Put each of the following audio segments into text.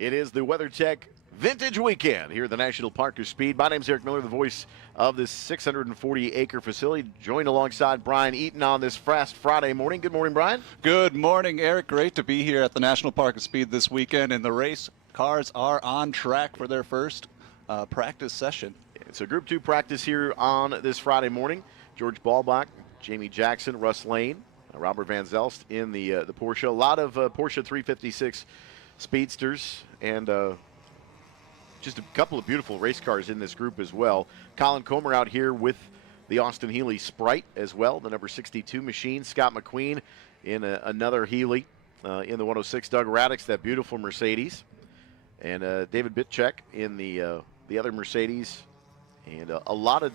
It is the WeatherTech Vintage Weekend here at the National Park of Speed. My name's Eric Miller, the voice of this 640-acre facility, joined alongside Brian Eaton on this fast Friday morning. Good morning, Brian. Good morning, Eric. Great to be here at the National Park of Speed this weekend, and the race cars are on track for their first practice session. It's a Group 2 practice here on this Friday morning. George Balbach, Jamie Jackson, Russ Lane, Robert Van Zelst in the Porsche. A lot of Porsche 356 speedsters and just a couple of beautiful race cars in this group as well. Colin Comer out here with the Austin Healey Sprite as well, the number 62 machine. Scott McQueen in another Healey in the 106. Doug Radix, that beautiful Mercedes. And David Bitchek in the other Mercedes. And a lot of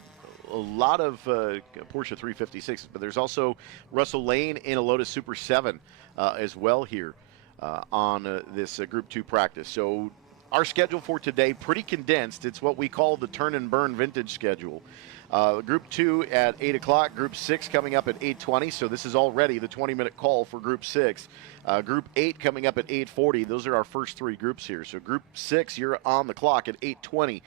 Porsche 356s, but there's also Russell Lane in a Lotus Super 7 as well here on this Group 2 practice. So our schedule for today, pretty condensed. It's what we call the turn and burn vintage schedule. Group 2 at 8 o'clock, Group 6 coming up at 8:20, so this is already the 20-minute call for Group 6. Group 8 coming up at 8:40. Those are our first three groups here. So Group 6, you're on the clock at 8:20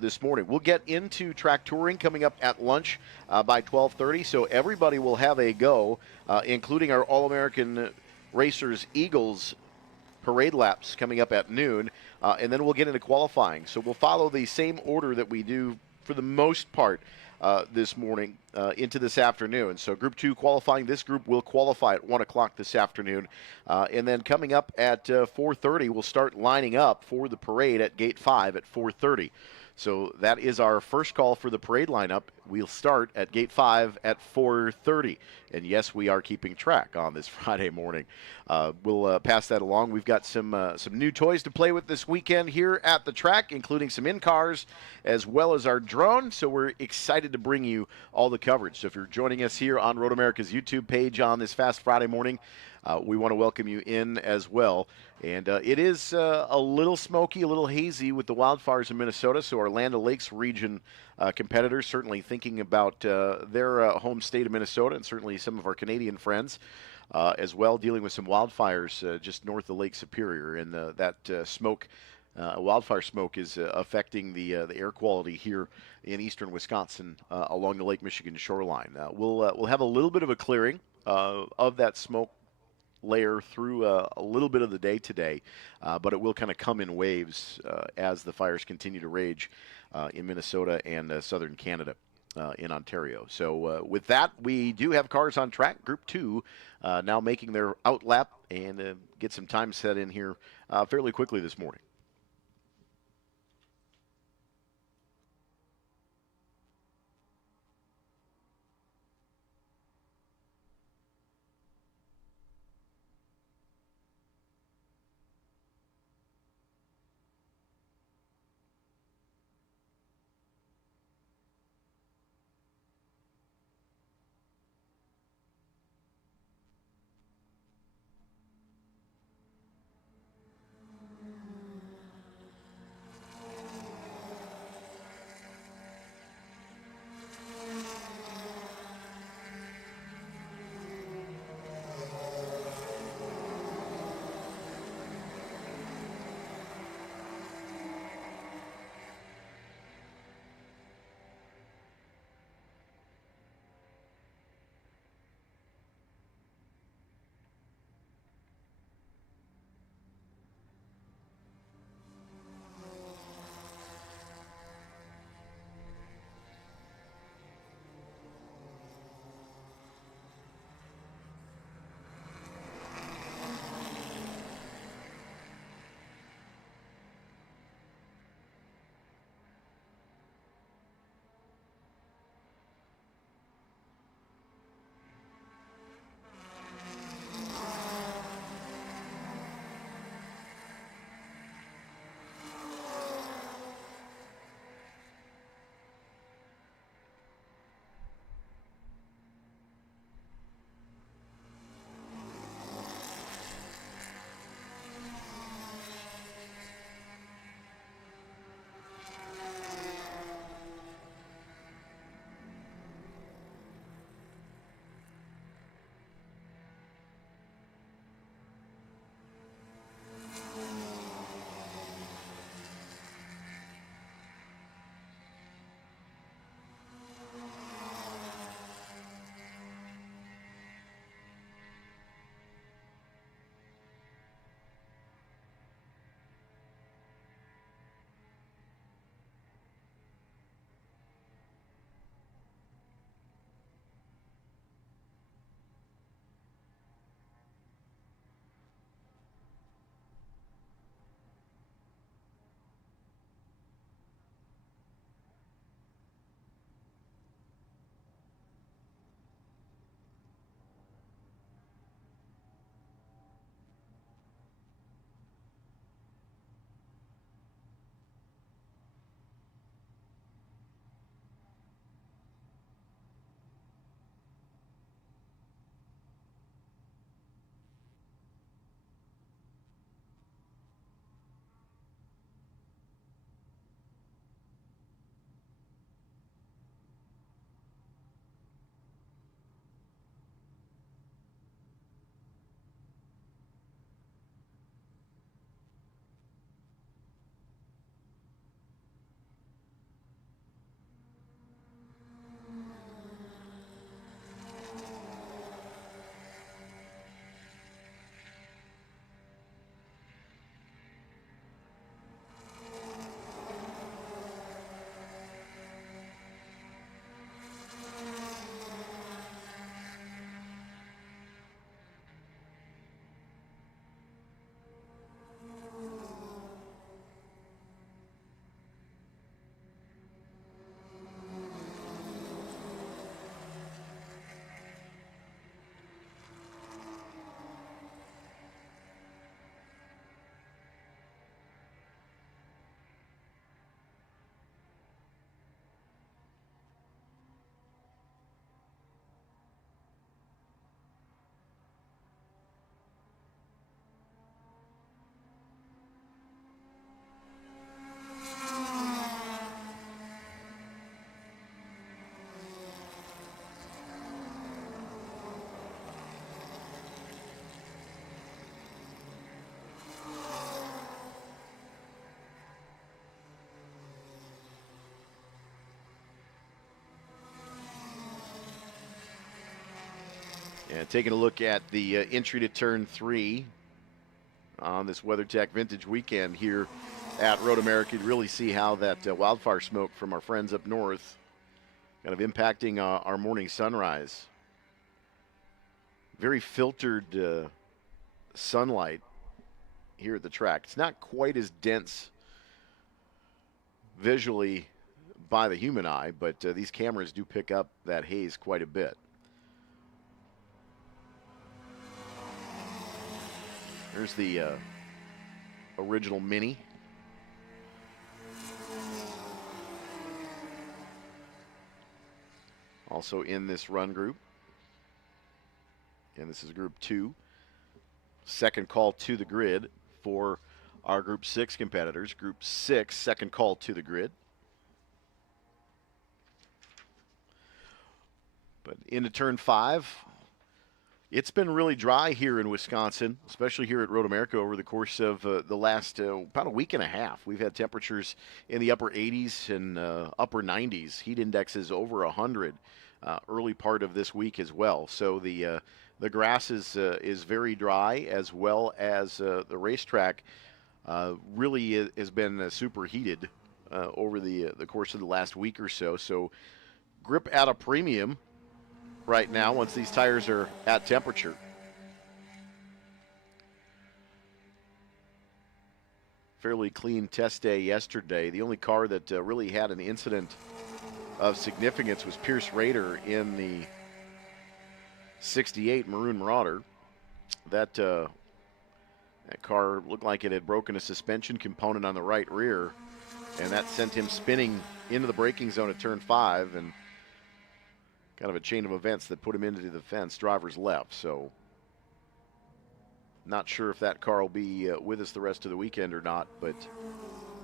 this morning. We'll get into track touring coming up at lunch by 12:30, so everybody will have a go, including our All-American Racers Eagles parade laps coming up at noon, and then we'll get into qualifying. So we'll follow the same order that we do for the most part this morning into this afternoon. So Group 2 qualifying, this group will qualify at 1 o'clock this afternoon. And then coming up at 4:30, we'll start lining up for the parade at Gate 5 at 4:30. So that is our first call for the parade lineup. We'll start at Gate 5 at 4:30. And yes, we are keeping track on this Friday morning. We'll pass that along. We've got some new toys to play with this weekend here at the track, including some in-cars as well as our drone. So we're excited to bring you all the coverage. So if you're joining us here on Road America's YouTube page on this fast Friday morning, we want to welcome you in as well. And it is a little smoky, a little hazy with the wildfires in Minnesota, so our Land O'Lakes region competitors certainly thinking about their home state of Minnesota, and certainly some of our Canadian friends as well, dealing with some wildfires just north of Lake Superior. And that smoke, wildfire smoke, is affecting the air quality here in eastern Wisconsin along the Lake Michigan shoreline. We'll have a little bit of a clearing of that smoke layer through a little bit of the day today, but it will kind of come in waves as the fires continue to rage in Minnesota and southern Canada in Ontario. So with that, we do have cars on track. Group 2 now making their out lap and get some time set in here fairly quickly this morning. And taking a look at the entry to turn 3 on this WeatherTech Vintage Weekend here at Road America, you really see how that wildfire smoke from our friends up north kind of impacting our morning sunrise. Very filtered sunlight here at the track. It's not quite as dense visually by the human eye, but these cameras do pick up that haze quite a bit. There's the original Mini. Also in this run group. And this is group 2. Second call to the grid for our group 6 competitors. Group 6, second call to the grid. But into turn 5. It's been really dry here in Wisconsin, especially here at Road America over the course of the last about a week and a half. We've had temperatures in the upper 80s and upper 90s, heat indexes over 100 early part of this week as well. So the grass is very dry, as well as the racetrack really has been superheated over the course of the last week or so. So grip at a premium right now once these tires are at temperature. Fairly clean test day yesterday. The only car that really had an incident of significance was Pierce Rader in the 68 Maroon Marauder. That car looked like it had broken a suspension component on the right rear, and that sent him spinning into the braking zone at turn 5, and kind of a chain of events that put him into the fence. Drivers left, so not sure if that car will be with us the rest of the weekend or not, but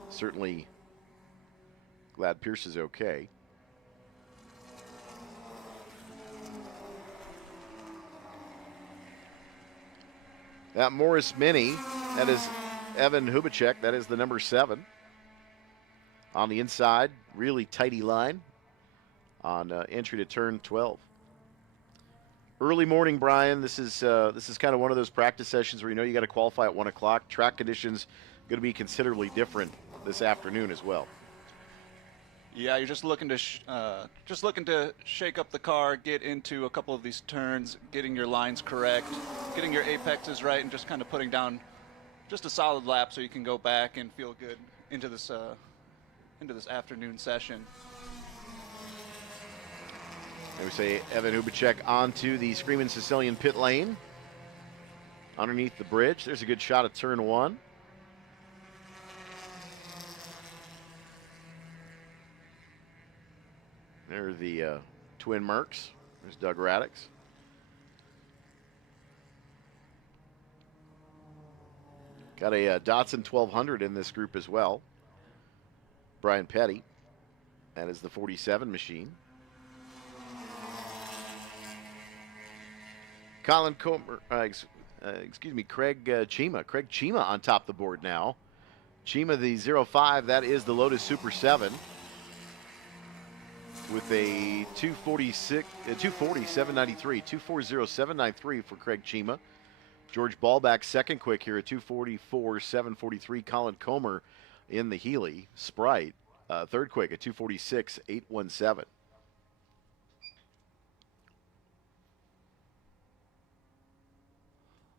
certainly glad Pierce is okay. That Morris Mini, that is Evan Hubacek, that is the number 7. On the inside, really tighty line on entry to turn 12. Early morning, Brian. This is kind of one of those practice sessions where you know you got to qualify at 1 o'clock. Track conditions going to be considerably different this afternoon as well. Yeah, you're just looking to shake up the car, get into a couple of these turns, getting your lines correct, getting your apexes right, and just kind of putting down just a solid lap so you can go back and feel good into this afternoon session. And we say Evan Hubacek onto the Screamin' Sicilian pit lane. Underneath the bridge. There's a good shot at turn 1. There are the twin Mercs. There's Doug Radix. Got a Datsun 1200 in this group as well. Brian Petty. That is the 47 machine. Colin Comer, Craig Chima. Craig Chima on top of the board now. Chima, the 05, that is the Lotus Super 7. With a 240, 793, 240, 793 for Craig Chima. George Ballback second quick here at 244, 743. Colin Comer in the Healy Sprite. Third quick at 246, 817.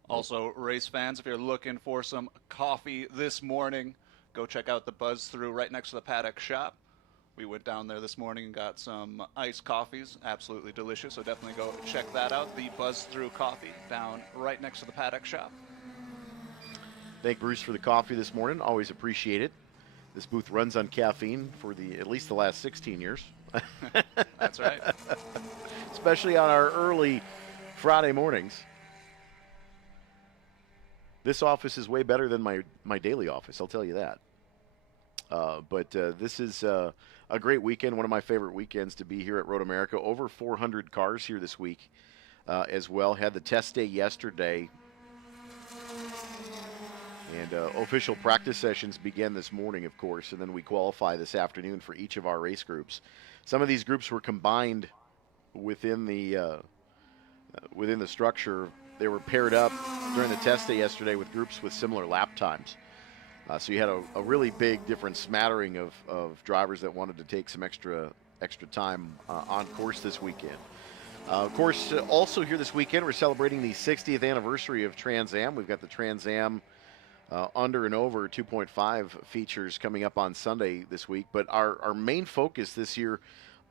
Also, race fans, if you're looking for some coffee this morning, go check out the Buzz Through right next to the paddock shop. We went down there this morning and got some iced coffees, absolutely delicious, so definitely go check that out. The Buzz Through Coffee down right next to the paddock shop. Thank Bruce for the coffee this morning, always appreciate it. This booth runs on caffeine for at least the last 16 years. That's right. Especially on our early Friday mornings. This office is way better than my daily office, I'll tell you that. But this is a great weekend, one of my favorite weekends to be here at Road America. Over 400 cars here this week as well. Had the test day yesterday. And official practice sessions begin this morning, of course, and then we qualify this afternoon for each of our race groups. Some of these groups were combined within the within the structure. They were paired up during the test day yesterday with groups with similar lap times. So you had a really big different smattering of drivers that wanted to take some extra time on course this weekend. Of course, also here this weekend, we're celebrating the 60th anniversary of Trans Am. We've got the Trans Am under and over 2.5 features coming up on Sunday this week. But our main focus this year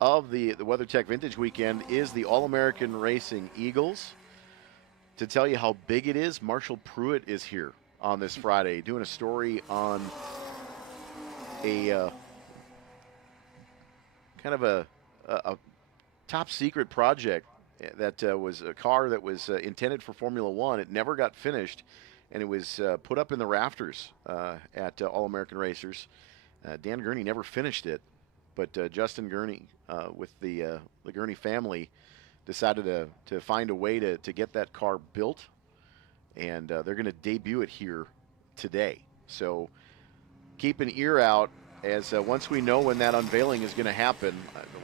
of the WeatherTech Vintage Weekend is the All-American Racing Eagles. To tell you how big it is, Marshall Pruitt is here on this Friday doing a story on a kind of a top secret project that was a car that was intended for Formula One. It never got finished, and it was put up in the rafters at All-American Racers. Dan Gurney never finished it, but Justin Gurney with the Gurney family decided to find a way to get that car built, and they're going to debut it here today. So keep an ear out as once we know when that unveiling is going to happen,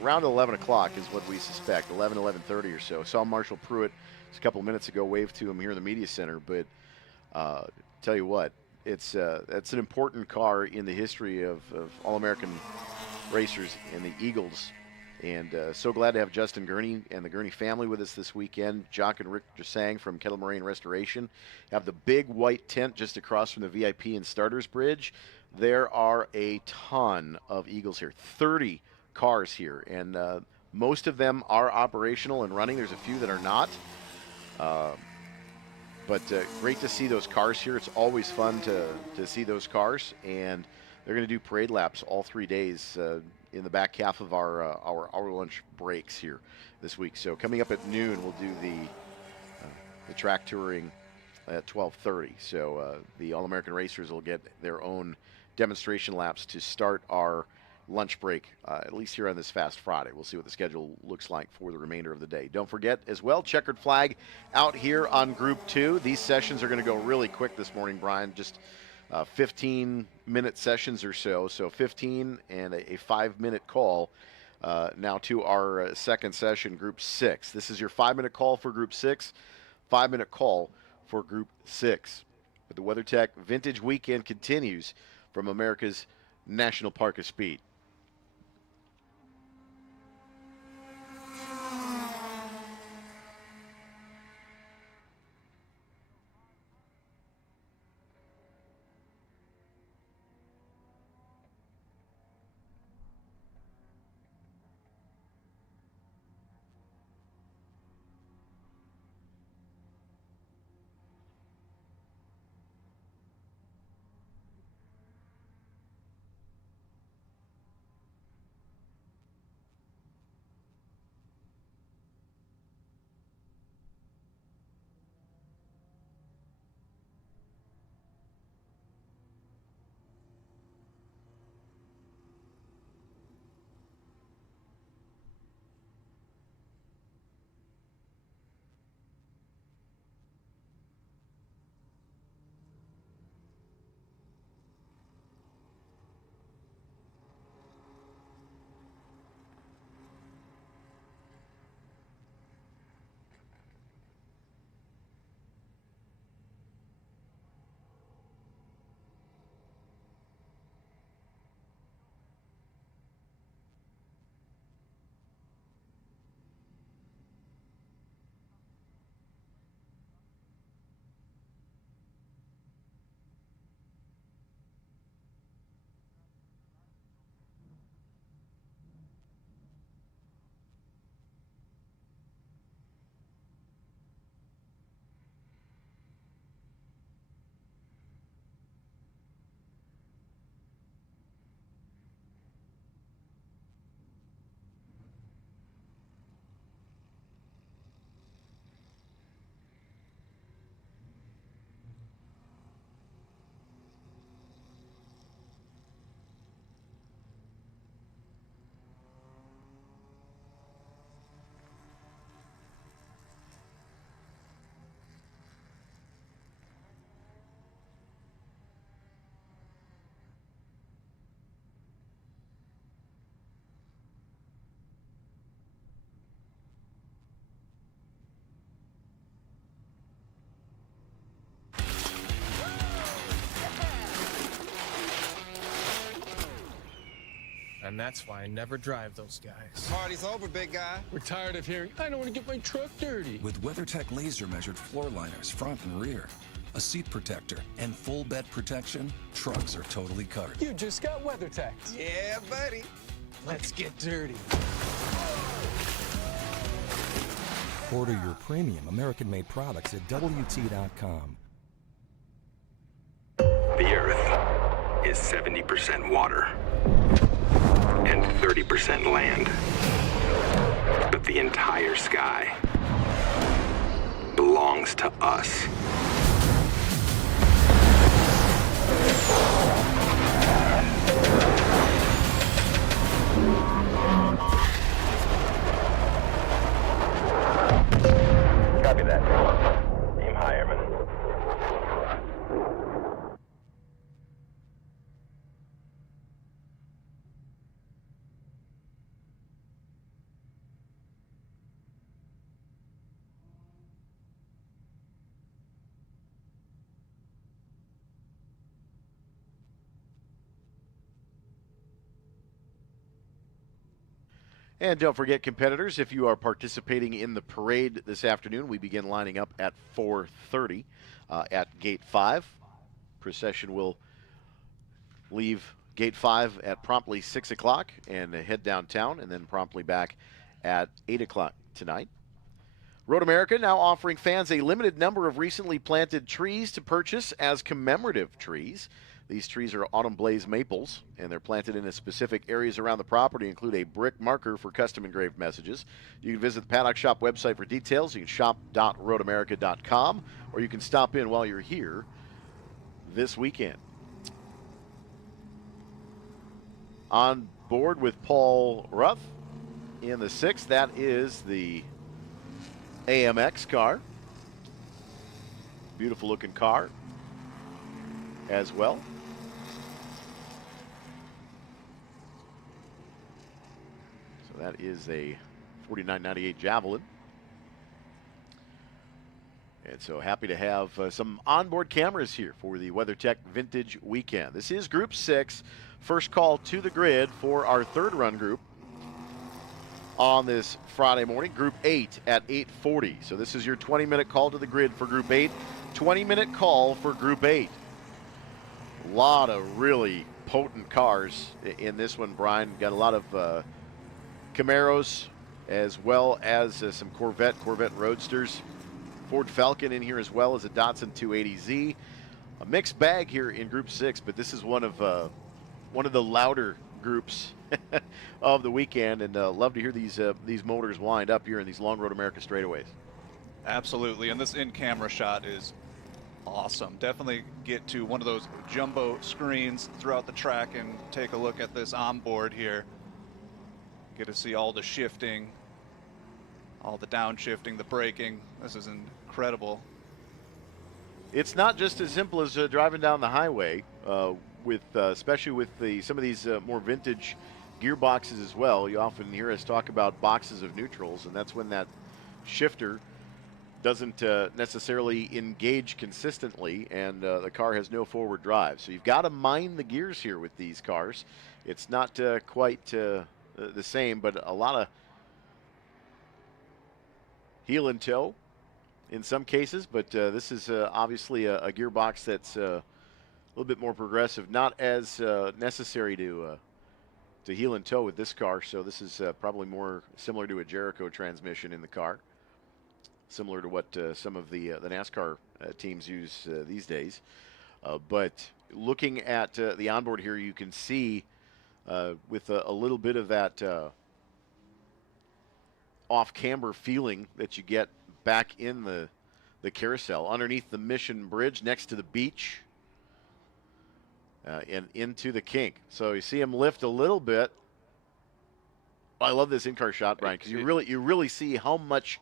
around 11 o'clock is what we suspect, 11:30 or so. Saw Marshall Pruitt just a couple of minutes ago, waved to him here in the media center, but tell you what, it's an important car in the history of All-American Racers and the Eagles. And so glad to have Justin Gurney and the Gurney family with us this weekend. Jock and Rick Dressang from Kettle Moraine Restoration have the big white tent just across from the VIP and Starters Bridge. There are a ton of Eagles here, 30 cars here, and most of them are operational and running. There's a few that are not. But great to see those cars here. It's always fun to see those cars, and they're going to do parade laps all 3 days in the back half of our lunch breaks here this week. So coming up at noon, we'll do the track touring at 12:30. So the All-American Racers will get their own demonstration laps to start our lunch break, at least here on this Fast Friday. We'll see what the schedule looks like for the remainder of the day. Don't forget as well, checkered flag out here on Group 2. These sessions are going to go really quick this morning, Brian. Just 15-minute sessions or so. So 15 and a 5-minute call now to our second session, Group 6. This is your 5-minute call for Group 6, 5-minute call for Group 6. But the WeatherTech Vintage Weekend continues from America's National Park of Speed. And that's why I never drive those guys. Party's over, big guy. We're tired of hearing, I don't want to get my truck dirty. With WeatherTech laser-measured floor liners front and rear, a seat protector, and full bed protection, trucks are totally covered. You just got WeatherTech. Yeah, buddy. Let's get dirty. Order your premium American-made products at WT.com. The Earth is 70% water and 30% land. But the entire sky belongs to us. Copy that. Aim high, Airman. And don't forget, competitors, if you are participating in the parade this afternoon, we begin lining up at 4:30 at Gate 5. Procession will leave Gate 5 at promptly 6 o'clock and head downtown, and then promptly back at 8 o'clock tonight. Road America now offering fans a limited number of recently planted trees to purchase as commemorative trees. These trees are autumn blaze maples, and they're planted in specific areas around the property, include a brick marker for custom engraved messages. You can visit the Paddock Shop website for details. You can shop.roadamerica.com, or you can stop in while you're here this weekend. On board with Paul Ruff in the 6th, that is the AMX car. Beautiful looking car as well. So that is a 4998 Javelin. And so happy to have some onboard cameras here for the WeatherTech Vintage Weekend. This is Group 6, first call to the grid for our third run group on this Friday morning. Group 8 at 8:40. So this is your 20-minute call to the grid for Group 8. 20-minute call for Group 8. A lot of really potent cars in this one, Brian. Got a lot of Camaros as well as some Corvette Roadsters. Ford Falcon in here as well as a Datsun 280Z. A mixed bag here in Group 6, but this is one of the louder groups of the weekend, and love to hear these motors wind up here in these long Road America straightaways. Absolutely, and this in-camera shot is awesome. Definitely get to one of those jumbo screens throughout the track and take a look at this onboard here. Get to see all the shifting, all the downshifting, the braking. This is incredible. It's not just as simple as driving down the highway, especially with some of these more vintage gearboxes as well. You often hear us talk about boxes of neutrals, and that's when that shifter doesn't necessarily engage consistently, and the car has no forward drive. So you've got to mind the gears here with these cars. It's not quite the same, but a lot of heel and toe in some cases, but this is obviously a gearbox that's a little bit more progressive, not as necessary to heel and toe with this car. So this is probably more similar to a Jericho transmission in the car, similar to what some of the NASCAR teams use these days. But looking at the onboard here, you can see with a little bit of that off-camber feeling that you get back in the carousel underneath the Mission Bridge next to the beach and into the kink. So you see him lift a little bit. I love this in-car shot, Brian, because you really see how much,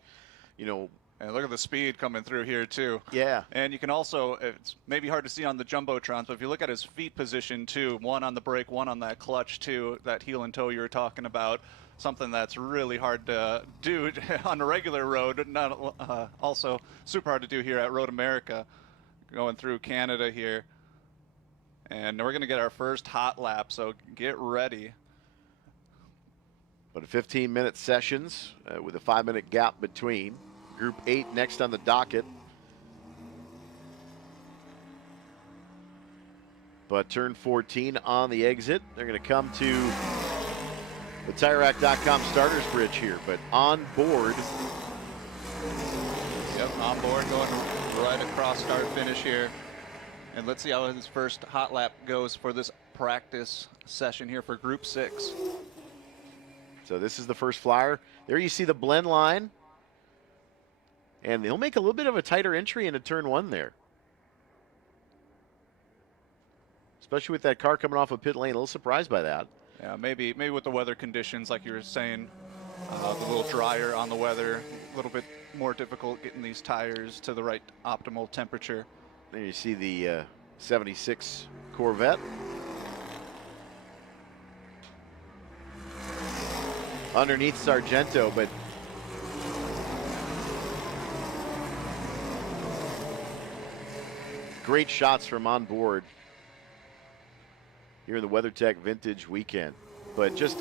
And look at the speed coming through here too. Yeah. And you can also, it's maybe hard to see on the Jumbotrons, but if you look at his feet position too, one on the brake, one on that clutch too, that heel and toe you were talking about, something that's really hard to do on a regular road, not also super hard to do here at Road America, going through Canada here. And we're going to get our first hot lap, so get ready. But 15-minute sessions with a 5-minute gap between. Group 8 next on the docket. But turn 14 on the exit. They're going to come to the TireRack.com starters bridge here, but on board. Yep, on board, going right across start finish here. And let's see how his first hot lap goes for this practice session here for Group 6. So this is the first flyer. There you see the blend line. And they'll make a little bit of a tighter entry into turn 1 there. Especially with that car coming off of pit lane. A little surprised by that. Yeah, maybe with the weather conditions, like you were saying, a little drier on the weather, a little bit more difficult getting these tires to the right optimal temperature. There you see the 76 Corvette. Underneath Sargento, but great shots from on board here in the WeatherTech Vintage Weekend. But just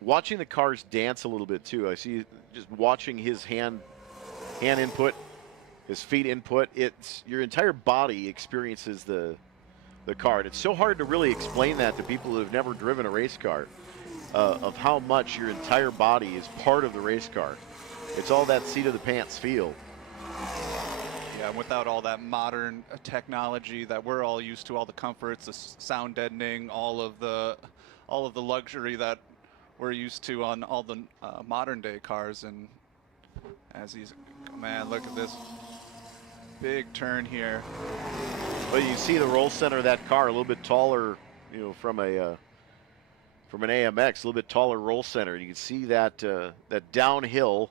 watching the cars dance a little bit too. I see just watching his hand input, his feet input. It's your entire body experiences the car. And it's so hard to really explain that to people who have never driven a race car, of how much your entire body is part of the race car. It's all that seat of the pants feel. Yeah, without all that modern technology that we're all used to, all the comforts, the sound deadening, all of the luxury that we're used to on all the modern day cars. And as he's, man, look at this big turn here. Well, you see the roll center of that car a little bit taller, you know, from an AMX, a little bit taller roll center. You can see that that downhill.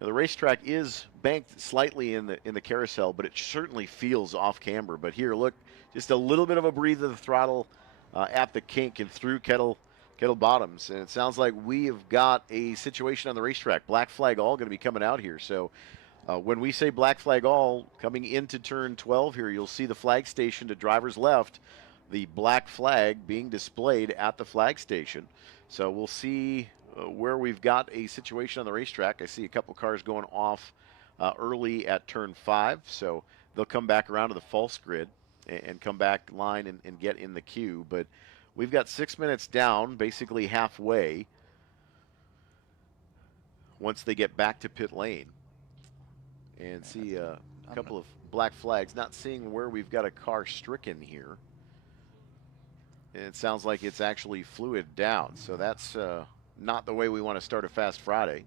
Now, the racetrack is banked slightly in the carousel, but it certainly feels off camber. But here, look, just a little bit of a breathe of the throttle at the kink and through kettle bottoms. And it sounds like we have got a situation on the racetrack. Black flag all going to be coming out here. So when we say black flag all coming into turn 12 here, you'll see the flag station to driver's left, the black flag being displayed at the flag station. So we'll see where we've got a situation on the racetrack. I see a couple cars going off early at turn 5, so they'll come back around to the false grid and come back line and get in the queue. But we've got 6 minutes down, basically halfway, once they get back to pit lane. And see a couple of black flags, not seeing where we've got a car stricken here. And it sounds like it's actually fluid down, so that's not the way we want to start a Fast Friday.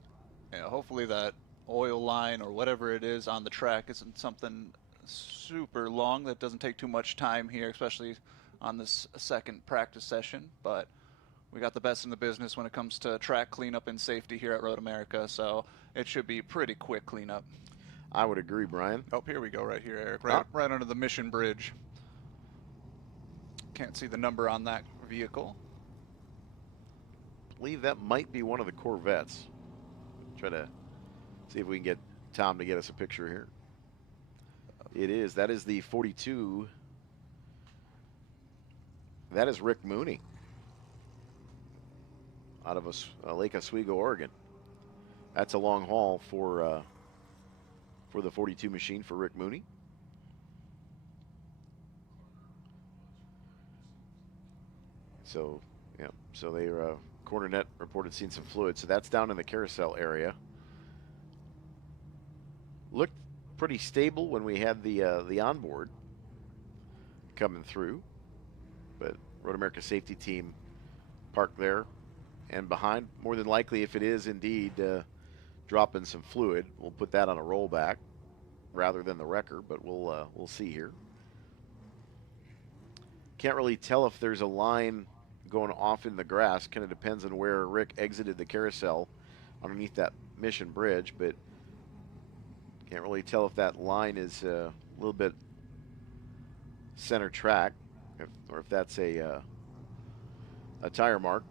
Yeah, hopefully that oil line or whatever it is on the track isn't something super long that doesn't take too much time here, especially on this second practice session. But we got the best in the business when it comes to track cleanup and safety here at Road America, so it should be pretty quick cleanup. I would agree, Brian. Oh, here we go right here, Eric, right under the Mission Bridge. Can't see the number on that vehicle. I believe that might be one of the Corvettes. Try to see if we can get Tom to get us a picture here. It is. That is the 42. That is Rick Mooney out of Lake Oswego, Oregon. That's a long haul for the 42 machine for Rick Mooney. So, yeah, so they Corner Net reported seeing some fluid. So that's down in the carousel area. Looked pretty stable when we had the onboard coming through, but Road America safety team parked there and behind. More than likely, if it is indeed dropping some fluid, we'll put that on a rollback rather than the wrecker, but we'll see here. Can't really tell if there's a line going off in the grass. Kind of depends on where Rick exited the carousel underneath that Mission Bridge, but can't really tell if that line is a little bit center track, or if that's a tire mark.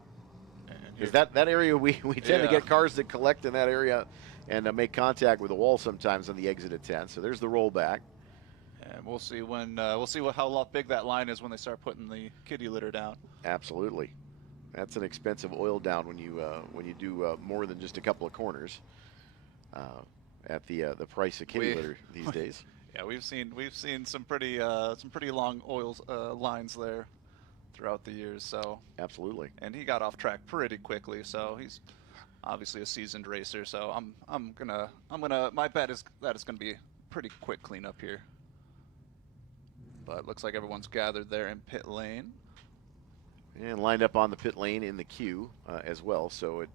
Because that area, we tend to get cars that collect in that area and make contact with the wall sometimes on the exit at 10. So there's the rollback. And we'll see when how big that line is when they start putting the kitty litter down. Absolutely. That's an expensive oil down when you do more than just a couple of corners. At the price of kitty litter these days. Yeah, we've seen some pretty long oil lines there throughout the years. So absolutely. And he got off track pretty quickly. So he's obviously a seasoned racer. So my bet is that it's gonna be pretty quick cleanup here. But looks like everyone's gathered there in pit lane. And lined up on the pit lane in the queue as well, so it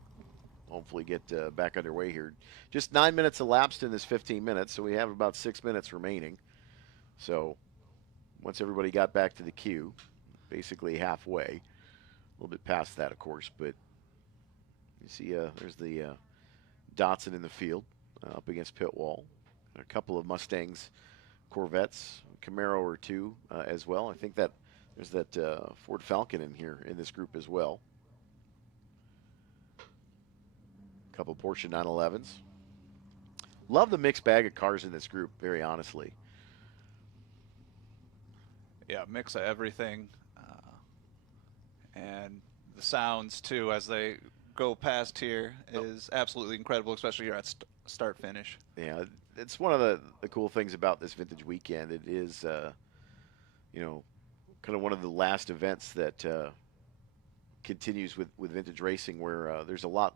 hopefully get back underway here. Just 9 minutes elapsed in this 15 minutes, so we have about 6 minutes remaining. So once everybody got back to the queue, basically halfway, a little bit past that, of course, but you see there's the Datsun in the field up against pit wall. A couple of Mustangs, Corvettes, Camaro or two as well. I think that there's that Ford Falcon in here in this group as well. A couple Porsche 911s. Love the mixed bag of cars in this group, very honestly. Yeah, mix of everything. And the sounds, too, as they go past here is absolutely incredible, especially here at start finish. Yeah, it's one of the cool things about this vintage weekend. It is, you know, kind of one of the last events that continues with vintage racing, where there's a lot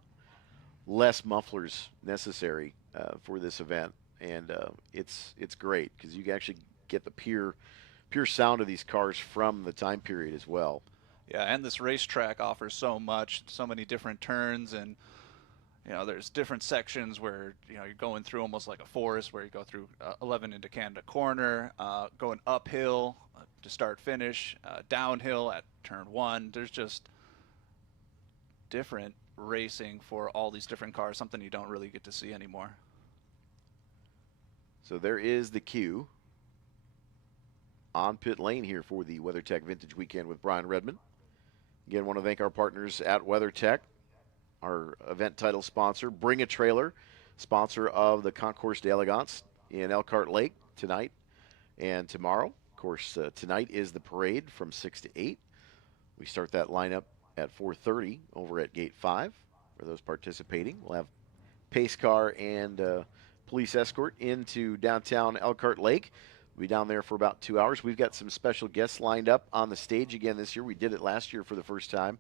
less mufflers necessary for this event, and it's great because you can actually get the pure sound of these cars from the time period as well. Yeah, and this racetrack offers so much, so many different turns, and you know, there's different sections where, you know, you're going through almost like a forest, where you go through 11 into Canada Corner, going uphill to start finish, downhill at turn 1. There's just different racing for all these different cars, something you don't really get to see anymore. So there is the queue on pit lane here for the WeatherTech Vintage Weekend with Brian Redman. Again, want to thank our partners at WeatherTech, our event title sponsor. Bring a Trailer, sponsor of the Concours d'Elegance in Elkhart Lake tonight and tomorrow. Of course, tonight is the parade from 6 to 8. We start that lineup at 4:30 over at Gate 5 for those participating. We'll have pace car and police escort into downtown Elkhart Lake. We'll be down there for about 2 hours. We've got some special guests lined up on the stage again this year. We did it last year for the first time,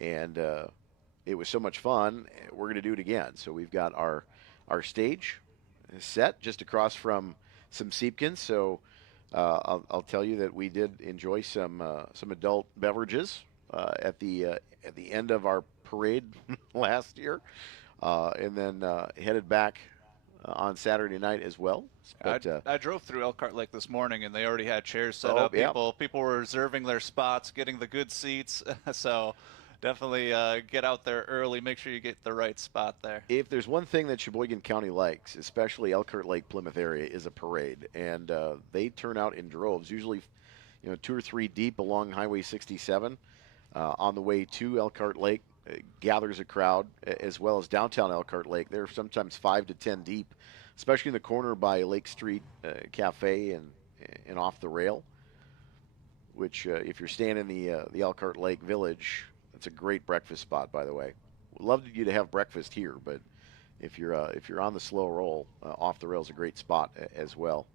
and it was so much fun. We're going to do it again. So we've got our stage set just across from some Seepkins. So I'll tell you that we did enjoy some adult beverages at the end of our parade last year, and then headed back on Saturday night as well. But, I drove through Elkhart Lake this morning, and they already had chairs set Oh, up. yeah. People were reserving their spots, getting the good seats. So definitely get out there early. Make sure you get the right spot there. if there's one thing that Sheboygan County likes, especially Elkhart Lake, Plymouth area, is a parade, and they turn out in droves, usually 2 or 3 deep along Highway 67 on the way to Elkhart Lake. Gathers a crowd, as well as downtown Elkhart Lake. They're sometimes 5 to 10 deep, especially in the corner by Lake Street Cafe and off the rail, which if you're staying in the Elkhart Lake Village, that's a great breakfast spot, by the way. We'd love you to have breakfast here, but if you're on the slow roll, off the rail is a great spot as well.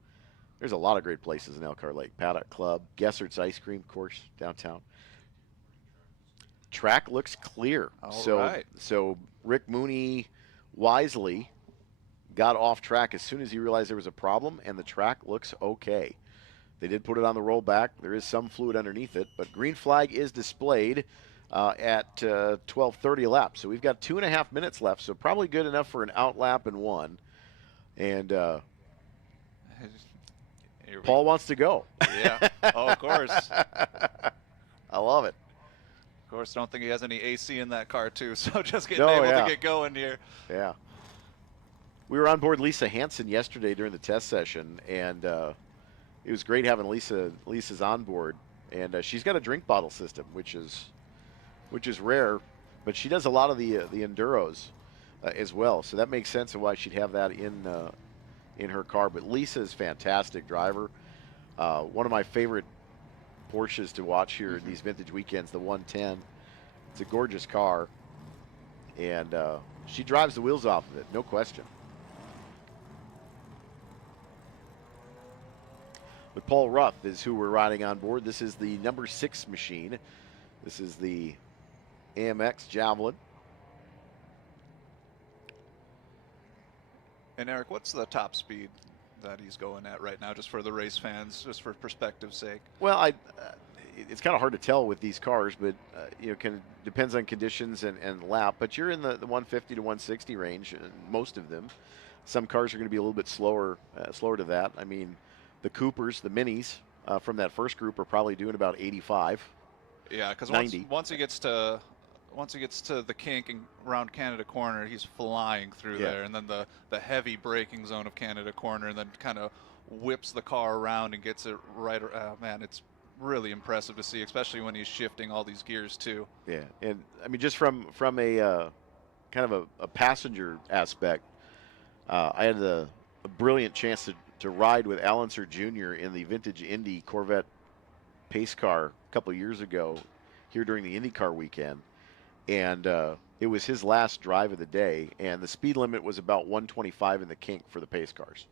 There's a lot of great places in Elkhart Lake. Paddock Club, Gessert's Ice Cream, of course, downtown. Track looks clear. So Rick Mooney wisely got off track as soon as he realized there was a problem, and the track looks okay. They did put it on the rollback. There is some fluid underneath it, but green flag is displayed at 12:30 a lap. So we've got 2.5 minutes left, so probably good enough for an out lap and one. And Paul wants to go. Yeah. Oh, of course. I love it. Of course, don't think he has any AC in that car, too. So just getting No, able yeah. to get going here. Yeah. We were on board Lisa Hansen yesterday during the test session, and it was great having Lisa's on board. And she's got a drink bottle system, which is rare, but she does a lot of the enduros as well. So that makes sense of why she'd have that in her car. But Lisa is a fantastic driver. One of my favorite Porsches to watch here in these vintage weekends, the 110. It's a gorgeous car, and she drives the wheels off of it, no question. But Paul Ruff is who we're riding on board. This is the number 6 machine. This is the AMX Javelin. And Eric, what's the top speed that he's going at right now, just for the race fans, just for perspective's sake? Well, it's kind of hard to tell with these cars, but depends on conditions and lap. But you're in the 150 to 160 range, most of them. Some cars are going to be a little bit slower to that. I mean, the Coopers, the Minis from that first group are probably doing about 85. Yeah, because once he gets to the kink and around Canada Corner, he's flying through there, and then the heavy braking zone of Canada Corner, and then kind of whips the car around and gets it right. Man, it's really impressive to see, especially when he's shifting all these gears too. Yeah, and I mean, just from a kind of a passenger aspect, I had a brilliant chance to ride with Al Unser Jr. in the vintage Indy Corvette pace car a couple of years ago here during the IndyCar weekend. And it was his last drive of the day, and the speed limit was about 125 in the kink for the pace cars.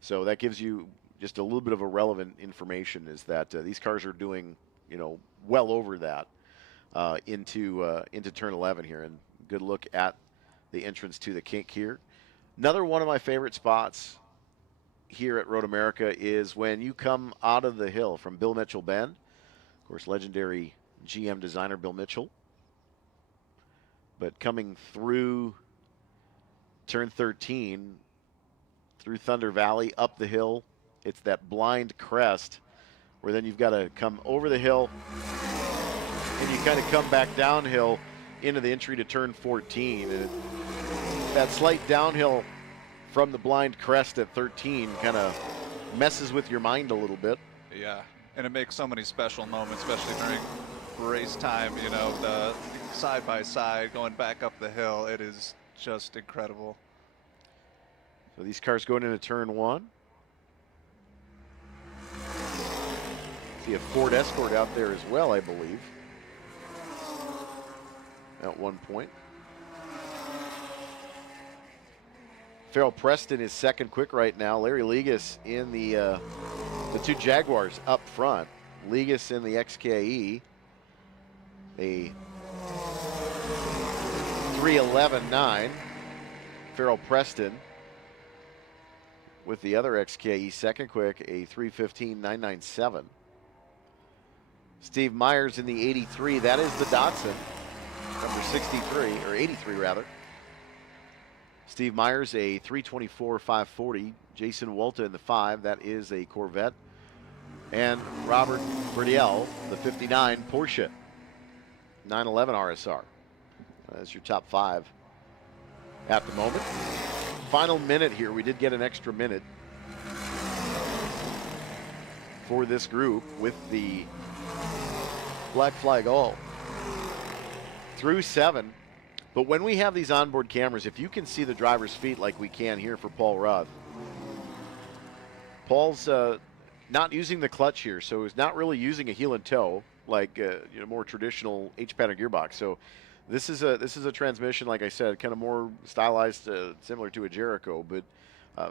So that gives you just a little bit of a relevant information, is that these cars are doing, well over that into turn 11 here. And good look at the entrance to the kink here. Another one of my favorite spots here at Road America is when you come out of the hill from Bill Mitchell Bend. Of course, legendary GM designer Bill Mitchell. But coming through turn 13, through Thunder Valley, up the hill, it's that blind crest where then you've got to come over the hill and you kind of come back downhill into the entry to turn 14. And that slight downhill from the blind crest at 13 kind of messes with your mind a little bit. Yeah, and it makes so many special moments, especially during race time, the side by side going back up the hill. It is just incredible. So these cars going into turn 1. See a Ford Escort out there as well, I believe, at one point. Farrell Preston is second quick right now. Larry Ligas in the 2 Jaguars up front. Ligas in the XKE, a 3:11.9. Farrell Preston with the other XKE second quick, a 3:15.997. Steve Myers in the 83. That is the Datsun, number 63, or 83 rather. Steve Myers, a 324.540. Jason Walta in the 5. That is a Corvette. And Robert Verdiel, the 59 Porsche 911 RSR. That's your top 5 at the moment. Final minute here. We did get an extra minute for this group with the black flag all through 7. But when we have these onboard cameras, if you can see the driver's feet like we can here for Paul Ruff, Paul's not using the clutch here, so he's not really using a heel and toe like more traditional H-pattern gearbox. So this is a transmission, like I said, kind of more stylized, similar to a Jericho, but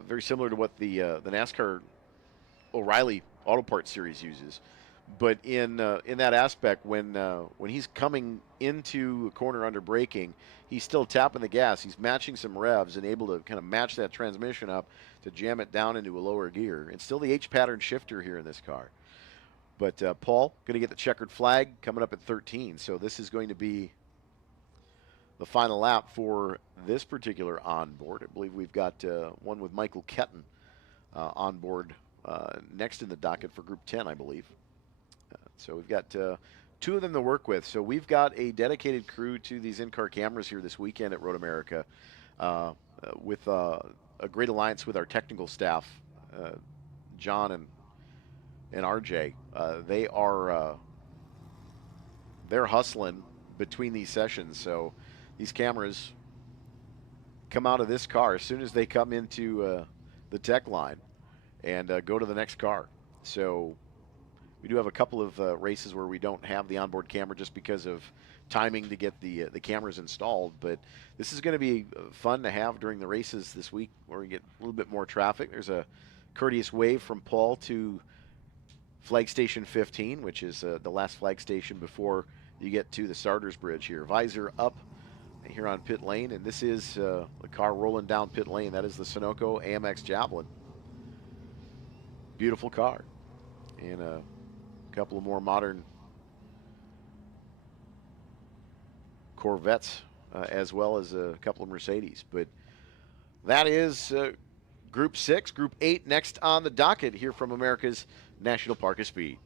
very similar to what the NASCAR O'Reilly Auto Parts series uses. But in that aspect, when he's coming into a corner under braking, he's still tapping the gas. He's matching some revs and able to kind of match that transmission up to jam it down into a lower gear. It's still the H-pattern shifter here in this car. But Paul going to get the checkered flag coming up at 13. So this is going to be the final lap for this particular onboard. I believe we've got one with Michael Ketton on board next in the docket for Group 10, I believe. So we've got 2 of them to work with. So we've got a dedicated crew to these in-car cameras here this weekend at Road America with a great alliance with our technical staff, John and RJ. They're hustling between these sessions. So these cameras come out of this car as soon as they come into the tech line and go to the next car. So We do have a couple of races where we don't have the onboard camera just because of timing to get the cameras installed. But this is going to be fun to have during the races this week where we get a little bit more traffic. There's a courteous wave from Paul to flag station 15, which is the last flag station before you get to the starters bridge here. Visor up here on pit lane, and this is the car rolling down pit lane. That is the Sunoco AMX Javelin. Beautiful car. And a couple of more modern Corvettes as well as a couple of Mercedes. But that is Group 6. Group 8 next on the docket here from America's National Park of Speed.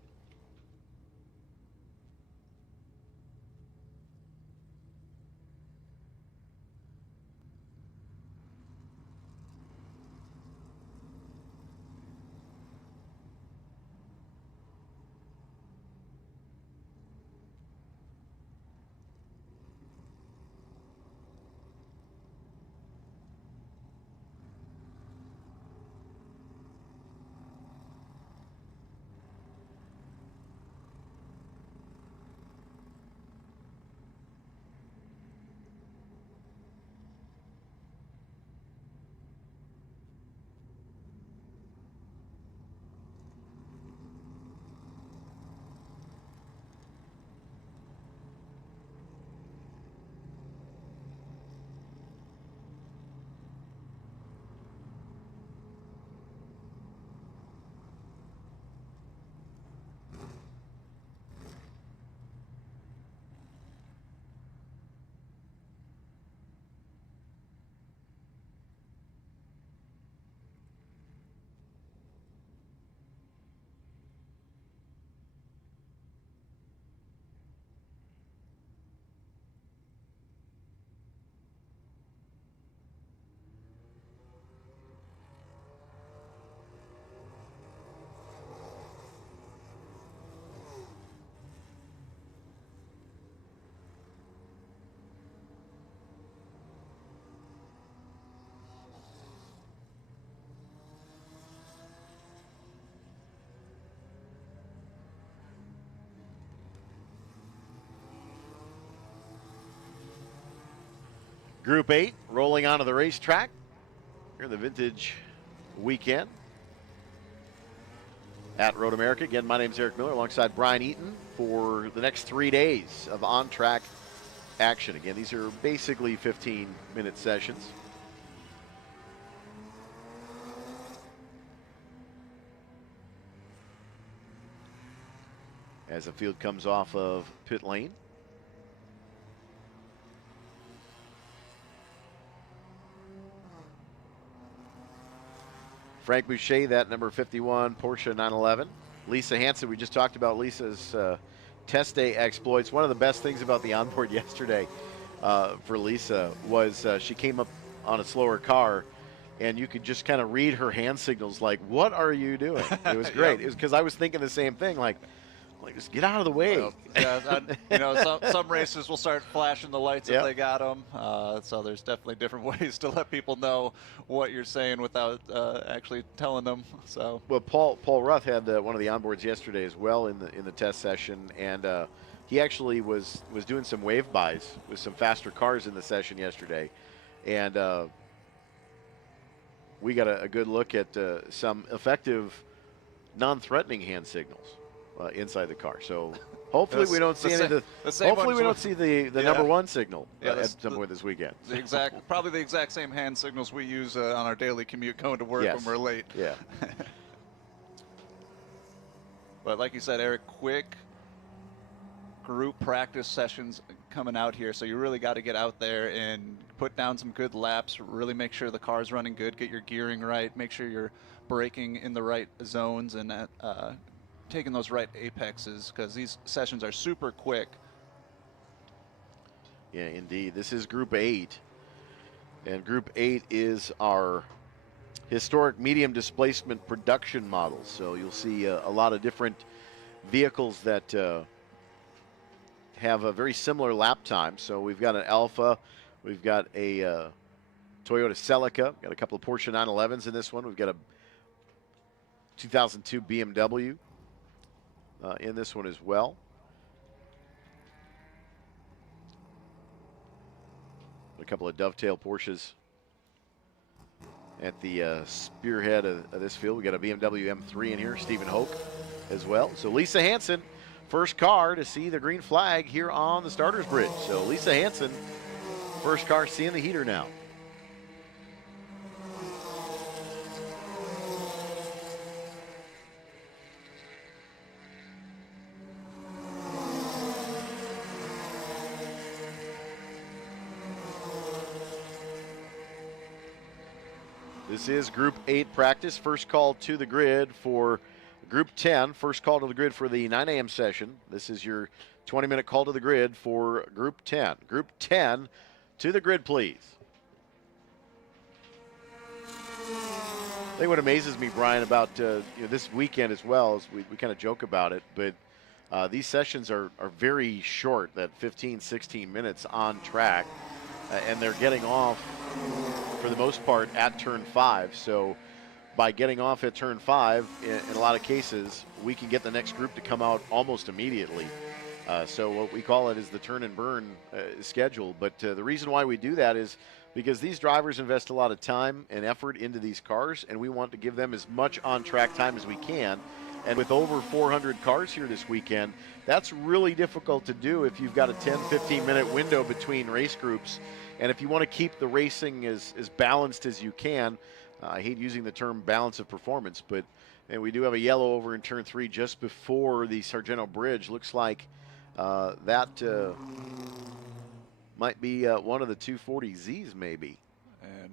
Group 8 rolling onto the racetrack here in the Vintage Weekend at Road America. Again, my name is Eric Miller alongside Brian Eaton for the next 3 days of on-track action. Again, these are basically 15-minute sessions. As the field comes off of pit lane. Frank Boucher, that number 51 Porsche 911. Lisa Hansen, we just talked about Lisa's test day exploits. One of the best things about the onboard yesterday for Lisa was she came up on a slower car, and you could just kind of read her hand signals like, what are you doing? It was great. It was because I was thinking the same thing, like just get out of the way. Well, yeah, some races will start flashing the lights if they got them. So there's definitely different ways to let people know what you're saying without actually telling them. So well, Paul Ruth had one of the onboards yesterday as well in the test session, and he actually was doing some wave buys with some faster cars in the session yesterday, and we got a good look at some effective, non-threatening hand signals inside the car. So hopefully we don't see any of the hopefully we don't see the number one signal at some point this weekend. Probably the exact same hand signals we use on our daily commute going to work when we're late. Yeah. But like you said, Eric, quick group practice sessions coming out here, so you really got to get out there and put down some good laps, really make sure the car's running good, get your gearing right, make sure you're braking in the right zones and taking those right apexes, because these sessions are super quick. Yeah, indeed. This is Group 8, and Group 8 is our historic medium displacement production model. So you'll see a lot of different vehicles that have a very similar lap time. So we've got an Alfa, we've got a Toyota Celica, got a couple of Porsche 911s in this one. We've got a 2002 BMW. in this one as well. A couple of dovetail Porsches at the spearhead of this field. We got a BMW M3 in here, Stephen Hoke as well. So Lisa Hansen, first car to see the green flag here on the starters bridge. So Lisa Hansen, first car seeing the heater now. This is Group 8 practice. First call to the grid for Group 10. First call to the grid for the 9 a.m. session. This is your 20-minute call to the grid for Group 10. Group 10 to the grid, please. I think what amazes me, Brian, about this weekend as well, is we kind of joke about it, but these sessions are very short, that 15, 16 minutes on track, and they're getting off for the most part at turn 5. So by getting off at turn 5, in a lot of cases, we can get the next group to come out almost immediately. So what we call it is the turn and burn schedule. But the reason why we do that is because these drivers invest a lot of time and effort into these cars, and we want to give them as much on-track time as we can. And with over 400 cars here this weekend, that's really difficult to do if you've got a 10, 15-minute window between race groups. And if you want to keep the racing as balanced as you can, I hate using the term balance of performance, but we do have a yellow over in turn 3 just before the Sargento Bridge. Looks like that might be one of the 240Zs maybe. And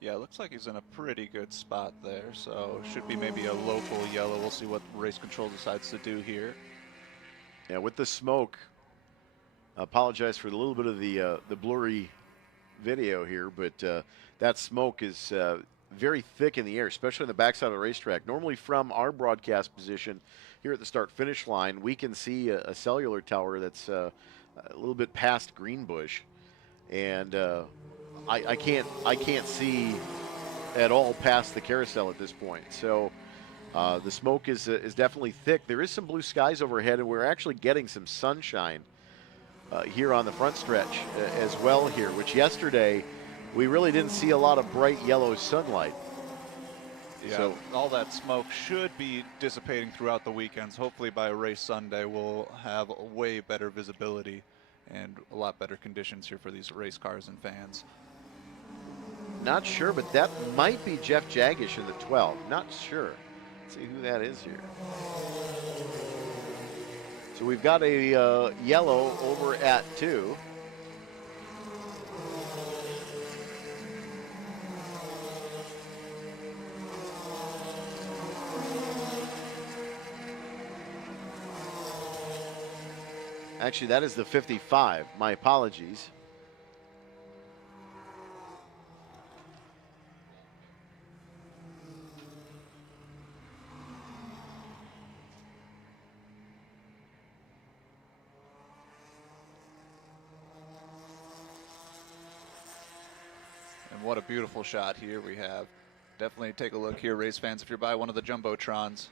yeah, it looks like he's in a pretty good spot there, so should be maybe a local yellow. We'll see what race control decides to do here. Yeah, with the smoke, I apologize for a little bit of the blurry video here, but that smoke is very thick in the air, especially on the backside of the racetrack. Normally from our broadcast position here at the start-finish line, we can see a cellular tower that's a little bit past Greenbush, and I can't see at all past the carousel at this point. So the smoke is definitely thick. There is some blue skies overhead, and we're actually getting some sunshine here on the front stretch as well here, which yesterday we really didn't see a lot of bright yellow sunlight. Yeah, so all that smoke should be dissipating throughout the weekends. Hopefully by race Sunday we'll have way better visibility and a lot better conditions here for these race cars and fans. Not sure, but that might be Jeff Jagish in the 12. Not sure. Let's see who that is here. So we've got a yellow over at 2. Actually, that is the 55. My apologies. And what a beautiful shot here we have. Definitely take a look here, race fans, if you're by one of the Jumbotrons.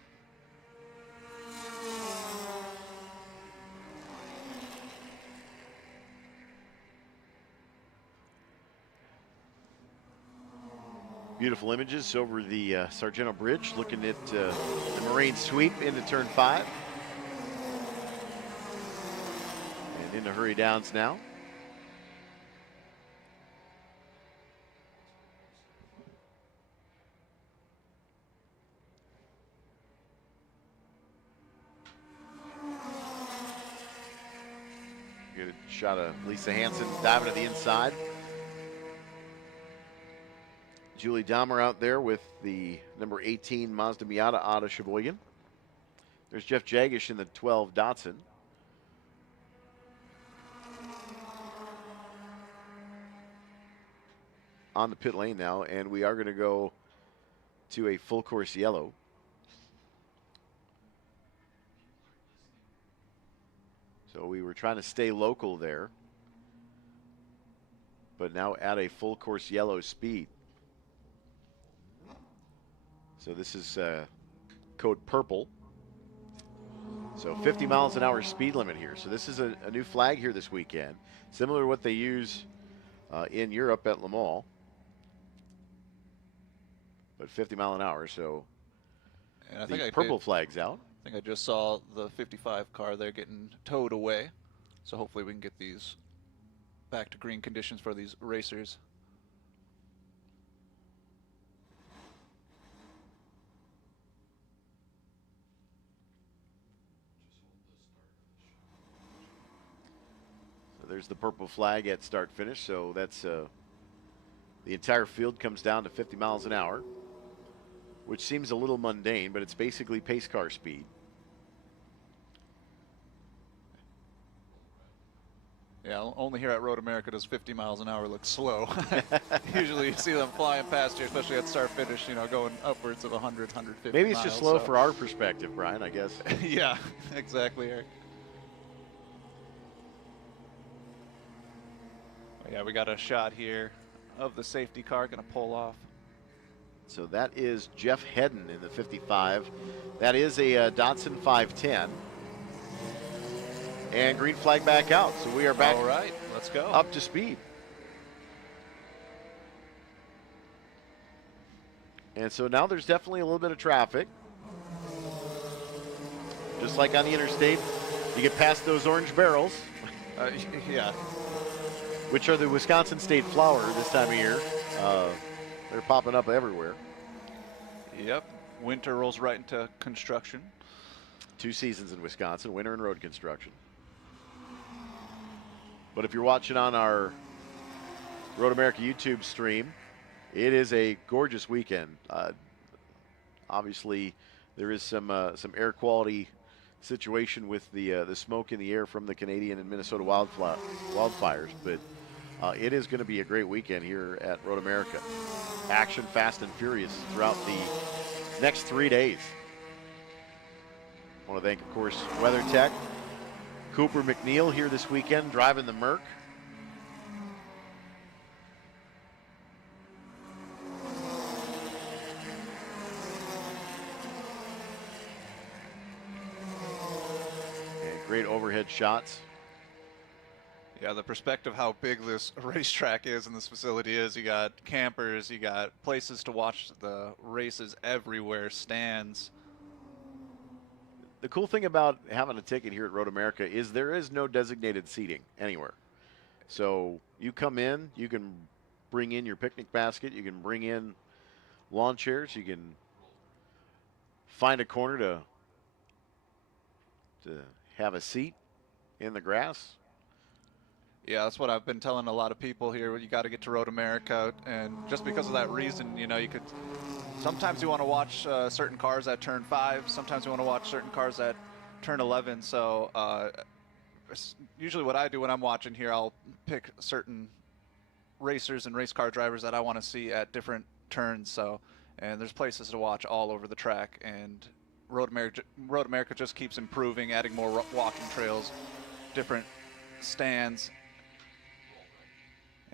Beautiful images over the Sargento Bridge, looking at the Marine sweep into turn 5. And into Hurry Downs now. Good shot of Lisa Hansen diving to the inside. Julie Dahmer out there with the number 18 Mazda Miata out of Sheboygan. There's Jeff Jagish in the 12 Datsun. On the pit lane now, and we are going to go to a full course yellow. So we were trying to stay local there, but now at a full course yellow speed. So this is code purple. So 50 miles an hour speed limit here. So this is a new flag here this weekend, similar to what they use in Europe at Le Mans. But 50 mile an hour, so And I the think purple flag's out. I think I just saw the 55 car there getting towed away. So hopefully we can get these back to green conditions for these racers. So there's the purple flag at start finish. So that's the entire field comes down to 50 miles an hour, which seems a little mundane, but it's basically pace car speed. Yeah, only here at Road America does 50 miles an hour look slow. Usually you see them flying past here, especially at start finish, you know, going upwards of 100, 150 Maybe it's miles, just slow so. for our perspective, Brian, I guess. Yeah, exactly, Eric. Yeah, we got a shot here of the safety car going to pull off. So that is Jeff Hedden in the 55. That is a Datsun 510. And green flag back out. So we are back All right, let's go. up to speed. And so now there's definitely a little bit of traffic. Just like on the interstate, you get past those orange barrels, Yeah. which are the Wisconsin State flower this time of year. They're popping up everywhere. Yep. Winter rolls right into construction. 2 seasons in Wisconsin, winter and road construction. But if you're watching on our Road America YouTube stream, it is a gorgeous weekend. Obviously, there is some air quality situation with the smoke in the air from the Canadian and Minnesota wildfires, but it is going to be a great weekend here at Road America. Action fast and furious throughout the next 3 days. I want to thank, of course, WeatherTech. Cooper McNeil here this weekend driving the Merc. And great overhead shots. Yeah, the perspective how big this racetrack is and this facility is. You got campers, you got places to watch the races everywhere, stands. The cool thing about having a ticket here at Road America is there is no designated seating anywhere. So you come in, you can bring in your picnic basket, you can bring in lawn chairs, you can find a corner to have a seat in the grass. Yeah, that's what I've been telling a lot of people here. You got to get to Road America, and just because of that reason, you know, you could. Sometimes you want to watch certain cars at turn 5. Sometimes you want to watch certain cars at turn 11. So usually, what I do when I'm watching here, I'll pick certain racers and race car drivers that I want to see at different turns. So, and there's places to watch all over the track, and Road America just keeps improving, adding more walking trails, different stands.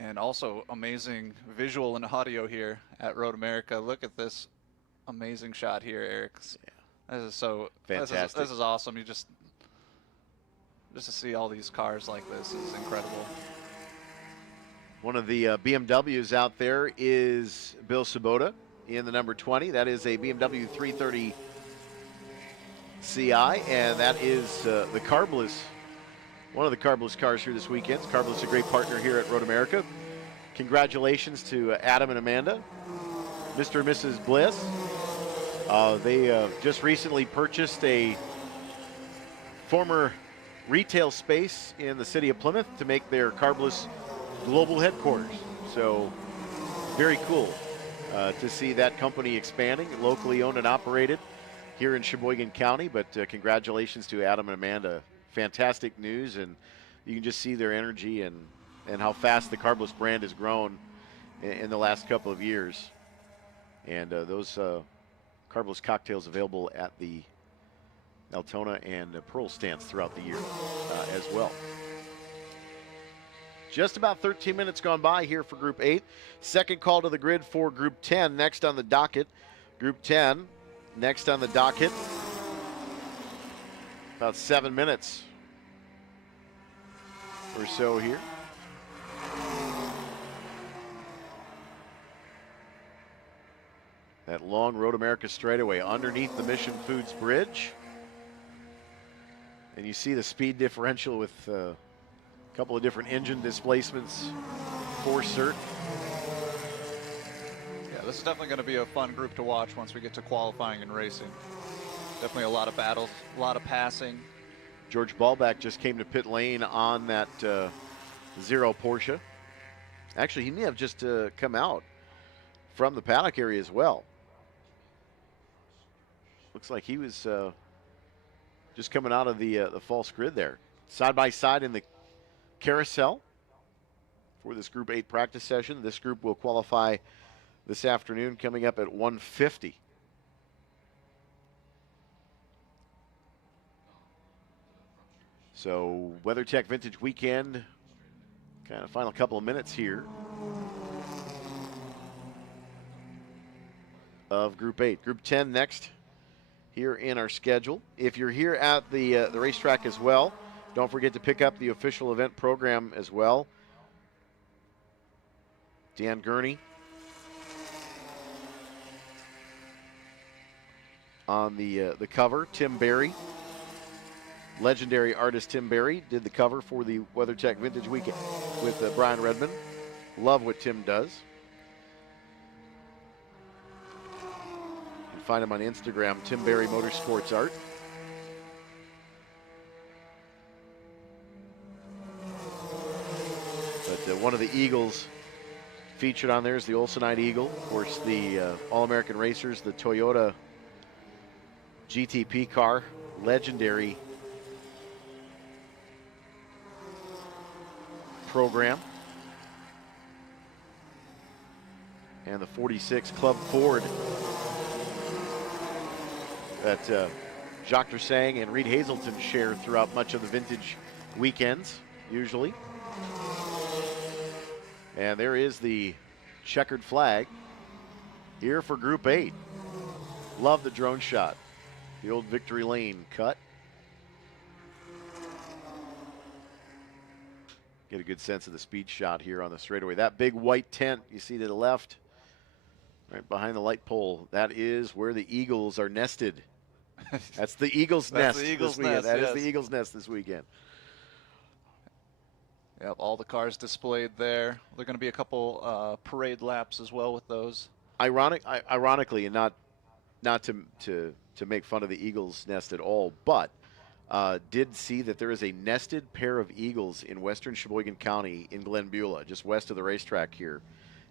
And also amazing visual and audio here at Road America. Look at this amazing shot here, Eric. Yeah. This is so fantastic. This is awesome. You just to see all these cars like this is incredible. One of the BMWs out there is Bill Sabota in the number 20. That is a BMW 330 Ci, and that is the carbless. One of the carbless cars here this weekend. Carbless is a great partner here at Road America. Congratulations to Adam and Amanda, Mr. and Mrs. Bliss. They just recently purchased a former retail space in the city of Plymouth to make their carbless global headquarters. So very cool to see that company expanding, locally owned and operated here in Sheboygan County. But congratulations to Adam and Amanda. Fantastic news, and you can just see their energy and how fast the carbless brand has grown in the last couple of years. And those carbless cocktails available at the Altona and Pearl stands throughout the year as well. Just about 13 minutes gone by here for Group 8. Second call to the grid for Group 10 next on the docket. Group 10 next on the docket. About 7 minutes or so here. That long Road America straightaway underneath the Mission Foods Bridge. And you see the speed differential with a couple of different engine displacements for cert. Yeah, this is definitely going to be a fun group to watch once we get to qualifying and racing. Definitely a lot of battles, a lot of passing. George Ballback just came to pit lane on that Zero Porsche. Actually, he may have just come out from the paddock area as well. Looks like he was just coming out of the false grid there. Side by side in the carousel for this Group 8 practice session. This group will qualify this afternoon, coming up at 1:50. So WeatherTech Vintage Weekend, kind of final couple of minutes here of Group 8. Group 10 next here in our schedule. If you're here at the racetrack as well, don't forget to pick up the official event program as well. Dan Gurney on the cover. Tim Berry, legendary artist Tim Berry, did the cover for the WeatherTech Vintage Weekend with Brian Redman. Love what Tim does. You can find him on Instagram, Tim Berry Motorsports Art. But one of the Eagles featured on there is the Olsenite Eagle. Of course, the All-American Racers, the Toyota GTP car, legendary program. And the 46 Club Ford that Jacques Dursang and Reed Hazelton share throughout much of the vintage weekends, usually. And there is the checkered flag here for Group 8. Love the drone shot. The old Victory Lane cut. Get a good sense of the speed shot here on the straightaway. That big white tent you see to the left, right behind the light pole, that is where the Eagles are nested. That's the Eagles' nest the Eagles' this weekend. nest, That is yes. the Eagles' nest this weekend. Yep, all the cars displayed there. There are going to be a couple parade laps as well with those. Ironically, and not to make fun of the Eagles' nest at all, but did see that there is a nested pair of eagles in western Sheboygan County in Glen Beulah, just west of the racetrack here.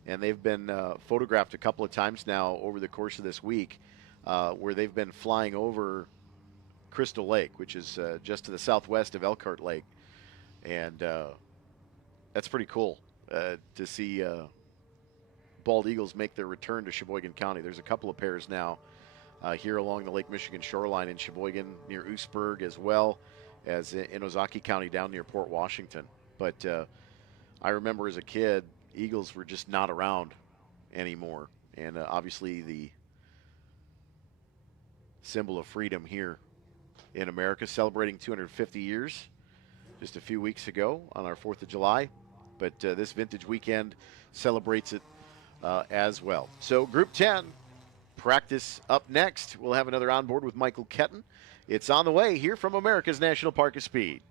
And they've been photographed a couple of times now over the course of this week, where they've been flying over Crystal Lake, which is just to the southwest of Elkhart Lake. And that's pretty cool to see bald eagles make their return to Sheboygan County. There's a couple of pairs now here along the Lake Michigan shoreline in Sheboygan, near Oostburg, as well as in Ozaukee County down near Port Washington. But I remember as a kid, eagles were just not around anymore. And obviously the symbol of freedom here in America, celebrating 250 years just a few weeks ago on our 4th of July. But this vintage weekend celebrates it as well. So Group 10 practice up next. We'll have another onboard with Michael Ketton. It's on the way here from America's National Park of Speed.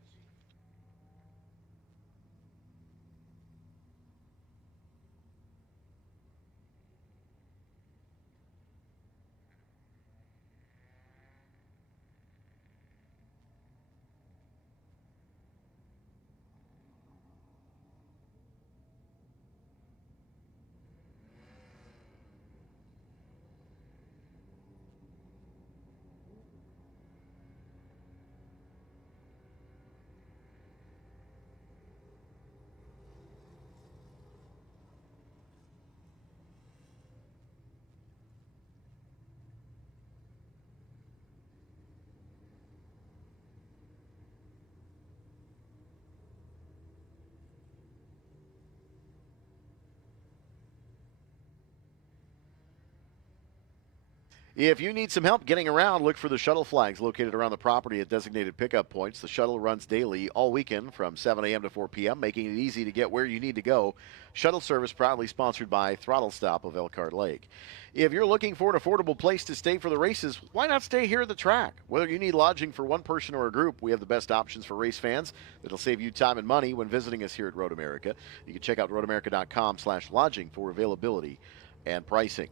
If you need some help getting around, look for the shuttle flags located around the property at designated pickup points. The shuttle runs daily all weekend from 7 a.m. to 4 p.m., making it easy to get where you need to go. Shuttle service proudly sponsored by Throttle Stop of Elkhart Lake. If you're looking for an affordable place to stay for the races, why not stay here at the track? Whether you need lodging for one person or a group, we have the best options for race fans that'll save you time and money when visiting us here at Road America. You can check out roadamerica.com/lodging for availability and pricing.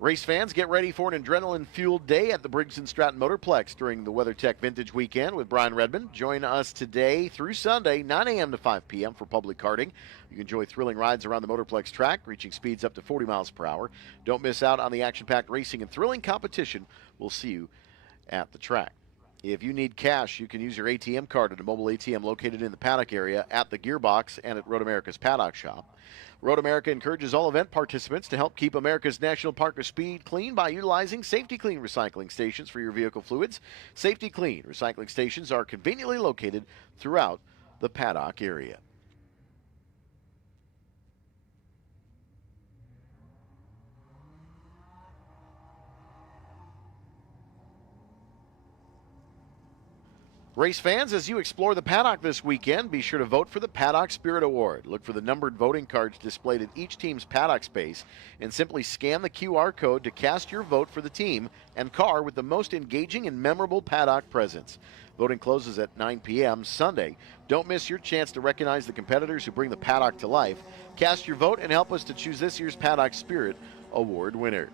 Race fans, get ready for an adrenaline-fueled day at the Briggs & Stratton Motorplex during the WeatherTech Vintage Weekend with Brian Redman. Join us today through Sunday, 9 a.m. to 5 p.m. for public karting. You can enjoy thrilling rides around the Motorplex track, reaching speeds up to 40 miles per hour. Don't miss out on the action-packed racing and thrilling competition. We'll see you at the track. If you need cash, you can use your ATM card at a mobile ATM located in the paddock area, at the Gearbox, and at Road America's Paddock Shop. Road America encourages all event participants to help keep America's National Park of Speed clean by utilizing Safety Clean recycling stations for your vehicle fluids. Safety Clean recycling stations are conveniently located throughout the paddock area. Race fans, as you explore the paddock this weekend, be sure to vote for the Paddock Spirit Award. Look for the numbered voting cards displayed at each team's paddock space and simply scan the QR code to cast your vote for the team and car with the most engaging and memorable paddock presence. Voting closes at 9 p.m. Sunday. Don't miss your chance to recognize the competitors who bring the paddock to life. Cast your vote and help us to choose this year's Paddock Spirit Award winner.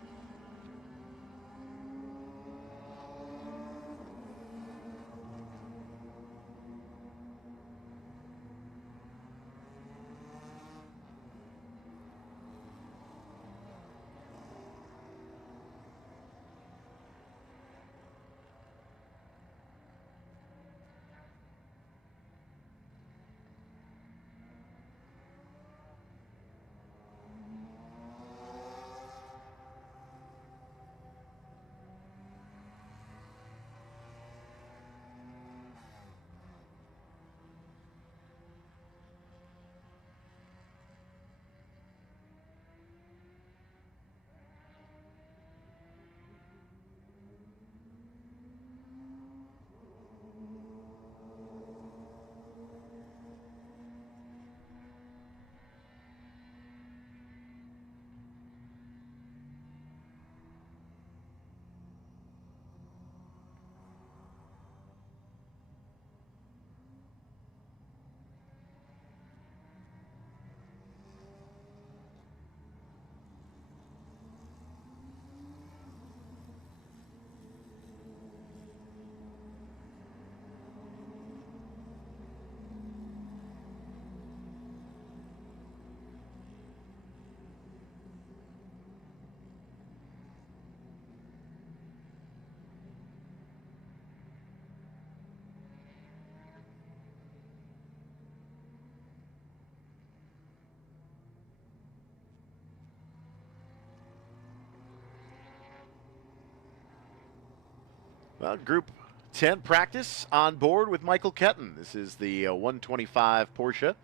Well, Group 10 practice on board with Michael Ketton. This is the 125 Porsche.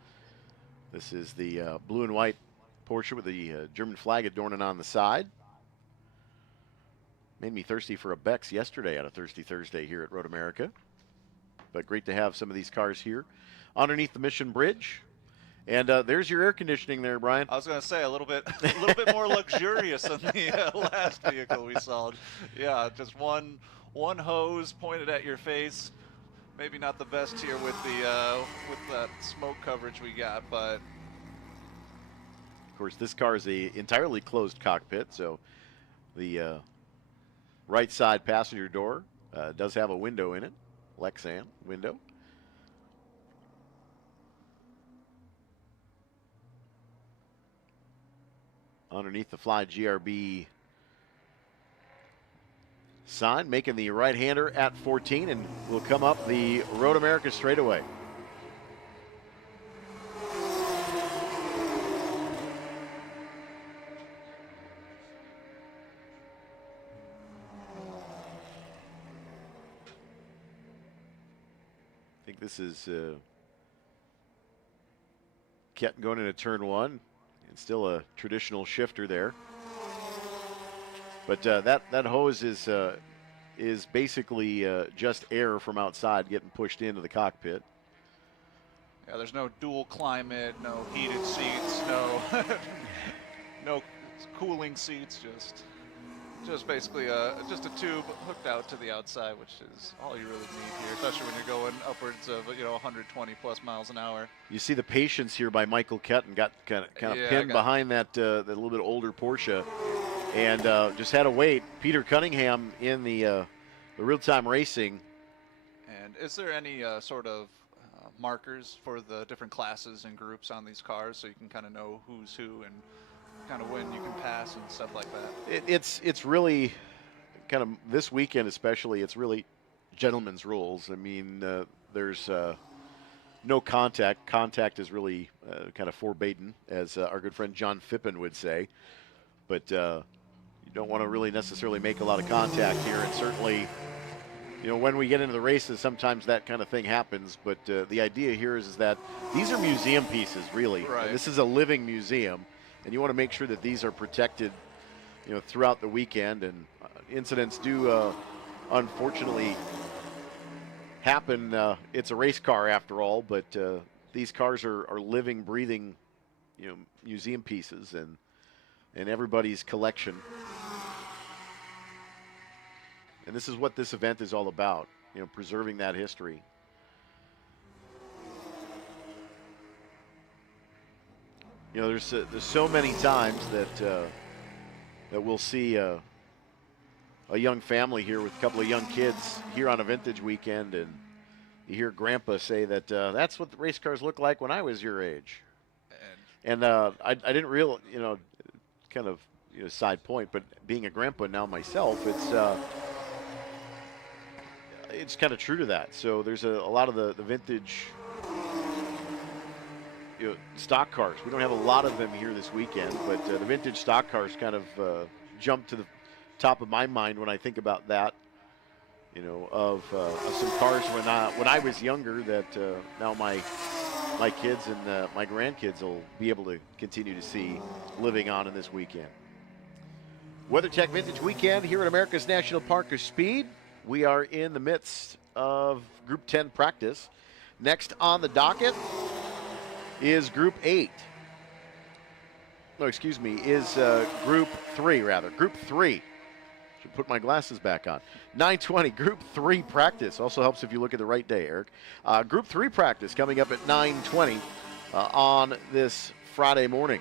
This is the blue and white Porsche with the German flag adorning on the side. Made me thirsty for a Bex yesterday on a Thirsty Thursday here at Road America. But great to have some of these cars here underneath the Mission Bridge. And there's your air conditioning there, Brian. I was going to say a little bit more luxurious than the last vehicle we saw. Yeah, just one hose pointed at your face. Maybe not the best here with that smoke coverage we got, but of course this car is a entirely closed cockpit, so the right side passenger door does have a window in it, Lexan window. Underneath the Fly GRB sign, making the right-hander at 14, and will come up the Road America straightaway. I think this is Ketton going into turn one. Still a traditional shifter there. But that hose is basically just air from outside getting pushed into the cockpit. Yeah, there's no dual climate, no heated seats, no no cooling seats, just basically just a tube hooked out to the outside, which is all you really need here, especially when you're going upwards of 120 plus miles an hour. You see the patience here by Michael Ketton, got kind of pinned behind that little bit older Porsche, and just had to wait. Peter Cunningham in the real-time racing. And is there any sort of markers for the different classes and groups on these cars, so you can kind of know who's who and kind of when you can pass and stuff like that? It's really kind of this weekend especially. It's really gentlemen's rules. I mean, there's no contact. Contact is really kind of forbidden, as our good friend John Phippen would say. But you don't want to really necessarily make a lot of contact here, and certainly, when we get into the races, sometimes that kind of thing happens. But the idea here is that these are museum pieces, really. Right. And this is a living museum, and you want to make sure that these are protected, throughout the weekend. And incidents do, unfortunately, happen. It's a race car after all, but these cars are living, breathing, museum pieces and everybody's collection. And this is what this event is all about, preserving that history. There's so many times that we'll see a young family here with a couple of young kids here on a vintage weekend, and you hear Grandpa say that that's what the race cars look like when I was your age. And I didn't realize, kind of side point, but being a grandpa now myself, it's kind of true to that. So there's a lot of the vintage stock cars. We don't have a lot of them here this weekend, but the vintage stock cars kind of jump to the top of my mind when I think about that. Of some cars when I was younger that now my kids and my grandkids will be able to continue to see living on in this weekend. WeatherTech Vintage Weekend here at America's National Park of Speed. We are in the midst of Group 10 practice. Next on the docket is Group 8. No, excuse me, is Group 3, rather. Group 3. Should put my glasses back on. 9:20, Group 3 practice. Also helps if you look at the right day, Eric. Group 3 practice coming up at 9:20 on this Friday morning.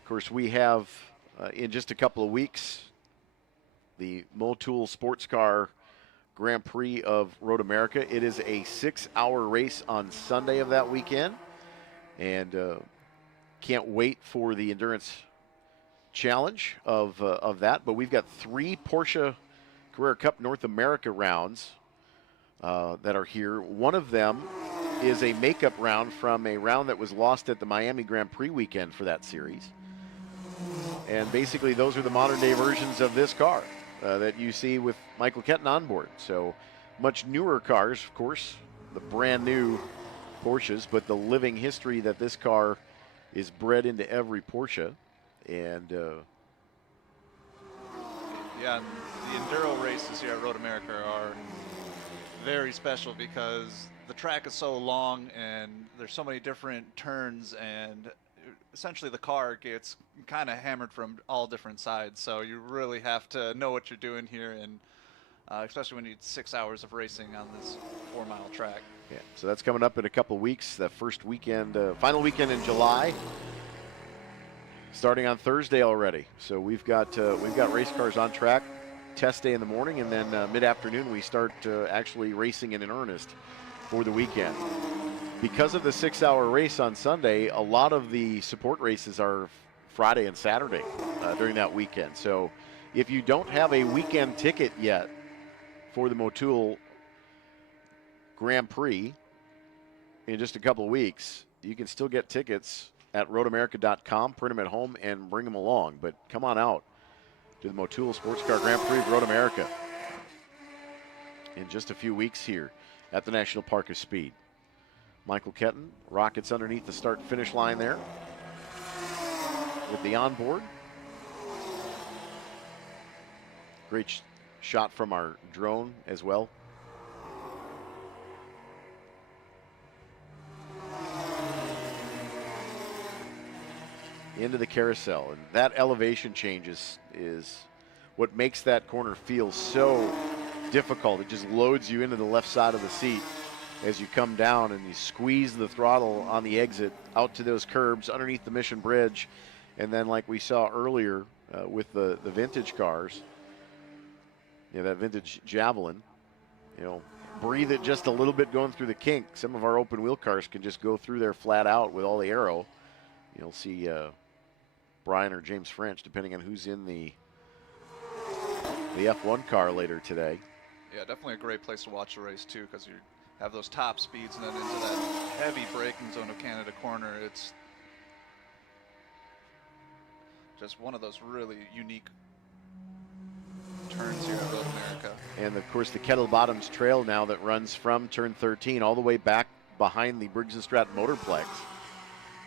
Of course, we have in just a couple of weeks the Motul Sports Car Grand Prix of Road America. It is a 6-hour race on Sunday of that weekend, and can't wait for the endurance challenge of that. But we've got 3 Porsche Carrera Cup North America rounds that are here. One of them is a makeup round from a round that was lost at the Miami Grand Prix weekend for that series. And basically, those are the modern-day versions of this car that you see with Michael Ketton on board. So much newer cars, of course, the brand-new Porsches, but the living history that this car is bred into every Porsche. And yeah, the enduro races here at Road America are very special because the track is so long and there's so many different turns, and essentially the car gets kind of hammered from all different sides. So you really have to know what you're doing here, and especially when you need 6 hours of racing on this 4-mile track. yeah, so that's coming up in a couple weeks. The first weekend, final weekend in July, starting on Thursday already. So we've got race cars on track. Test day in the morning, and then mid-afternoon we start actually racing in earnest for the weekend. Because of the 6-hour race on Sunday, a lot of the support races are Friday and Saturday during that weekend. So if you don't have a weekend ticket yet for the Motul Grand Prix in just a couple of weeks, you can still get tickets at roadamerica.com, print them at home, and bring them along. But come on out to the Motul Sports Car Grand Prix of Road America in just a few weeks here at the National Park of Speed. Michael Ketton, rockets underneath the start-finish line there with the onboard. Great shot from our drone as well. Into the carousel, and that elevation change is what makes that corner feel so difficult. It just loads you into the left side of the seat as you come down, and you squeeze the throttle on the exit out to those curbs underneath the Mission Bridge. And then, like we saw earlier with the vintage cars, that vintage Javelin, breathe it just a little bit going through the kink. Some of our open wheel cars can just go through there flat out with all the aero. You'll see Brian or James French, depending on who's in the F1 car later today. Yeah, definitely a great place to watch the race too, because you have those top speeds and then into that heavy braking zone of Canada Corner. It's just one of those really unique turns here in Road America. And of course the Kettle Bottoms Trail now that runs from turn 13 all the way back behind the Briggs & Stratton Motorplex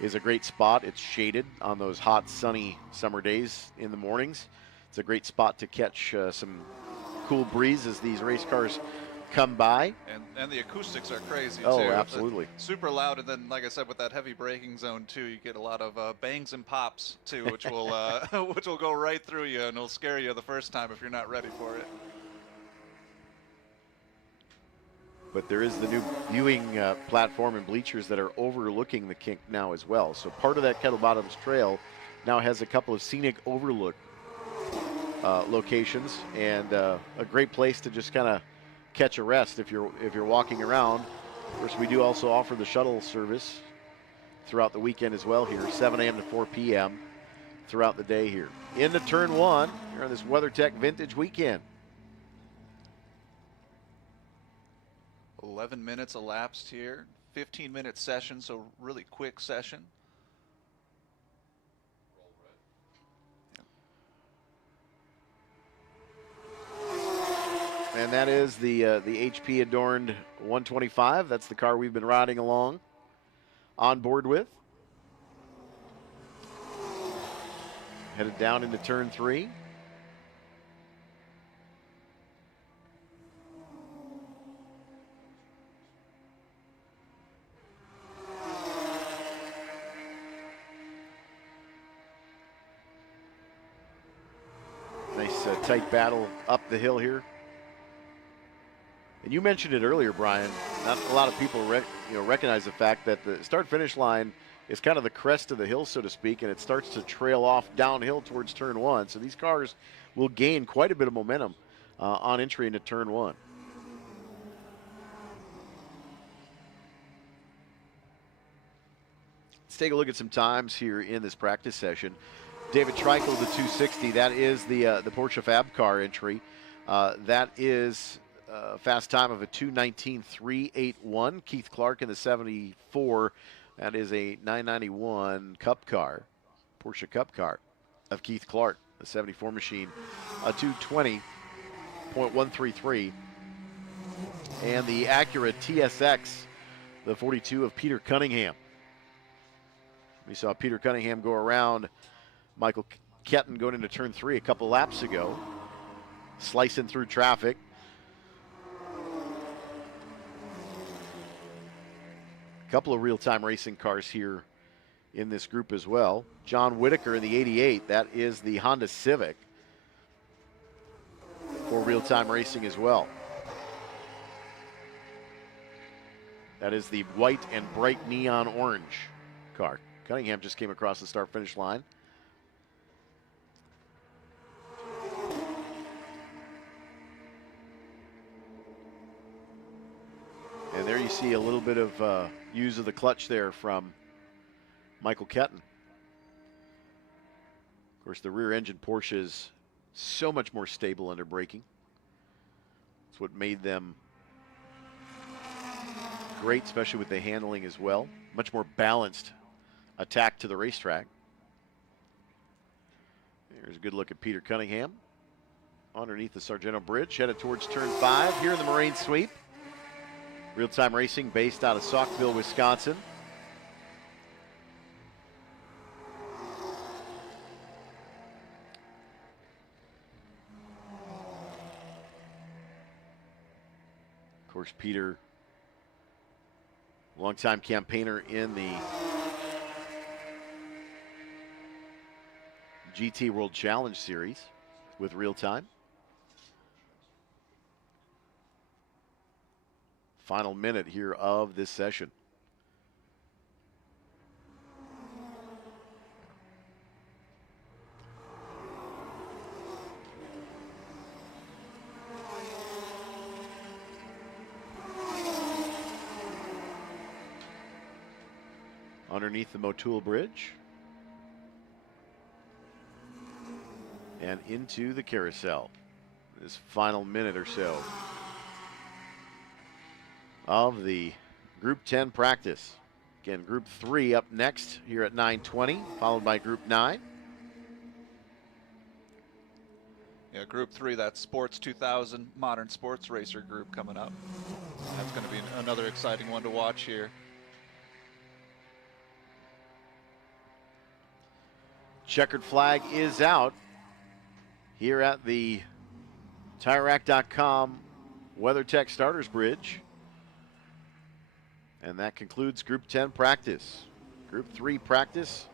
is a great spot. It's shaded on those hot, sunny summer days in the mornings. It's a great spot to catch some cool breeze as these race cars come by. And the acoustics are crazy too. Absolutely. Super loud, and then, like I said, with that heavy braking zone too, you get a lot of bangs and pops too, which will which will go right through you and will scare you the first time if you're not ready for it. But there is the new viewing platform and bleachers that are overlooking the kink now as well. So part of that Kettle Bottoms Trail now has a couple of scenic overlook locations, and a great place to just kind of catch a rest if you're walking around. Of course, we do also offer the shuttle service throughout the weekend as well here, 7 a.m. to 4 p.m. throughout the day here. Into turn 1 here on this WeatherTech Vintage Weekend. 11 minutes elapsed here, 15-minute session, so really quick session. And that is the HP adorned 125. That's the car we've been riding along on board with. Headed down into turn 3. Nice tight battle up the hill here. And you mentioned it earlier, Brian. Not a lot of people recognize the fact that the start-finish line is kind of the crest of the hill, so to speak, and it starts to trail off downhill towards turn 1. So these cars will gain quite a bit of momentum on entry into turn 1. Let's take a look at some times here in this practice session. David Treichel, the 260, that is the Porsche Fab car entry. That is a fast time of a 2:19.381. Keith Clark in the 74, that is a 991 Cup car, Porsche Cup car of Keith Clark, the 74 machine, a 2:20.133. And the Acura TSX, the 42 of Peter Cunningham. We saw Peter Cunningham go around Michael Ketton going into turn 3 a couple laps ago, slicing through traffic. A couple of real-time racing cars here in this group as well. John Whitaker in the 88, that is the Honda Civic for real-time racing as well. That is the white and bright neon orange car. Cunningham just came across the start-finish line. And there you see a little bit of use of the clutch there from Michael Ketton. Of course, the rear engine Porsche is so much more stable under braking. It's what made them great, especially with the handling as well. Much more balanced attack to the racetrack. Here's a good look at Peter Cunningham underneath the Sargento Bridge, headed towards turn 5 here in the Marine Sweep. Real-Time Racing based out of Saukville, Wisconsin. Of course, Peter, longtime campaigner in the GT World Challenge Series with Real-Time. Final minute here of this session. Underneath the Motul Bridge. And into the carousel. This final minute or so of the Group 10 practice. Again, Group 3 up next here at 9:20, followed by Group 9. Yeah, Group 3, that's Sports 2000 Modern Sports Racer group coming up. That's going to be another exciting one to watch here. Checkered flag is out here at the TireRack.com WeatherTech Starters Bridge. And that concludes Group 10 practice. Group 3 practice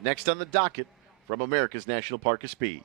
next on the docket from America's National Park of Speed.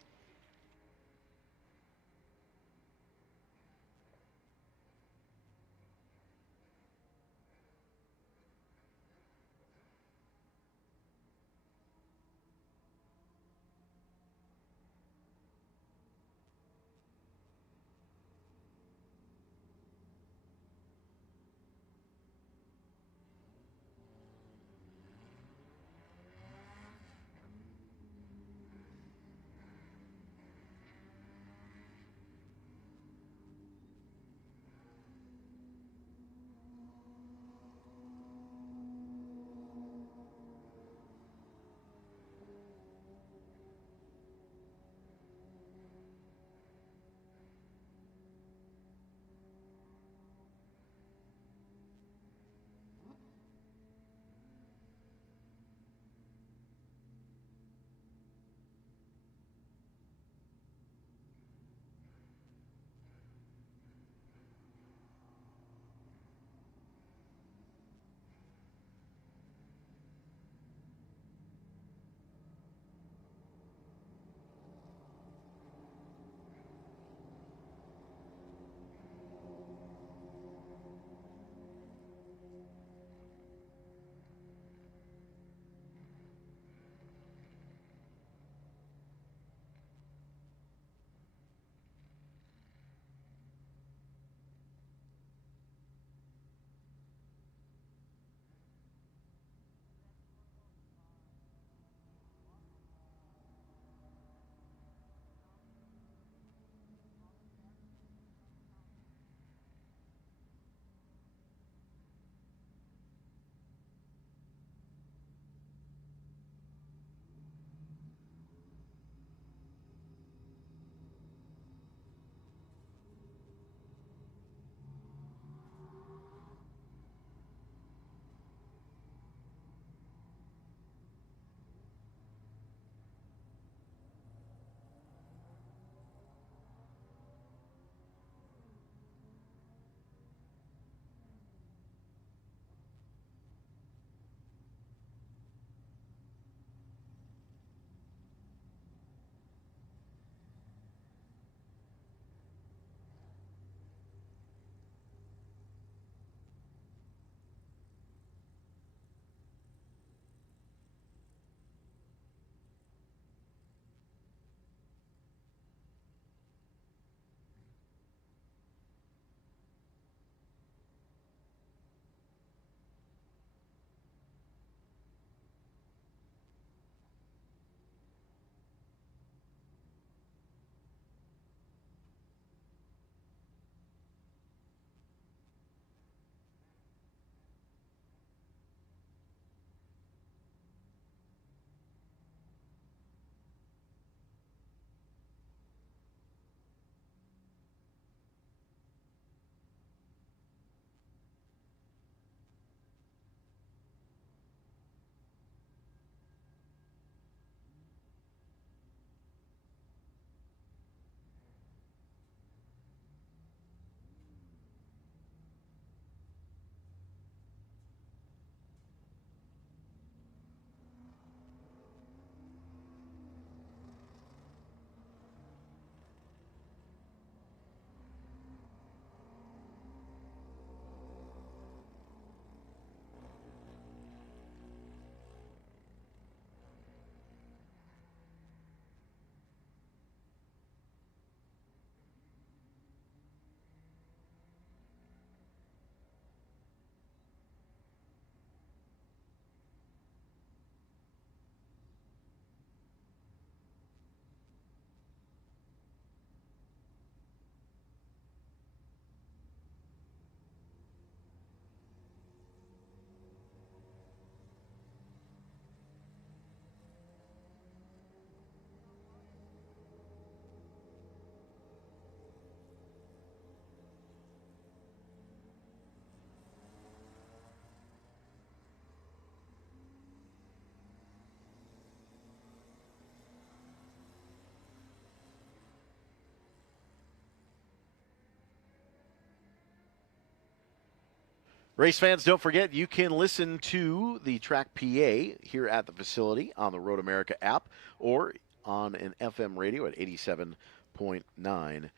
Race fans, don't forget you can listen to the Track PA here at the facility on the Road America app or on an FM radio at 87.9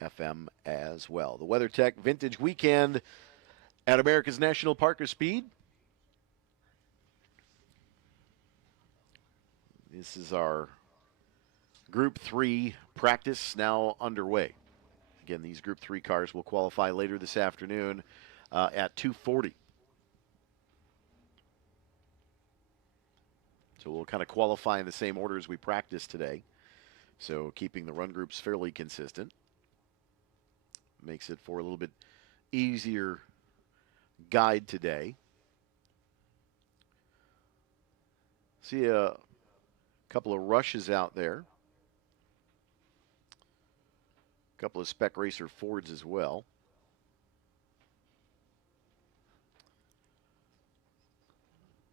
FM as well. The WeatherTech Vintage Weekend at America's National Park of Speed. This is our Group 3 practice now underway. Again, these Group 3 cars will qualify later this afternoon at 2:40. So we'll kind of qualify in the same order as we practiced today. So keeping the run groups fairly consistent. Makes it for a little bit easier guide today. See a couple of rushes out there. A couple of Spec Racer Fords as well.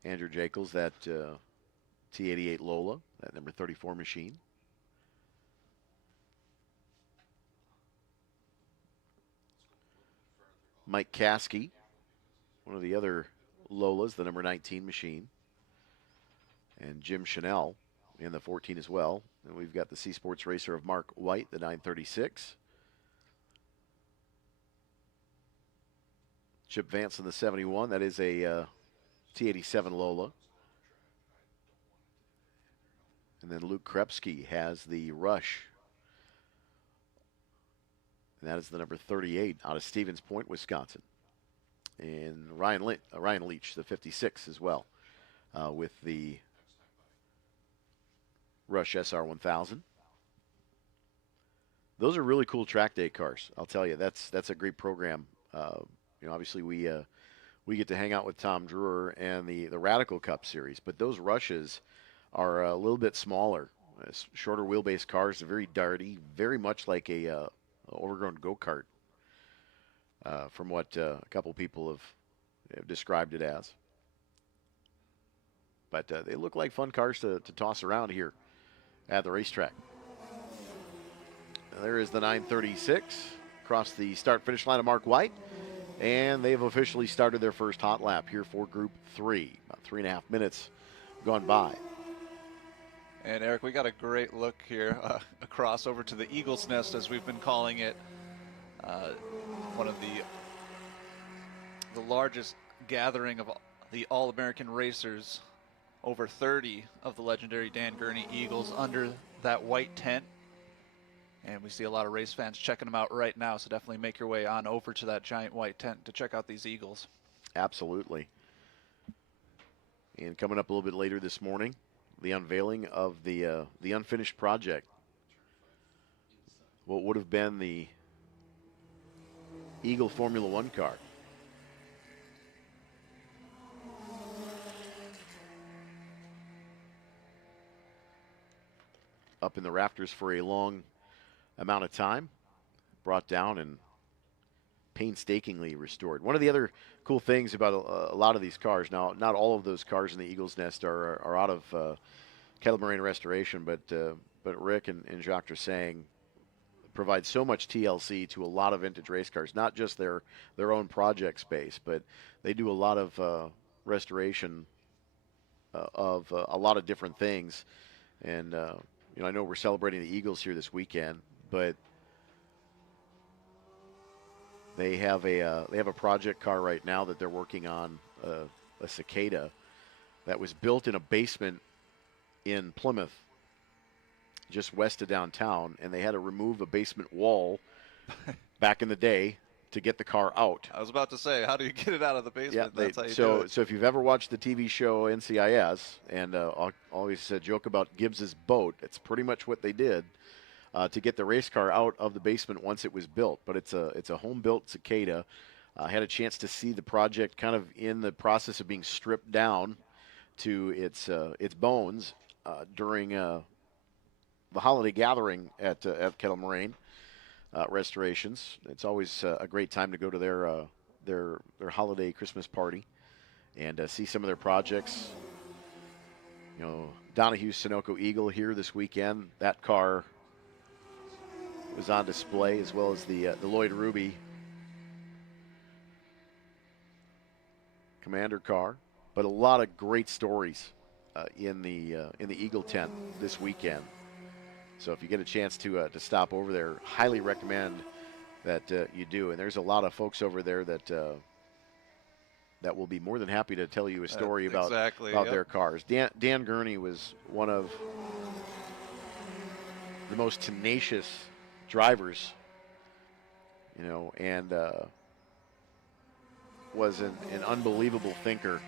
Andrew Jacobs, that T88 Lola, that number 34 machine. Mike Caskey, one of the other Lolas, the number 19 machine. And Jim Chanel in the 14 as well. And we've got the C Sports Racer of Mark White, the 936. Chip Vance in the 71. That is a T87 Lola. And then Luke Krepsky has the Rush. And that is the number 38 out of Stevens Point, Wisconsin. And Ryan Leach, the 56 as well, with the Rush SR1000. Those are really cool track day cars. I'll tell you, that's a great program. Obviously we get to hang out with Tom Drewer and the Radical Cup series, but those Rushes are a little bit smaller, shorter wheelbase cars. They're very darty, very much like a overgrown go-kart, from what a couple people have described it as. But they look like fun cars to toss around here at the racetrack. There is the 936 across the start-finish line of Mark White. And they've officially started their first hot lap here for Group 3. About 3.5 minutes gone by. And Eric, we got a great look here across over to the Eagle's Nest, as we've been calling it. One of the largest gathering of the All-American racers. Over 30 of the legendary Dan Gurney Eagles under that white tent. And we see a lot of race fans checking them out right now, so definitely make your way on over to that giant white tent to check out these Eagles. Absolutely. And coming up a little bit later this morning, the unveiling of the unfinished project. What would have been the Eagle Formula One car. Up in the rafters for a long amount of time, brought down and painstakingly restored. One of the other cool things about a lot of these cars, now not all of those cars in the Eagle's Nest are out of Kettle Moraine Restoration, but Rick and Jacques Tressang provide so much TLC to a lot of vintage race cars, not just their own project space, but they do a lot of restoration of a lot of different things. And I know we're celebrating the Eagles here this weekend, but they have a project car right now that they're working on, a Cicada that was built in a basement in Plymouth, just west of downtown, and they had to remove a basement wall back in the day to get the car out. I was about to say, how do you get it out of the basement? Yeah, That's how you do it. So if you've ever watched the TV show NCIS, and always joke about Gibbs's boat, it's pretty much what they did to get the race car out of the basement once it was built. But it's a home-built Cicada. I had a chance to see the project kind of in the process of being stripped down to its bones during the holiday gathering at Kettle Moraine Restorations. It's always a great time to go to their holiday Christmas party and see some of their projects. Donahue's Sunoco Eagle here this weekend. That car was on display, as well as the Lloyd Ruby Commander car, but a lot of great stories in the Eagle tent this weekend. So if you get a chance to stop over there, highly recommend that you do. And there's a lot of folks over there that that will be more than happy to tell you a story about their cars. Dan Gurney was one of the most tenacious drivers, you know, and was an unbelievable thinker.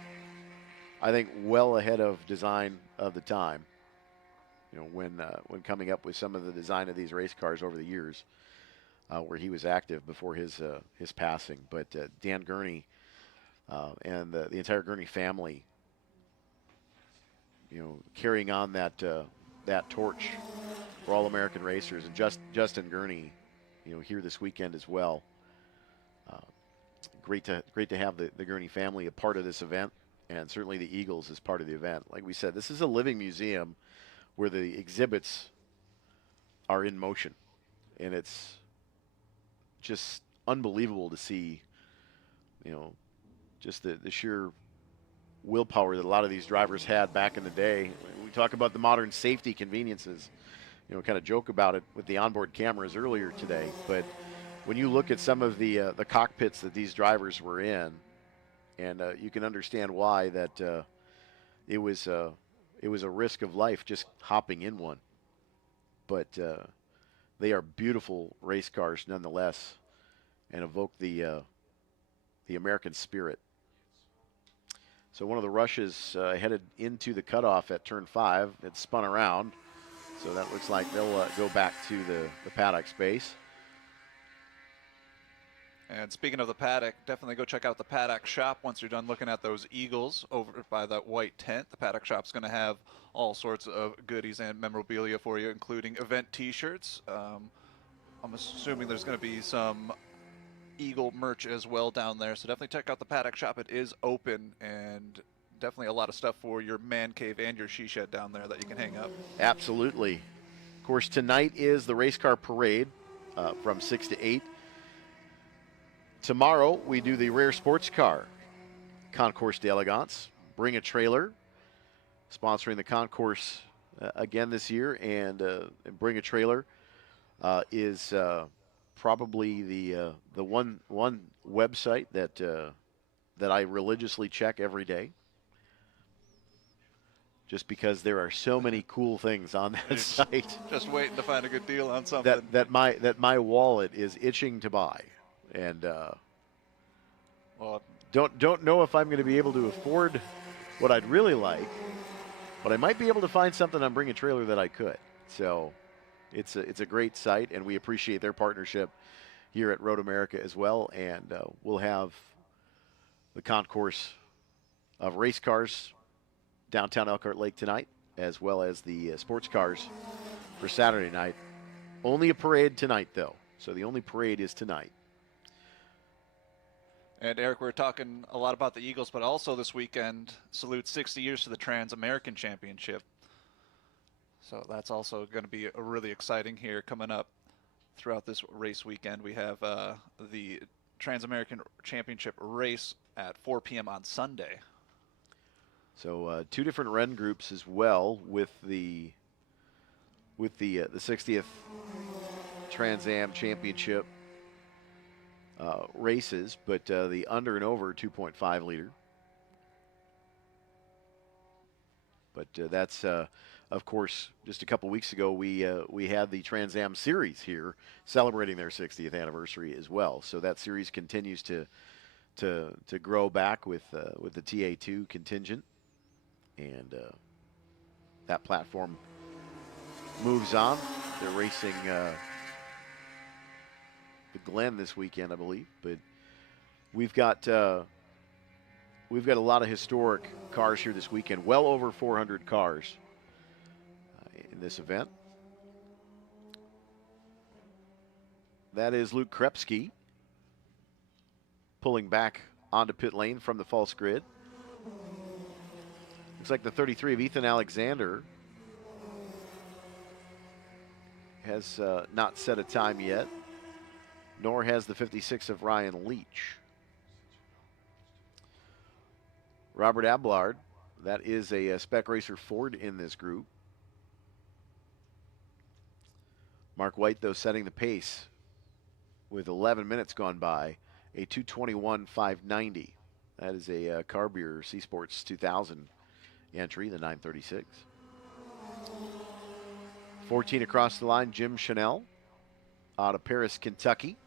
I think well ahead of design of the time, you know, when coming up with some of the design of these race cars over the years, where he was active before his passing. But Dan Gurney and the entire Gurney family, you know, carrying on that torch for all American racers, and Justin Gurney, you know, here this weekend as well. Great to have the Gurney family a part of this event, and certainly the Eagles as part of the event. Like we said, this is a living museum where the exhibits are in motion, and it's just unbelievable to see, you know, just the sheer willpower that a lot of these drivers had back in the day. We talk about the modern safety conveniences, you know, kind of joke about it with the onboard cameras earlier today, but when you look at some of the cockpits that these drivers were in, and you can understand why that it was a risk of life just hopping in one. But they are beautiful race cars nonetheless, and evoke the American spirit. So one of the rushes headed into the cutoff at turn 5. It spun around, so that looks like they'll go back to the paddock space. And speaking of the paddock, definitely go check out the paddock shop once you're done looking at those Eagles over by that white tent. The paddock shop's going to have all sorts of goodies and memorabilia for you, including event T-shirts. I'm assuming there's going to be some Eagle merch as well down there, so definitely check out the paddock shop. It is open, and definitely a lot of stuff for your man cave and your she shed down there that you can hang up. Absolutely. Of course, tonight is the race car parade from 6 to 8. Tomorrow, we do the rare sports car Concours d'Elegance. Bring a trailer, sponsoring the Concours again this year, and Bring a Trailer is probably the one website that I religiously check every day, just because there are so many cool things on that site. Just waiting to find a good deal on something that my wallet is itching to buy. And well, don't know if I'm going to be able to afford what I'd really like, but I might be able to find something on Bring a Trailer that I could. So it's a great site, and we appreciate their partnership here at Road America as well. And we'll have the concourse of race cars downtown Elkhart Lake tonight, as well as the sports cars for Saturday night. Only a parade tonight, though. So the only parade is tonight. And Eric, we're talking a lot about the Eagles, but also this weekend, salute 60 years to the Trans-American Championship. So that's also going to be really exciting here coming up throughout this race weekend. We have the Trans-American Championship race at 4 p.m. on Sunday. So 2 different run groups as well with the 60th Trans Am Championship races, but the under and over 2.5 liter. But that's of course, just a couple weeks ago we had the Trans Am Series here celebrating their 60th anniversary as well. So that series continues to grow back with the TA2 contingent, and that platform moves on. They're racing the Glen this weekend, I believe, but we've got a lot of historic cars here this weekend. Well over 400 cars in this event. That is Luke Krepsky pulling back onto pit lane from the false grid. Looks like the 33 of Ethan Alexander has not set a time yet, nor has the 56 of Ryan Leach. Robert Ablard. That is a Spec Racer Ford in this group. Mark White, though, setting the pace with 11 minutes gone by, a 2:21.590. That is a Carbier C Sports 2000 entry, the 936. 14 across the line, Jim Chanel out of Paris, Kentucky.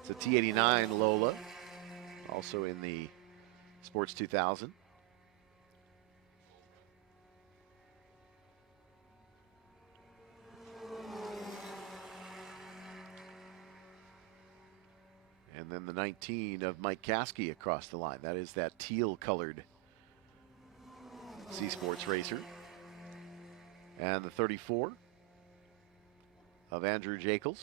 It's a T89 Lola, also in the Sports 2000. And then the 19 of Mike Caskey across the line. That is that teal-colored C Sports racer. And the 34 of Andrew Jekyll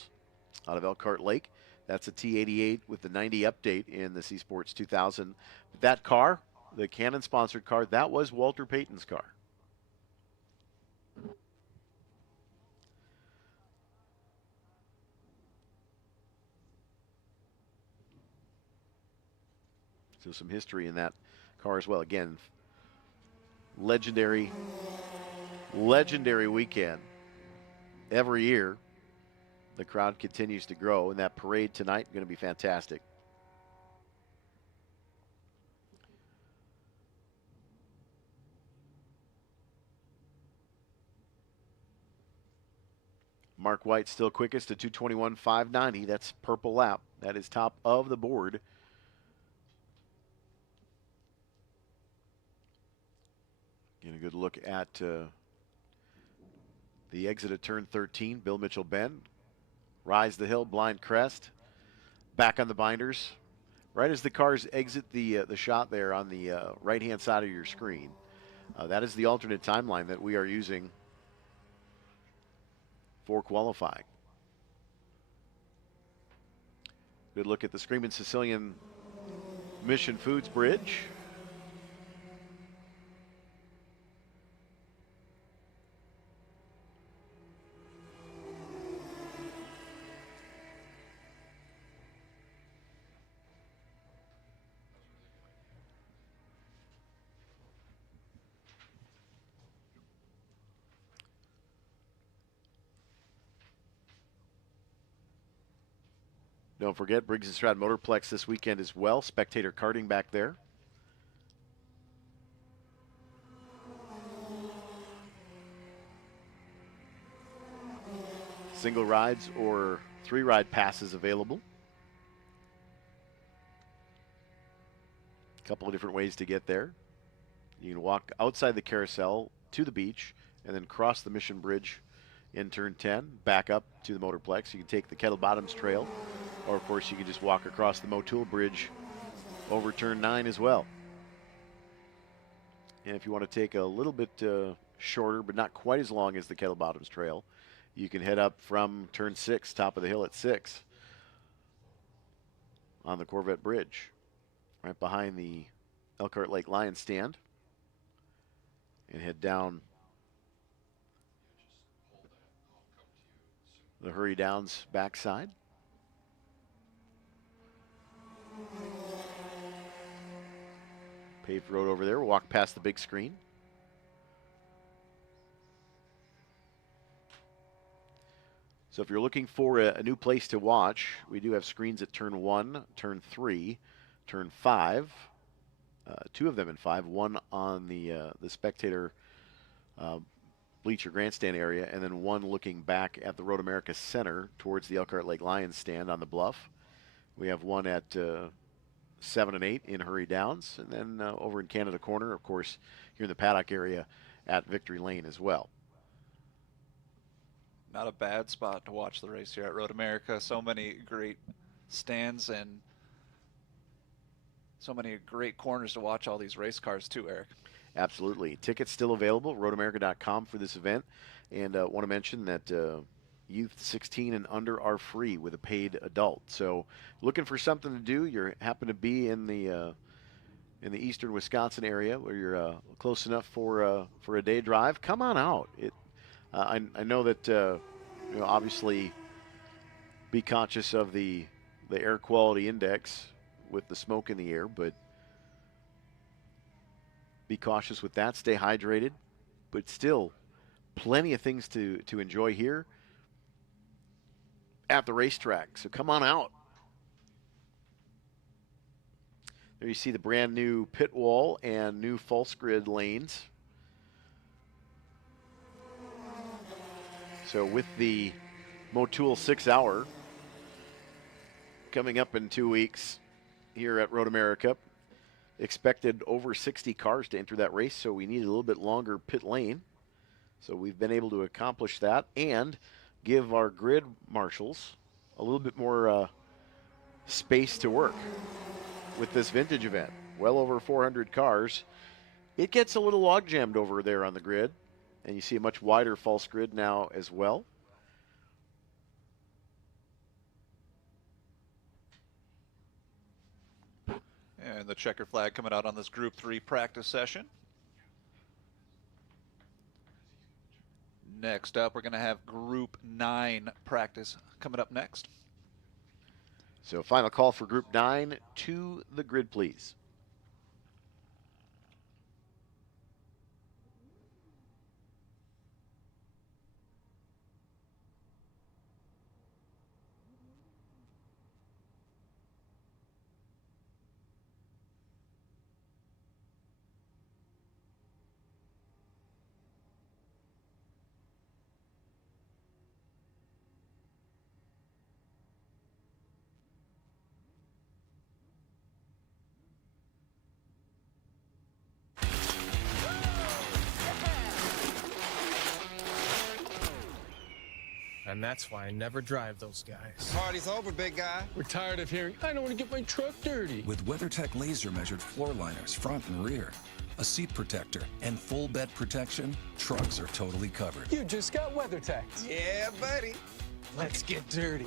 out of Elkhart Lake. That's a T88 with the 90 update in the C Sports 2000. That car, the Canon-sponsored car, that was Walter Payton's car. So some history in that car as well. Again, legendary weekend. Every year, the crowd continues to grow, and that parade tonight is going to be fantastic. Mark White still quickest at 2:21.590. That's purple lap. That is top of the board. Get a good look at the exit at turn 13. Bill Mitchell bend. Rise the hill, blind crest. Back on the binders. Right as the cars exit the shot there on the right-hand side of your screen. That is the alternate timeline that we are using for qualifying. Good look at the Screamin' Sicilian Mission Foods Bridge. Don't forget, Briggs & Stroud Motorplex this weekend as well. Spectator karting back there. Single rides or 3-ride passes available. A couple of different ways to get there. You can walk outside the carousel to the beach and then cross the Mission Bridge in turn 10, back up to the Motorplex. You can take the Kettle Bottoms Trail, or of course you can just walk across the Motul Bridge over turn 9 as well. And if you want to take a little bit shorter, but not quite as long as the Kettle Bottoms Trail, you can head up from turn 6, top of the hill at 6, on the Corvette Bridge, right behind the Elkhart Lake Lion stand, and head down the Hurry Downs backside. Paved road over there. We'll walk past the big screen. So if you're looking for a new place to watch, we do have screens at turn 1, turn 3, turn 5. 2 of them in 5. One on the spectator bleacher grandstand area, and then one looking back at the Road America Center towards the Elkhart Lake Lions stand on the bluff. We have one at 7 and 8 in Hurry Downs, and then over in Canada Corner, of course, here in the paddock area at Victory Lane as well. Not a bad spot to watch the race here at Road America. So many great stands and so many great corners to watch all these race cars too, Eric. Absolutely. Tickets still available, roadamerica.com for this event. And want to mention that youth 16 and under are free with a paid adult. So looking for something to do, you happen to be in the eastern Wisconsin area where you're close enough for a day drive, come on out. I know that obviously be conscious of the air quality index with the smoke in the air, but be cautious with that. Stay hydrated, but still plenty of things to enjoy here at the racetrack. So come on out. There you see the brand new pit wall and new false grid lanes. So with the Motul 6 Hour coming up in 2 weeks here at Road America, expected over 60 cars to enter that race, so we need a little bit longer pit lane. So we've been able to accomplish that and give our grid marshals a little bit more space to work with this vintage event. Well over 400 cars. It gets a little log jammed over there on the grid, and you see a much wider false grid now as well. And the checker flag coming out on this Group 3 practice session. Next up, we're going to have Group 9 practice coming up next. So final call for Group 9 to the grid, please. And that's why I never drive those guys. Party's over, big guy. We're tired of hearing, I don't want to get my truck dirty. With WeatherTech laser-measured floor liners front and rear, a seat protector, and full bed protection, trucks are totally covered. You just got WeatherTech. Yeah, buddy. Let's get dirty.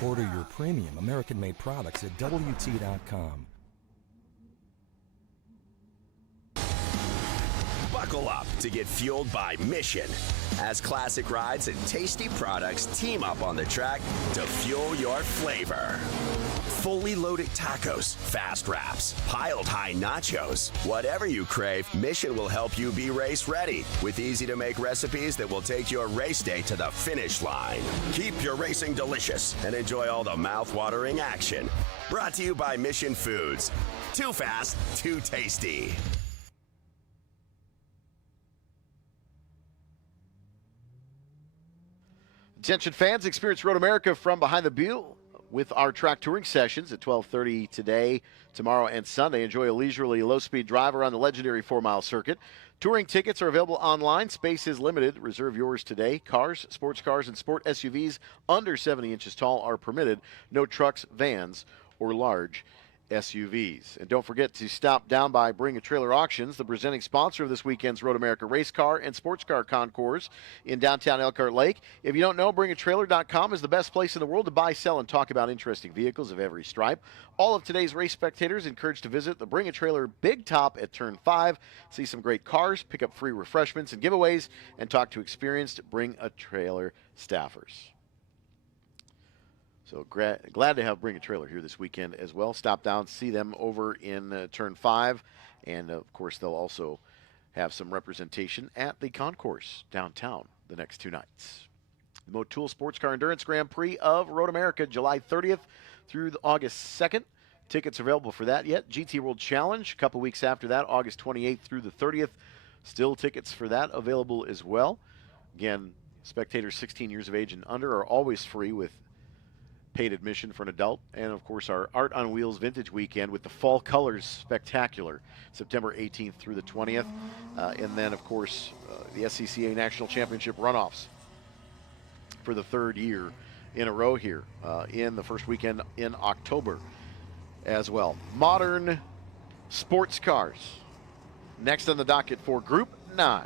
Order your premium American-made products at WT.com. Buckle up to get fueled by Mission as classic rides and tasty products team up on the track to fuel your flavor. Fully loaded tacos, fast wraps, piled high nachos. Whatever you crave, Mission will help you be race ready with easy to make recipes that will take your race day to the finish line. Keep your racing delicious and enjoy all the mouth-watering action. Brought to you by Mission Foods. Too fast, too tasty. Attention fans, experience Road America from behind the wheel with our track touring sessions at 12:30 today, tomorrow, and Sunday. Enjoy a leisurely low-speed drive around the legendary 4-mile circuit. Touring tickets are available online. Space is limited. Reserve yours today. Cars, sports cars, and sport SUVs under 70 inches tall are permitted. No trucks, vans, or large SUVs. And don't forget to stop down by Bring a Trailer Auctions, the presenting sponsor of this weekend's Road America race car and sports car concours in downtown Elkhart Lake. If you don't know, BringATrailer.com is the best place in the world to buy, sell, and talk about interesting vehicles of every stripe. All of today's race spectators encouraged to visit the Bring a Trailer Big Top at Turn 5, see some great cars, pick up free refreshments and giveaways, and talk to experienced Bring a Trailer staffers. So glad to have Bring a Trailer here this weekend as well. Stop down, see them over in Turn 5. And, of course, they'll also have some representation at the concourse downtown the next 2 nights. The Motul Sports Car Endurance Grand Prix of Road America, July 30th through August 2nd. Tickets available for that yet. GT World Challenge, a couple weeks after that, August 28th through the 30th. Still tickets for that available as well. Again, spectators 16 years of age and under are always free with paid admission for an adult. And of course our Art on Wheels Vintage Weekend with the Fall Colors Spectacular, September 18th through the 20th. And then of course the SCCA National Championship runoffs for the 3rd year in a row here in the first weekend in October as well. Modern sports cars next on the docket for Group 9.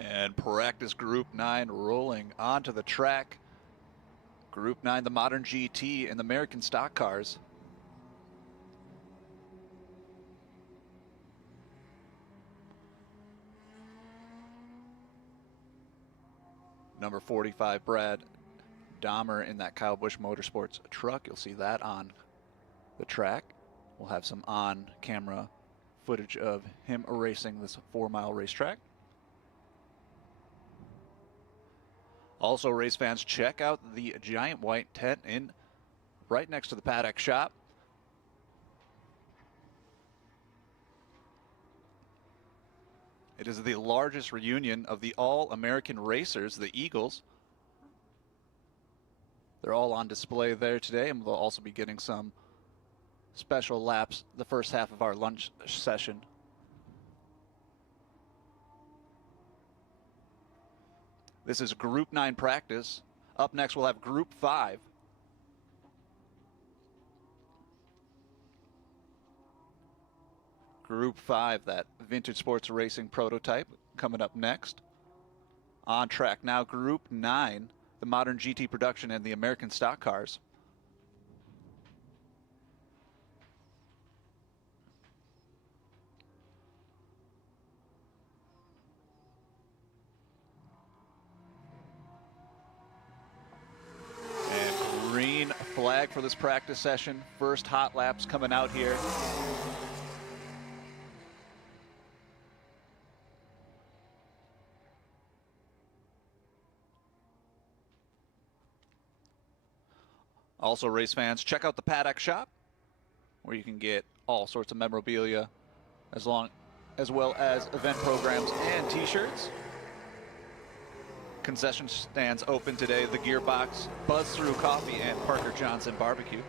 And practice Group 9 rolling onto the track. Group 9, the modern GT and the American stock cars. Number 45, Brad Dahmer in that Kyle Busch Motorsports truck. You'll see that on the track. We'll have some on-camera footage of him racing this 4-mile racetrack. Also, race fans, check out the giant white tent in right next to the paddock shop. It is the largest reunion of the All-American racers, the Eagles. They're all on display there today, and we'll also be getting some special laps the first half of our lunch session. This is Group 9 practice. Up next, we'll have Group 5. Group 5, that vintage sports racing prototype, coming up next. On track now, Group 9, the modern GT production and the American stock cars. And green flag for this practice session. First hot laps coming out here. Also, race fans, check out the paddock shop, where you can get all sorts of memorabilia, as well as event programs and t-shirts. Concession stands open today. The Gearbox, Buzz Through Coffee, and Parker Johnson Barbecue.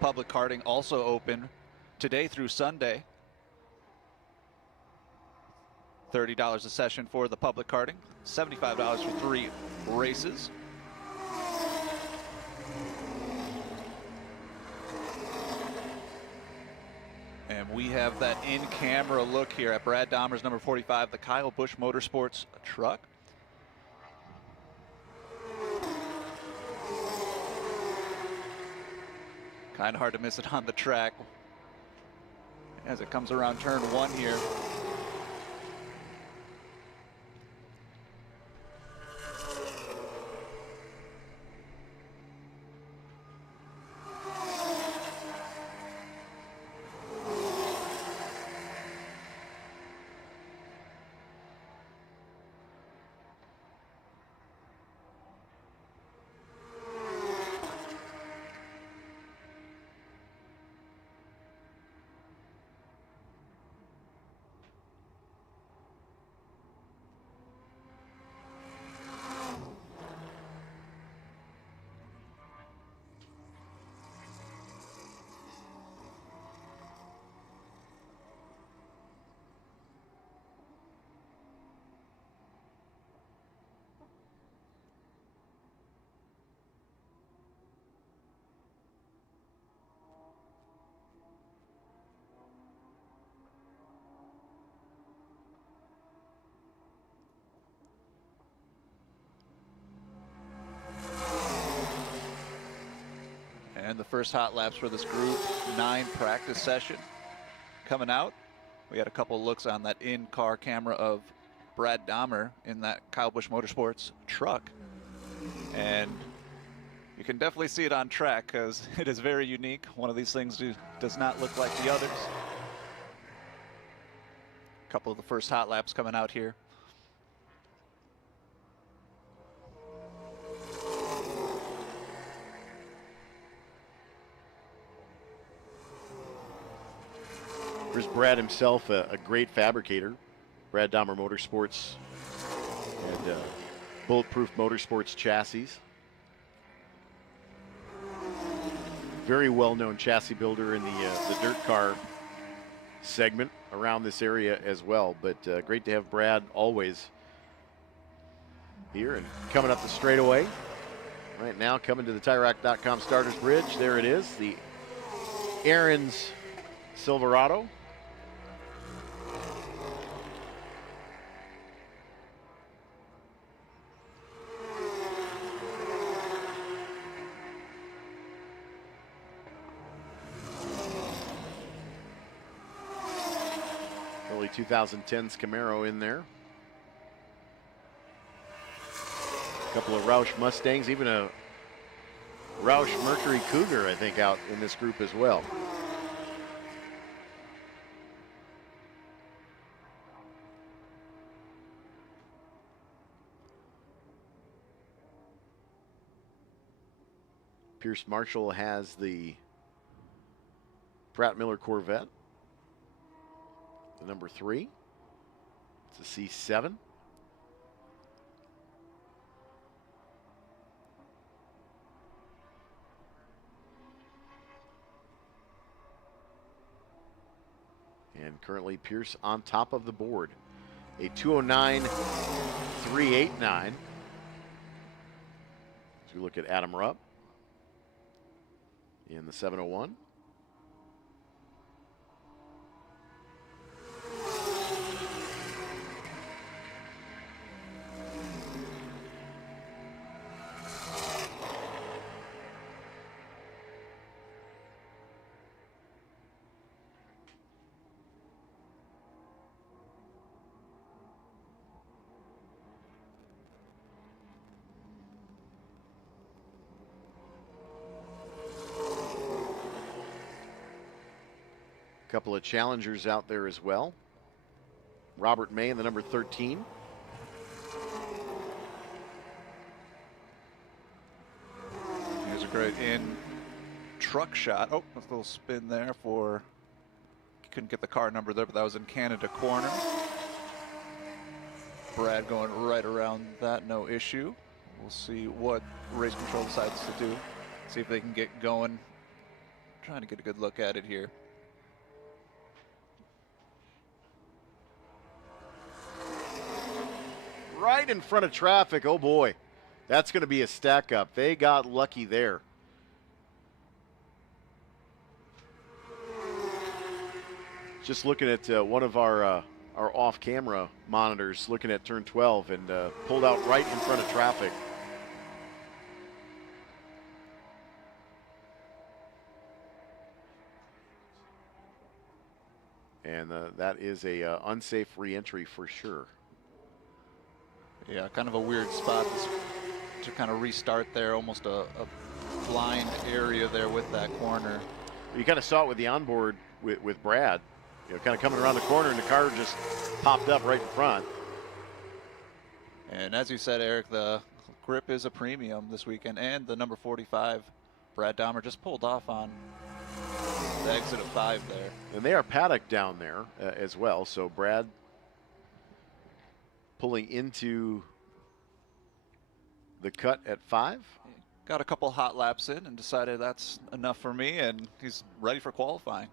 Public karting also open today through Sunday. $30 a session for the public karting, $75 for 3 races. And we have that in-camera look here at Brad Dahmer's number 45, the Kyle Busch Motorsports truck. Kind of hard to miss it on the track as it comes around turn 1 here. And the first hot laps for this Group 9 practice session coming out. We had a couple looks on that in-car camera of Brad Dahmer in that Kyle Busch Motorsports truck. And you can definitely see it on track because it is very unique. One of these things does not look like the others. A couple of the first hot laps coming out here. Here's Brad himself, a great fabricator. Brad Dahmer Motorsports and Bulletproof Motorsports chassis. Very well-known chassis builder in the dirt car segment around this area as well. But great to have Brad always here and coming up the straightaway. Right now, coming to the TireRack.com Starters Bridge. There it is, the Aaron's Silverado. 2010's Camaro in there. A couple of Roush Mustangs, even a Roush Mercury Cougar, I think, out in this group as well. Pierce Marshall has the Pratt Miller Corvette, the number 3. It's a C7. And currently Pierce on top of the board. A 209.389. As we look at Adam Rupp in the 701. Couple of challengers out there as well. Robert May in the number 13. Here's a great in truck shot. Oh, a little spin there for, couldn't get the car number there, but that was in Canada corner. Brad going right around that, no issue. We'll see what race control decides to do. See if they can get going. Trying to get a good look at it here. Right in front of traffic. Oh boy, that's going to be a stack up. They got lucky there. Just looking at one of our off-camera monitors, looking at turn 12, and pulled out right in front of traffic. And that is a unsafe re-entry for sure. Yeah, kind of a weird spot to kind of restart there, almost a blind area there with that corner. You kind of saw it with the onboard with Brad, you know, kind of coming around the corner, and the car just popped up right in front. And as you said, Eric, the grip is a premium this weekend, and the number 45, Brad Dahmer, just pulled off on the exit of 5 there. And they are paddock down there as well, so Brad pulling into the cut at 5. Got a couple hot laps in and decided that's enough for me, and he's ready for qualifying.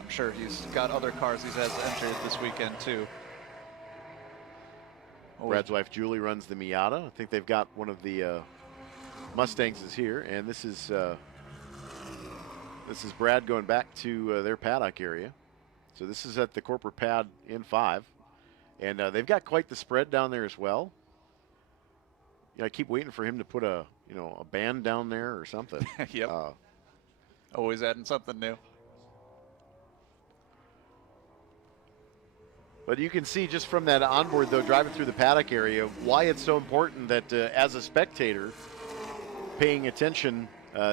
I'm sure he's got other cars he's has entered this weekend too. Brad's wife Julie runs the Miata. I think they've got one of the Mustangs is here, and this is Brad going back to their paddock area. So this is at the corporate pad in 5. And they've got quite the spread down there as well. You know, I keep waiting for him to put a band down there or something. Yep. Always adding something new. But you can see just from that onboard, though, driving through the paddock area, why it's so important that as a spectator, paying attention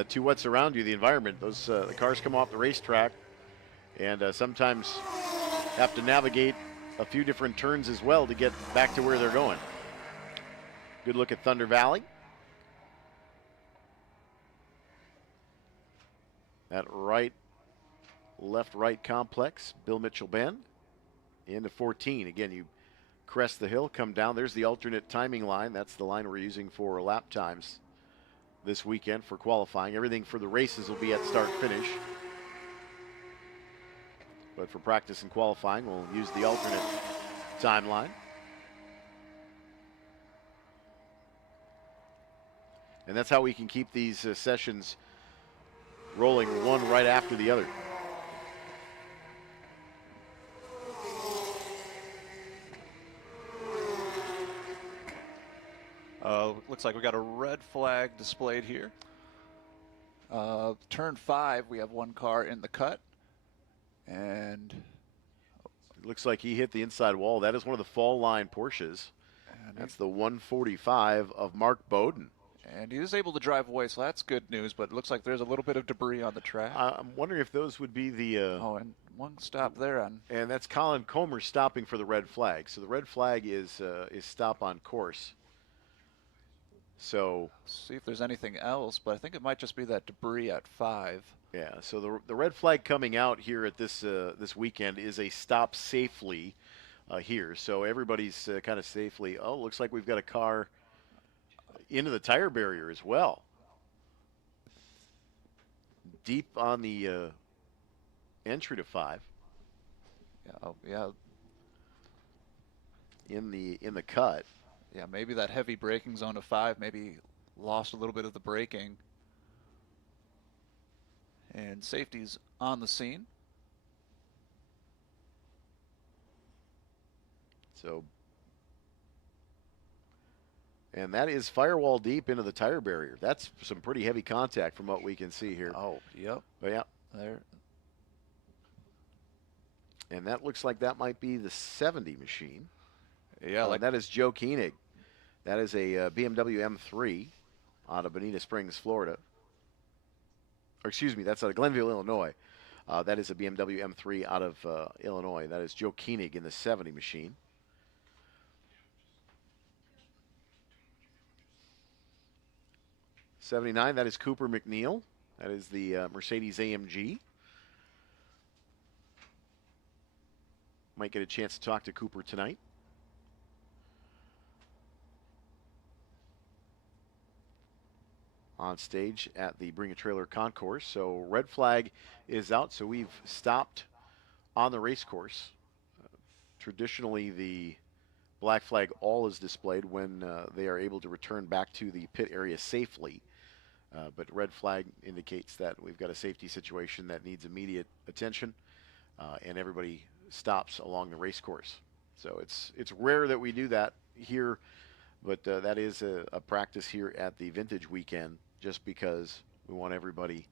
to what's around you, the environment. Those the cars come off the racetrack, and sometimes have to navigate a few different turns as well to get back to where they're going. Good look at Thunder Valley. That left-right complex, Bill Mitchell Bend, into 14. Again, you crest the hill, come down. There's the alternate timing line. That's the line we're using for lap times this weekend for qualifying. Everything for the races will be at start-finish. But for practice and qualifying, we'll use the alternate timeline. And that's how we can keep these sessions rolling one right after the other. Looks like we got a red flag displayed here. Turn 5, we have one car in the cut. And It looks like he hit the inside wall. That is one of the fall line Porsches. That's the 145 of Mark Bowden. And he is able to drive away, so that's good news, but it looks like there's a little bit of debris on the track. I'm wondering if those would be the... oh, and one stop there on... And that's Colin Comer stopping for the red flag. So the red flag is stop on course. So... see if there's anything else, but I think it might just be that debris at 5. Yeah, so the red flag coming out here at this this weekend is a stop safely here. So everybody's kind of safely... Oh, looks like we've got a car into the tire barrier as well. Deep on the entry to 5. Yeah, oh, yeah. In the cut. Yeah, maybe that heavy braking zone of 5 maybe lost a little bit of the braking. And safety's on the scene. So, and that is firewall deep into the tire barrier. That's some pretty heavy contact from what we can see here. Oh, yep. But yeah. There. And that looks like that might be the 70 machine. Yeah, like that is Joe Koenig. That is a BMW M3 out of Bonita Springs, Florida. Or excuse me, that's out of Glenville, Illinois. That is a BMW M3 out of Illinois. That is Joe Koenig in the 70 machine. '79, that is Cooper McNeil. That is the Mercedes AMG. Might get a chance to talk to Cooper tonight. On stage at the Bring a Trailer concourse. So red flag is out, so we've stopped on the race course. Traditionally, the black flag all is displayed when they are able to return back to the pit area safely. But red flag indicates that we've got a safety situation that needs immediate attention, and everybody stops along the race course. So it's rare that we do that here, but that is a practice here at the Vintage Weekend, just because we want everybody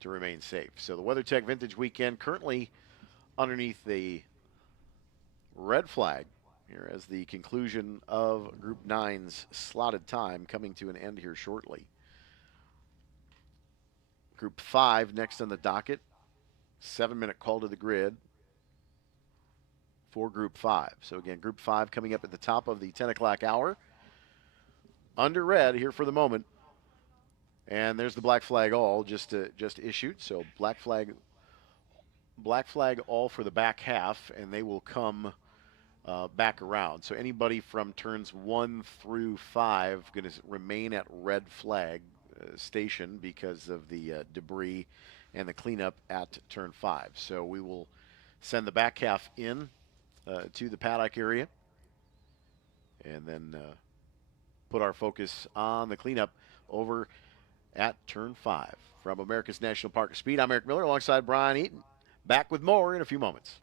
to remain safe. So the WeatherTech Vintage Weekend currently underneath the red flag here as the conclusion of Group 9's slotted time coming to an end here shortly. Group 5 next on the docket. 7-minute call to the grid for Group 5. So again, Group 5 coming up at the top of the 10 o'clock hour. Under red here for the moment. And there's the black flag all just issued. So black flag all for the back half, and they will come back around. So anybody from turns 1 through 5 going to remain at red flag station because of the debris and the cleanup at turn 5. So we will send the back half in to the paddock area, and then put our focus on the cleanup over at turn 5. From America's National Park of Speed, I'm Eric Miller alongside Brian Eaton. Back with more in a few moments.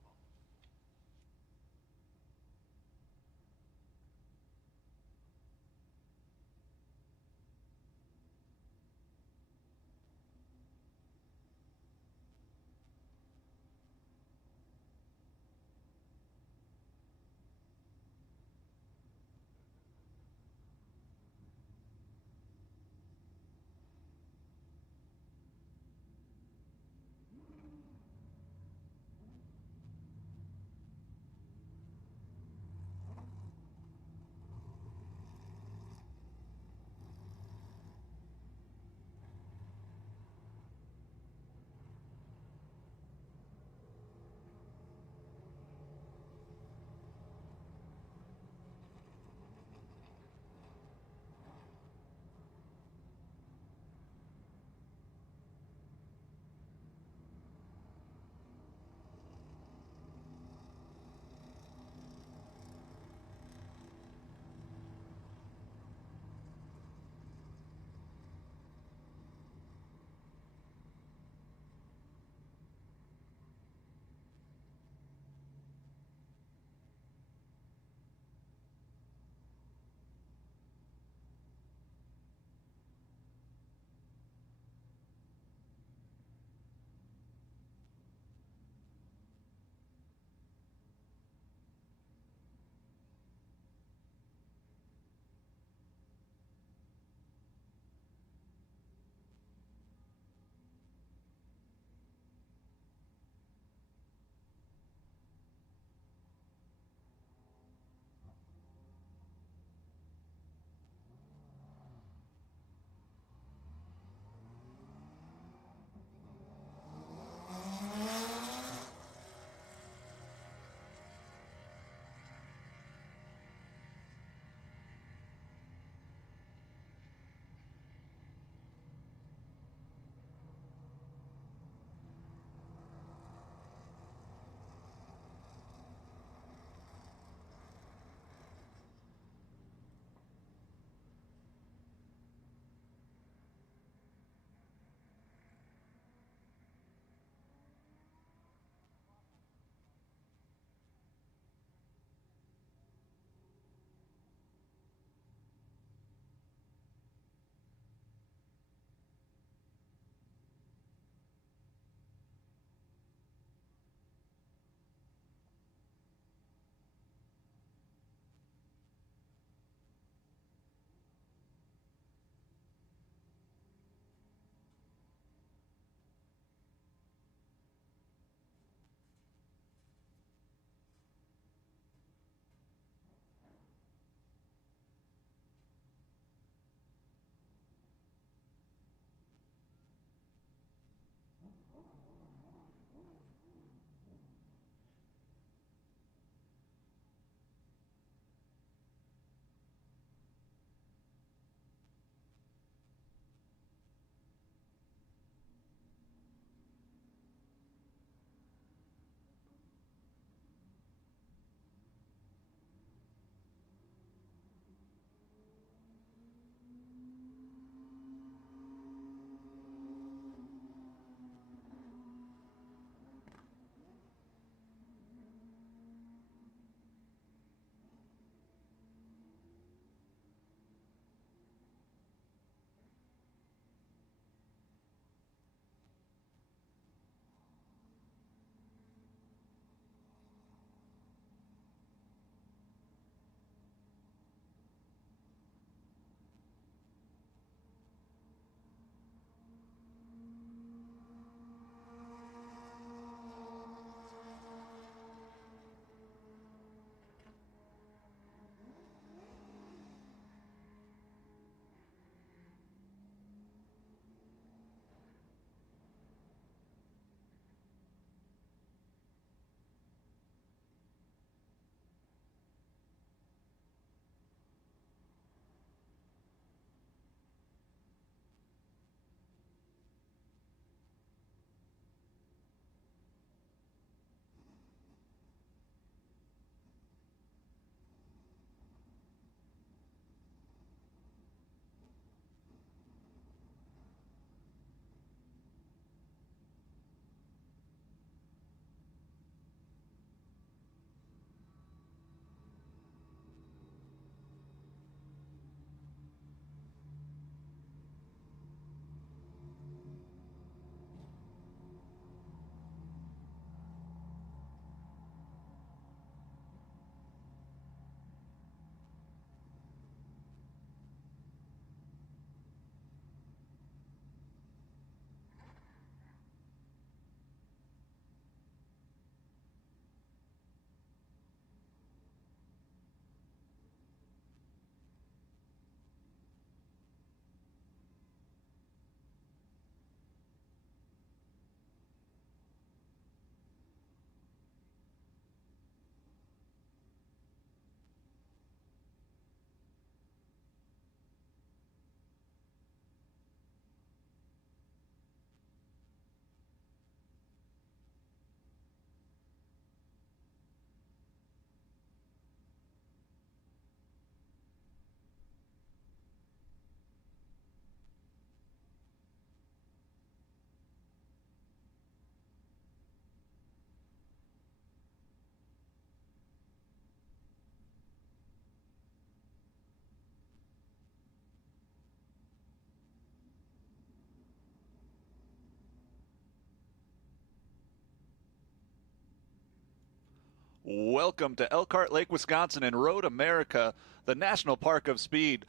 Welcome to Elkhart Lake, Wisconsin and Road America, the National Park of Speed.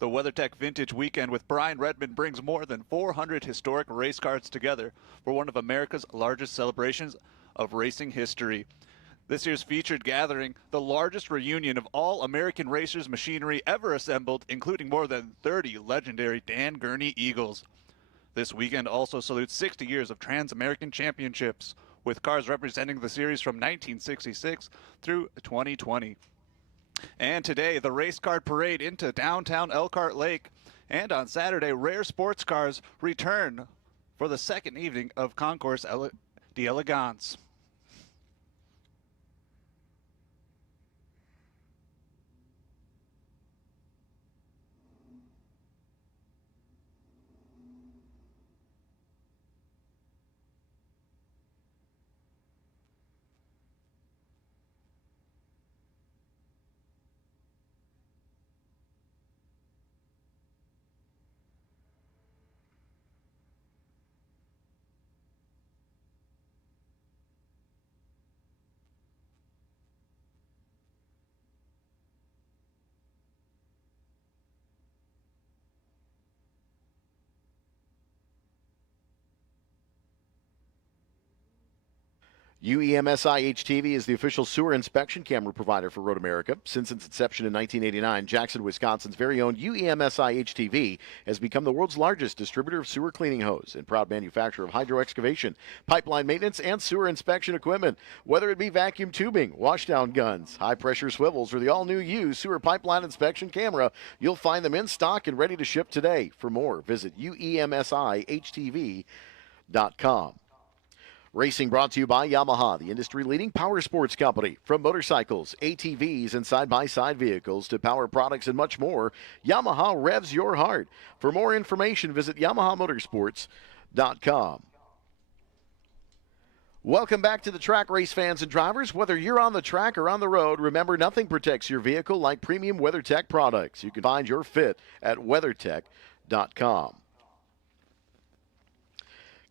The WeatherTech Vintage Weekend with Brian Redman brings more than 400 historic race cars together for one of America's largest celebrations of racing history. This year's featured gathering, the largest reunion of all American racers' machinery ever assembled, including more than 30 legendary Dan Gurney Eagles. This weekend also salutes 60 years of Trans-American Championships, with cars representing the series from 1966 through 2020. And today, the race car parade into downtown Elkhart Lake. And on Saturday, rare sports cars return for the second evening of Concours d'Elegance. UEMSI HTV is the official sewer inspection camera provider for Road America. Since its inception in 1989, Jackson, Wisconsin's very own UEMSI HTV has become the world's largest distributor of sewer cleaning hose and proud manufacturer of hydro excavation, pipeline maintenance, and sewer inspection equipment. Whether it be vacuum tubing, washdown guns, high-pressure swivels, or the all-new U sewer pipeline inspection camera, you'll find them in stock and ready to ship today. For more, visit UEMSIHTV.com. Racing brought to you by Yamaha, the industry-leading power sports company. From motorcycles, ATVs, and side-by-side vehicles to power products and much more, Yamaha revs your heart. For more information, visit YamahaMotorsports.com. Welcome back to the track, race fans and drivers. Whether you're on the track or on the road, remember nothing protects your vehicle like premium WeatherTech products. You can find your fit at WeatherTech.com.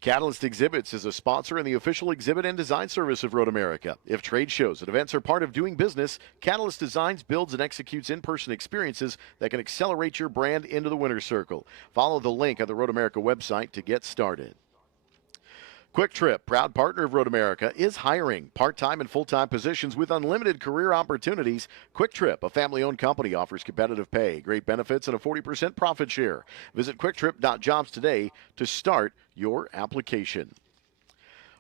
Catalyst Exhibits is a sponsor and the official exhibit and design service of Road America. If trade shows and events are part of doing business, Catalyst designs, builds, and executes in-person experiences that can accelerate your brand into the winner's circle. Follow the link on the Road America website to get started. Quick Trip, proud partner of Road America, is hiring part-time and full-time positions with unlimited career opportunities. Quick Trip, a family-owned company, offers competitive pay, great benefits, and a 40% profit share. Visit quicktrip.jobs today to start your application.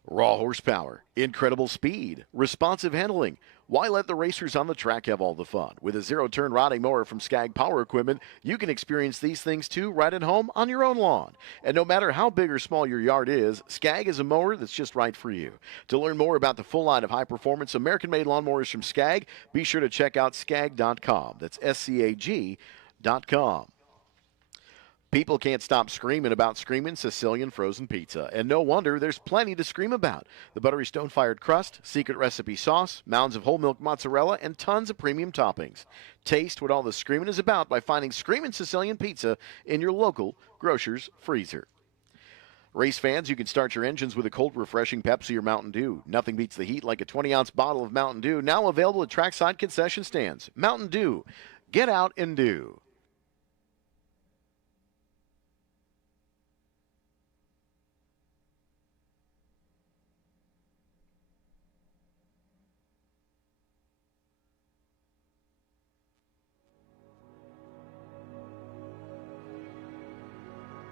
Raw horsepower, incredible speed, responsive handling. Why let the racers on the track have all the fun? With a zero-turn riding mower from Skag Power Equipment, you can experience these things too right at home on your own lawn. And no matter how big or small your yard is, Skag is a mower that's just right for you. To learn more about the full line of high-performance American-made lawnmowers from Skag, be sure to check out skag.com. That's SCAG.com. People can't stop screaming about Screamin' Sicilian frozen pizza, and no wonder, there's plenty to scream about. The buttery stone-fired crust, secret recipe sauce, mounds of whole milk mozzarella, and tons of premium toppings. Taste what all the screaming is about by finding Screamin' Sicilian pizza in your local grocer's freezer. Race fans, you can start your engines with a cold, refreshing Pepsi or Mountain Dew. Nothing beats the heat like a 20-ounce bottle of Mountain Dew, now available at trackside concession stands. Mountain Dew. Get out and do.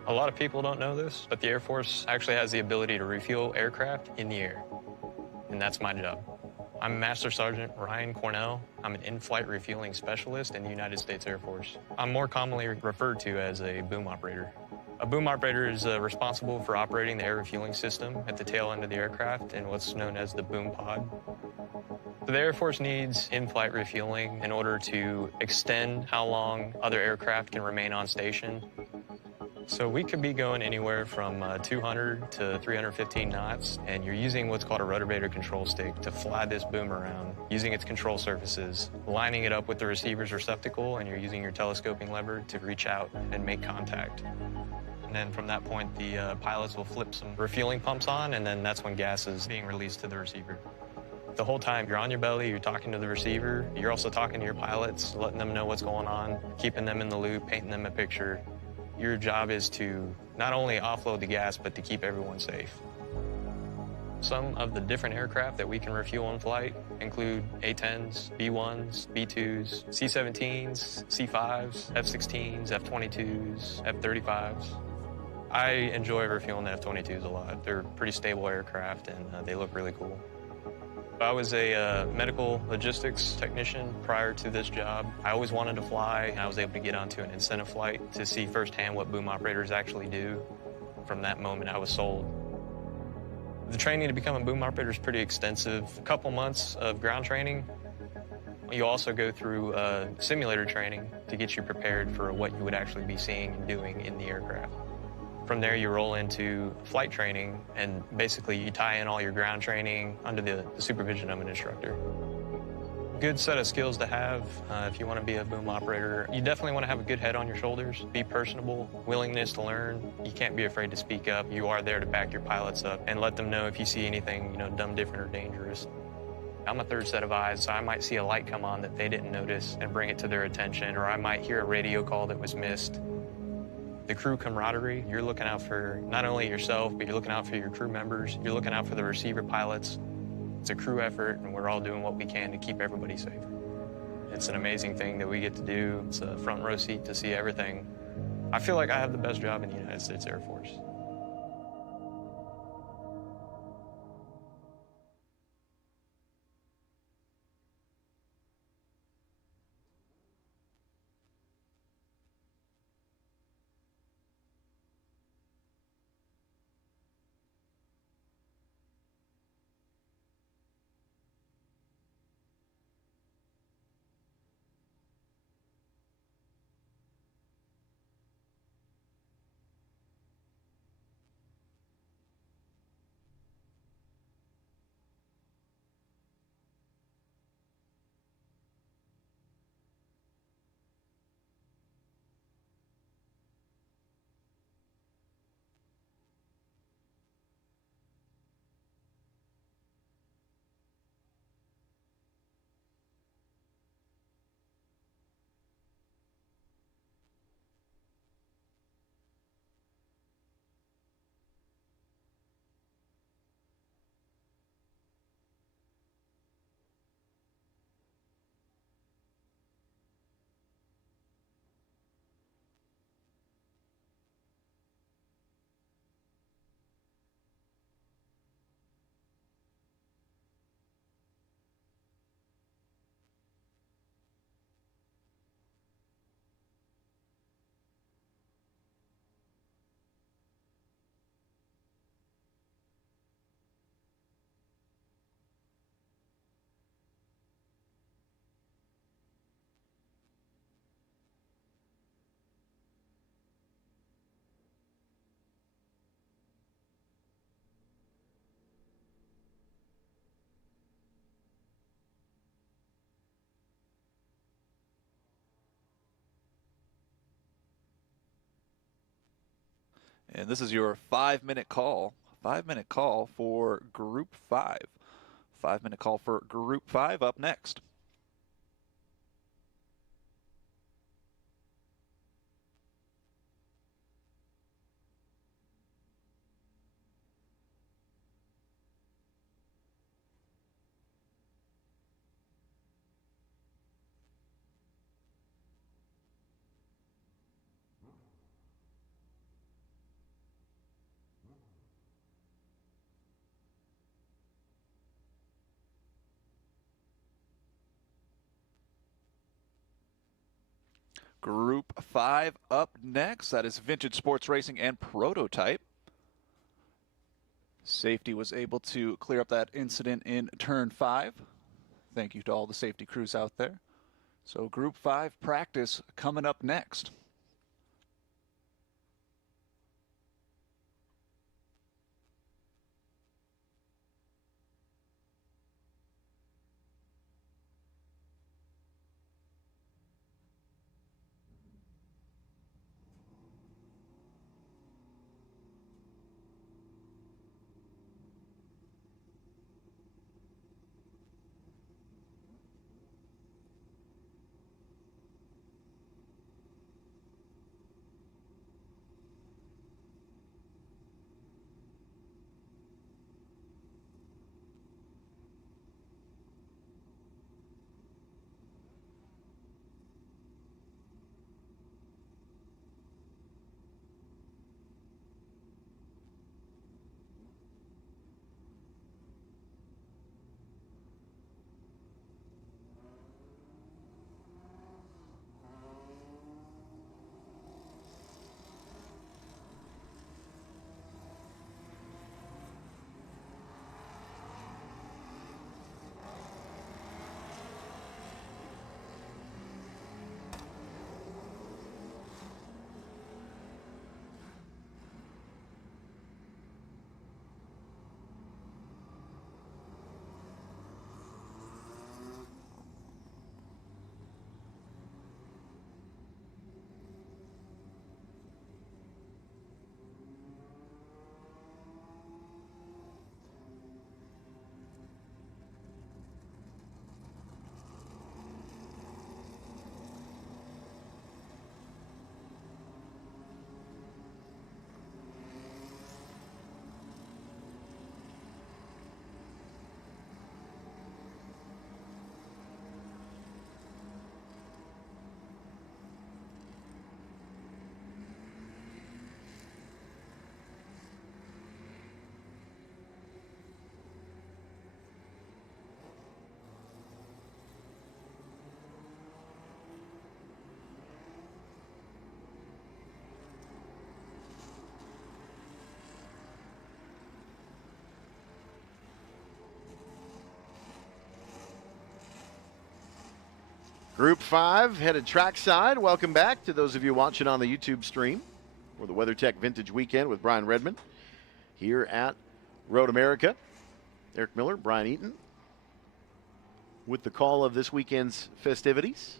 A lot of people don't know this, but the Air Force actually has the ability to refuel aircraft in the air, and that's my job. I'm Master Sergeant Ryan Cornell. I'm an in-flight refueling specialist in the United States Air Force. I'm more commonly referred to as a boom operator. A boom operator is responsible for operating the air refueling system at the tail end of the aircraft in what's known as the boom pod. The Air Force needs in-flight refueling in order to extend how long other aircraft can remain on station. So we could be going anywhere from 200 to 315 knots, and you're using what's called a rotor control stick to fly this boom around, using its control surfaces, lining it up with the receiver's receptacle, and you're using your telescoping lever to reach out and make contact. And then from that point, the pilots will flip some refueling pumps on, and then that's when gas is being released to the receiver. The whole time you're on your belly, you're talking to the receiver, you're also talking to your pilots, letting them know what's going on, keeping them in the loop, painting them a picture. Your job is to not only offload the gas, but to keep everyone safe. Some of the different aircraft that we can refuel in flight include A-10s, B-1s, B-2s, C-17s, C-5s, F-16s, F-22s, F-35s. I enjoy refueling the F-22s a lot. They're pretty stable aircraft and they look really cool. I was a medical logistics technician prior to this job. I always wanted to fly, and I was able to get onto an incentive flight to see firsthand what boom operators actually do. From that moment, I was sold. The training to become a boom operator is pretty extensive. A couple months of ground training. You also go through simulator training to get you prepared for what you would actually be seeing and doing in the aircraft. From there, you roll into flight training, and basically you tie in all your ground training under the supervision of an instructor. Good set of skills to have if you want to be a boom operator. You definitely want to have a good head on your shoulders, be personable, willingness to learn. You can't be afraid to speak up. You are there to back your pilots up and let them know if you see anything, dumb, different, or dangerous. I'm a third set of eyes, so I might see a light come on that they didn't notice and bring it to their attention, or I might hear a radio call that was missed. The crew camaraderie, you're looking out for not only yourself, but you're looking out for your crew members. You're looking out for the receiver pilots. It's a crew effort, and we're all doing what we can to keep everybody safe. It's an amazing thing that we get to do. It's a front row seat to see everything. I feel like I have the best job in the United States Air Force. And this is your 5-minute call. 5-minute call for Group 5. 5-minute call for Group 5 up next. Group 5 up next. That is Vintage Sports Racing and Prototype. Safety was able to clear up that incident in turn 5. Thank you to all the safety crews out there. So Group 5 practice coming up next. Group 5 headed trackside. Welcome back to those of you watching on the YouTube stream for the WeatherTech Vintage Weekend with Brian Redman here at Road America. Eric Miller, Brian Eaton with the call of this weekend's festivities.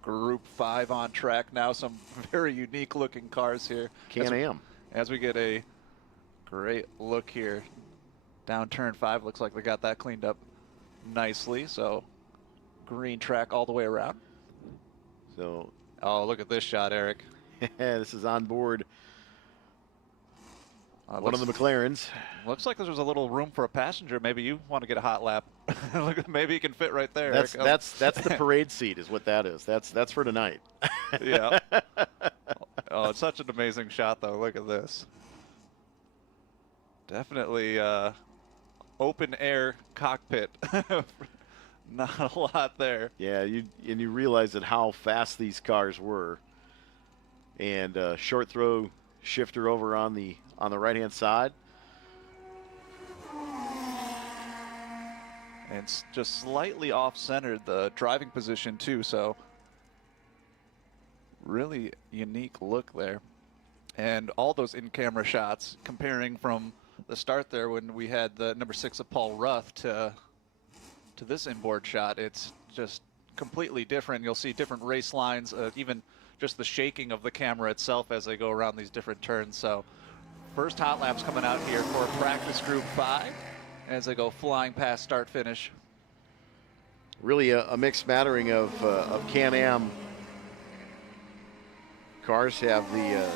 Group 5 on track now. Some very unique looking cars here. Can-Am. As we get a great look here. Down turn 5, looks like they got that cleaned up nicely. So green track all the way around. So, oh, look at this shot, Eric. this is on board one of the McLarens. Looks like there's a little room for a passenger. Maybe you want to get a hot lap. Maybe you can fit right there. That's the parade seat is what that is. That's for tonight. Yeah. Oh, it's such an amazing shot, though. Look at this. Definitely open air cockpit. Not a lot there. Yeah, you realize that how fast these cars were. And short throw shifter over on the right-hand side. And it's just slightly off-centered, the driving position, too. So really unique look there. And all those in-camera shots, comparing from the start there when we had the number 6 of Paul Ruth to this inboard shot, it's just completely different. You'll see different race lines, even just the shaking of the camera itself as they go around these different turns. So first hot laps coming out here for practice group 5 as they go flying past start finish. Really a mixed smattering of Can-Am cars. Have the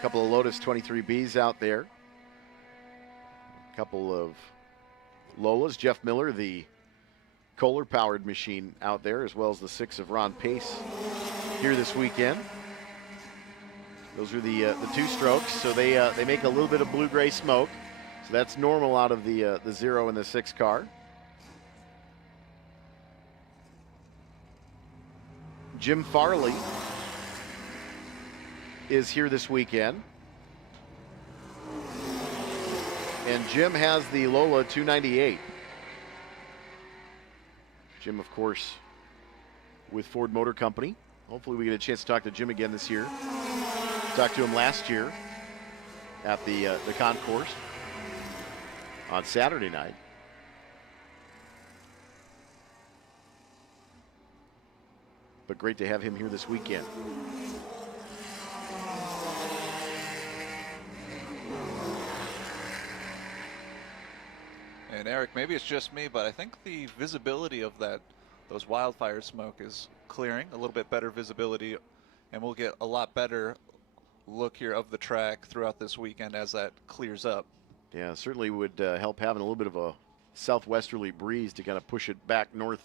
couple of Lotus 23Bs out there. A couple of Lolas. Jeff Miller, the Kohler powered machine out there, as well as the 6 of Ron Pace here this weekend. Those are the 2 strokes, so they make a little bit of blue-gray smoke. So that's normal out of the 0 and the 6 car. Jim Farley is here this weekend. And Jim has the Lola 298. Jim, of course, with Ford Motor Company. Hopefully we get a chance to talk to Jim again this year. Talked to him last year at the concourse on Saturday night. But great to have him here this weekend. And Eric, maybe it's just me, but I think the visibility of those wildfire smoke is clearing, a little bit better visibility, and we'll get a lot better look here of the track throughout this weekend as that clears up. Yeah, certainly would help having a little bit of a southwesterly breeze to kind of push it back north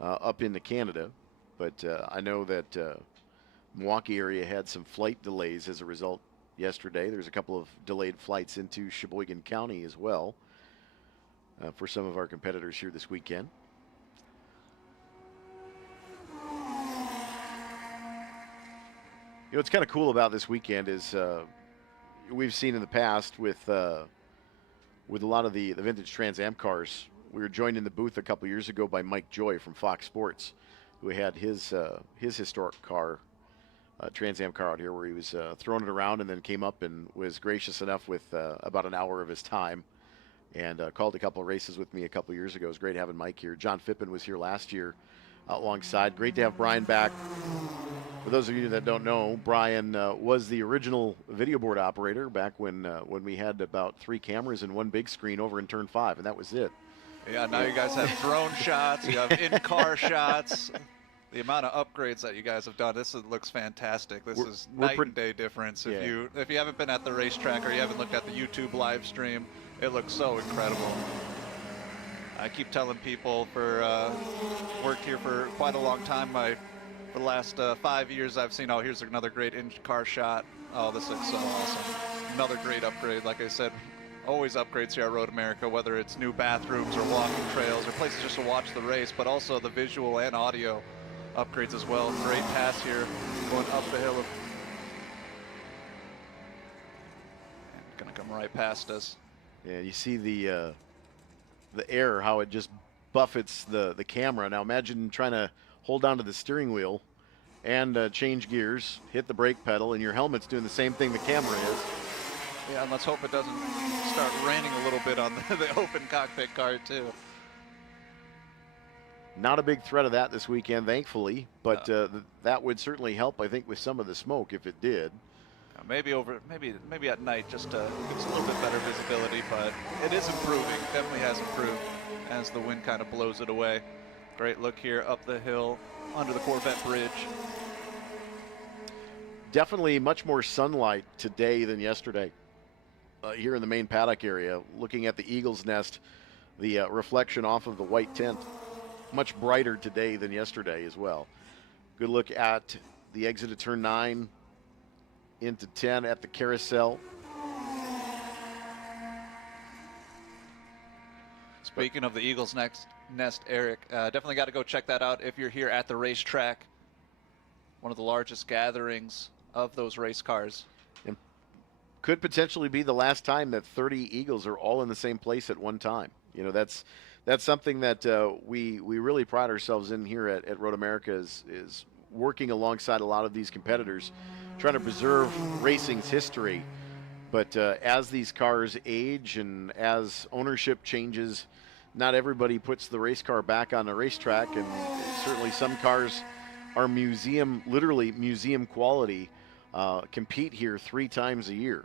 up into Canada. But I know that Milwaukee area had some flight delays as a result yesterday. There's a couple of delayed flights into Sheboygan County as well for some of our competitors here this weekend. You know, what's kind of cool about this weekend is we've seen in the past with a lot of the vintage Trans Am cars. We were joined in the booth a couple years ago by Mike Joy from Fox Sports, who had his historic car, Trans Am car out here, where he was throwing it around and then came up and was gracious enough with about an hour of his time and called a couple of races with me a couple years ago. It was great having Mike here. John Phippen was here last year alongside. Great to have Brian back. For those of you that don't know, Brian was the original video board operator back when we had about 3 cameras and 1 big screen over in turn 5, and that was it. Yeah, now you guys have drone shots, you have in-car shots. The amount of upgrades that you guys have done, looks fantastic. This is night and day difference. Yeah. If you haven't been at the racetrack or you haven't looked at the YouTube live stream, it looks so incredible. I keep telling people worked here for quite a long time. For the last 5 years, I've seen, oh, here's another great in-car shot. Oh, this looks so awesome. Another great upgrade. Like I said, always upgrades here at Road America, whether it's new bathrooms or walking trails or places just to watch the race, but also the visual and audio upgrades as well. Great pass here going up the hill. Going to come right past us. Yeah, you see the air, how it just buffets the camera. Now imagine trying to hold onto the steering wheel and change gears, hit the brake pedal, and your helmet's doing the same thing the camera is. Yeah, and let's hope it doesn't start raining a little bit on the open cockpit car too. Not a big threat of that this weekend, thankfully, but that would certainly help, I think, with some of the smoke if it did. Maybe at night, just to give us a little bit better visibility, but it is improving. Definitely has improved as the wind kind of blows it away. Great look here up the hill under the Corvette bridge. Definitely much more sunlight today than yesterday here in the main paddock area. Looking at the Eagle's Nest, the reflection off of the white tent, much brighter today than yesterday as well. Good look at the exit of turn 9 into 10 at the carousel. Speaking of the Eagle's Nest, Eric, definitely got to go check that out if you're here at the racetrack. One of the largest gatherings of those race cars. And could potentially be the last time that 30 Eagles are all in the same place at one time. You know, that's something that we really pride ourselves in here at Road America is working alongside a lot of these competitors, trying to preserve racing's history. But as these cars age and as ownership changes, not everybody puts the race car back on the racetrack, and certainly some cars are literally museum quality, compete here 3 times a year.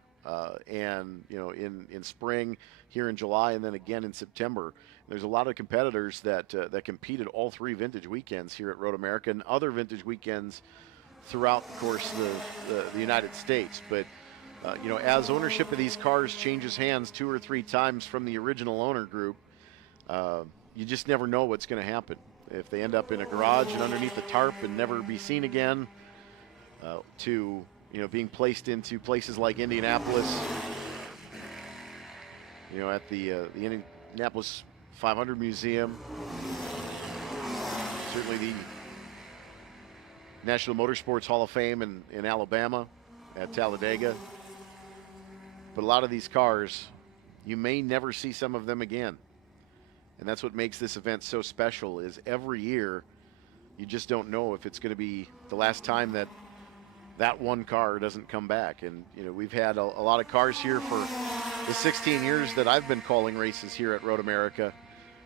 And, you know, in spring, here in July, and then again in September. There's a lot of competitors that competed all 3 vintage weekends here at Road America and other vintage weekends throughout, of course, the United States. But, you know, as ownership of these cars changes hands 2 or 3 times from the original owner group, you just never know what's going to happen. If they end up in a garage and underneath the tarp and never be seen again, to, you know, being placed into places like Indianapolis, you know, at the Indianapolis 500 Museum, certainly the National Motorsports Hall of Fame in Alabama at Talladega. But a lot of these cars, you may never see some of them again. And that's what makes this event so special, is every year you just don't know if it's going to be the last time that one car doesn't come back. And, you know, we've had a lot of cars here for the 16 years that I've been calling races here at Road America.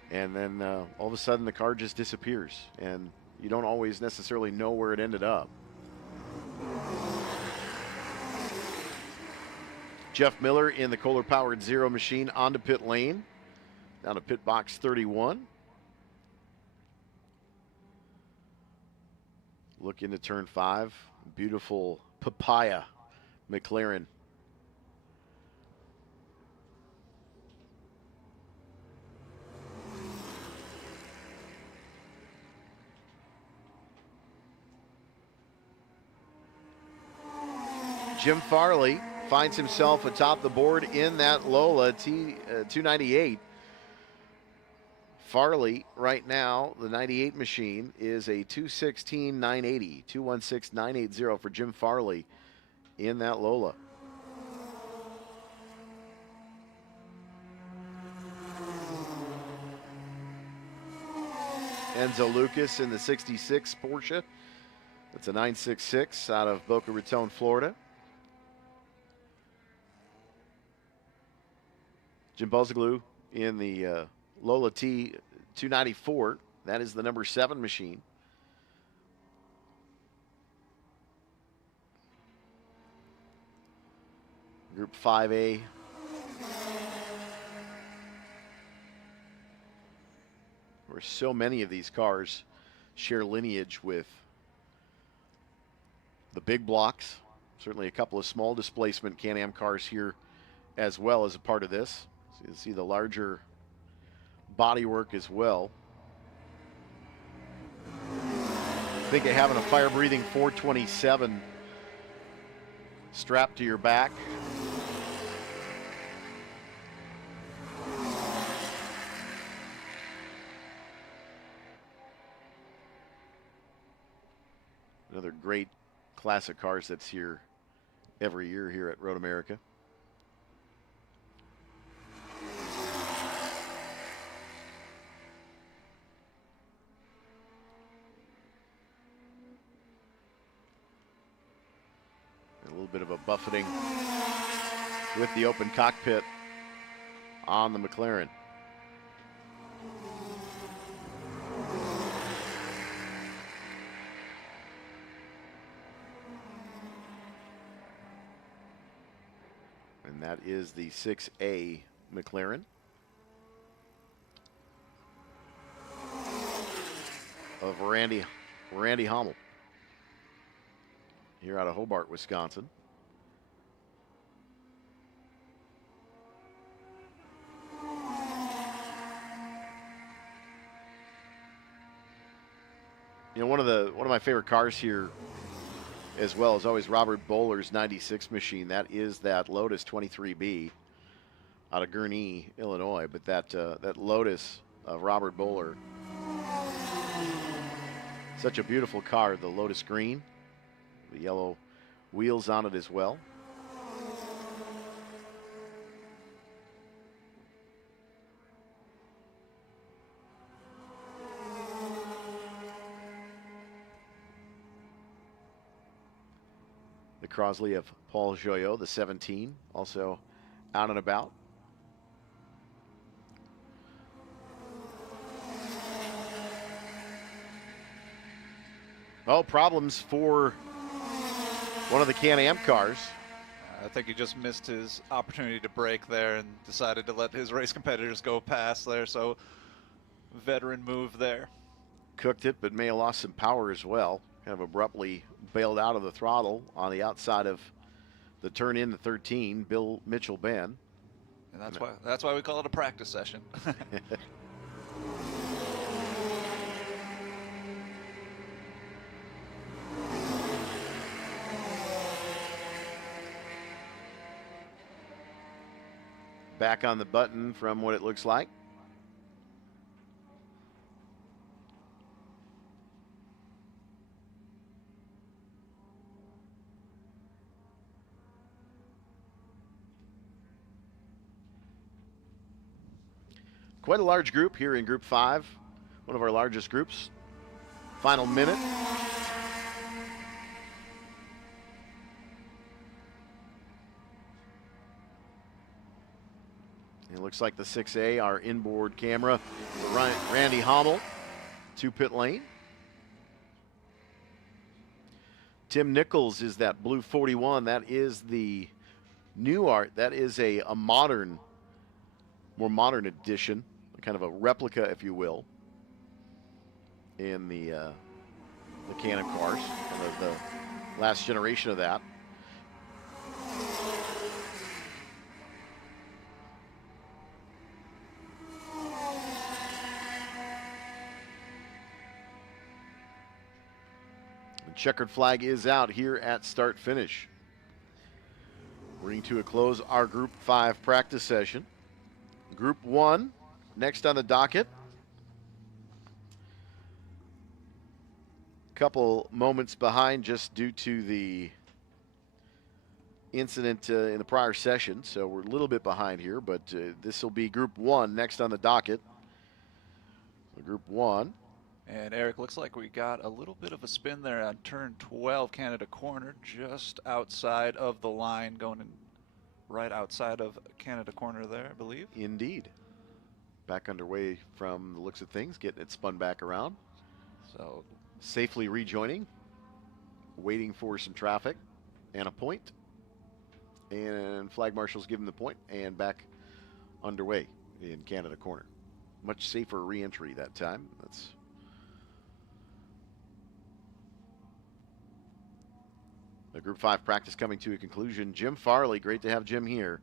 And then all of a sudden the car just disappears, and you don't always necessarily know where it ended up. Jeff Miller in the Kohler-powered Zero machine onto pit lane, down to pit box 31. Look into turn 5. Beautiful papaya McLaren. Jim Farley finds himself atop the board in that Lola T298. Farley right now, the 98 machine, is a 216,980, 216,980 for Jim Farley in that Lola. Enzo Lucas in the 66 Porsche. That's a 966 out of Boca Raton, Florida. Jim Buzzaglu in the Lola T294. That is the number 7 machine. Group 5A. Where so many of these cars share lineage with the big blocks. Certainly a couple of small displacement Can-Am cars here as well as a part of this. So you can see the larger bodywork as well. Think of having a fire-breathing 427 strapped to your back. Another great classic cars that's here every year here at Road America. little bit of a buffeting with the open cockpit on the McLaren. And that is the 6A McLaren of Randy Hummel here out of Hobart, Wisconsin. You know, one of my favorite cars here as well is always Robert Bowler's 96 machine. That is that Lotus 23B out of Gurnee, Illinois. But that Lotus of Robert Bowler, such a beautiful car. The Lotus green, the yellow wheels on it as well. The Crosley of Paul Joyot, the 17, also out and about. Oh, problems for one of the Can-Am cars. I think he just missed his opportunity to brake there and decided to let his race competitors go past there. So veteran move there. Cooked it, but may have lost some power as well. Kind of abruptly bailed out of the throttle on the outside of the turn in the 13, Bill Mitchell Ben. And that's why we call it a practice session. Back on the button from what it looks like. Quite a large group here in Group 5, one of our largest groups. Final minute. It looks like the 6A, our inboard camera, Randy Hummel to pit lane. Tim Nichols is that blue 41. That is the new art. That is a modern, more modern edition, kind of a replica, if you will, in the Can-Am cars, kind of the last generation of that. The checkered flag is out here at start finish. Bringing to a close our Group 5 practice session. Group 1 next on the docket. Couple moments behind just due to the incident in the prior session, so we're a little bit behind here, but this will be Group 1 next on the docket. So Group 1. And Eric, looks like we got a little bit of a spin there on turn 12, Canada corner, just outside of the line, going in right outside of Canada corner there, I believe. Indeed. Back underway from the looks of things, getting it spun back around. So safely rejoining, waiting for some traffic and a point. And flag marshals give him the point and back underway in Canada corner. Much safer re-entry that time. That's the Group 5 practice coming to a conclusion. Jim Farley, great to have Jim here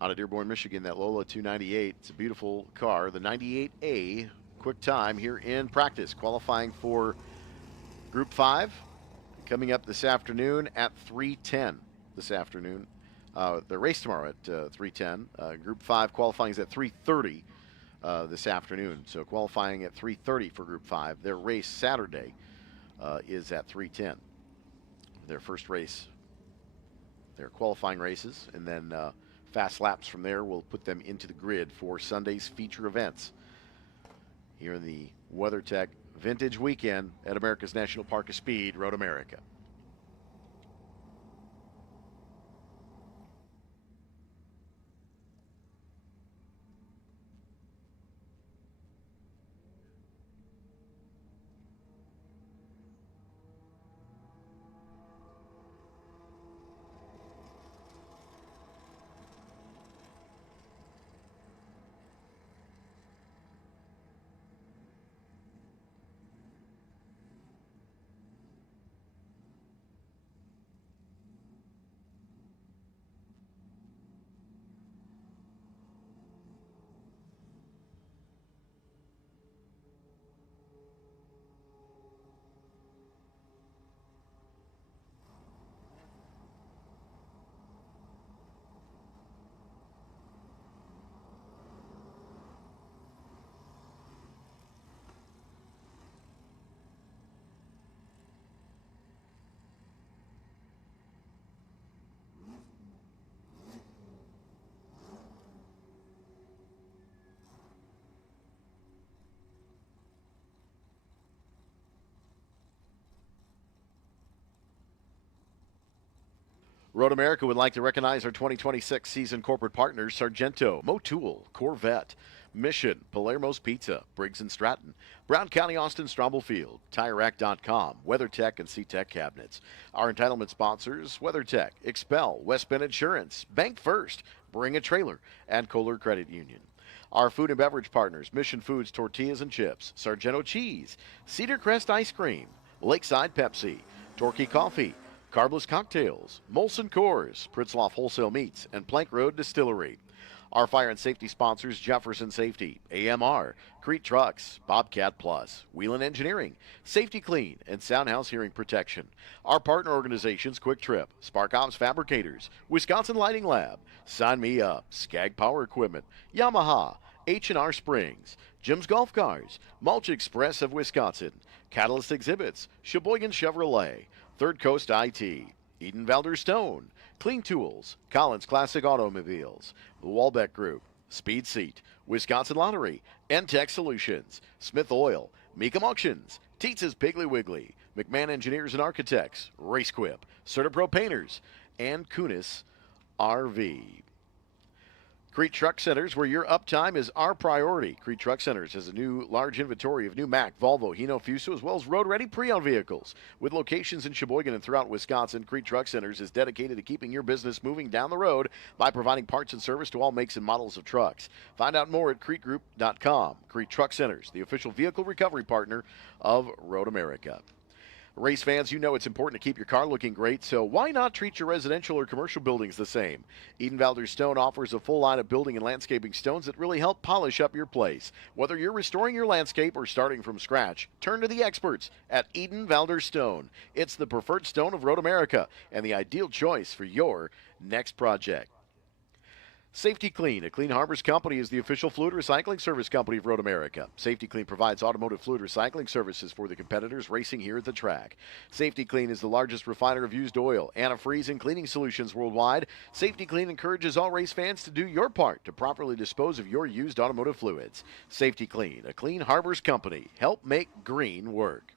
out of Dearborn, Michigan, that Lola 298. It's a beautiful car. The 98A quick time here in practice, qualifying for Group 5 coming up this afternoon at 3:10 this afternoon. The race tomorrow at 3:10. Group 5 qualifying is at 3:30 this afternoon. So qualifying at 3:30 for Group 5. Their race Saturday is at 3:10. Their first race, their qualifying races, and then fast laps from there will put them into the grid for Sunday's feature events here in the WeatherTech Vintage Weekend at America's National Park of Speed, Road America. Road America would like to recognize our 2026 season corporate partners, Sargento, Motul, Corvette, Mission, Palermo's Pizza, Briggs & Stratton, Brown County, Austin, Stromble Field, TireRack.com, WeatherTech, and SeaTech Cabinets. Our entitlement sponsors, WeatherTech, Expel, West Bend Insurance, Bank First, Bring a Trailer, and Kohler Credit Union. Our food and beverage partners, Mission Foods Tortillas and Chips, Sargento Cheese, Cedar Crest Ice Cream, Lakeside Pepsi, Torquay Coffee, Carbless Cocktails, Molson Coors, Pritzloff Wholesale Meats, and Plank Road Distillery. Our fire and safety sponsors, Jefferson Safety, AMR, Crete Trucks, Bobcat Plus, Wheelan Engineering, Safety Clean, and Soundhouse Hearing Protection. Our partner organizations, Quick Trip, Spark Ops Fabricators, Wisconsin Lighting Lab, Sign Me Up, Skag Power Equipment, Yamaha, H&R Springs, Jim's Golf Cars, Mulch Express of Wisconsin, Catalyst Exhibits, Sheboygan Chevrolet, Third Coast IT, Eden Valder Stone, Clean Tools, Collins Classic Automobiles, the Walbeck Group, Speed Seat, Wisconsin Lottery, N-Tech Solutions, Smith Oil, Meekum Auctions, Tietz's Piggly Wiggly, McMahon Engineers and Architects, RaceQuip, CertaPro Painters, and Kunis RV. Crete Truck Centers, where your uptime is our priority. Crete Truck Centers has a new large inventory of new Mack, Volvo, Hino, Fuso, as well as road-ready pre-owned vehicles. With locations in Sheboygan and throughout Wisconsin, Crete Truck Centers is dedicated to keeping your business moving down the road by providing parts and service to all makes and models of trucks. Find out more at CreteGroup.com. Crete Truck Centers, the official vehicle recovery partner of Road America. Race fans, you know it's important to keep your car looking great, so why not treat your residential or commercial buildings the same? Eden Valder Stone offers a full line of building and landscaping stones that really help polish up your place. Whether you're restoring your landscape or starting from scratch, turn to the experts at Eden Valder Stone. It's the preferred stone of Road America and the ideal choice for your next project. Safety Clean, a Clean Harbors company, is the official fluid recycling service company of Road America. Safety Clean provides automotive fluid recycling services for the competitors racing here at the track. Safety Clean is the largest refiner of used oil, antifreeze, and cleaning solutions worldwide. Safety Clean encourages all race fans to do your part to properly dispose of your used automotive fluids. Safety Clean, a Clean Harbors company. Help make green work.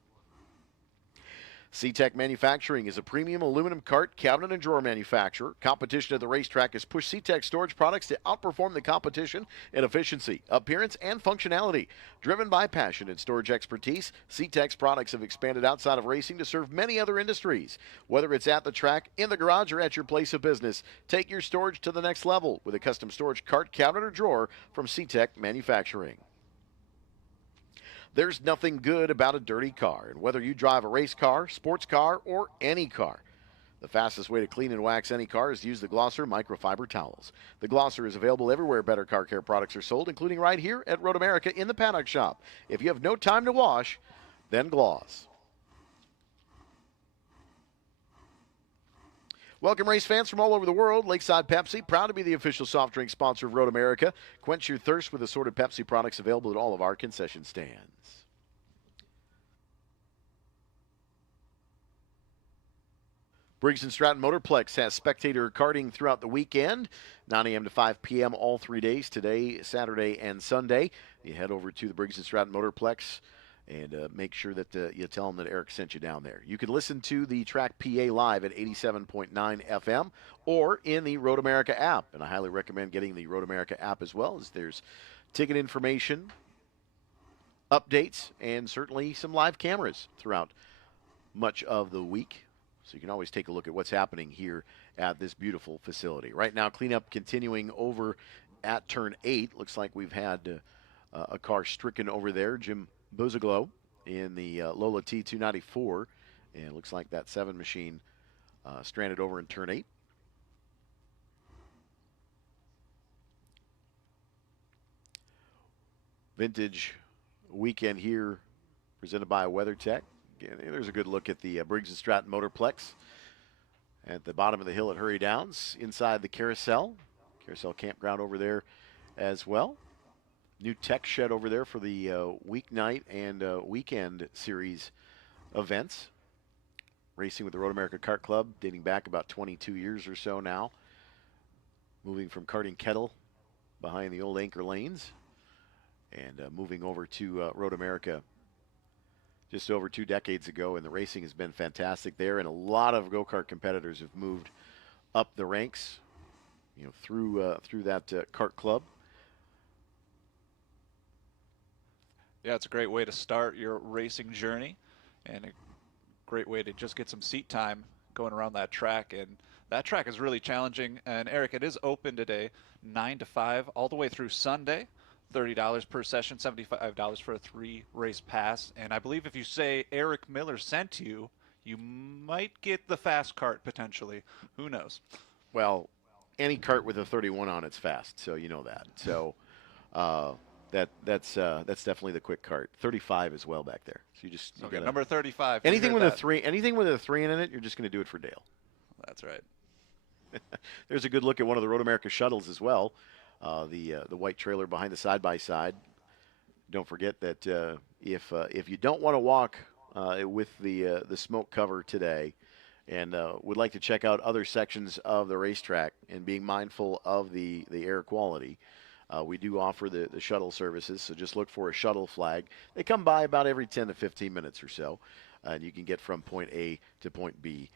SeaTech Manufacturing is a premium aluminum cart, cabinet, and drawer manufacturer. Competition at the racetrack has pushed SeaTech storage products to outperform the competition in efficiency, appearance, and functionality. Driven by passion and storage expertise, SeaTech's products have expanded outside of racing to serve many other industries. Whether it's at the track, in the garage, or at your place of business, take your storage to the next level with a custom storage cart, cabinet, or drawer from SeaTech Manufacturing. There's nothing good about a dirty car, and whether you drive a race car, sports car, or any car, the fastest way to clean and wax any car is to use the Glosser microfiber towels. The Glosser is available everywhere better car care products are sold, including right here at Road America in the Paddock Shop. If you have no time to wash, then gloss. Welcome, race fans from all over the world. Lakeside Pepsi, proud to be the official soft drink sponsor of Road America. Quench your thirst with assorted Pepsi products available at all of our concession stands. Briggs & Stratton Motorplex has spectator karting throughout the weekend, 9 a.m. to 5 p.m. all 3 days, today, Saturday, and Sunday. You head over to the Briggs & Stratton Motorplex and make sure that you tell them that Eric sent you down there. You can listen to the track PA live at 87.9 FM or in the Road America app. And I highly recommend getting the Road America app as well, as there's ticket information, updates, and certainly some live cameras throughout much of the week. So you can always take a look at what's happening here at this beautiful facility. Right now, cleanup continuing over at turn 8. Looks like we've had a car stricken over there. Jim Buzaglow in the Lola T294, and it looks like that 7 machine stranded over in turn 8. Vintage weekend here presented by WeatherTech. Again, there's a good look at the Briggs & Stratton Motorplex at the bottom of the hill at Hurry Downs, inside the carousel campground over there as well. New tech shed over there for the weeknight and weekend series events. Racing with the Road America Kart Club, dating back about 22 years or so now. Moving from Karting Kettle behind the old anchor lanes and moving over to Road America just over 2 decades ago, and the racing has been fantastic there, and a lot of go-kart competitors have moved up the ranks, through that kart club. Yeah, it's a great way to start your racing journey, and a great way to just get some seat time going around that track. And that track is really challenging. And Eric, it is open today, 9 to 5, all the way through Sunday. $30 per session, $75 for a 3-race pass. And I believe if you say Eric Miller sent you, you might get the fast cart potentially. Who knows? Well, any cart with a 31 on it's fast, so you know that. So that's definitely the quick cart. 35 as well back there. So you just Okay, number 35. Anything with a 3 in it, you're just going to do it for Dale. That's right. There's a good look at one of the Road America shuttles as well. The white trailer behind the side-by-side. Don't forget that if you don't want to walk with the smoke cover today and would like to check out other sections of the racetrack and being mindful of the air quality, we do offer the shuttle services, so just look for a shuttle flag. They come by about every 10 to 15 minutes or so, and you can get from point A to point B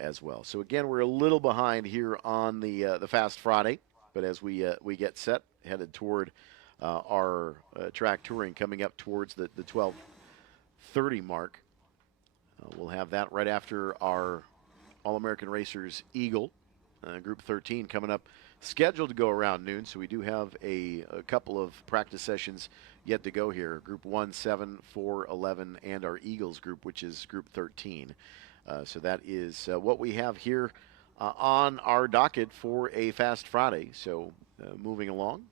as well. So again, we're a little behind here on the Fast Friday, but as we get set, headed toward our track touring coming up towards the 12:30 mark, we'll have that right after our All-American Racers Eagle, Group 13 coming up, scheduled to go around noon. So we do have a couple of practice sessions yet to go here. Group 1, 7, 4, 11, and our Eagles group, which is Group 13. So that is what we have here on our docket for a Fast Friday. So moving along,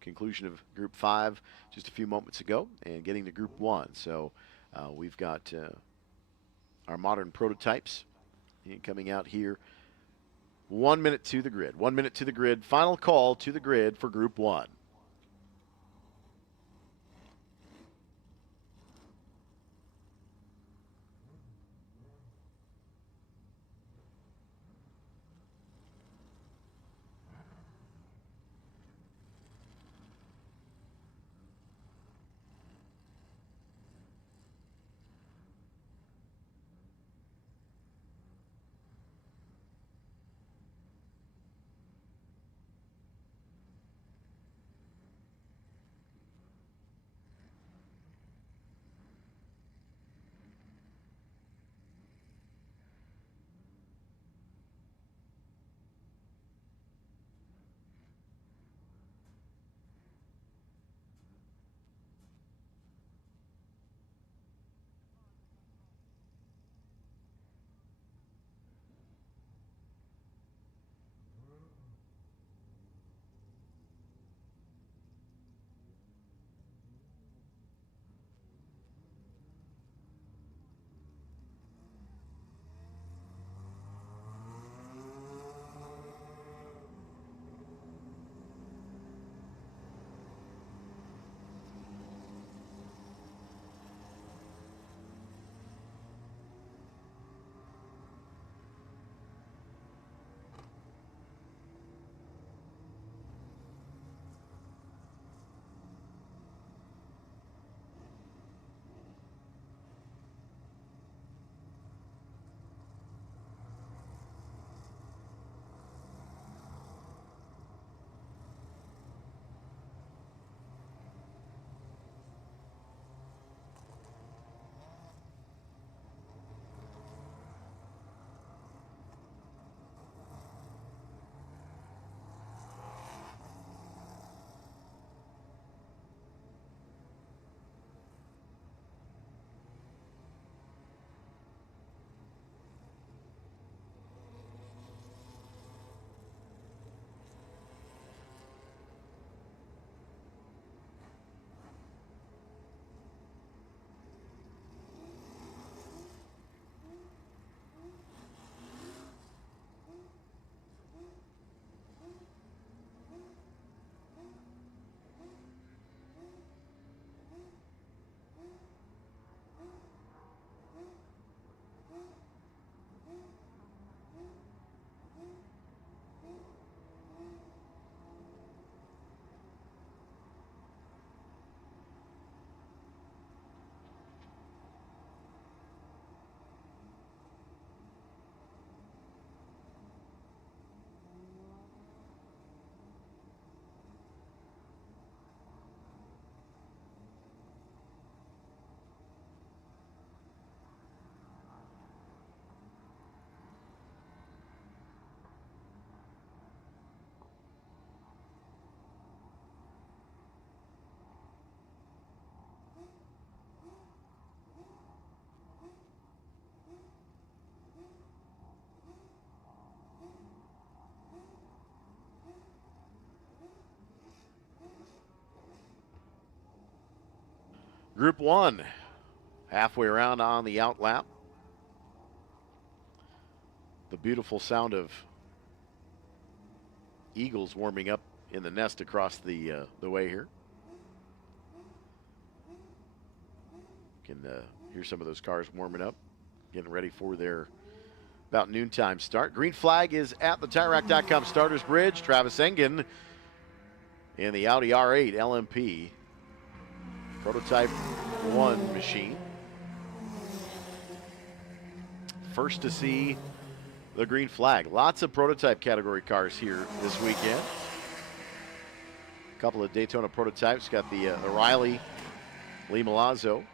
conclusion of Group 5 just a few moments ago, and getting to Group 1. So we've got our modern prototypes coming out here. 1 minute to the grid. 1 minute to the grid. Final call to the grid for Group 1. Group 1, halfway around on the out lap. The beautiful sound of eagles warming up in the nest across the way here. You can hear some of those cars warming up, getting ready for their about noontime start. Green flag is at the TireRack.com starters bridge. Travis Engen in the Audi R8 LMP prototype 1 machine. First to see the green flag. Lots of prototype category cars here this weekend. A couple of Daytona prototypes. Got the Riley Lee Milazzo.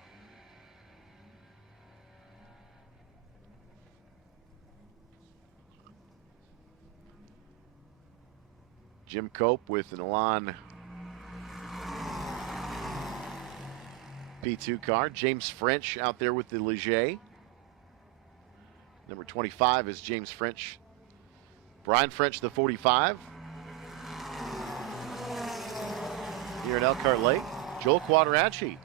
Jim Cope with an Elan P2 car. James French out there with the Ligier. Number 25 is James French. Brian French, the 45. Here in Elkhart Lake, Joel Quadracci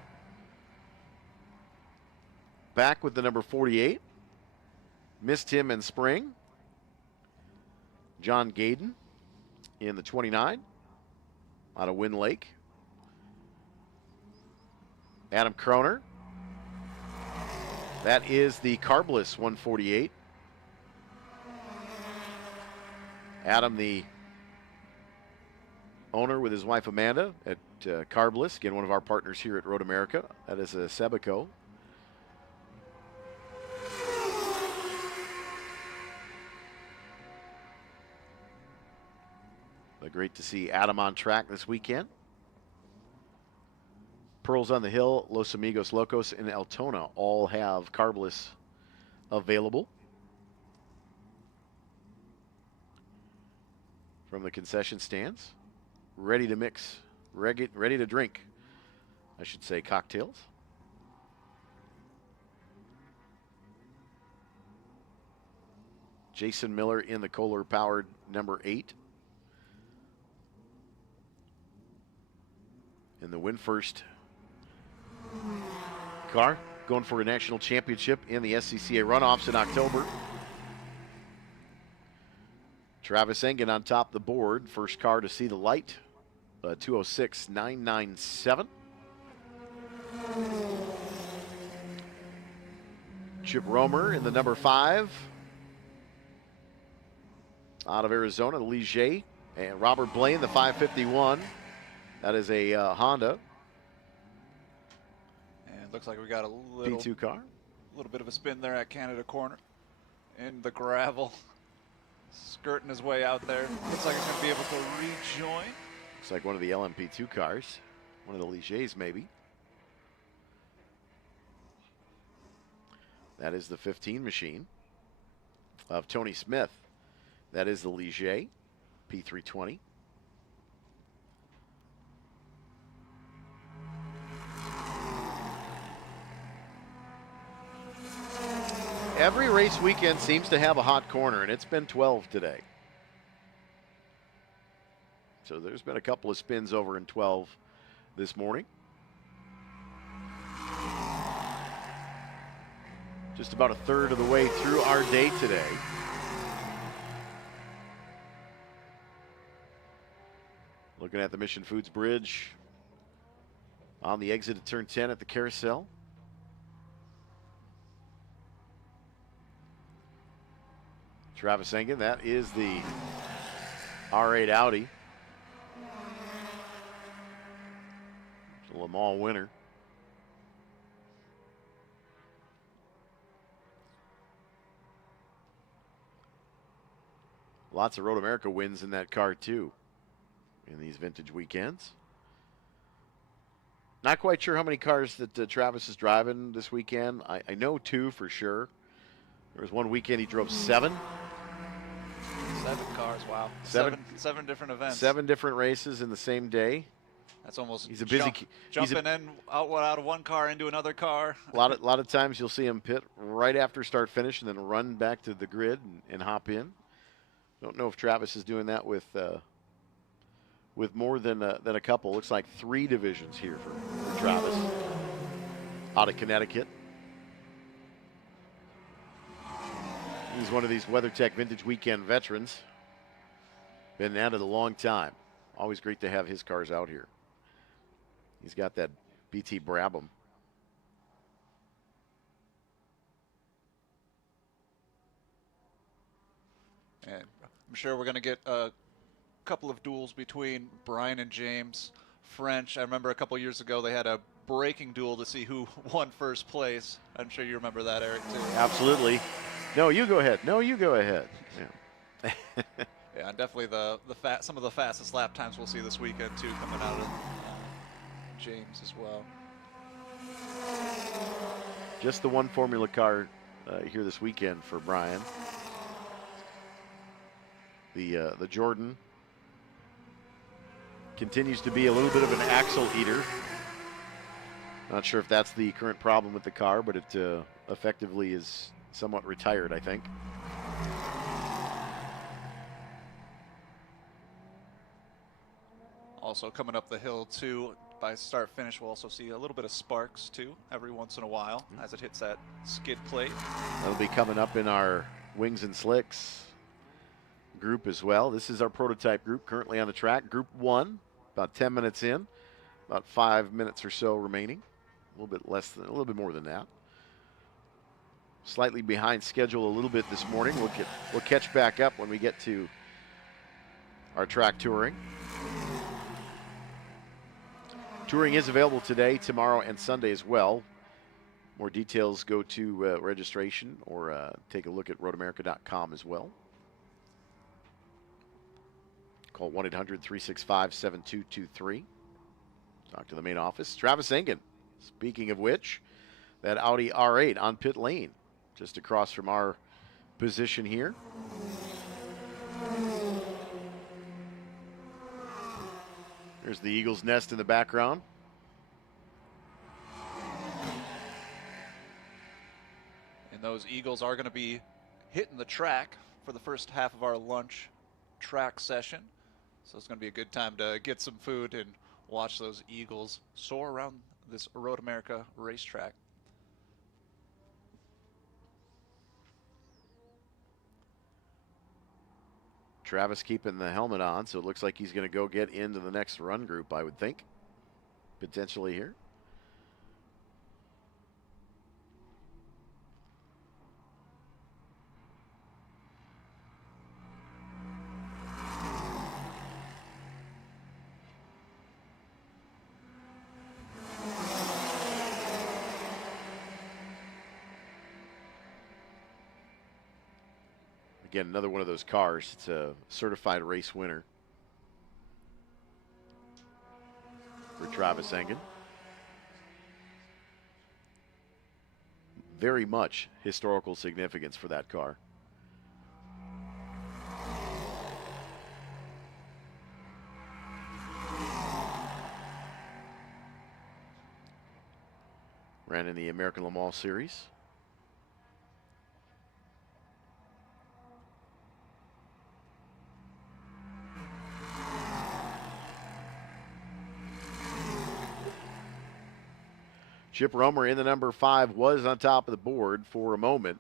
back with the number 48. Missed him in spring. John Gaden in the 29 out of Wind Lake. Adam Kroner. That is the Carbless 148. Adam, the owner with his wife Amanda at Carbless, again, one of our partners here at Road America. That is a Sebaco. But great to see Adam on track this weekend. Pearls on the Hill, Los Amigos Locos, and Altona all have Carbless available from the concession stands. Ready to mix, ready to drink, I should say, cocktails. Jason Miller in the Kohler-powered number 8. In the WinFirst car, going for a national championship in the SCCA runoffs in October. Travis Engen on top of the board. First car to see the light, 206.997. Chip Romer in the number 5. Out of Arizona, the Ligier. And Robert Blaine, the 551. That is a Honda. And looks like we got a little P2 car. A little bit of a spin there at Canada Corner. In the gravel. Skirting his way out there. Looks like he's going to be able to rejoin. Looks like one of the LMP2 cars. One of the Ligers, maybe. That is the 15 machine of Tony Smith. That is the Ligier P320. Every race weekend seems to have a hot corner, and it's been 12 today. So there's been a couple of spins over in 12 this morning. Just about a third of the way through our day today. Looking at the Mission Foods Bridge on the exit of turn 10 at the carousel. Travis Engen, that is the R8 Audi. The Le Mans winner. Lots of Road America wins in that car too in these vintage weekends. Not quite sure how many cars that Travis is driving this weekend. I know 2 for sure. There was one weekend he drove 7. 7 cars, wow. 7 different events. 7 different races in the same day. That's almost he's a busy jumping in out of one car into another car. A lot of times you'll see him pit right after start finish and then run back to the grid and hop in. Don't know if Travis is doing that with more than a couple. Looks like 3 divisions here for Travis. out of Connecticut. He's one of these WeatherTech Vintage Weekend veterans. Been at it a long time. Always great to have his cars out here. He's got that BT Brabham. And I'm sure we're going to get a couple of duels between Brian and James French. I remember a couple years ago they had a breaking duel to see who won first place. I'm sure you remember that, Eric, too. Absolutely. No, you go ahead. No, you go ahead. Yeah. Yeah, and definitely some of the fastest lap times we'll see this weekend, too, coming out of James as well. Just the one Formula car here this weekend for Brian. The Jordan continues to be a little bit of an axle eater. Not sure if that's the current problem with the car, but it effectively is somewhat retired, I think. Also coming up the hill, too, by start-finish, we'll also see a little bit of sparks, too, every once in a while as it hits that skid plate. That'll be coming up in our Wings and Slicks group as well. This is our prototype group currently on the track. Group 1, about 10 minutes in, about 5 minutes or so remaining. A little bit more than that. Slightly behind schedule a little bit this morning. We'll catch back up when we get to our track touring. Touring is available today, tomorrow, and Sunday as well. More details, go to registration or take a look at roadamerica.com as well. Call 1-800-365-7223. Talk to the main office. Travis Engen, speaking of which, that Audi R8 on pit lane, just across from our position here. There's the Eagles' nest in the background. And those Eagles are going to be hitting the track for the first half of our lunch track session. So it's going to be a good time to get some food and watch those Eagles soar around this Road America racetrack. Travis keeping the helmet on, so it looks like he's going to go get into the next run group, I would think, potentially here. Again, another one of those cars. It's a certified race winner for Travis Engen. Very much historical significance for that car. Ran in the American Le Mans Series. Chip Romer in the number 5 was on top of the board for a moment,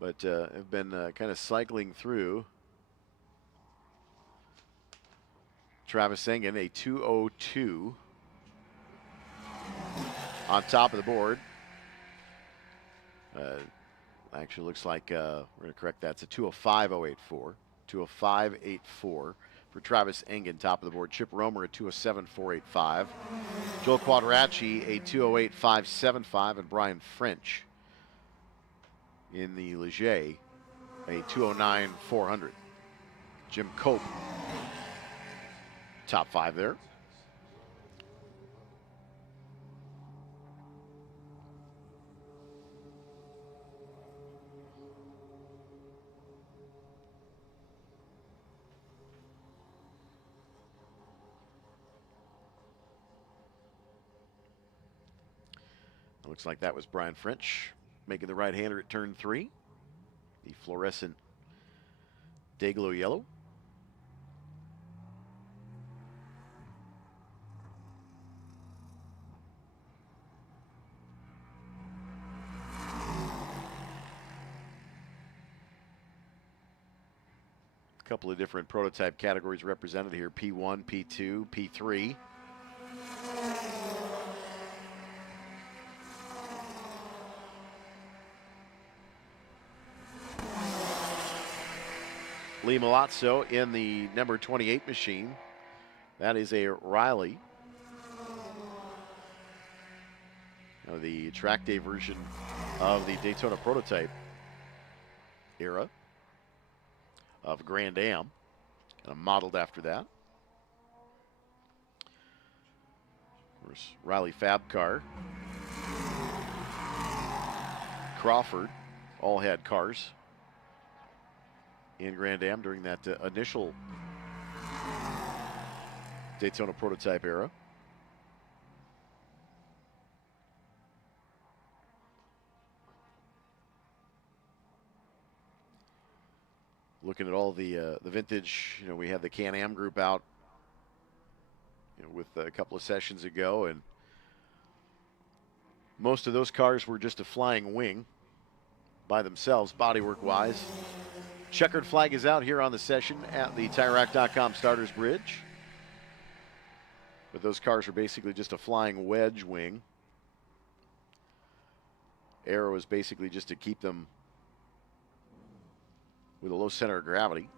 but have been kind of cycling through. Travis Engen, a 2:02 on top of the board. Actually looks like we're going to correct that. It's a 2:05.084. 2:05.84 for Travis Engen, top of the board. Chip Romer, a 2:07.485. Joel Quadracci, a 2:08.575. And Brian French in the Leger, a 2:09.400. Jim Cope, top 5 there. Looks like that was Brian French making the right-hander at turn 3. The fluorescent Dayglow yellow. couple of different prototype categories represented here, P1, P2, P3. Lee Malazzo in the number 28 machine. That is a Riley. Now, the track day version of the Daytona prototype era of Grand Am, kind of modeled after that. Of course, Riley Fab car. Crawford all had cars in Grand Am during that initial Daytona prototype era. Looking at all the vintage, we had the Can-Am group out, with a couple of sessions ago, and most of those cars were just a flying wing by themselves, bodywork-wise. Checkered flag is out here on the session at the TireRack.com Starters Bridge. But those cars are basically just a flying wedge wing. Arrow is basically just to keep them with a low center of gravity.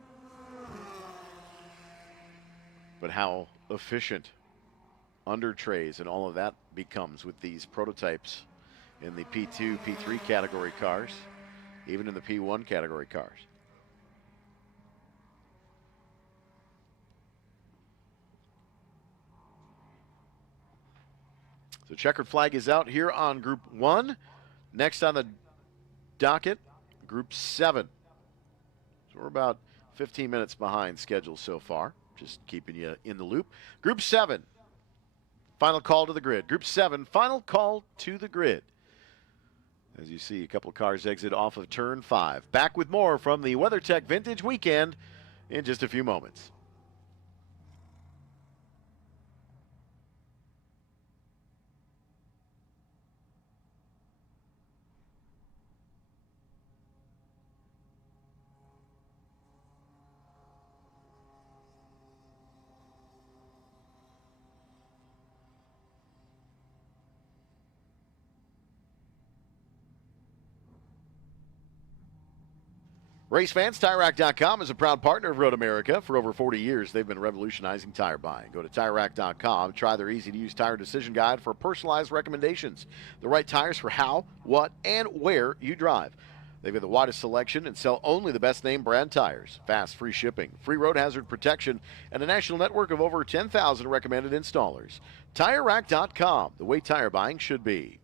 But how efficient under trays and all of that becomes with these prototypes in the P2, P3 category cars, even in the P1 category cars. So checkered flag is out here on Group 1. Next on the docket, Group 7. So we're about 15 minutes behind schedule so far. Just keeping you in the loop. Group 7, final call to the grid. Group 7, final call to the grid. As you see, a couple of cars exit off of turn 5. Back with more from the WeatherTech Vintage Weekend in just a few moments. Race fans, TireRack.com is a proud partner of Road America. For over 40 years, they've been revolutionizing tire buying. Go to TireRack.com, try their easy-to-use tire decision guide for personalized recommendations. The right tires for how, what, and where you drive. They've got the widest selection and sell only the best name brand tires. Fast, free shipping, free road hazard protection, and a national network of over 10,000 recommended installers. TireRack.com, the way tire buying should be.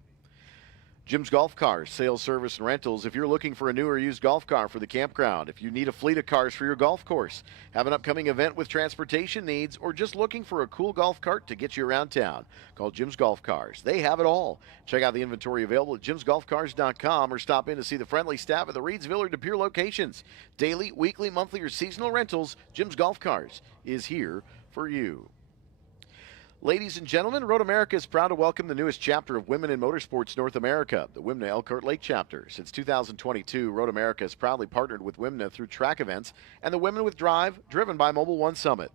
Jim's Golf Cars, sales, service, and rentals. If you're looking for a new or used golf car for the campground, if you need a fleet of cars for your golf course, have an upcoming event with transportation needs, or just looking for a cool golf cart to get you around town, call Jim's Golf Cars. They have it all. Check out the inventory available at jimsgolfcars.com or stop in to see the friendly staff at the Reedsville or De Pere locations. Daily, weekly, monthly, or seasonal rentals, Jim's Golf Cars is here for you. Ladies and gentlemen, Road America is proud to welcome the newest chapter of Women in Motorsports North America, the WIMNA Elkhart Lake chapter. Since 2022, Road America has proudly partnered with WIMNA through track events and the Women with Drive, driven by Mobile One Summit,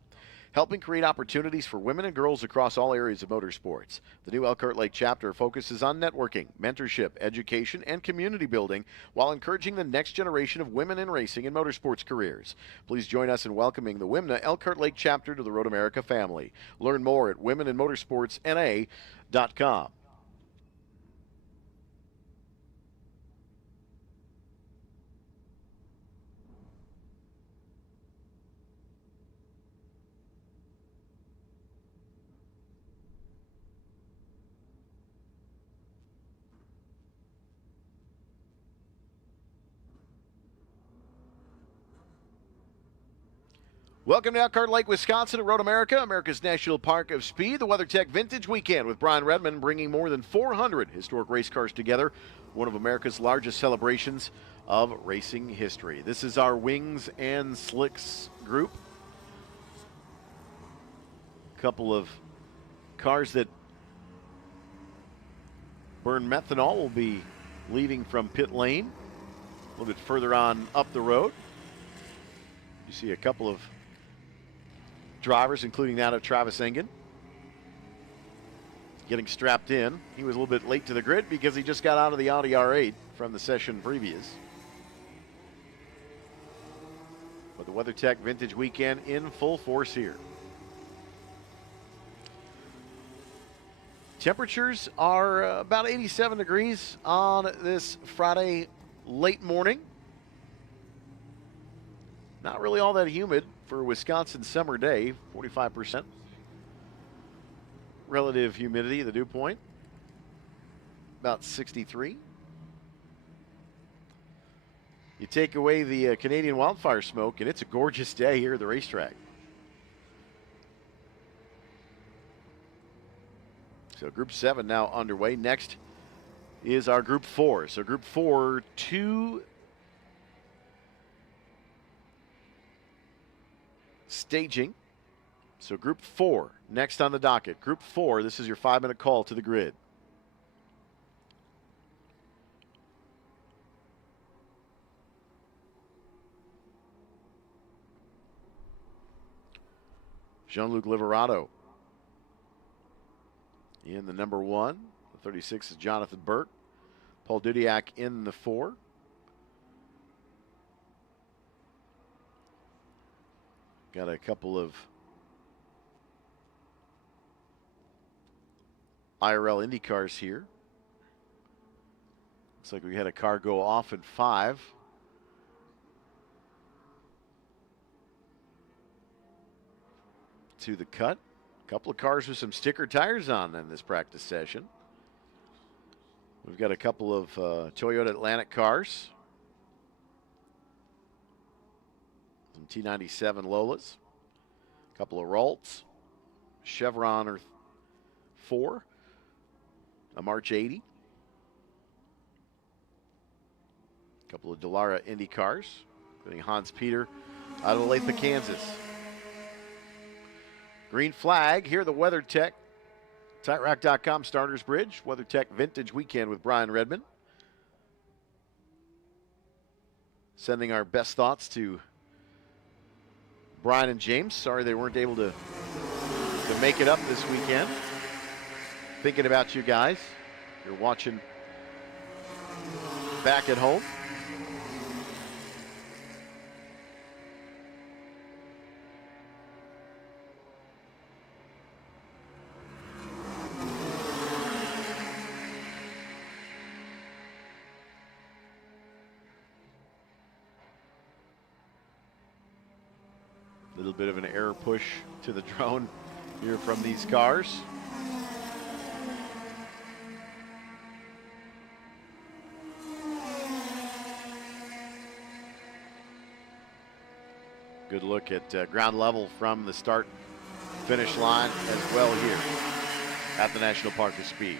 helping create opportunities for women and girls across all areas of motorsports. The new Elkhart Lake chapter focuses on networking, mentorship, education, and community building while encouraging the next generation of women in racing and motorsports careers. Please join us in welcoming the WIMNA Elkhart Lake chapter to the Road America family. Learn more at womeninmotorsportsna.com. Welcome to Elkhart Lake, Wisconsin at Road America, America's National Park of Speed, the WeatherTech Vintage Weekend with Brian Redman, bringing more than 400 historic race cars together, one of America's largest celebrations of racing history. This is our Wings and Slicks group. A couple of cars that burn methanol will be leaving from pit lane a little bit further on up the road. You see a couple of drivers, including that of Travis Engen, getting strapped in. He was a little bit late to the grid because he just got out of the Audi R8 from the session previous. But the WeatherTech Vintage Weekend in full force here. Temperatures are about 87 degrees on this Friday late morning. Not really all that humid for a Wisconsin summer day, 45% relative humidity, the dew point, about 63. You take away the Canadian wildfire smoke, and it's a gorgeous day here at the racetrack. So Group 7 now underway. Next is our Group 4. So Group 4, 2 staging. So Group 4 next on the docket. Group 4, this is your 5-minute call to the grid. Jean-Luc Liverato in the number 1. The 36 is Jonathan Burke. Paul Dudiak in the 4. Got a couple of IRL Indy cars here. Looks like we had a car go off in 5. To the cut. A couple of cars with some sticker tires on in this practice session. We've got a couple of Toyota Atlantic cars. Some T97 Lolas. A couple of Ralts. Chevron or 4. A March 80. A couple of Dallara Indy cars, including Hans Peter out of Olathe, Kansas. Green flag here, the WeatherTech TireRack.com Starters Bridge. WeatherTech Vintage Weekend with Brian Redman. Sending our best thoughts to Brian and James. Sorry they weren't able to make it up this weekend. Thinking about you guys. You're watching back at home. A little bit of an air push to the drone here from these cars. Good look at ground level from the start finish line as well here at the National Park of Speed.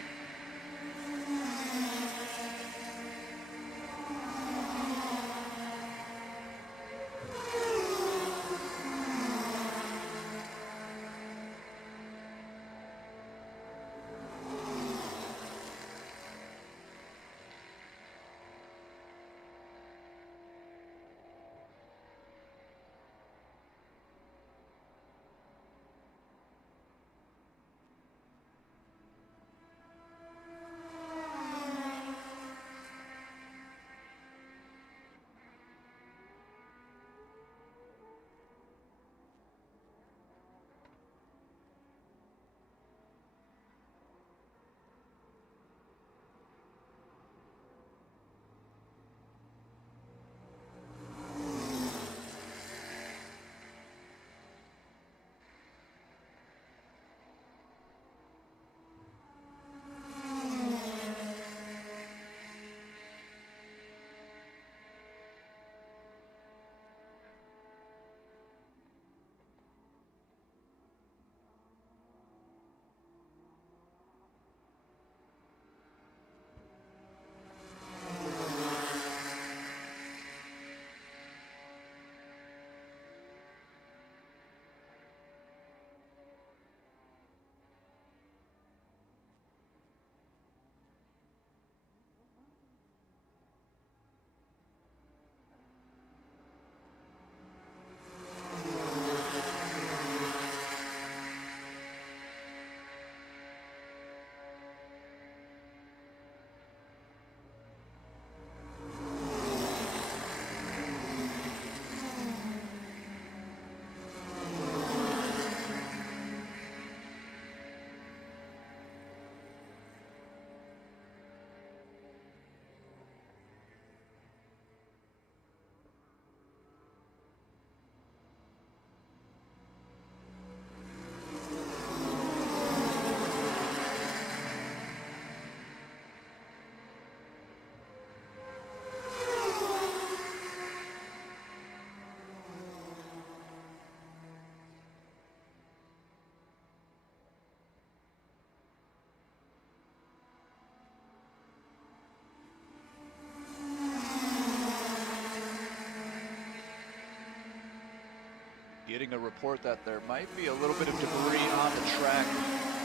Getting a report that there might be a little bit of debris on the track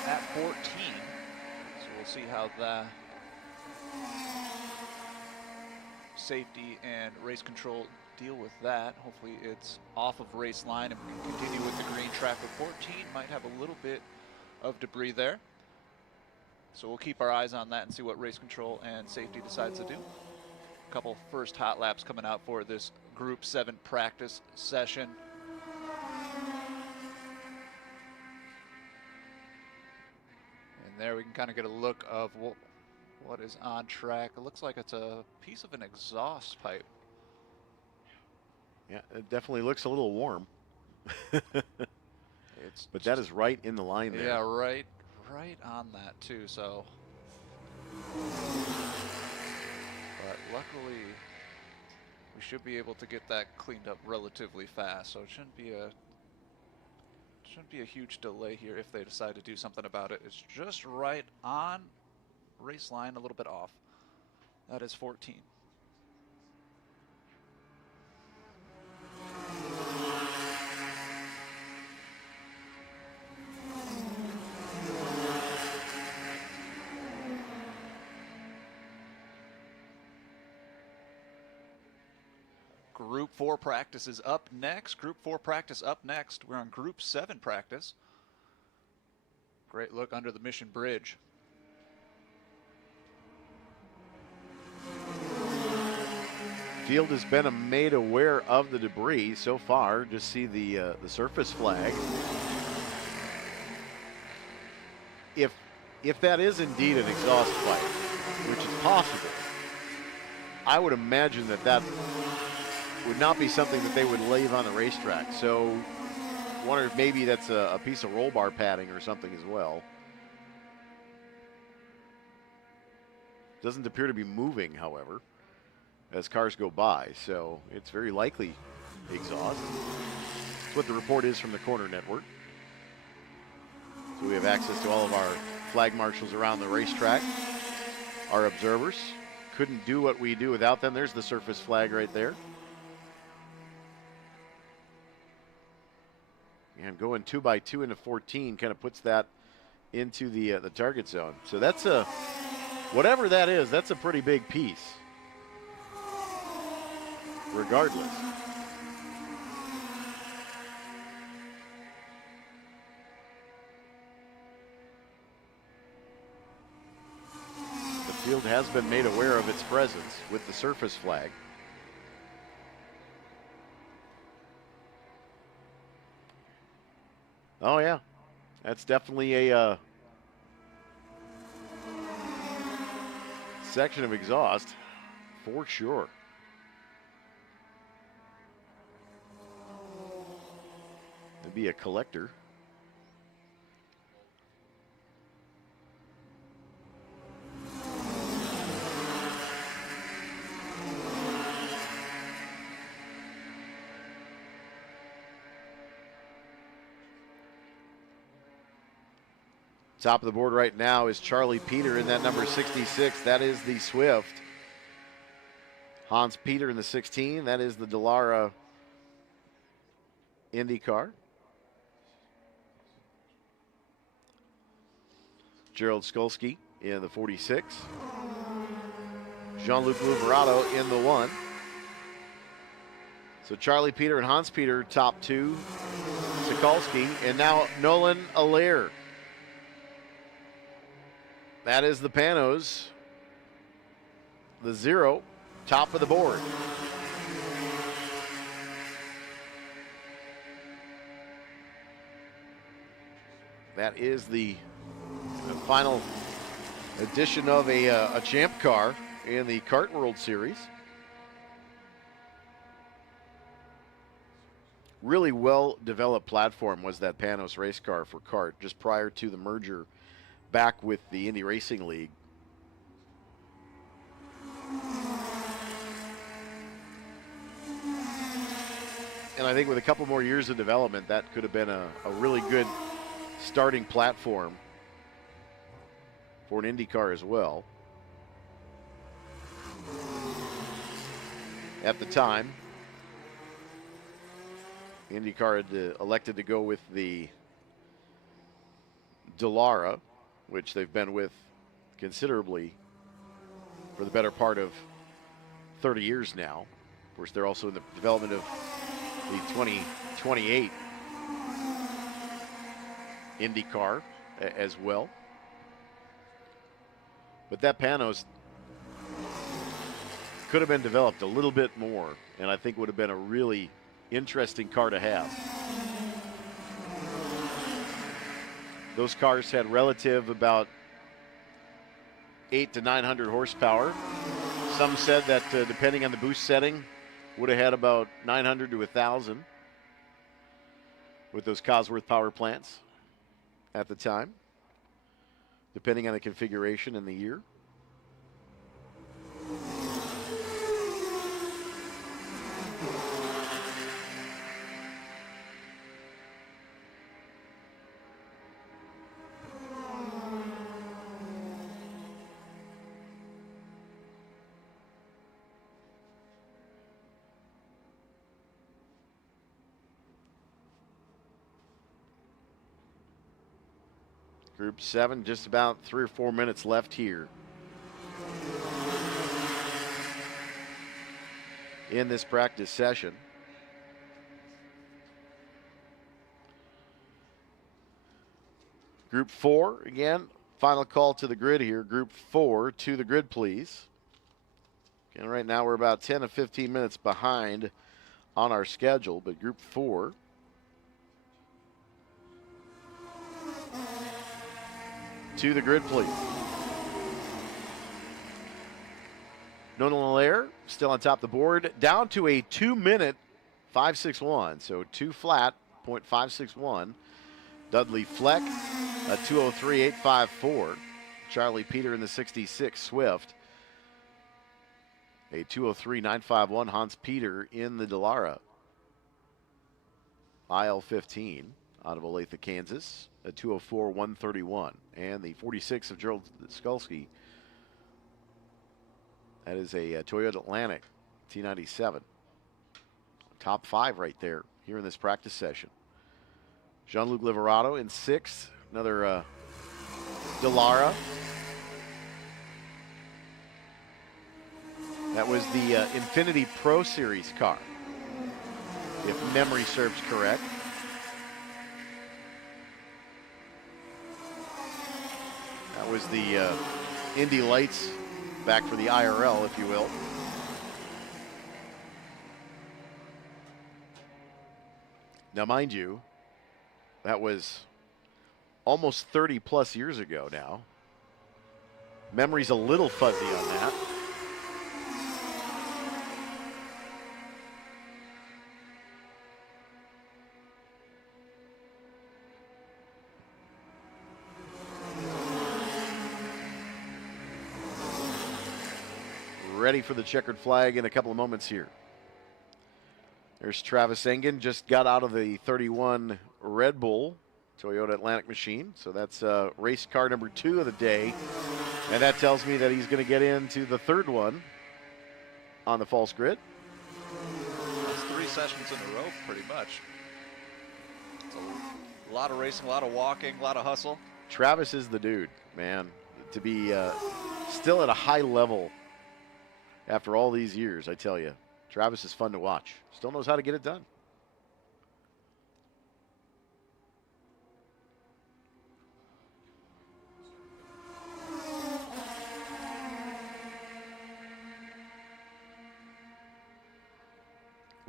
at 14. So we'll see how the safety and race control deal with that. Hopefully it's off of race line and we can continue with the green track. But 14 might have a little bit of debris there. So we'll keep our eyes on that and see what race control and safety decides to do. A couple first hot laps coming out for this Group 7 practice session. And there we can kind of get a look of what is on track. It looks like it's a piece of an exhaust pipe. Yeah, it definitely looks a little warm. But that is right in the line there. Yeah, right on that too. So, but luckily we should be able to get that cleaned up relatively fast. So it shouldn't be a huge delay here if they decide to do something about it. It's just right on race line, a little bit off. That is 14. Group 4 practice is up next. Group 4 practice up next. We're on Group 7 practice. Great look under the Mission Bridge. Field has been made aware of the debris so far. Just see the surface flag. If that is indeed an exhaust pipe, which is possible, I would imagine that would not be something that they would leave on the racetrack. So wonder if maybe that's a piece of roll bar padding or something as well. Doesn't appear to be moving, however, as cars go by. So it's very likely exhaust. That's what the report is from the Corner Network. So we have access to all of our flag marshals around the racetrack, our observers. Couldn't do what we do without them. There's the surface flag right there. And going 2x2 into 14 kind of puts that into the target zone. So that's whatever that is, that's a pretty big piece. Regardless. The field has been made aware of its presence with the surface flag. Oh yeah, that's definitely a section of exhaust for sure. It'd be a collector. Top of the board right now is Charlie Peter in that number 66. That is the Swift. Hans Peter in the 16. That is the Dallara IndyCar. Gerald Skolsky in the 46. Jean-Luc Louverato in the 1. So Charlie Peter and Hans Peter, top two. Skolsky, and now Nolan Allaire. That is the Panos. The 0, top of the board. That is the final edition of a champ car in the Kart World Series. Really well-developed platform was that Panos race car for kart just prior to the merger back with the Indy Racing League. And I think with a couple more years of development, that could have been a really good starting platform for an Indy car as well. At the time. IndyCar had elected to go with the Dallara, which they've been with considerably for the better part of 30 years now. Of course, they're also in the development of the 2028 IndyCar as well. But that Panos could have been developed a little bit more, and I think would have been a really interesting car to have. Those cars had relative about 800 to 900 horsepower. Some said that depending on the boost setting, would have had about 900 to 1,000 with those Cosworth power plants at the time, depending on the configuration and the year. Group 7, just about 3 or 4 minutes left here in this practice session. Group 4, again, final call to the grid here. Group 4, to the grid, please. And right now we're about 10 to 15 minutes behind on our schedule, but Group 4. To the grid, please. Nona Lair still on top of the board, down to a 2-minute 5.61, so 2 flat, 0.561. Dudley Fleck, a 2:03.854. Charlie Peter in the 66 Swift, a 2:03.951. Hans Peter in the Dallara, IL-15 out of Olathe, Kansas, a 2:04.131. And the 46 of Gerald Skulski, that is a Toyota Atlantic T97. Top 5 right there here in this practice session. Jean-Luc Liverato in 6th, another Dallara. That was the Infinity Pro Series car, if memory serves correct. That was the Indy Lights back for the IRL, if you will. Now, mind you, that was almost 30 plus years ago now. Memory's a little fuzzy on that. Ready for the checkered flag in a couple of moments here. There's Travis Engen, just got out of the 31 Red Bull Toyota Atlantic machine. So that's race car number 2 of the day. And that tells me that he's going to get into the 3rd one on the false grid. That's 3 sessions in a row, pretty much. It's a lot of racing, a lot of walking, a lot of hustle. Travis is the dude, man. To be still at a high level after all these years, I tell you. Travis is fun to watch. Still knows how to get it done.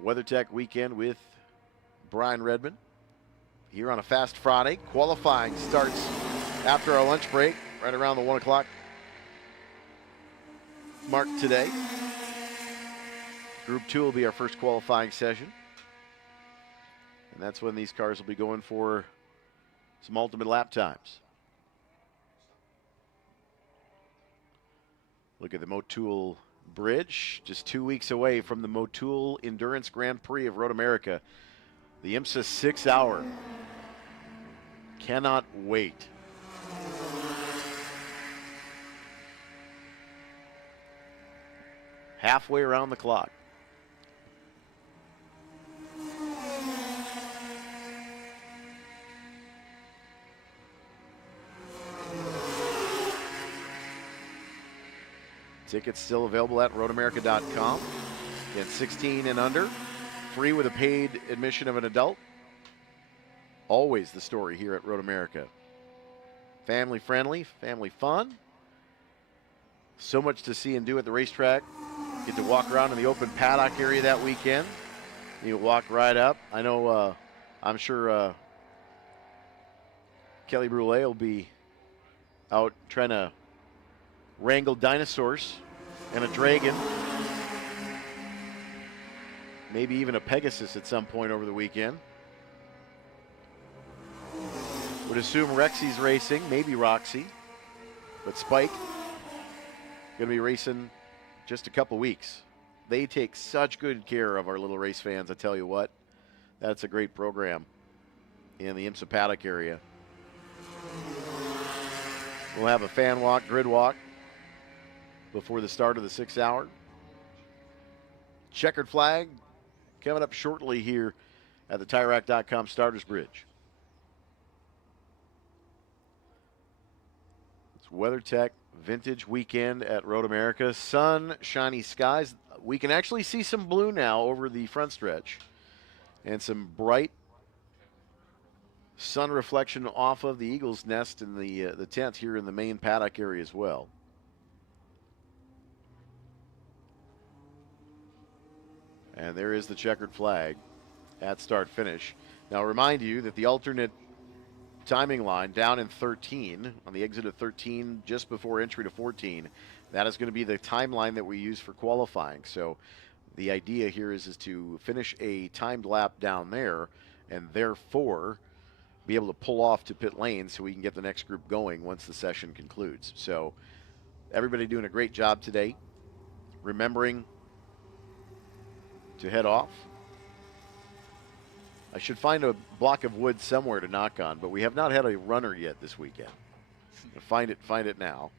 WeatherTech weekend with Brian Redman here on a Fast Friday. Qualifying starts after our lunch break, right around the 1 o'clock mark today. Group 2 will be our first qualifying session. And that's when these cars will be going for some ultimate lap times. Look at the Motul Bridge, just 2 weeks away from the Motul Endurance Grand Prix of Road America. The IMSA 6 hour. Cannot wait. Halfway around the clock. Tickets still available at roadamerica.com. Again, 16 and under, free with a paid admission of an adult. Always the story here at Road America. Family friendly, family fun. So much to see and do at the racetrack. Get to walk around in the open paddock area that weekend. You walk right up. I know, I'm sure Kelly Brule will be out trying to wrangle dinosaurs and a dragon. Maybe even a Pegasus at some point over the weekend. Would assume Rexy's racing, maybe Roxy. But Spike going to be racing just a couple weeks. They take such good care of our little race fans, I tell you what. That's a great program in the IMSA paddock area. We'll have a fan walk, grid walk before the start of the 6 hour. Checkered flag coming up shortly here at the TireRack.com Starters Bridge. It's WeatherTech Vintage Weekend at Road America. Sun, shiny skies. We can actually see some blue now over the front stretch and some bright sun reflection off of the Eagles' nest in the tent here in the main paddock area as well. And there is the checkered flag at start finish. Now remind you that the alternate timing line down in 13, on the exit of 13, just before entry to 14, that is going to be the timeline that we use for qualifying. So the idea here is to finish a timed lap down there and therefore be able to pull off to pit lane so we can get the next group going once the session concludes. So everybody doing a great job today, remembering to head off. I should find a block of wood somewhere to knock on, but we have not had a runner yet this weekend. Find it now.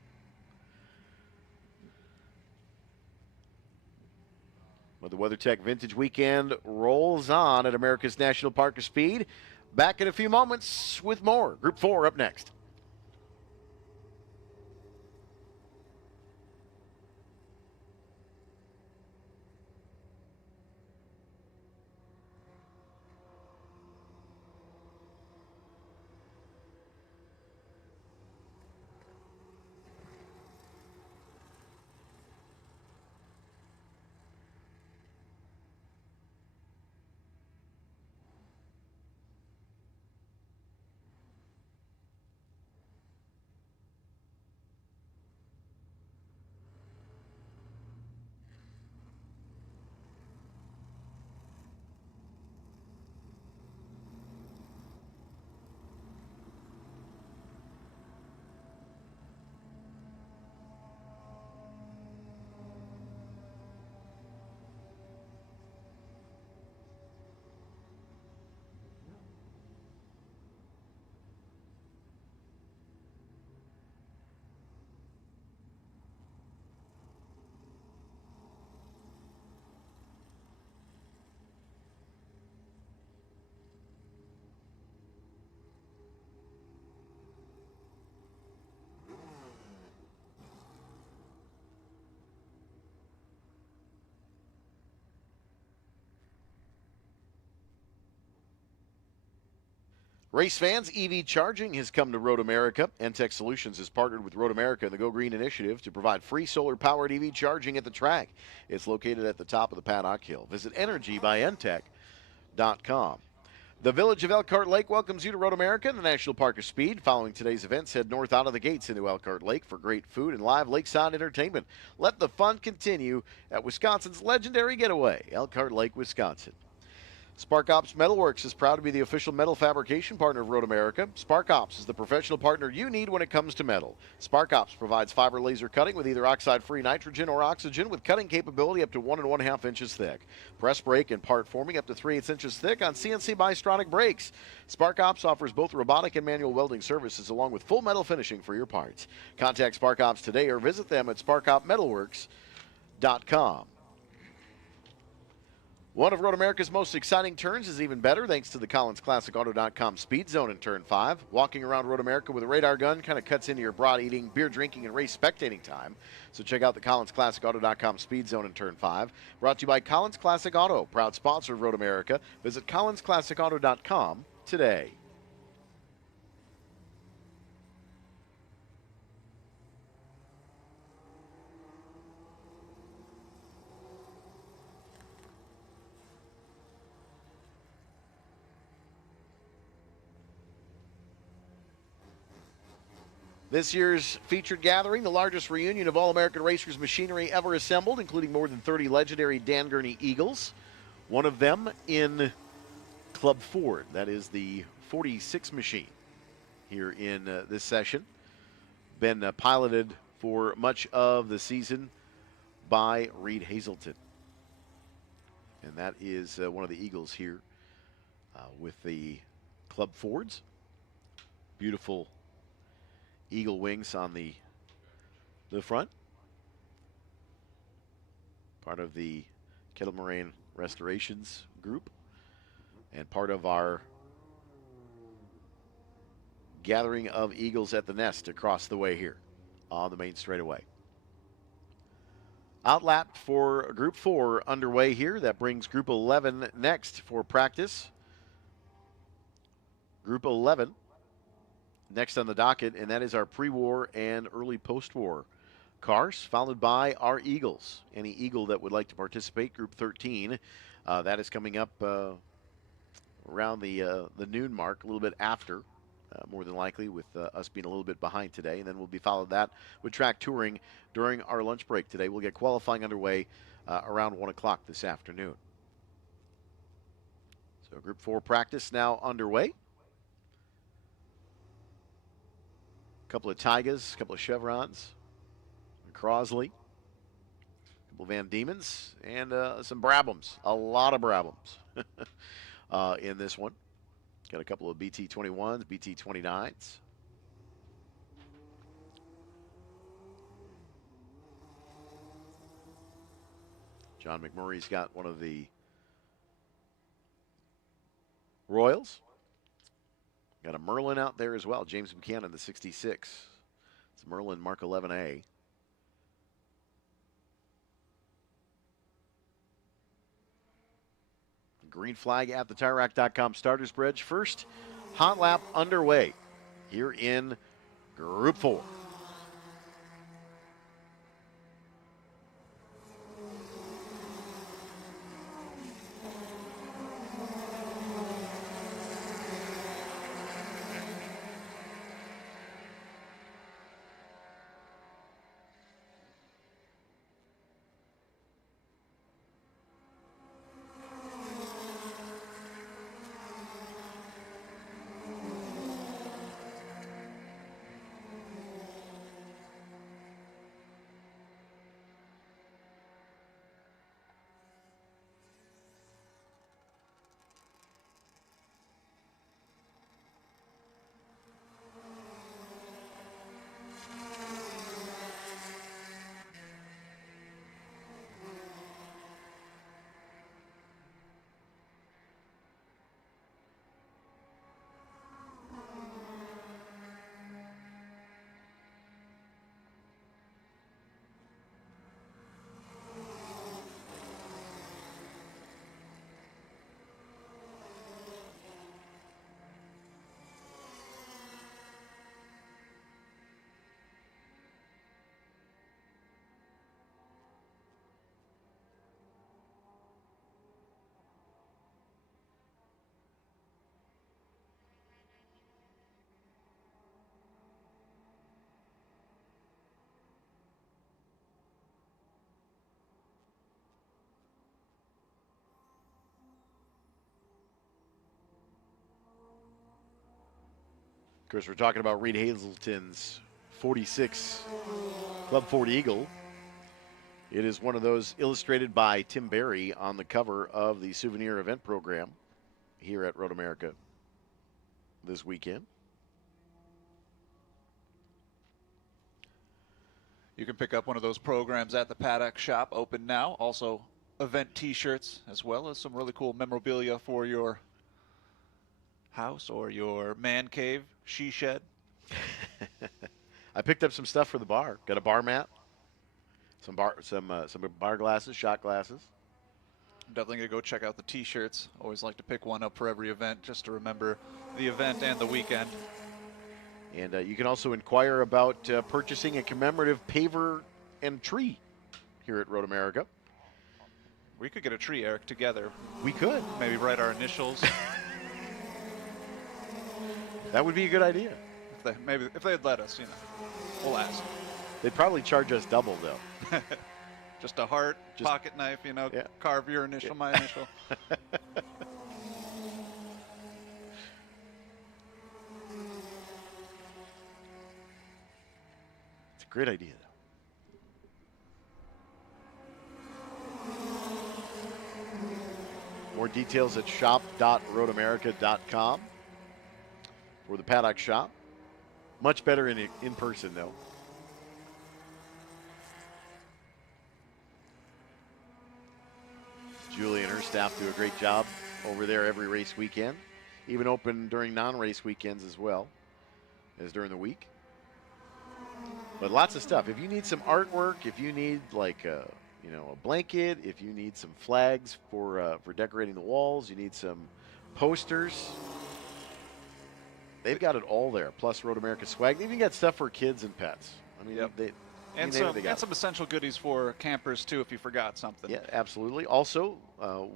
Well, the WeatherTech Vintage Weekend rolls on at America's National Park of Speed. Back in a few moments with more. Group 4 up next. Race fans, EV charging has come to Road America. NTech Solutions has partnered with Road America and the Go Green Initiative to provide free solar-powered EV charging at the track. It's located at the top of the Paddock Hill. Visit energybynTech.com. The Village of Elkhart Lake welcomes you to Road America and the National Park of Speed. Following today's events, head north out of the gates into Elkhart Lake for great food and live lakeside entertainment. Let the fun continue at Wisconsin's legendary getaway, Elkhart Lake, Wisconsin. Spark Ops Metalworks is proud to be the official metal fabrication partner of Road America. Spark Ops is the professional partner you need when it comes to metal. Spark Ops provides fiber laser cutting with either oxide-free nitrogen or oxygen with cutting capability up to 1 1/2 inches thick. Press brake and part forming up to 3/8 inches thick on CNC Bystronic brakes. Spark Ops offers both robotic and manual welding services along with full metal finishing for your parts. Contact Spark Ops today or visit them at sparkopmetalworks.com. One of Road America's most exciting turns is even better thanks to the CollinsClassicAuto.com Speed Zone in Turn 5. Walking around Road America with a radar gun kind of cuts into your broad eating, beer drinking, and race spectating time. So check out the CollinsClassicAuto.com Speed Zone in Turn 5. Brought to you by Collins Classic Auto, proud sponsor of Road America. Visit CollinsClassicAuto.com today. This year's featured gathering, the largest reunion of All-American Racers machinery ever assembled, including more than 30 legendary Dan Gurney Eagles. One of them in Club Ford. That is the 46 machine here in this session. Been piloted for much of the season by Reed Hazelton. And that is one of the Eagles here with the Club Fords. Beautiful eagle wings on the front. Part of the Kettle Moraine Restorations group and part of our gathering of eagles at the nest across the way here on the main straightaway. Outlap for Group 4 underway here. That brings Group 11 next for practice. Group 11 next on the docket, and that is our pre-war and early post-war cars, followed by our Eagles. Any Eagle that would like to participate, Group 13, that is coming up around the noon mark, a little bit after, more than likely, with us being a little bit behind today. And then we'll be followed that with track touring during our lunch break today. We'll get qualifying underway around 1 o'clock this afternoon. So Group 4 practice now underway. A couple of Tigers, a couple of Chevrons, a Crosley, a couple of Van Diemen's, and some Brabhams. A lot of Brabhams in this one. Got a couple of BT21s, BT29s. John McMurray's got one of the Royals. Got a Merlin out there as well. James Buchanan, the 66. It's Merlin Mark 11A. Green flag at the TireRack.com starters bridge. First hot lap underway here in Group 4. Of course, we're talking about Reed Hazelton's 46 Club Ford Eagle. It is one of those illustrated by Tim Barry on the cover of the souvenir event program here at Road America this weekend. You can pick up one of those programs at the Paddock Shop, open now. Also event T-shirts, as well as some really cool memorabilia for your house or your man cave, she shed. I picked up some stuff for the bar. Got a bar mat, some bar glasses, shot glasses. I'm definitely gonna go check out the T-shirts. Always like to pick one up for every event, just to remember the event and the weekend. And you can also inquire about purchasing a commemorative paver and tree here at Road America. We could get a tree, Eric, together. We could. Maybe write our initials. That would be a good idea. If they'd let us, we'll ask. They'd probably charge us double, though. Just a heart, pocket knife, Yeah. carve your initial, my initial. It's a great idea, though. More details at shop.roadamerica.com for the paddock shop. Much better in person, though. Julie and her staff do a great job over there every race weekend, even open during non-race weekends as well as during the week. But lots of stuff. If you need some artwork, if you need like a blanket, if you need some flags for decorating the walls, you need some posters. They've got it all there. Plus Road America swag. They've even got stuff for kids and pets. I mean, and some essential goodies for campers too, if you forgot something. Yeah, absolutely. Also,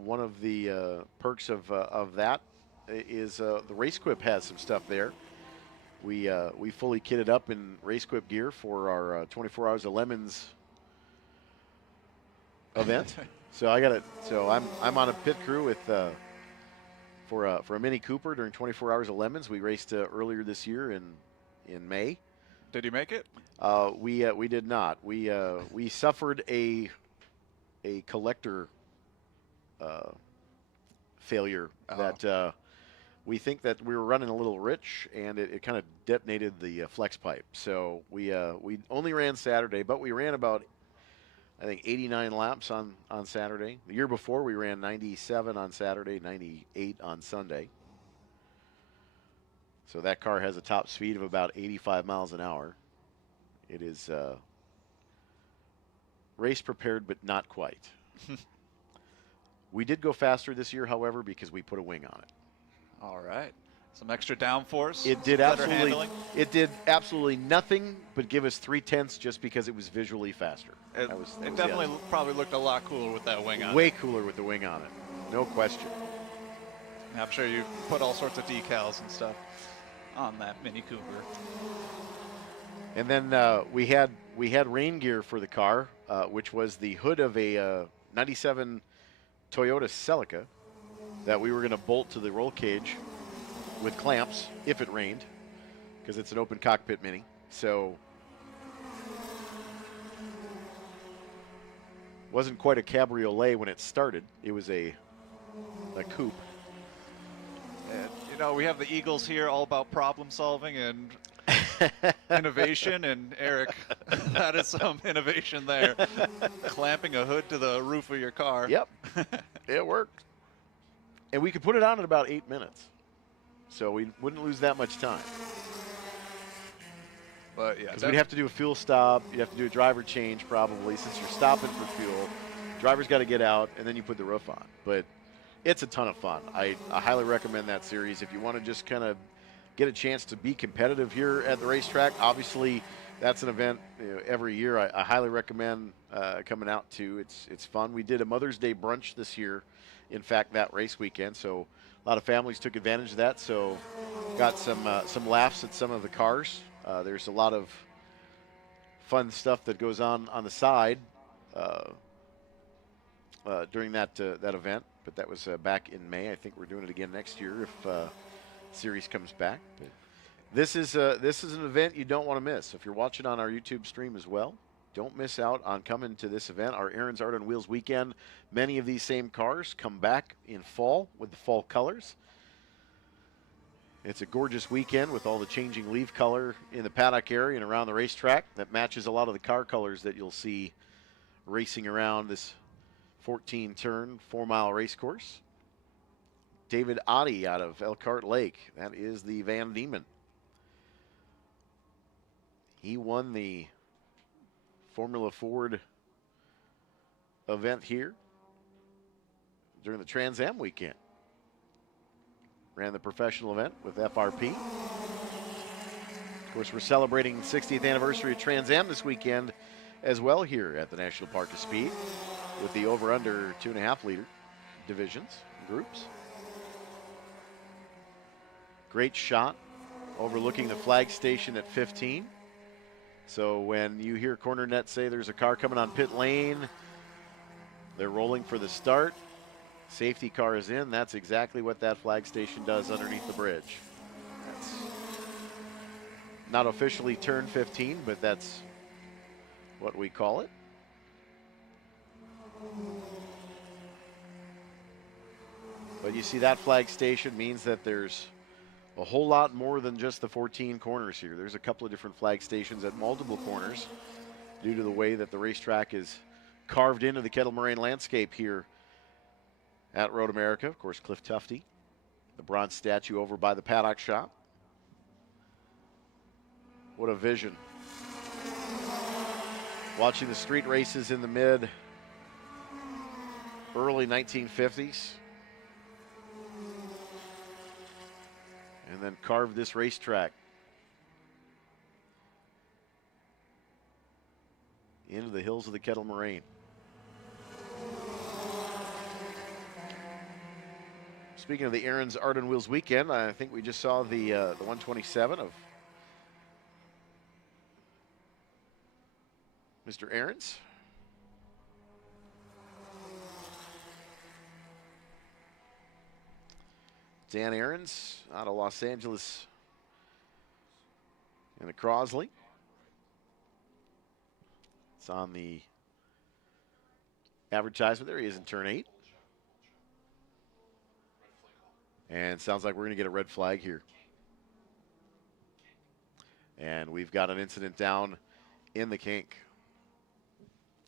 one of the perks of that is the RaceQuip has some stuff there. We fully kitted up in RaceQuip gear for our 24 Hours of Lemons event. So I got it. So I'm on a pit crew with for a Mini Cooper during 24 Hours of Lemons. We raced earlier this year in May. Did you make it? We did not. We suffered a collector failure that we think that we were running a little rich, and it kind of detonated the flex pipe. So we only ran Saturday, but we ran about, I think, 89 laps on Saturday. The year before, we ran 97 on Saturday, 98 on Sunday. So that car has a top speed of about 85 miles an hour. It is race prepared, but not quite. We did go faster this year, however, because we put a wing on it. All right. Some extra downforce. It did absolutely nothing but give us 3/10 just because it was visually faster. It definitely probably looked a lot cooler with that wing on it. Way cooler with the wing on it. No question. I'm sure you put all sorts of decals and stuff on that Mini Cooper. And then we had rain gear for the car, which was the hood of a 97 Toyota Celica that we were going to bolt to the roll cage with clamps if it rained, because it's an open cockpit Mini. So wasn't quite a cabriolet when it started. It was a coupe. And, we have the Eagles here, all about problem solving and innovation. And Eric, that is some innovation there. Clamping a hood to the roof of your car. Yep, it worked. And we could put it on in about 8 minutes. So we wouldn't lose that much time. But yeah, because we'd have to do a fuel stop. You'd have to do a driver change probably, since you're stopping for fuel. Driver's got to get out, and then you put the roof on. But it's a ton of fun. I highly recommend that series. If you want to just kind of get a chance to be competitive here at the racetrack, obviously that's an event every year I highly recommend coming out to. It's fun. We did a Mother's Day brunch this year, in fact, that race weekend. So a lot of families took advantage of that. So got some laughs at some of the cars. There's a lot of fun stuff that goes on the side during that event. But that was back in May. I think we're doing it again next year if series comes back. But this is an event you don't want to miss. If you're watching on our YouTube stream as well, don't miss out on coming to this event, our Aaron's Art on Wheels weekend. Many of these same cars come back in fall with the fall colors. It's a gorgeous weekend with all the changing leaf color in the paddock area and around the racetrack that matches a lot of the car colors that you'll see racing around this 14-turn, 4-mile race course. David Oddie out of Elkhart Lake. That is the Van Diemen. He won the Formula Ford event here during the Trans Am weekend. Ran the professional event with FRP. Of course, we're celebrating 60th anniversary of Trans Am this weekend as well here at the National Park of Speed with the over-under 2.5 liter divisions, groups. Great shot overlooking the flag station at 15. So when you hear corner net say there's a car coming on pit lane, they're rolling for the start, safety car is in, that's exactly what that flag station does underneath the bridge. That's not officially turn 15, but that's what we call it. But you see that flag station means that there's a whole lot more than just the 14 corners here. There's a couple of different flag stations at multiple corners due to the way that the racetrack is carved into the Kettle Moraine landscape here at Road America. Of course, Cliff Tufty, the bronze statue over by the paddock shop. What a vision. Watching the street races in the early 1950s. And then carved this racetrack into the hills of the Kettle Moraine. Speaking of the Aaron's Art and Wheels weekend, I think we just saw the 127 of Mr. Aaron's. Dan Aarons out of Los Angeles in the Crosley. It's on the advertisement. There he is in turn 8. And sounds like we're going to get a red flag here. And we've got an incident down in the kink.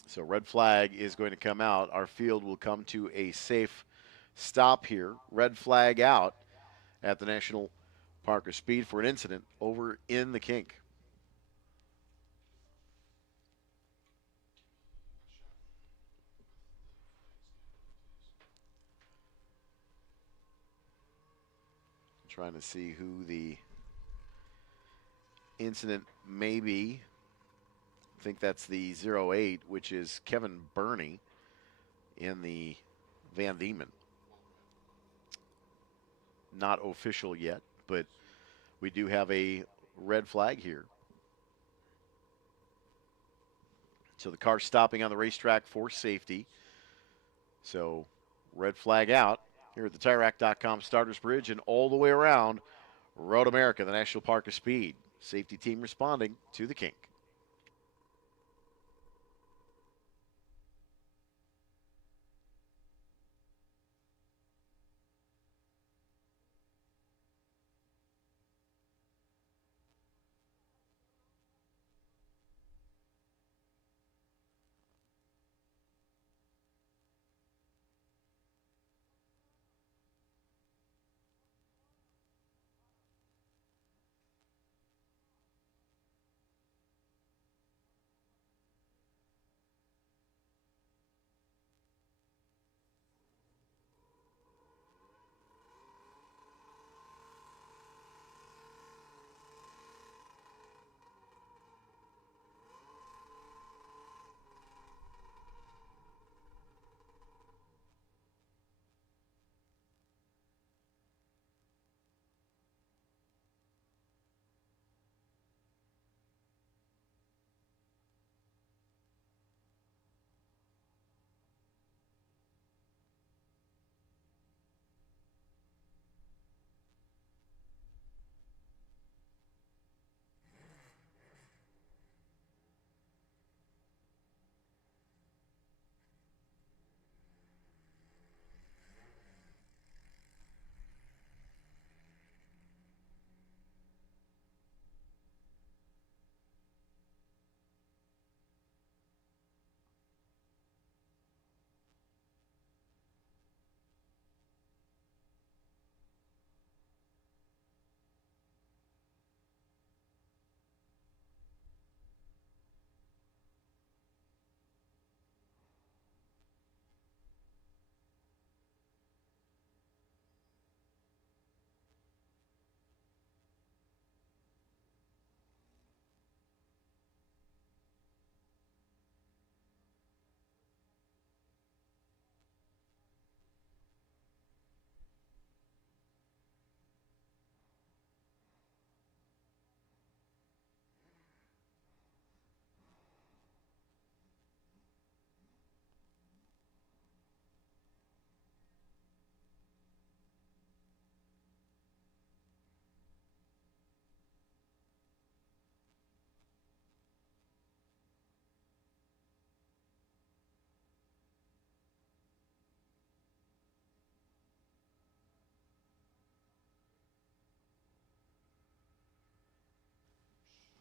So red flag is going to come out. Our field will come to a safe stop here. Red flag out at the National Park of Speed for an incident over in the kink. Trying to see who the incident may be. I think that's the 08, which is Kevin Burney in the Van Diemen. Not official yet, but we do have a red flag here. So the car stopping on the racetrack for safety. So red flag out here at the TireRack.com Starters Bridge and all the way around Road America, the National Park of Speed. Safety team responding to the kink.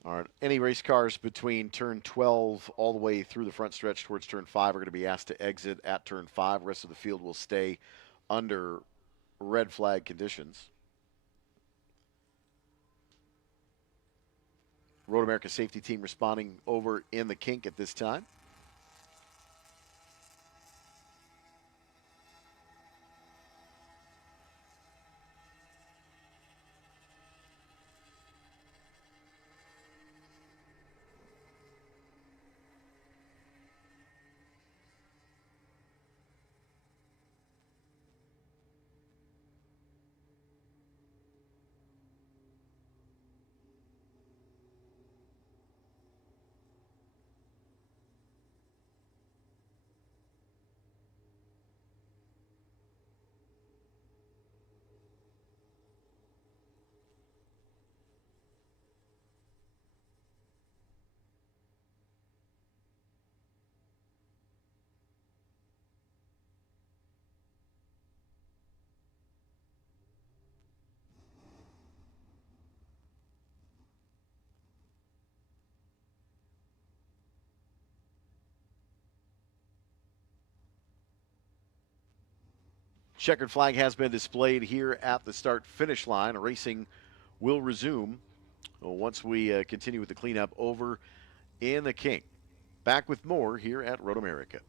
All right. Any race cars between turn 12 all the way through the front stretch towards turn 5 are going to be asked to exit at turn 5. The rest of the field will stay under red flag conditions. Road America safety team responding over in the kink at this time. Checkered flag has been displayed here at the start-finish line. Racing will resume once we continue with the cleanup over in the kink. Back with more here at Road America.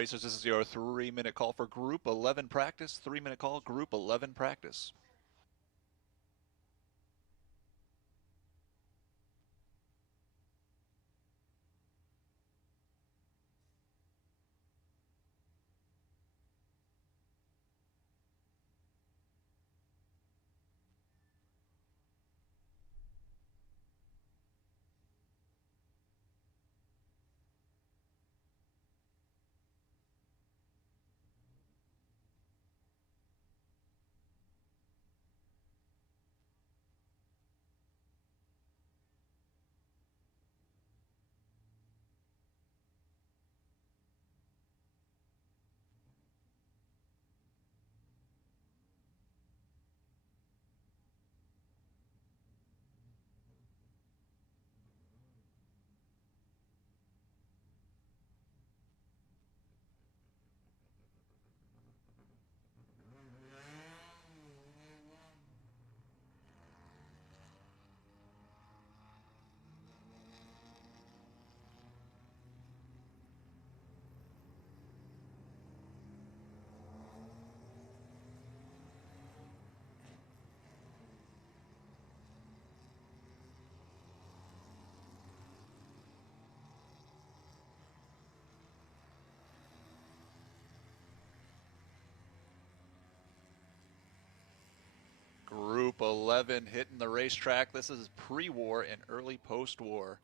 racers, this is your 3-minute call for Group 11 practice. 3-minute call, Group 11 practice. Group 11 hitting the racetrack. This is pre-war and early post-war.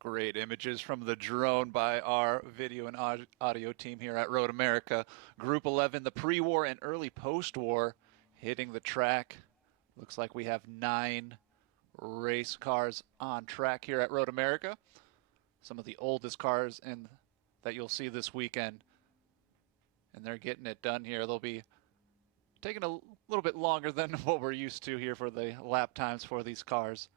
Great images from the drone by our video and audio team here at Road America. Group 11, the pre-war and early post-war, hitting the track. Looks like we have 9 race cars on track here at Road America. Some of the oldest cars that you'll see this weekend. And they're getting it done here. They'll be taking a little bit longer than what we're used to here for the lap times for these cars.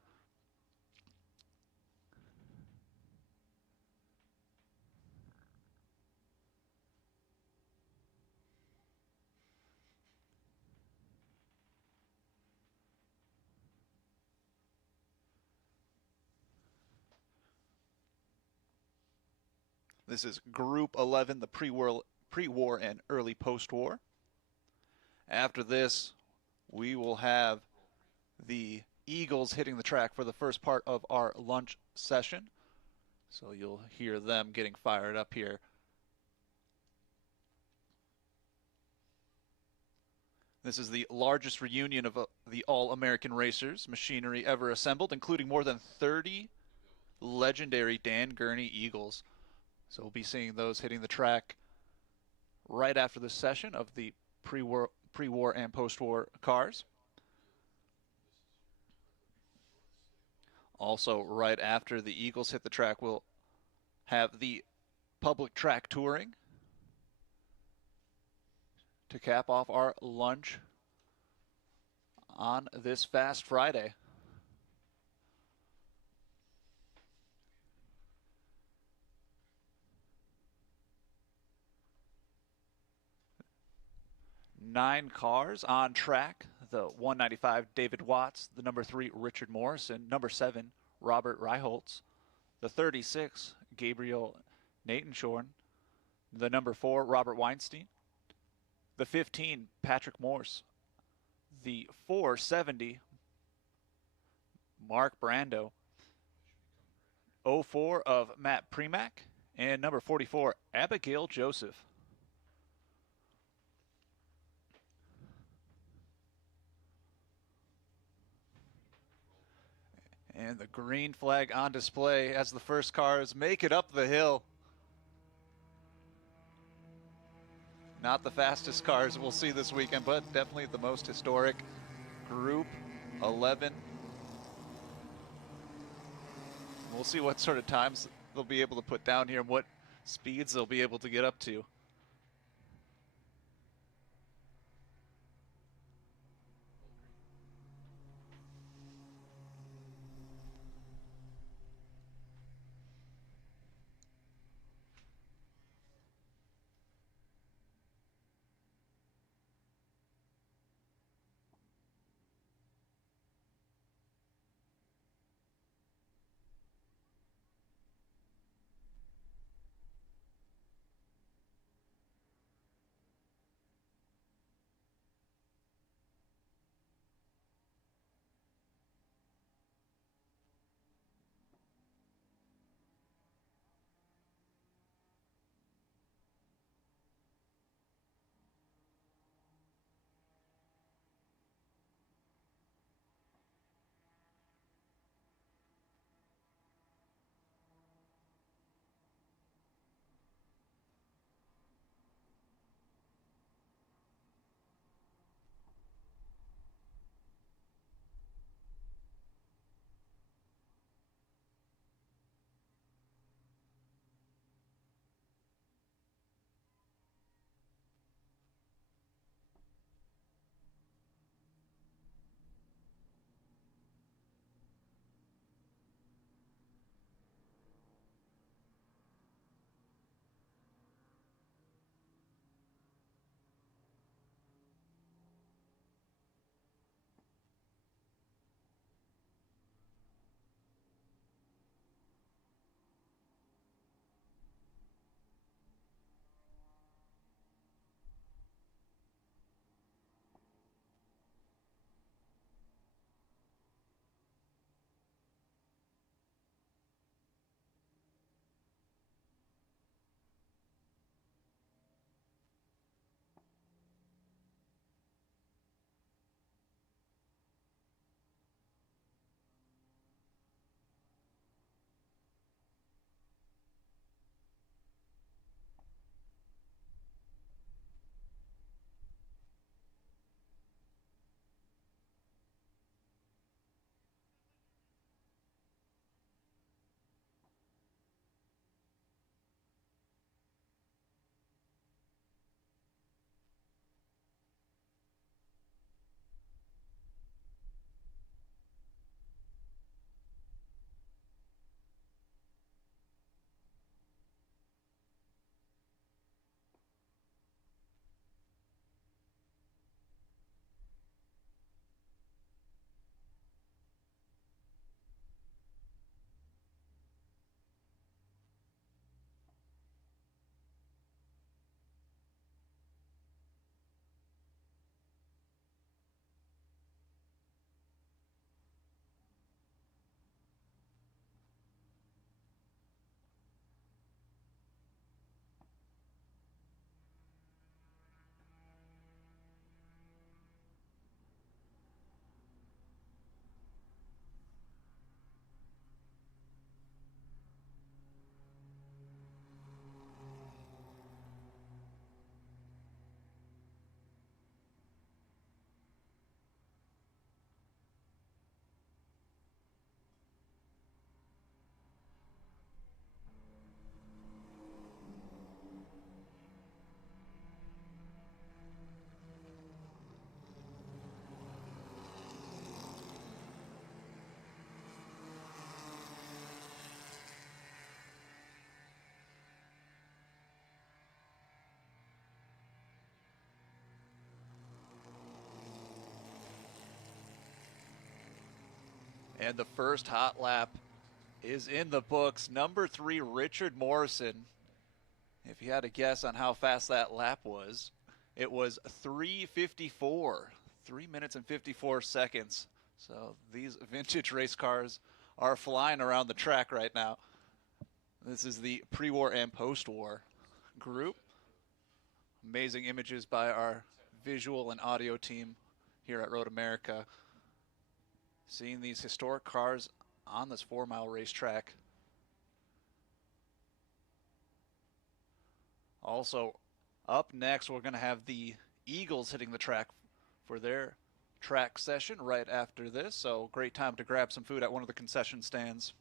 This is Group 11, the pre-war and early post-war. After this, we will have the Eagles hitting the track for the first part of our lunch session. So you'll hear them getting fired up here. This is the largest reunion of the All-American Racers machinery ever assembled, including more than 30 legendary Dan Gurney Eagles. So we'll be seeing those hitting the track right after the session of the pre-war and post-war cars. Also, right after the Eagles hit the track, we'll have the public track touring to cap off our lunch on this Fast Friday. Nine cars on track. The 195 David Watts, the number 3 Richard Morrison, number 7 Robert Reiholtz, the 36 Gabriel Natenshorn, the number 4 Robert Weinstein, the 15 Patrick Morse, the 470 Mark Brando, 04 of Matt Premack, and number 44 Abigail Joseph. And the green flag on display as the first cars make it up the hill. Not the fastest cars we'll see this weekend, but definitely the most historic. Group 11. We'll see what sort of times they'll be able to put down here and what speeds they'll be able to get up to. And the first hot lap is in the books. Number 3, Richard Morrison. If you had a guess on how fast that lap was, it was 3:54, 3 minutes and 54 seconds. So these vintage race cars are flying around the track right now. This is the pre-war and post-war group. Amazing images by our visual and audio team here at Road America. Seeing these historic cars on this 4-mile racetrack. Also, up next, we're going to have the Eagles hitting the track for their track session right after this. So, great time to grab some food at one of the concession stands.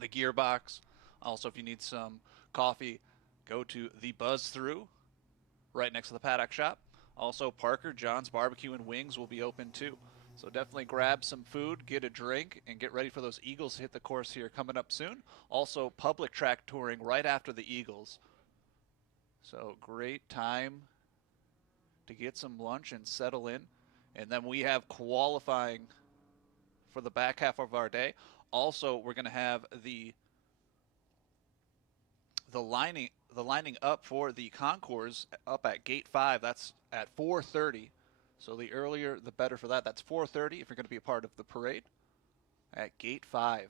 The Gearbox. Also, if you need some coffee, go to the Buzz Through right next to the paddock shop. Also, Parker John's Barbecue and Wings will be open too. So definitely grab some food, get a drink, and get ready for those Eagles to hit the course here coming up soon. Also, public track touring right after the Eagles. So great time to get some lunch and settle in. And then we have qualifying for the back half of our day. Also, we're going to have the lining up for the concours up at Gate 5. That's at 4:30. So the earlier, the better for that. That's 4:30 if you're going to be a part of the parade at Gate 5.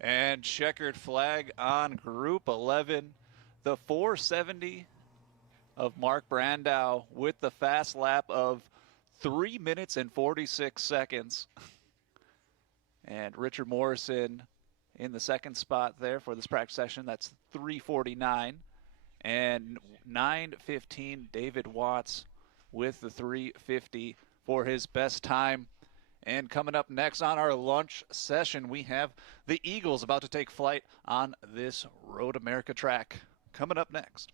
And checkered flag on Group 11. The 470 of Mark Brandau with the fast lap of 3 minutes and 46 seconds. And Richard Morrison in the second spot there for this practice session. That's 3:49. And 9:15, David Watts with the 3:50 for his best time. And coming up next on our lunch session, we have the Eagles about to take flight on this Road America track. Coming up next.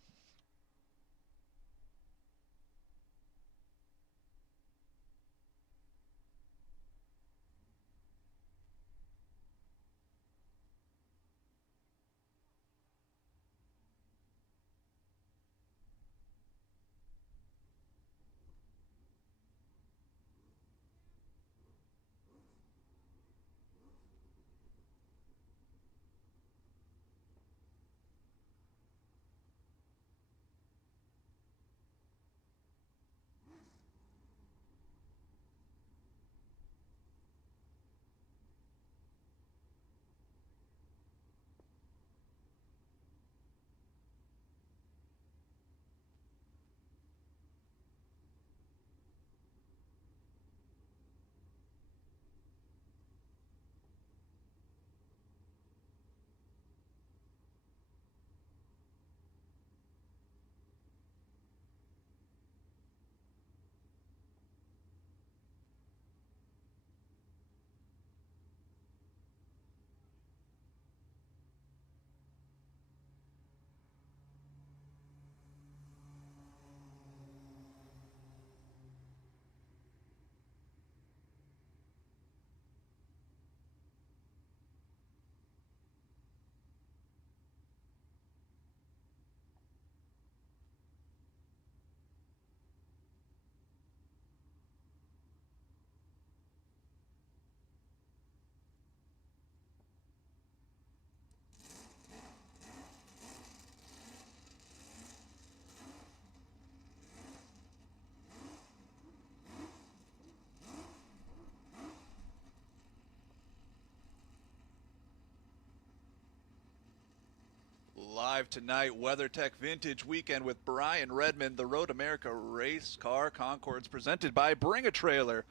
live tonight. WeatherTech Vintage Weekend with Brian Redman. The Road America Race Car Concours presented by Bring a Trailer.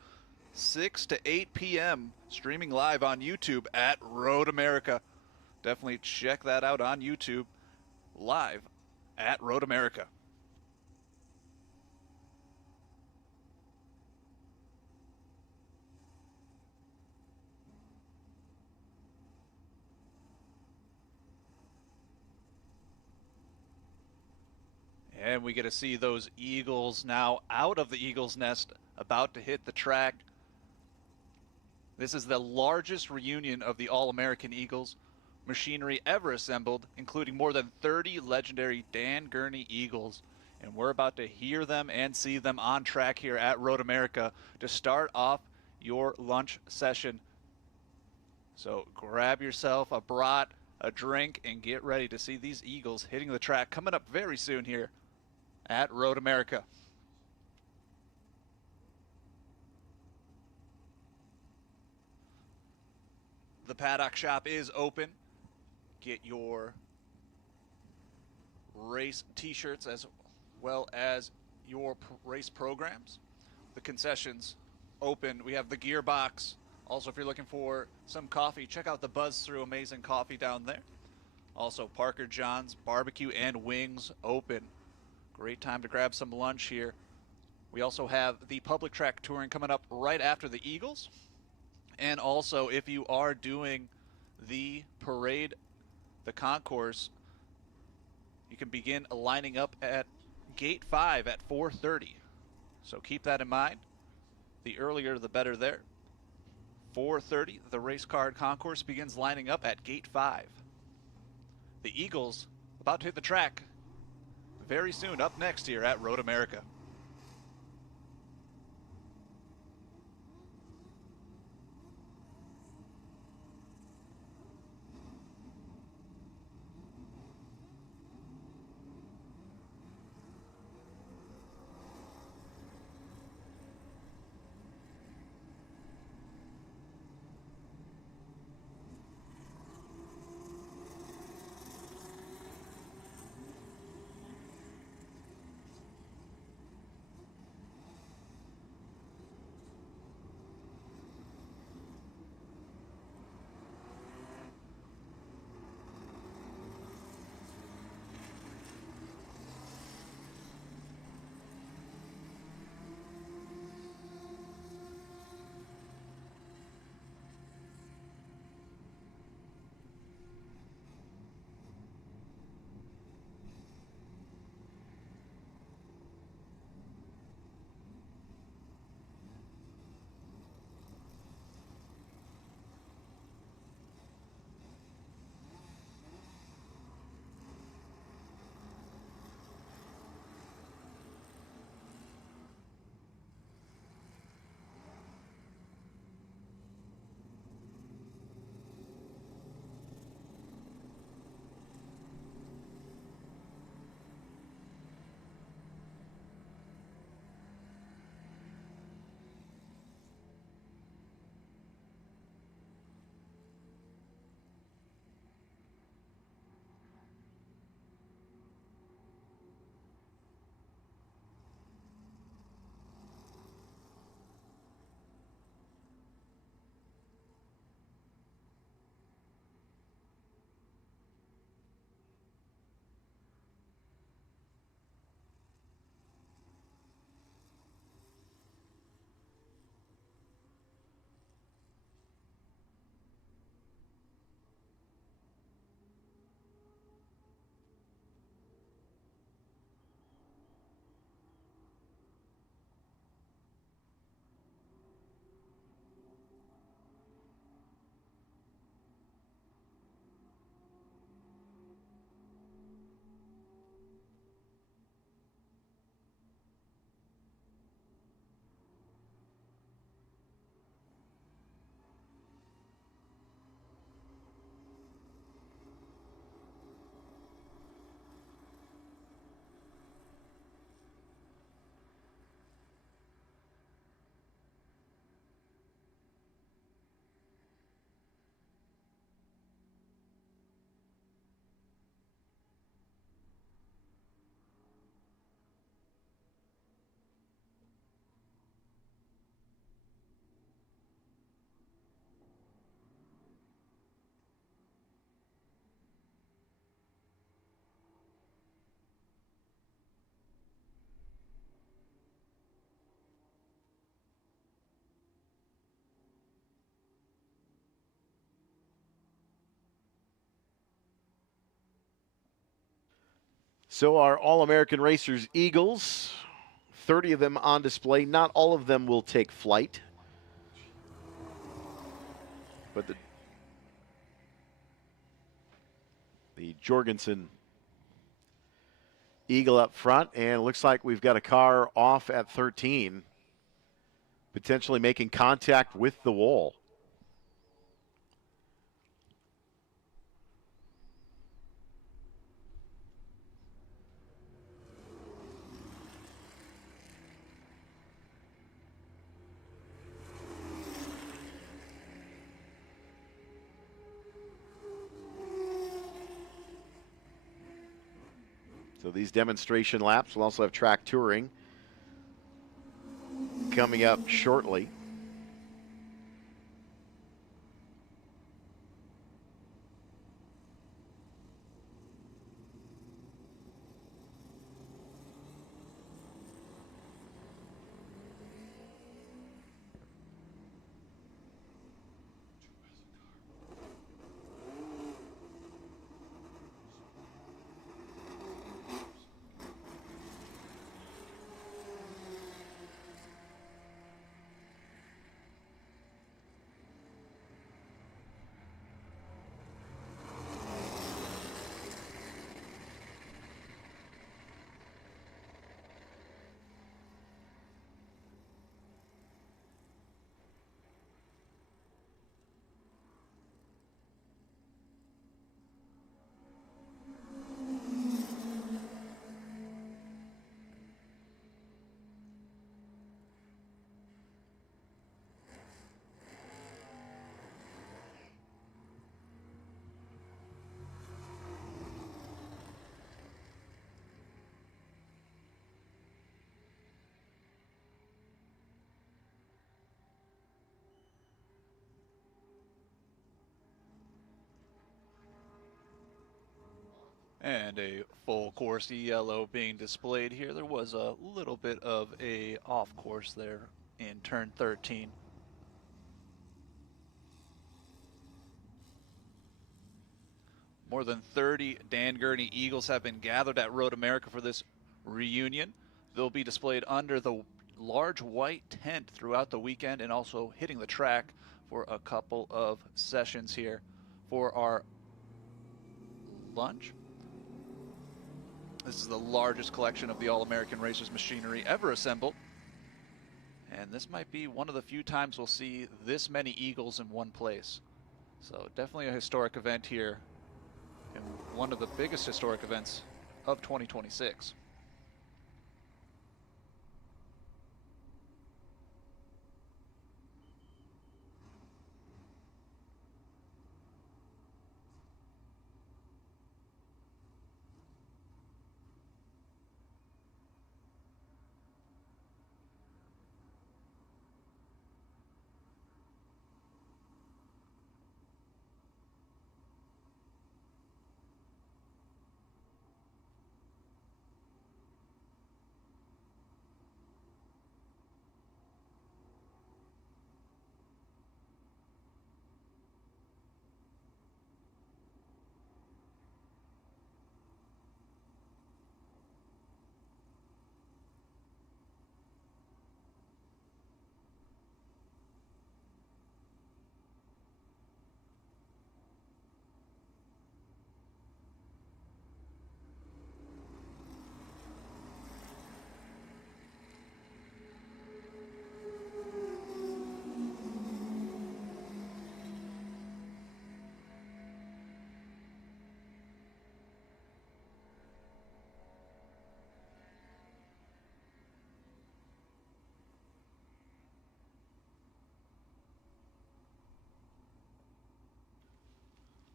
6 to 8 p.m. streaming live on YouTube at Road America. Definitely check that out on YouTube. Live at Road America. And we get to see those Eagles now out of the Eagles nest, about to hit the track. This is the largest reunion of the All-American Eagles machinery ever assembled, including more than 30 legendary Dan Gurney Eagles. And we're about to hear them and see them on track here at Road America to start off your lunch session. So grab yourself a brat, a drink, and get ready to see these Eagles hitting the track coming up very soon here at Road America. The paddock shop is open. Get your race t-shirts as well as your race programs. The concessions open. We have the gearbox. Also, if you're looking for some coffee, check out the Buzz Through Amazing Coffee down there. Also, Parker John's Barbecue and Wings open. Great time to grab some lunch here. We also have the public track touring coming up right after the Eagles. And also, if you are doing the parade, the concourse, you can begin lining up at Gate 5 at 4:30. So keep that in mind. The earlier, the better there. 4:30, the race car concourse begins lining up at Gate 5. The Eagles about to hit the track very soon, up next here at Road America. So our All-American Racers Eagles, 30 of them on display. Not all of them will take flight. But the Jorgensen Eagle up front, and it looks like we've got a car off at 13, potentially making contact with the wall. So these demonstration laps will also have track touring coming up shortly. And a full course yellow being displayed here. There was a little bit of a off course there in turn 13. More than 30 Dan Gurney Eagles have been gathered at Road America for this reunion. They'll be displayed under the large white tent throughout the weekend and also hitting the track for a couple of sessions here for our lunch. This is the largest collection of the All-American Racers machinery ever assembled. And this might be one of the few times we'll see this many Eagles in one place. So definitely a historic event here, and one of the biggest historic events of 2026.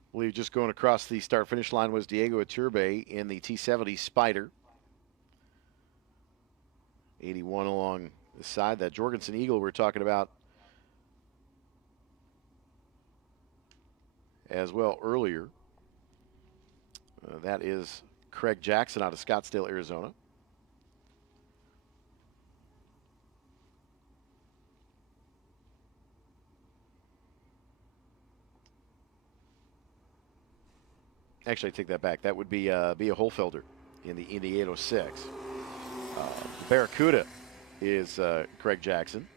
I believe just going across the start-finish line was Diego Iturbe in the T70 Spider. 81 along the side. That Jorgensen Eagle we're talking about as well earlier. That is Craig Jackson out of Scottsdale, Arizona. Actually, I take that back. That would be a Holfelder in the Indy 806. Barracuda is Craig Jackson.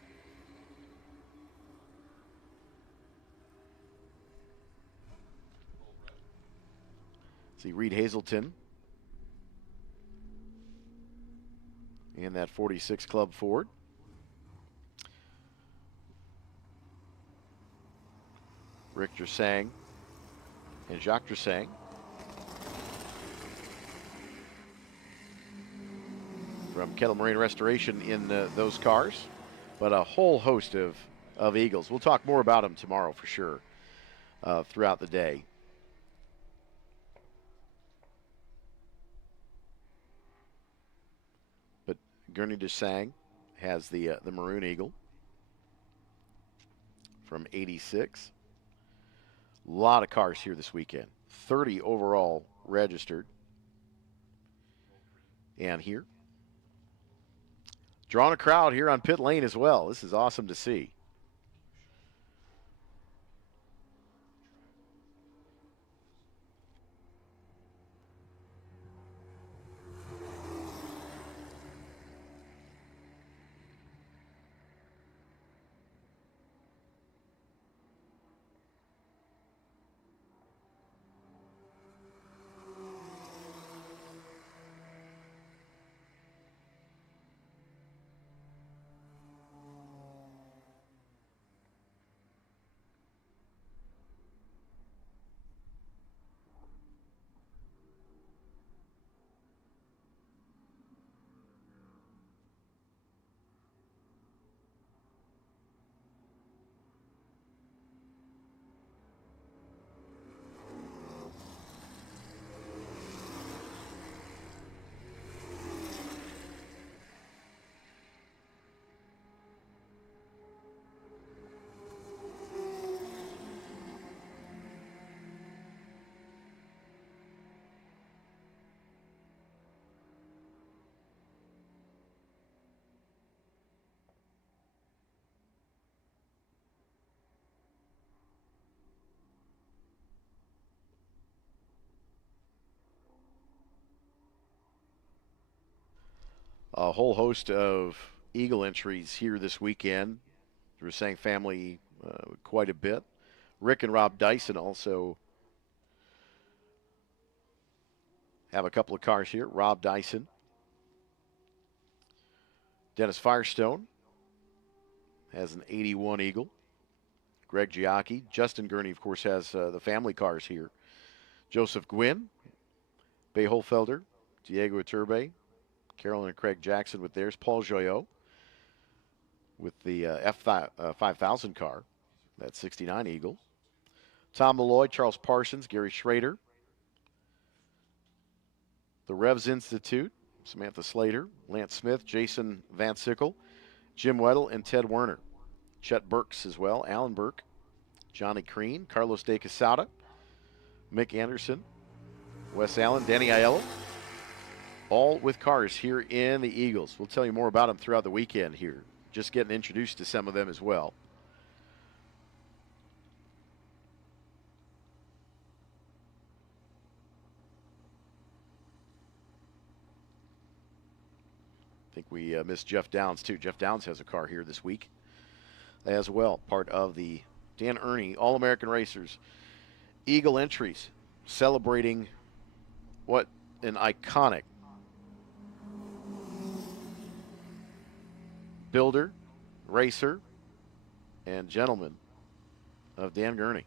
See Reed Hazelton in that 46 Club Ford. Rick Dressang and Jacques Dressang. From Kettle Marine Restoration in those cars, but a whole host of Eagles. We'll talk more about them tomorrow for sure throughout the day. But Gurney Dressang has the Maroon Eagle from 86. A lot of cars here this weekend. 30 overall registered. And here, drawing a crowd here on pit lane as well. This is awesome to see. A whole host of Eagle entries here this weekend. The Dressang family quite a bit. Rick and Rob Dyson also have a couple of cars here. Rob Dyson. Dennis Firestone has an 81 Eagle. Greg Giacchi. Justin Gurney, of course, has the family cars here. Joseph Gwynn. Bay Holfelder. Diego Iturbe. Carolyn and Craig Jackson with theirs. Paul Joyot with the F5000 car. That 69 Eagle. Tom Malloy, Charles Parsons, Gary Schrader. The Revs Institute, Samantha Slater, Lance Smith, Jason Van Sickle, Jim Weddle, and Ted Werner. Chet Burks as well, Alan Burke, Johnny Crean, Carlos De Quesada, Mick Anderson, Wes Allen, Danny Aiello. All with cars here in the Eagles. We'll tell you more about them throughout the weekend here. Just getting introduced to some of them as well. I think we missed Jeff Downs too. Jeff Downs has a car here this week as well. Part of the Dan Ernie All-American Racers Eagle entries, celebrating what an iconic builder, racer, and gentleman of Dan Gurney.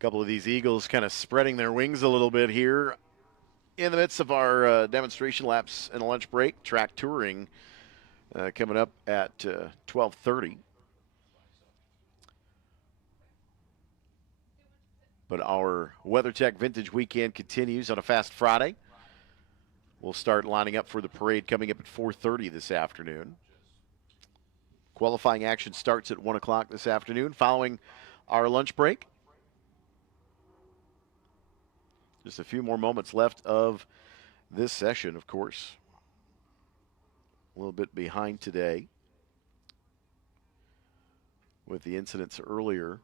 couple of these Eagles kind of spreading their wings a little bit here in the midst of our demonstration laps and a lunch break. Track touring coming up at 12:30. But our WeatherTech Vintage Weekend continues on a Fast Friday. We'll start lining up for the parade coming up at 4:30 this afternoon. Qualifying action starts at 1 o'clock this afternoon following our lunch break. Just a few more moments left of this session, of course. A little bit behind today with the incidents earlier.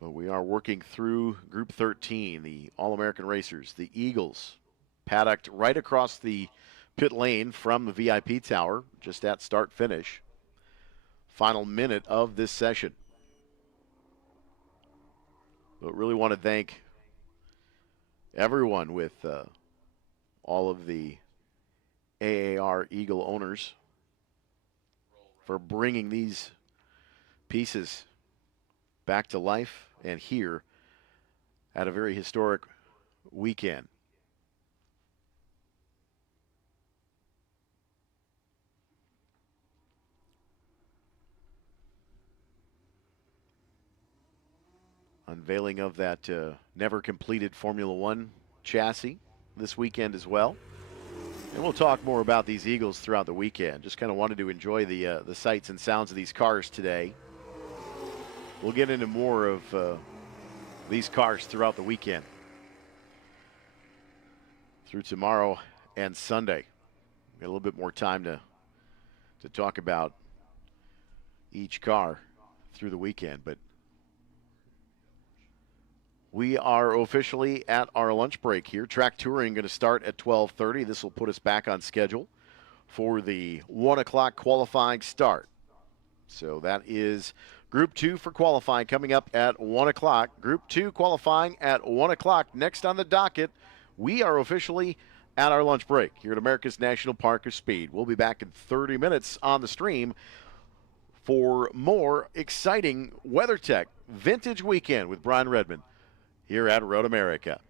But we are working through Group 13, the All-American Racers, the Eagles, paddocked right across the pit lane from the VIP tower, just at start-finish. Final minute of this session. But really want to thank everyone with all of the AAR Eagle owners for bringing these pieces back to life and here at a very historic weekend. Unveiling of that never completed Formula One chassis this weekend as well. And we'll talk more about these Eagles throughout the weekend. Just kind of wanted to enjoy the sights and sounds of these cars today. We'll get into more of these cars throughout the weekend, through tomorrow and Sunday. Got a little bit more time to talk about each car through the weekend, but we are officially at our lunch break here. Track touring going to start at 12:30. This will put us back on schedule for the 1 o'clock qualifying start. So that is Group 2 for qualifying coming up at 1 o'clock. Group 2 qualifying at 1 o'clock. Next on the docket, we are officially at our lunch break here at America's National Park of Speed. We'll be back in 30 minutes on the stream for more exciting WeatherTech Vintage Weekend with Brian Redman here at Road America.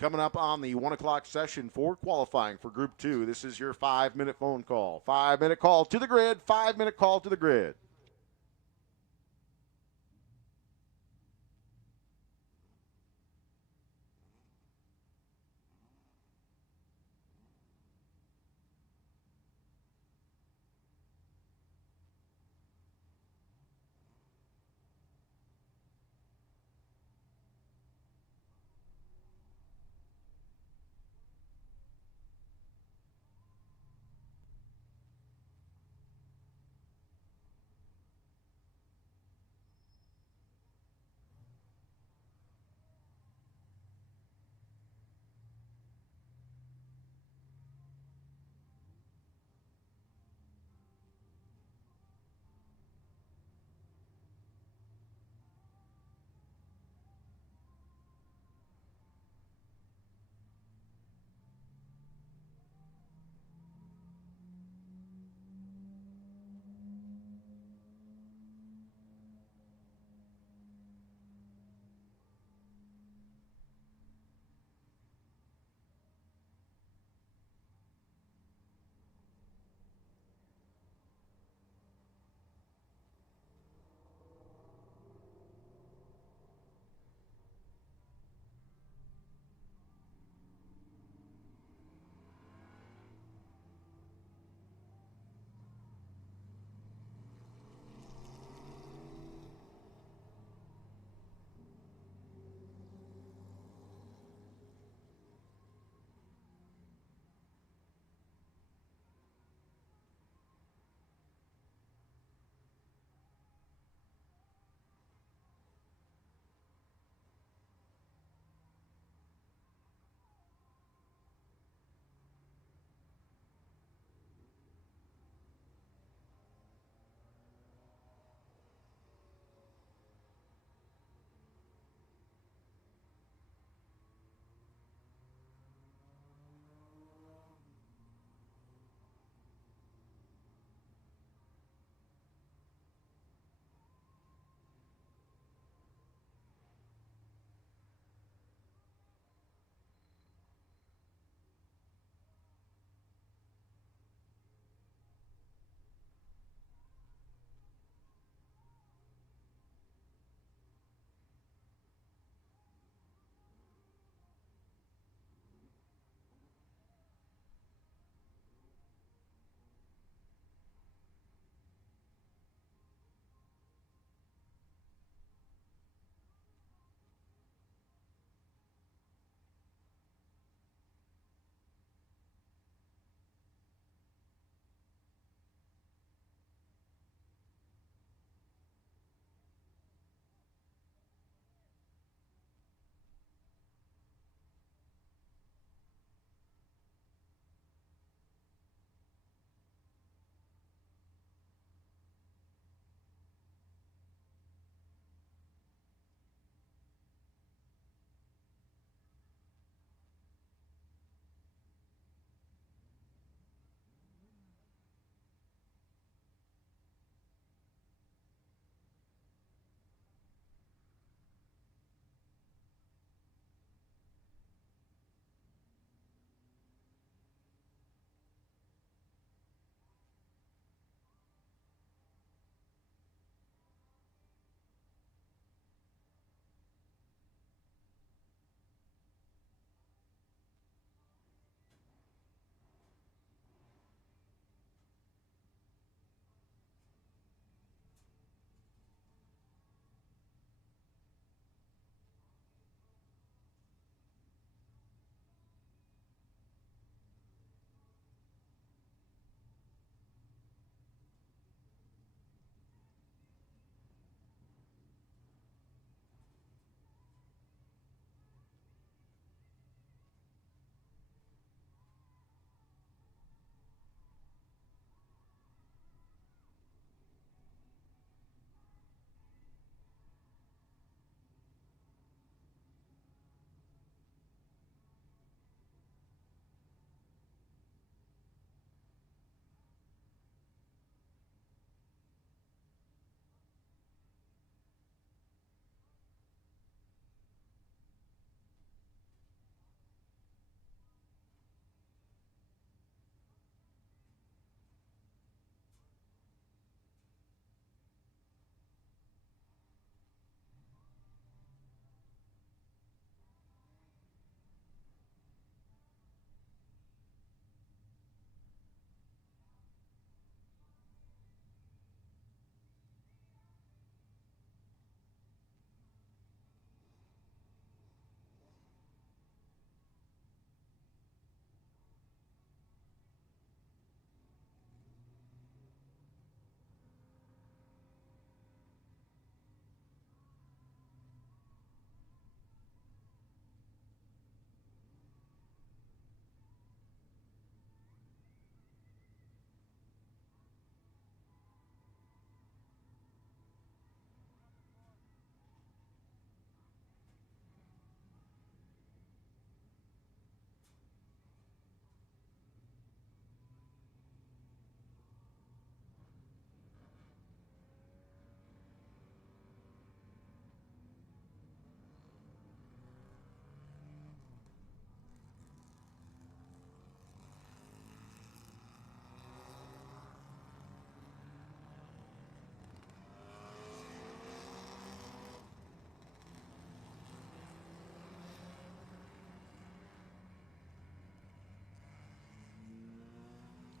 Coming up on the 1 o'clock session for qualifying for Group 2, this is your 5-minute phone call. 5-minute call to the grid, 5-minute call to the grid.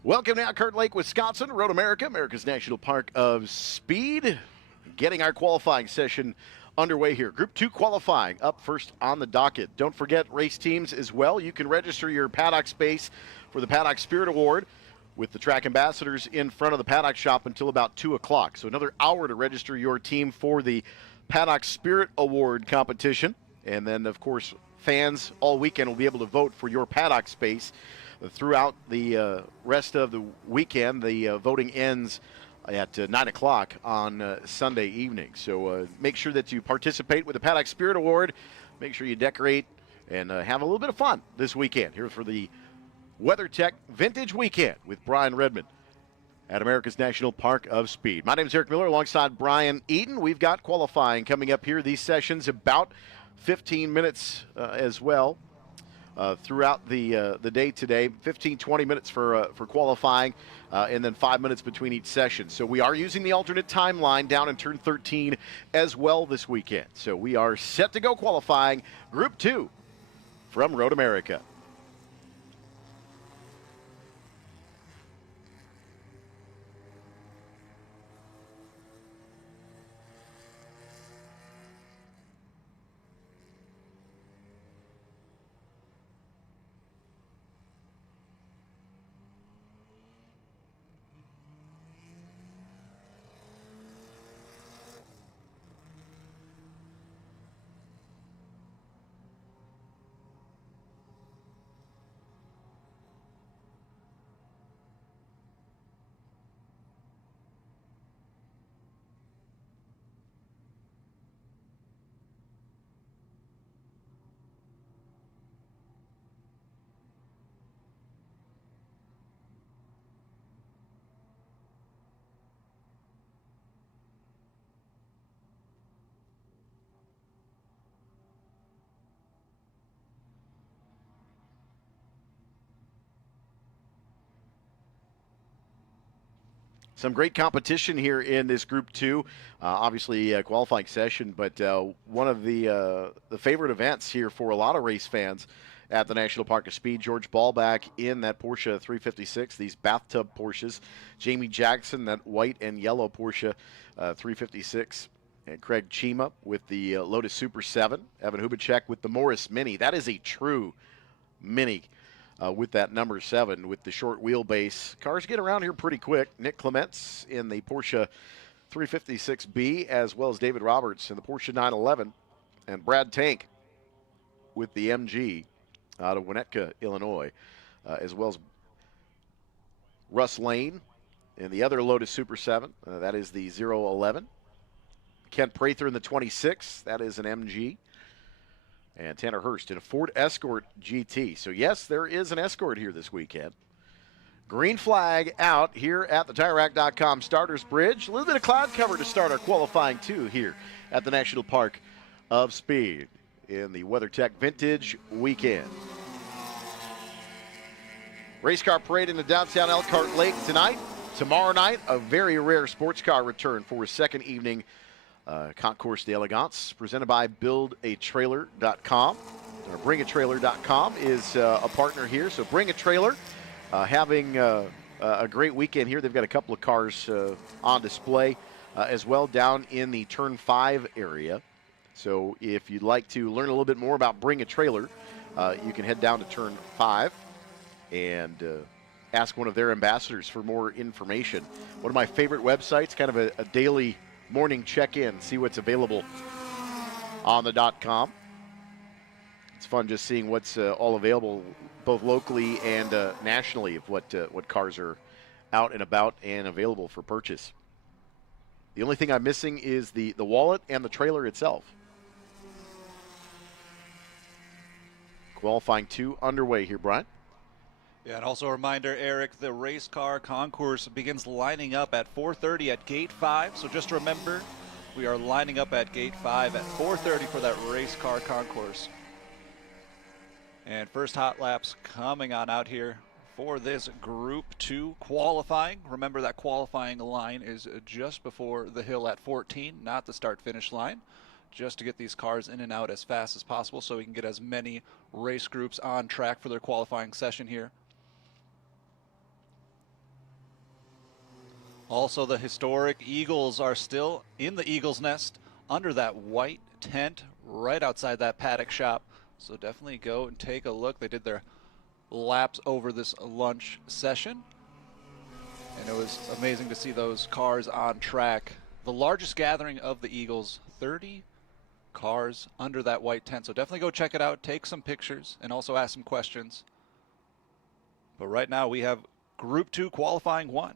Welcome now, Kurt Lake, Wisconsin, Road America, America's National Park of Speed. Getting our qualifying session underway here. Group 2 qualifying up first on the docket. Don't forget race teams as well. You can register your paddock space for the Paddock Spirit Award with the track ambassadors in front of the paddock shop until about 2 o'clock. So another hour to register your team for the Paddock Spirit Award competition. And then, of course, fans all weekend will be able to vote for your paddock space. Throughout the rest of the weekend, the voting ends at 9 o'clock on Sunday evening. So make sure that you participate with the Paddock Spirit Award. Make sure you decorate and have a little bit of fun this weekend here for the WeatherTech Vintage Weekend with Brian Redman at America's National Park of Speed. My name is Eric Miller alongside Brian Eden. We've got qualifying coming up here. These sessions about 15 minutes as well. Throughout the day today, 15-20 minutes for qualifying, and then 5 minutes between each session. So we are using the alternate timeline down in turn 13 as well this weekend. So we are set to go qualifying Group 2 from Road America. Some great competition here in this Group 2. Obviously, a qualifying session, but one of the favorite events here for a lot of race fans at the National Park of Speed. George Ballback in that Porsche 356, these bathtub Porsches. Jamie Jackson, that white and yellow Porsche 356. And Craig Chima with the Lotus Super 7. Evan Hubacek with the Morris Mini. That is a true Mini. With that number 7 with the short wheelbase. Cars get around here pretty quick. Nick Clements in the Porsche 356B, as well as David Roberts in the Porsche 911, and Brad Tank with the MG out of Winnetka, Illinois, as well as Russ Lane in the other Lotus Super 7. That is the 011. Kent Prather in the 26. That is an MG. And Tanner Hurst in a Ford Escort GT. So, yes, there is an Escort here this weekend. Green flag out here at the TireRack.com Starters Bridge. A little bit of cloud cover to start our qualifying, too, here at the National Park of Speed in the WeatherTech Vintage Weekend. Race car parade in the downtown Elkhart Lake tonight. Tomorrow night, a very rare sports car return for a second evening Concours d'Elegance, presented by BuildATrailer.com. Or BringATrailer.com is a partner here. So Bring a Trailer having a great weekend here. They've got a couple of cars on display as well down in the Turn 5 area. So if you'd like to learn a little bit more about Bring a Trailer, you can head down to Turn 5 and ask one of their ambassadors for more information. One of my favorite websites, kind of a daily morning check-in, see what's available on the .com. It's fun just seeing what's all available, both locally and nationally, of what cars are out and about and available for purchase. The only thing I'm missing is the wallet and the trailer itself. Qualifying 2 underway here, Brian. Yeah, and also a reminder, Eric, the race car concourse begins lining up at 4:30 at Gate 5. So just remember, we are lining up at Gate 5 at 4:30 for that race car concourse. And first hot laps coming on out here for this Group 2 qualifying. Remember that qualifying line is just before the hill at 14, not the start-finish line, just to get these cars in and out as fast as possible so we can get as many race groups on track for their qualifying session here. Also, the historic Eagles are still in the Eagles' nest under that white tent right outside that paddock shop. So definitely go and take a look. They did their laps over this lunch session, and it was amazing to see those cars on track. The largest gathering of the Eagles, 30 cars under that white tent. So definitely go check it out, take some pictures, and also ask some questions. But right now we have Group 2 qualifying 1.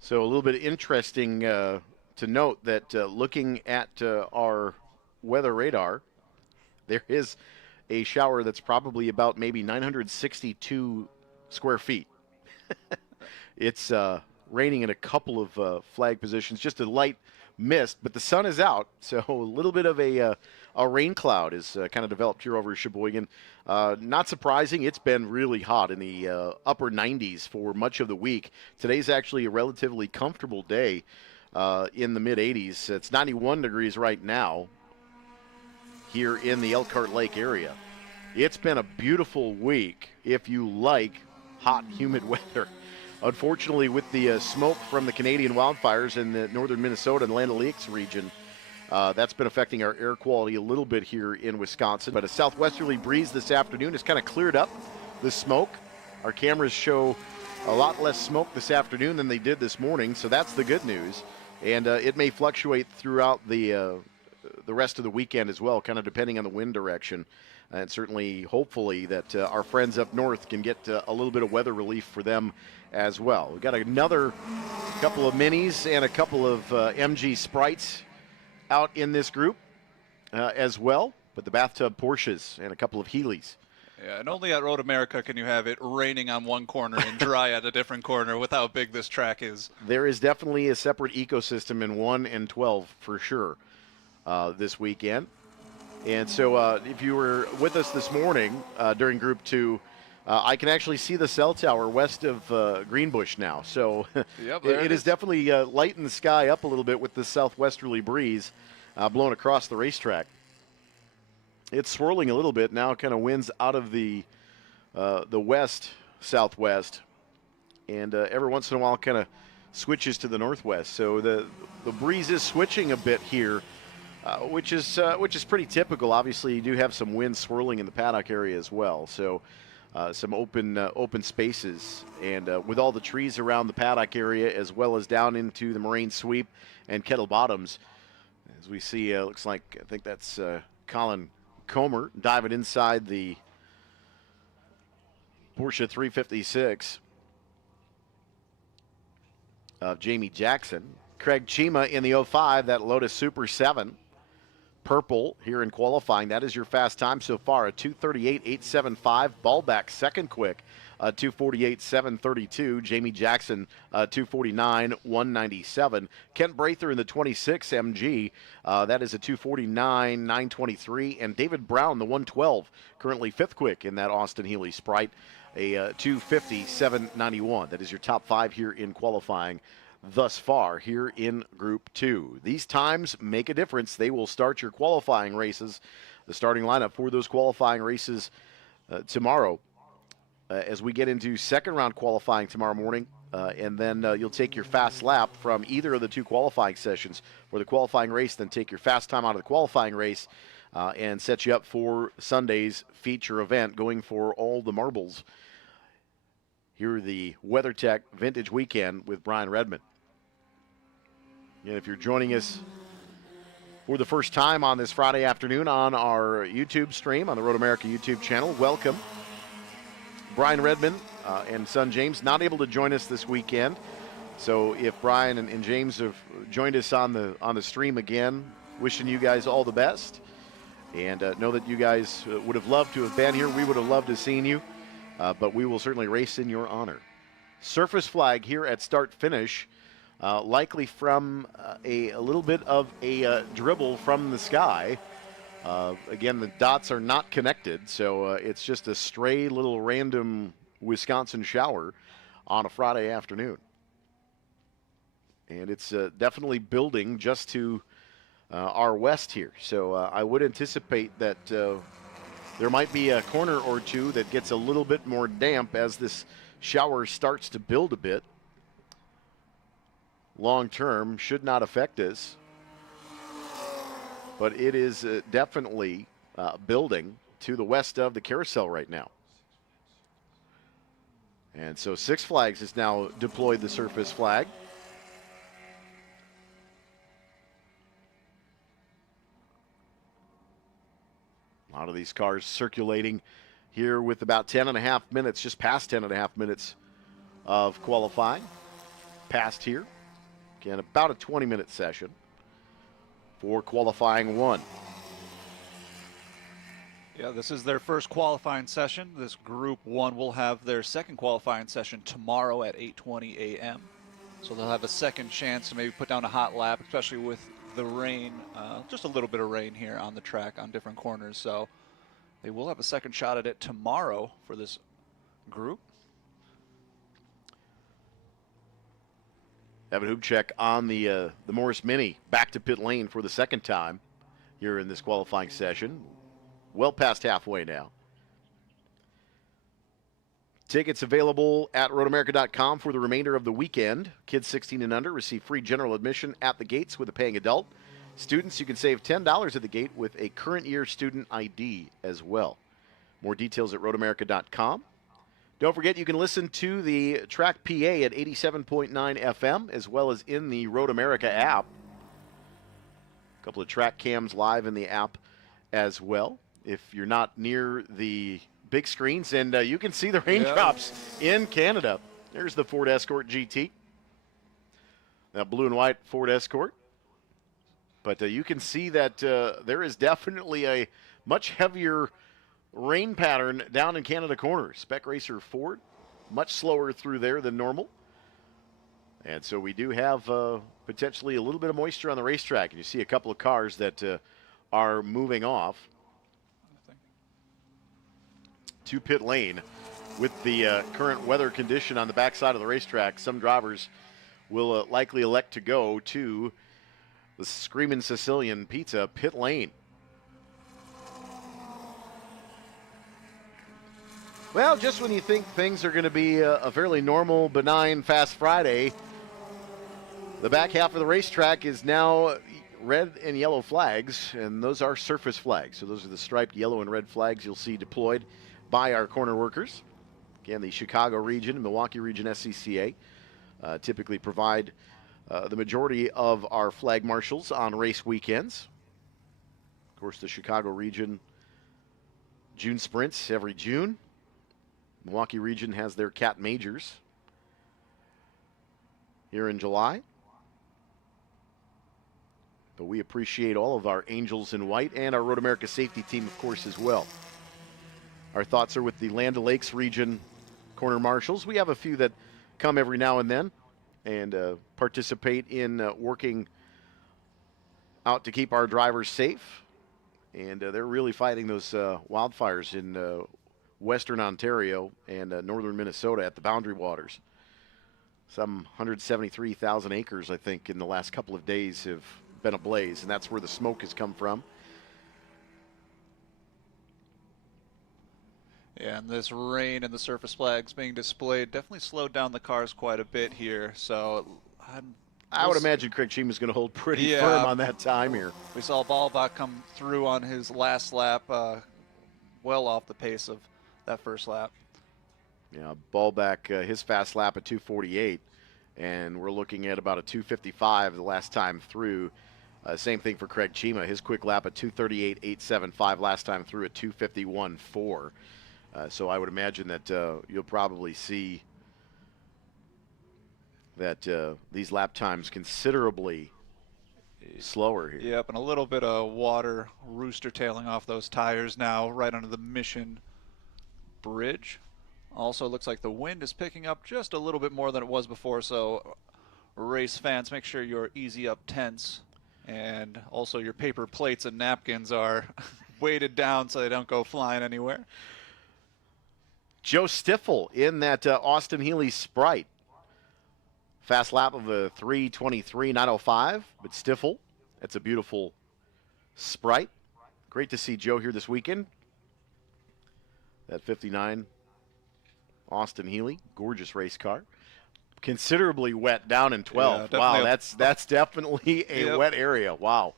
So a little bit interesting to note that looking at our weather radar, there is a shower that's probably about maybe 962 square feet. It's raining in a couple of flag positions, just a light mist, but the sun is out, so a little bit of a rain cloud is kind of developed here over Sheboygan. Not surprising, it's been really hot in the upper 90s for much of the week. Today's actually a relatively comfortable day in the mid-80s. It's 91 degrees right now here in the Elkhart Lake area. It's been a beautiful week if you like hot, humid weather. Unfortunately, with the smoke from the Canadian wildfires in the northern Minnesota and Land O'Lakes region, that's been affecting our air quality a little bit here in Wisconsin. But a southwesterly breeze this afternoon has kind of cleared up the smoke. Our cameras show a lot less smoke this afternoon than they did this morning, so that's the good news. And it may fluctuate throughout the rest of the weekend as well, kind of depending on the wind direction. And certainly, hopefully, that our friends up north can get a little bit of weather relief for them as well. We've got another couple of minis and a couple of MG Sprites out in this group as well, but the bathtub Porsches and a couple of Healys. Yeah, and only at Road America can you have it raining on one corner and dry at a different corner with how big this track is. There is definitely a separate ecosystem in 1 and 12 for sure this weekend. And so if you were with us this morning during Group 2, I can actually see the cell tower west of Greenbush now. So Yep, it is definitely lightened the sky up a little bit with the southwesterly breeze blowing across the racetrack. It's swirling a little bit now, kind of winds out of the west-southwest, and every once in a while kind of switches to the northwest. So the breeze is switching a bit here. Which is pretty typical. Obviously, you do have some wind swirling in the paddock area as well. So some open spaces, and with all the trees around the paddock area, as well as down into the Moraine Sweep and Kettle Bottoms, as we see, looks like I think that's Colin Comer diving inside the Porsche 356 of Jamie Jackson. Craig Chima in the 05, that Lotus Super 7. Purple here in qualifying. That is your fast time so far, a 2:38.875. Ballback second quick, 2:48.732. Jamie Jackson, 2:49.197. Kent Brather in the 26 MG, that is a 2:49.923. And David Brown, the 112, currently fifth quick in that Austin Healey Sprite, a 2:50.791. That is your top 5 here in qualifying thus far here in Group 2. These times make a difference. They will start your qualifying races, the starting lineup for those qualifying races tomorrow as we get into second round qualifying tomorrow morning. And then you'll take your fast lap from either of the 2 qualifying sessions for the qualifying race, then take your fast time out of the qualifying race and set you up for Sunday's feature event, going for all the marbles here the WeatherTech Vintage Weekend with Brian Redman. And if you're joining us for the first time on this Friday afternoon on our YouTube stream, on the Road America YouTube channel, welcome. Brian Redman and son James not able to join us this weekend. So if Brian and James have joined us on the stream again, wishing you guys all the best. And know that you guys would have loved to have been here. We would have loved to have seen you. But we will certainly race in your honor. Surface flag here at start finish, likely from a little bit of a dribble from the sky. Again, the dots are not connected, so it's just a stray little random Wisconsin shower on a Friday afternoon. And it's definitely building just to our west here. So I would anticipate that there might be a corner or two that gets a little bit more damp as this shower starts to build a bit. long term should not affect us. But it is definitely building to the west of the carousel right now. And so Six Flags has now deployed the surface flag. A lot of these cars circulating here with about 10.5 minutes, just past 10.5 minutes of qualifying. Past here. Again, about a 20-minute session for qualifying one. Yeah, this is their first qualifying session. This Group 1 will have their second qualifying session tomorrow at 8:20 a.m. So they'll have a second chance to maybe put down a hot lap, especially with the rain, just a little bit of rain here on the track on different corners. So they will have a second shot at it tomorrow for this group. Evan Hubchek on the Morris Mini back to pit lane for the second time here in this qualifying session. Well past halfway now. Tickets available at roadamerica.com for the remainder of the weekend. Kids 16 and under receive free general admission at the gates with a paying adult. Students, you can save $10 at the gate with a current year student ID as well. More details at roadamerica.com. Don't forget you can listen to the Track PA at 87.9 FM as well as in the Road America app. A couple of track cams live in the app as well. If you're not near the big screens, and you can see the raindrops in Canada. There's the Ford Escort GT. That blue and white Ford Escort. But you can see that there is definitely a much heavier rain pattern down in Canada Corner. Spec Racer Ford, much slower through there than normal. And so we do have potentially a little bit of moisture on the racetrack. And you see a couple of cars that are moving off to pit lane with the current weather condition on the backside of the racetrack. Some drivers will likely elect to go to the Screamin' Sicilian Pizza pit lane. Well, just when you think things are going to be a fairly normal, benign, fast Friday, the back half of the racetrack is now red and yellow flags, and those are surface flags. So those are the striped yellow and red flags you'll see deployed by our corner workers. Again, the Chicago region and Milwaukee region SCCA typically provide the majority of our flag marshals on race weekends. Of course, the Chicago region June sprints every June. Milwaukee region has their Cat Majors here in July. But we appreciate all of our Angels in White and our Road America safety team, of course, as well. Our thoughts are with the Land O'Lakes region corner marshals. We have a few that come every now and then and participate in working out to keep our drivers safe. And they're really fighting those wildfires in western Ontario and northern Minnesota at the Boundary Waters. Some 173,000 acres, I think, in the last couple of days have been ablaze, and that's where the smoke has come from. Yeah, and this rain and the surface flags being displayed definitely slowed down the cars quite a bit here. So I would imagine Craig Chima's going to hold pretty firm on that time here. We saw Ballbach come through on his last lap, well off the pace of that first lap. Yeah, Ballbach, his fast lap at 2:48, and we're looking at about a 2:55 the last time through. Same thing for Craig Chima. His quick lap at 2:38.875 last time through at 2:51.4. So I would imagine that you'll probably see that these lap times considerably slower here. Yep, and a little bit of water rooster tailing off those tires now right under the Mission Bridge. Also looks like the wind is picking up just a little bit more than it was before, so race fans, make sure your easy up tents and also your paper plates and napkins are weighted down so they don't go flying anywhere. Joe Stiffel in that Austin Healey Sprite. Fast lap of a 3:23.905, but Stiffel, that's a beautiful Sprite. Great to see Joe here this weekend. That 59 Austin Healey, gorgeous race car. considerably wet down in 12. Yeah, Wow, definitely that's definitely a Yep. wet area. Wow.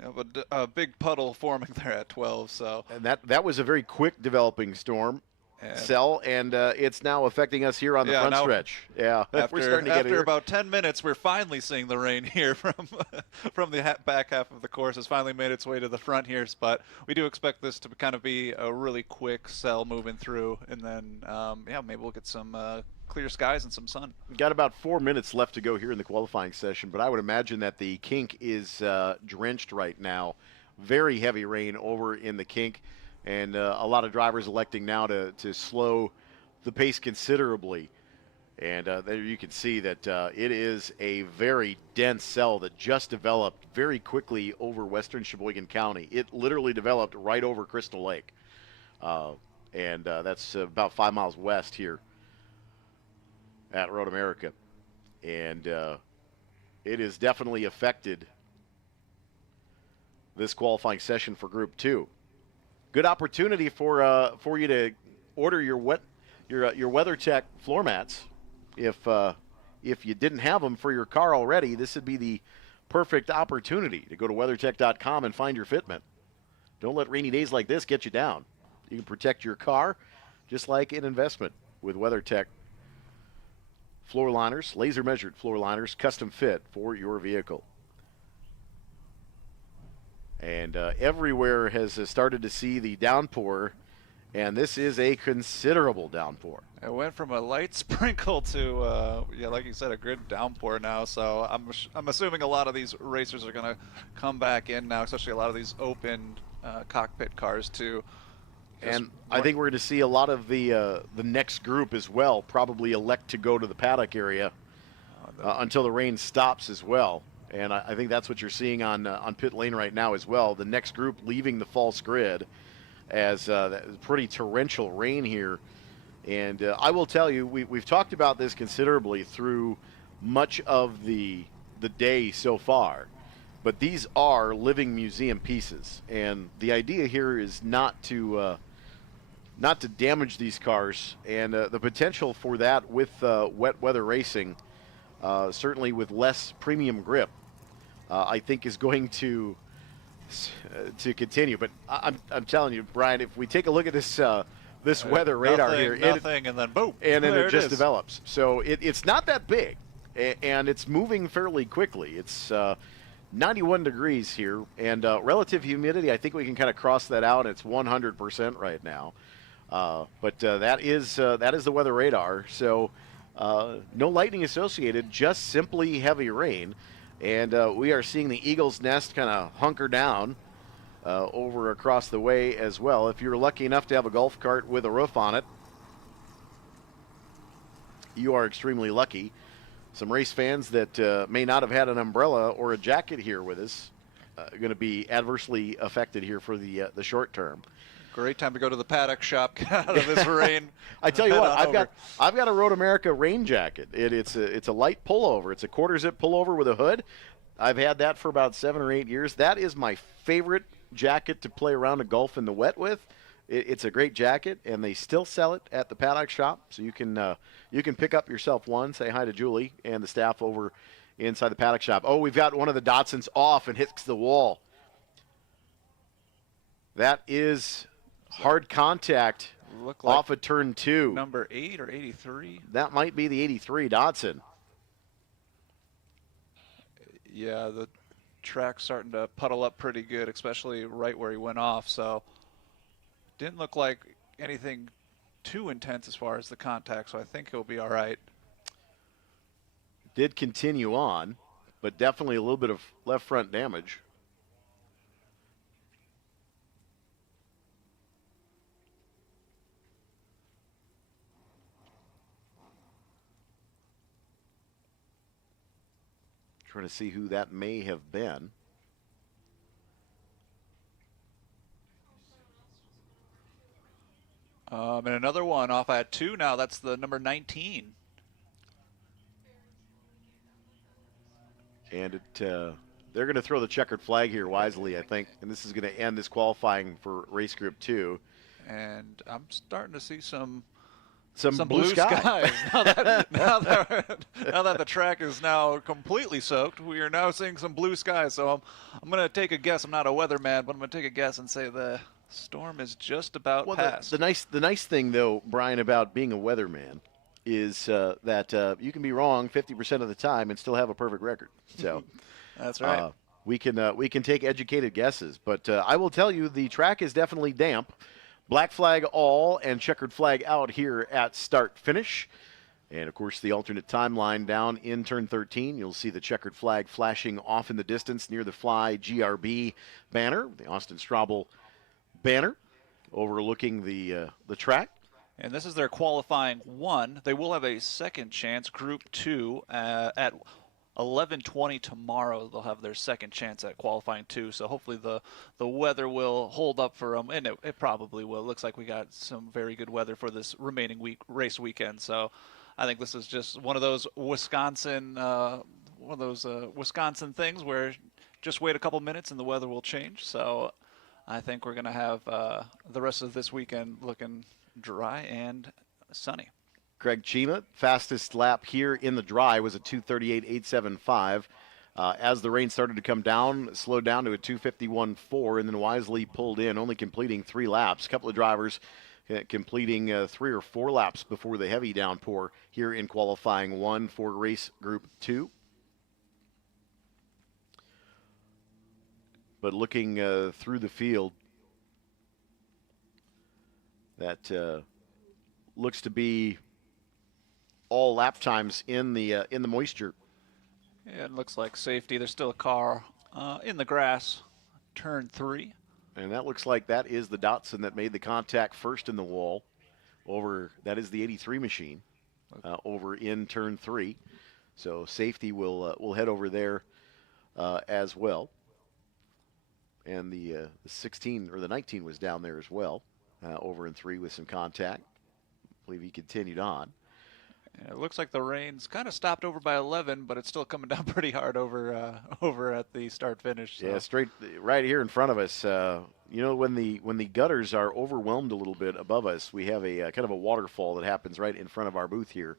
Yeah, but a big puddle forming there at 12. So And that was a very quick developing storm and cell, and it's now affecting us here on the Yeah, front now- stretch. Yeah, we're after starting to get after here. about 10 minutes, we're finally seeing the rain here from the back half of the course. It's finally made its way to the front here, but we do expect this to kind of be a really quick cell moving through, and then yeah, maybe we'll get some clear skies and some sun. Got about 4 minutes left to go here in the qualifying session, but I would imagine that the kink is drenched right now. Very heavy rain over in the kink, and a lot of drivers electing now to slow the pace considerably. And there you can see that it is a very dense cell that just developed very quickly over western Sheboygan County. It literally developed right over Crystal Lake, and that's about 5 miles west here at Road America. And it has definitely affected this qualifying session for Group 2. Good opportunity for you to order your WeatherTech floor mats. If you didn't have them for your car already, this would be the perfect opportunity to go to WeatherTech.com and find your fitment. Don't let rainy days like this get you down. You can protect your car just like an investment with WeatherTech floor liners, laser measured floor liners, custom fit for your vehicle. And everywhere has started to see the downpour, and this is a considerable downpour. It went from a light sprinkle to, yeah, like you said, a good downpour now. So I'm assuming a lot of these racers are going to come back in now, especially a lot of these open cockpit cars too. And I think we're going to see a lot of the next group as well probably elect to go to the paddock area until the rain stops as well. And I think that's what you're seeing on pit lane right now as well. The next group leaving the false grid as pretty torrential rain here. And I will tell you, we've talked about this considerably through much of the day so far. But these are living museum pieces. And the idea here is not to damage these cars. And the potential for that with wet weather racing, certainly with less premium grip, I think is going to continue. But I'm telling you, Brian, if we take a look at this weather radar here, nothing, and then boom, and then there it just is. develops. So it's not that big, and it's moving fairly quickly. It's 91 degrees here, and relative humidity, I think we can kind of cross that out. It's 100% right now. But that is the weather radar. So no lightning associated, just simply heavy rain. And we are seeing the Eagle's Nest kind of hunker down over across the way as well. If you're lucky enough to have a golf cart with a roof on it, you are extremely lucky. Some race fans that may not have had an umbrella or a jacket here with us are going to be adversely affected here for the short term. Great time to go to the paddock shop, get out of this rain. I tell you Head what, on I've got a Road America rain jacket. It's a light pullover. It's a quarter zip pullover with a hood. I've had that for about 7 or 8 years. That is my favorite jacket to play around a golf in the wet with. It's a great jacket, and they still sell it at the paddock shop. So you can pick up yourself one. Say hi to Julie and the staff over inside the paddock shop. Oh, we've got one of the Datsuns off and hits the wall. That is hard contact Look like off of turn 2. number 8 or 83. That might be the 83 Datsun. Yeah, the track's starting to puddle up pretty good, especially right where he went off. So didn't look like anything too intense as far as the contact, so I think he'll be all right. Did continue on, but definitely a little bit of left front damage. Trying to see who that may have been. And another one off at 2 now. That's the number 19. And they're going to throw the checkered flag here wisely, I think. And this is going to end this qualifying for race group 2. And I'm starting to see some some blue skies. now that the track is now completely soaked, we are now seeing some blue skies. So I'm going to take a guess. I'm not a weatherman, but I'm going to take a guess and say the storm is just about past. The nice thing, though, Brian, about being a weatherman is that you can be wrong 50% of the time and still have a perfect record. So that's right. We can take educated guesses, but I will tell you the track is definitely damp. Black flag all and checkered flag out here at start finish. And, of course, the alternate timeline down in turn 13. You'll see the checkered flag flashing off in the distance near the Fly GRB banner, the Austin Straubel banner overlooking the track. And this is their qualifying 1. They will have a second chance, Group 2, at 11:20 tomorrow. They'll have their second chance at qualifying 2. So hopefully the weather will hold up for them, and it probably will. It looks like we got some very good weather for this remaining race weekend. So I think this is just one of those Wisconsin things where just wait a couple minutes and the weather will change. So I think we're going to have the rest of this weekend looking dry and sunny. Greg Chima, fastest lap here in the dry was a 2:38.875. As the rain started to come down, slowed down to a 2:51.4, and then wisely pulled in, only completing 3 laps. A couple of drivers completing 3 or 4 laps before the heavy downpour here in qualifying 1 for race group 2. But looking through the field, that looks to be all lap times in the moisture. Yeah, it looks like safety. There's still a car in the grass, turn 3. And that looks like that is the Datsun that made the contact first in the wall. That is the 83 machine over in turn 3. So safety will head over there as well. And the 16 or the 19 was down there as well, over in 3 with some contact. I believe he continued on. Yeah, it looks like the rain's kind of stopped over by 11, but it's still coming down pretty hard over at the start finish. So. Yeah, straight right here in front of us. When the gutters are overwhelmed a little bit above us, we have a kind of a waterfall that happens right in front of our booth here,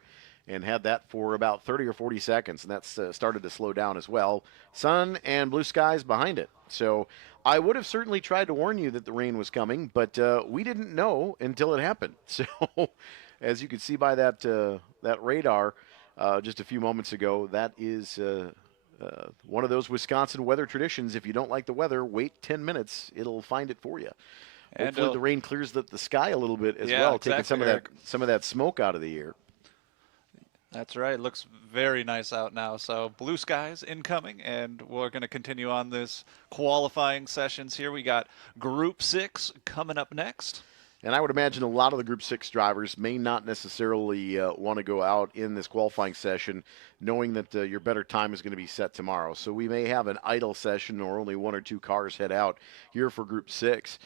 and had that for about 30 or 40 seconds, and that's started to slow down as well. Sun and blue skies behind it. So I would have certainly tried to warn you that the rain was coming, but we didn't know until it happened. So as you can see by that radar just a few moments ago, that is one of those Wisconsin weather traditions. If you don't like the weather, wait 10 minutes. It'll find it for you. Hopefully the rain clears the sky a little bit as well, exactly, taking some of that smoke out of the air. That's right. It looks very nice out now. So blue skies incoming, and we're going to continue on this qualifying sessions here. We got Group 6 coming up next. And I would imagine a lot of the Group 6 drivers may not necessarily want to go out in this qualifying session knowing that your better time is going to be set tomorrow. So we may have an idle session or only 1 or 2 cars head out here for Group 6.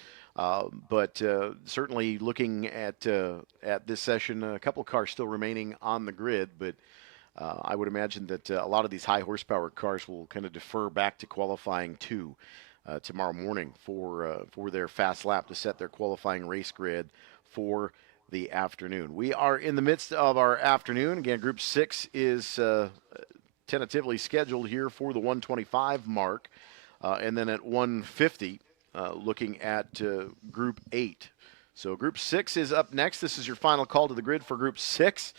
But certainly looking at this session, a couple of cars still remaining on the grid, but I would imagine that a lot of these high horsepower cars will kind of defer back to qualifying 2 tomorrow morning for their fast lap to set their qualifying race grid for the afternoon. We are in the midst of our afternoon. Again, Group 6 is tentatively scheduled here for the 125 mark, and then at 150. Looking at Group 8. So Group 6 is up next. This is your final call to the grid for Group 6.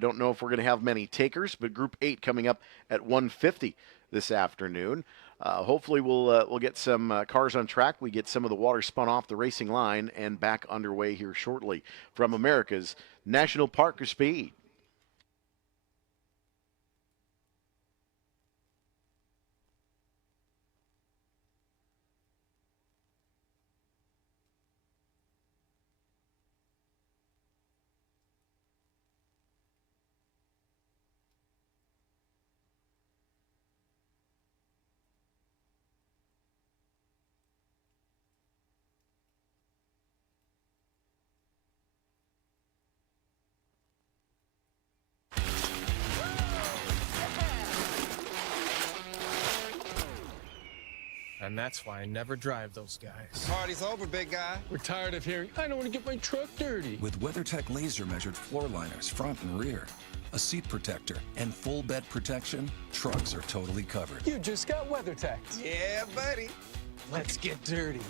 Don't know if we're going to have many takers, but Group 8 coming up at 150 this afternoon. Hopefully we'll get some cars on track. We get some of the water spun off the racing line and back underway here shortly from America's National Park of Speed. And that's why I never drive those guys. Party's over, big guy. We're tired of hearing, I don't want to get my truck dirty. With WeatherTech laser-measured floor liners front and rear, a seat protector, and full bed protection, trucks are totally covered. You just got WeatherTech. Yeah, buddy. Let's get dirty.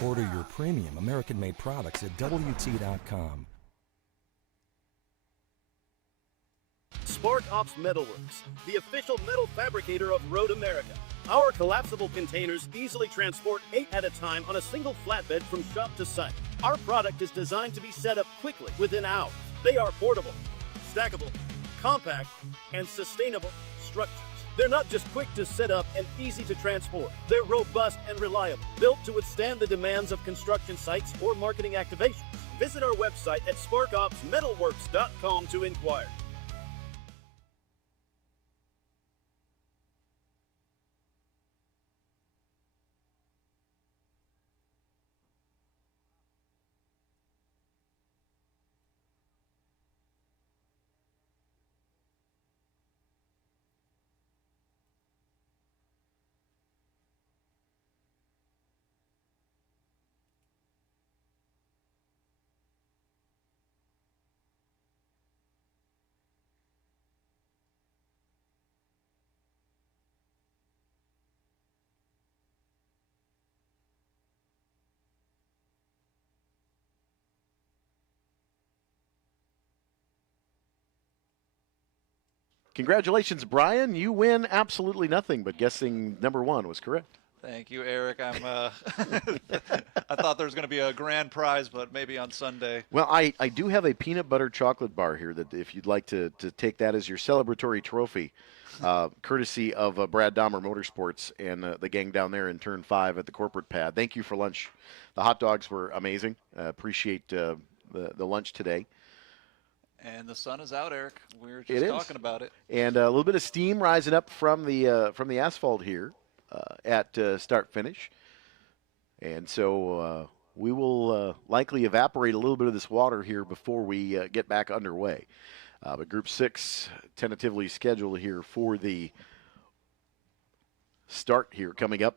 Order your premium American-made products at WT.com. Spark Ops Metalworks, the official metal fabricator of Road America. Our collapsible containers easily transport 8 at a time on a single flatbed from shop to site. Our product is designed to be set up quickly within hours. They are portable, stackable, compact, and sustainable structures. They're not just quick to set up and easy to transport. They're robust and reliable, built to withstand the demands of construction sites or marketing activations. Visit our website at sparkopsmetalworks.com to inquire. Congratulations, Brian. You win absolutely nothing, but guessing number 1 was correct. Thank you, Eric. I thought there was going to be a grand prize, but maybe on Sunday. Well, I do have a peanut butter chocolate bar here that if you'd like to take that as your celebratory trophy, courtesy of Brad Dahmer Motorsports and the gang down there in Turn 5 at the corporate pad. Thank you for lunch. The hot dogs were amazing. Appreciate the lunch today. And the sun is out, Eric. We were just talking about it. And a little bit of steam rising up from the asphalt here at start finish. And so we will likely evaporate a little bit of this water here before we get back underway. But Group 6 tentatively scheduled here for the start here coming up.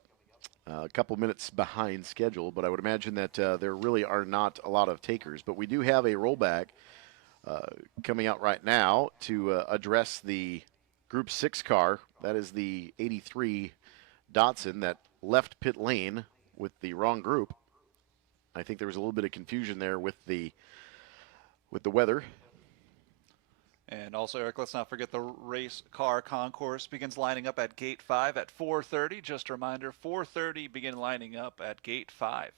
A couple minutes behind schedule, but I would imagine that there really are not a lot of takers. But we do have a rollback coming out right now to address the Group 6 car. That is the 83 Datsun that left pit lane with the wrong group. I think there was a little bit of confusion there with the weather. And also, Eric, let's not forget the race car concourse begins lining up at Gate 5 at 4:30. Just a reminder, 4:30 begin lining up at Gate 5.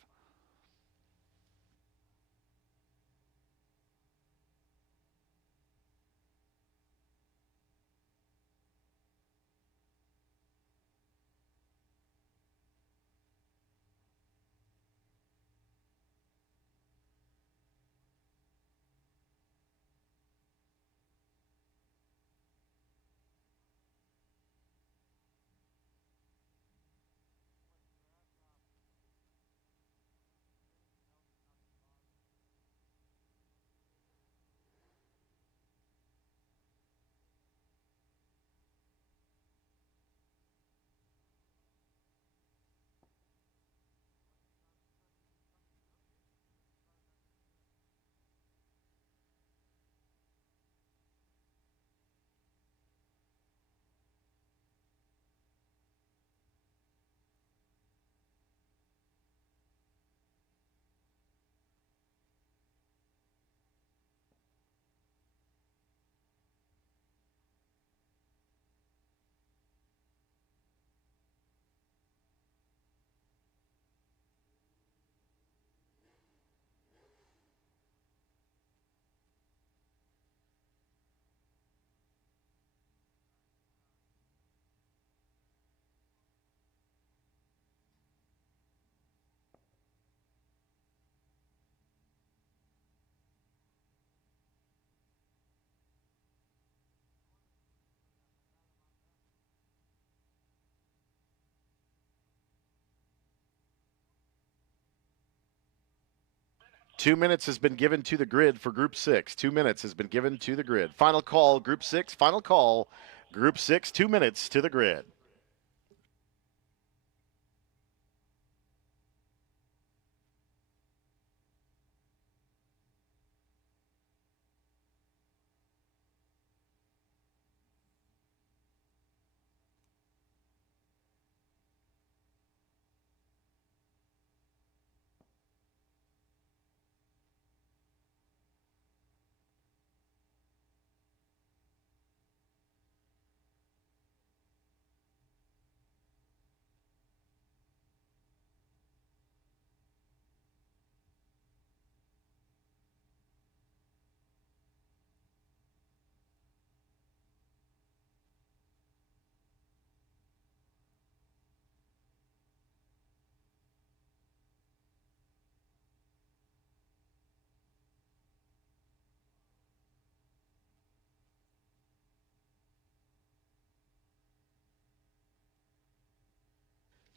Two minutes has been given to the grid for Group 6. 2 minutes has been given to the grid. Final call, Group 6. Final call, Group 6, 2 minutes to the grid.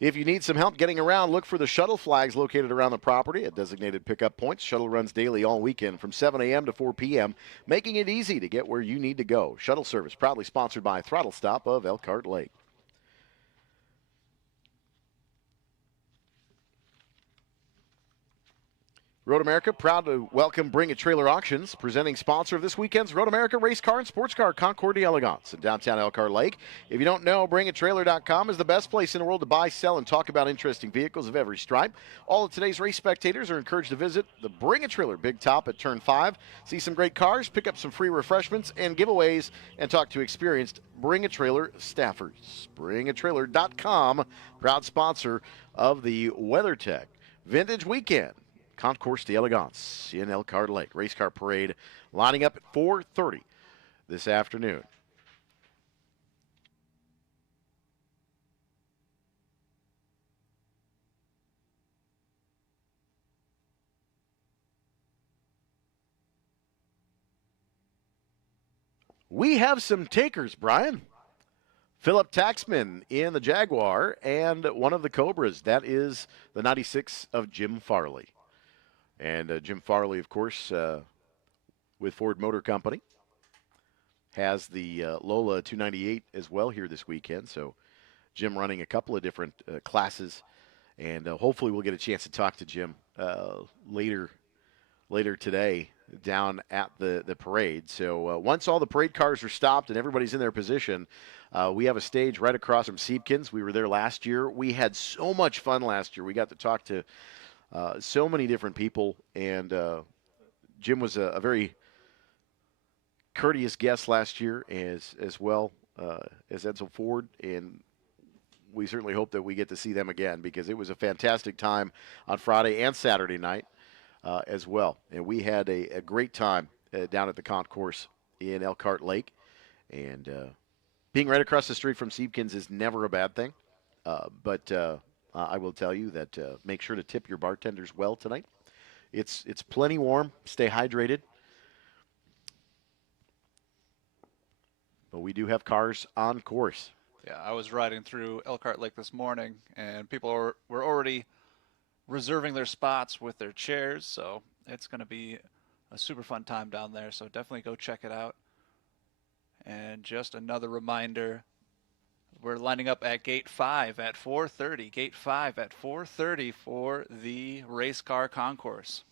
If you need some help getting around, look for the shuttle flags located around the property at designated pickup points. Shuttle runs daily all weekend from 7 a.m. to 4 p.m., making it easy to get where you need to go. Shuttle service proudly sponsored by Throttle Stop of Elkhart Lake. Road America, proud to welcome Bring a Trailer Auctions, presenting sponsor of this weekend's Road America Race Car and Sports Car Concours d'Elegance in downtown Elkhart Lake. If you don't know, BringATrailer.com is the best place in the world to buy, sell, and talk about interesting vehicles of every stripe. All of today's race spectators are encouraged to visit the Bring a Trailer Big Top at Turn 5, see some great cars, pick up some free refreshments and giveaways, and talk to experienced Bring a Trailer staffers. BringATrailer.com, proud sponsor of the WeatherTech Vintage Weekend Concours d'Elegance in Elkhart Lake. Race car parade lining up at 4:30 this afternoon. We have some takers, Brian. Philip Taxman in the Jaguar and one of the Cobras. That is the 96 of Jim Farley. And Jim Farley, of course, with Ford Motor Company, has the Lola 298 as well here this weekend. So Jim running a couple of different classes, and hopefully we'll get a chance to talk to Jim later today down at the parade. So once all the parade cars are stopped and everybody's in their position, we have a stage right across from Siebkens. We were there last year. We had so much fun last year. We got to talk to so many different people, and Jim was a very courteous guest last year as well as Edsel Ford, and we certainly hope that we get to see them again because it was a fantastic time on Friday and Saturday night as well. And we had a great time down at the concourse in Elkhart Lake, and being right across the street from Siebkens is never a bad thing, but I will tell you that make sure to tip your bartenders well tonight. It's plenty warm. Stay hydrated. But we do have cars on course. Yeah, I was riding through Elkhart Lake this morning, and people were already reserving their spots with their chairs, so it's going to be a super fun time down there, so definitely go check it out. And just another reminder, we're lining up at Gate 5 at 4:30. Gate 5 at 4:30 for the race car concourse.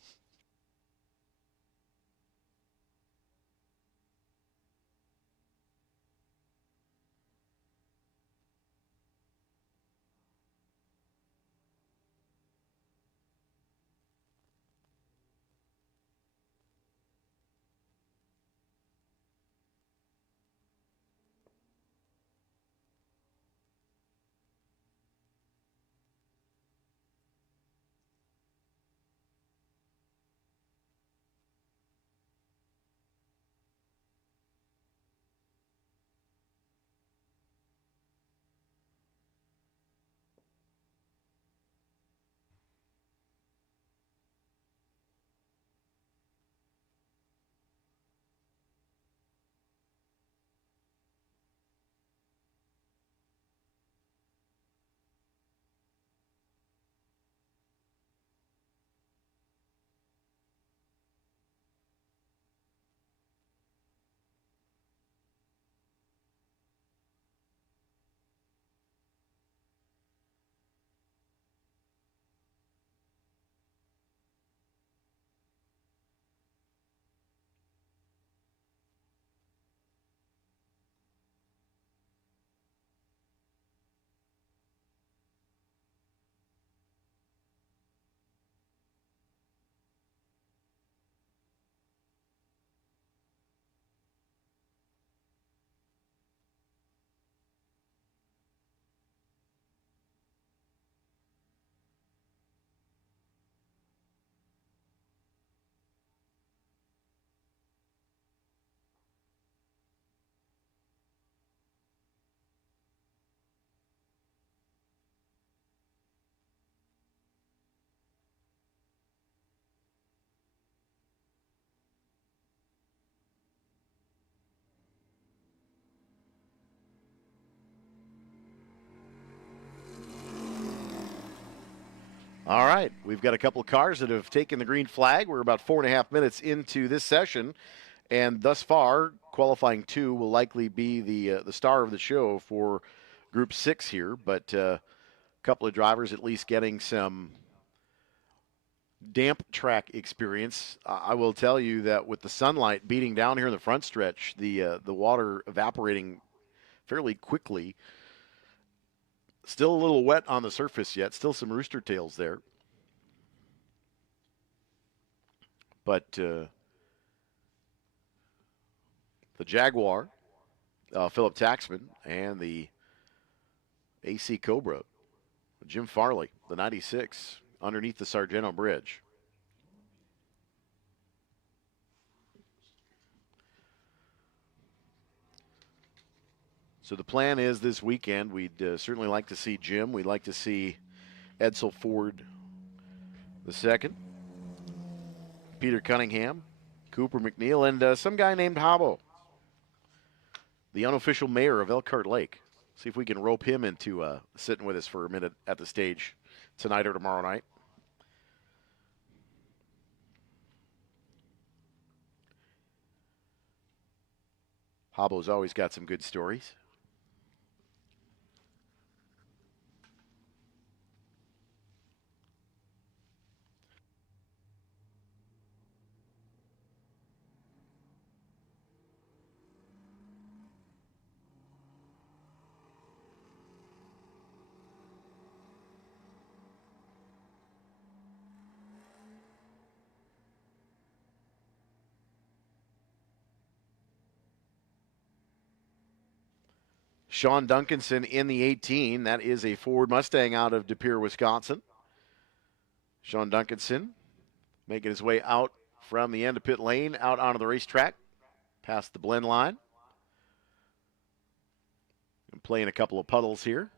All right, we've got a couple of cars that have taken the green flag. We're about 4.5 minutes into this session, and thus far, qualifying 2 will likely be the star of the show for Group 6 here. But a couple of drivers at least getting some damp track experience. I will tell you that with the sunlight beating down here in the front stretch, the water evaporating fairly quickly. Still a little wet on the surface yet. Still some rooster tails there. But the Jaguar, Philip Taxman, and the AC Cobra, Jim Farley, the 96, underneath the Sargento Bridge. So the plan is this weekend, we'd certainly like to see Jim. We'd like to see Edsel Ford II, Peter Cunningham, Cooper McNeil, and some guy named Habbo, the unofficial mayor of Elkhart Lake. See if we can rope him into sitting with us for a minute at the stage tonight or tomorrow night. Habbo's always got some good stories. Sean Duncanson in the 18. That is a Ford Mustang out of De Pere, Wisconsin. Sean Duncanson making his way out from the end of pit lane, out onto the racetrack, past the blend line. And playing a couple of puddles here.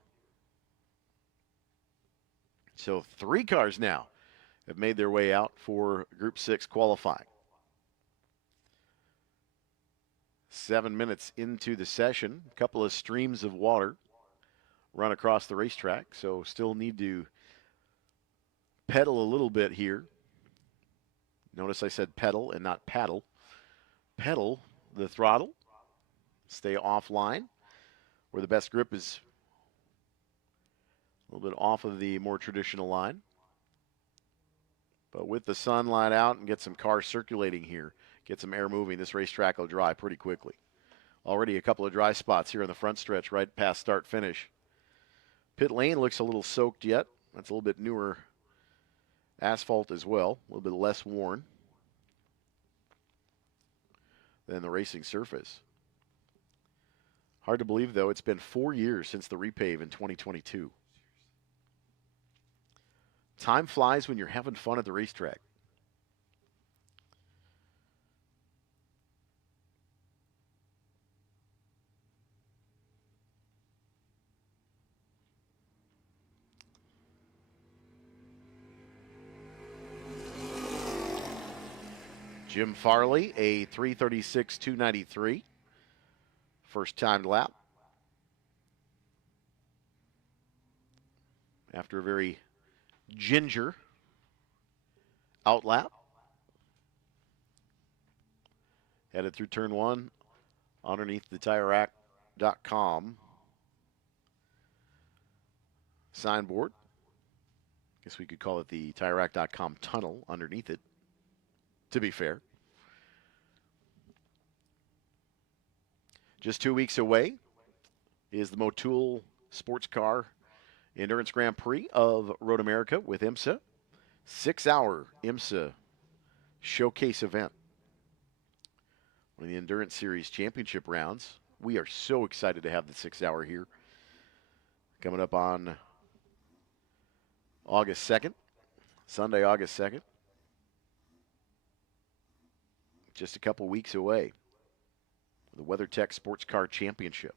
So 3 cars now have made their way out for Group 6 qualifying. 7 minutes into the session, a couple of streams of water run across the racetrack, so still need to pedal a little bit here. Notice I said pedal and not paddle. Pedal the throttle, stay offline, where the best grip is a little bit off of the more traditional line. But with the sunlight out and get some cars circulating here, get some air moving, this racetrack will dry pretty quickly. Already a couple of dry spots here in the front stretch right past start finish. Pit lane looks a little soaked yet. That's a little bit newer asphalt as well, a little bit less worn than the racing surface. Hard to believe, though, it's been 4 years since the repave in 2022. Time flies when you're having fun at the racetrack. Jim Farley, a 3:36.293. First timed lap. After a very ginger out lap. Headed through turn 1 underneath the TireRack.com signboard. Guess we could call it the TireRack.com tunnel underneath it, to be fair. Just 2 weeks away is the Motul Sports Car Endurance Grand Prix of Road America with IMSA. 6-hour IMSA showcase event. One of the Endurance Series championship rounds. We are so excited to have the 6-hour here. Coming up on August 2nd, Sunday, August 2nd. Just a couple weeks away. The WeatherTech Sports Car Championship.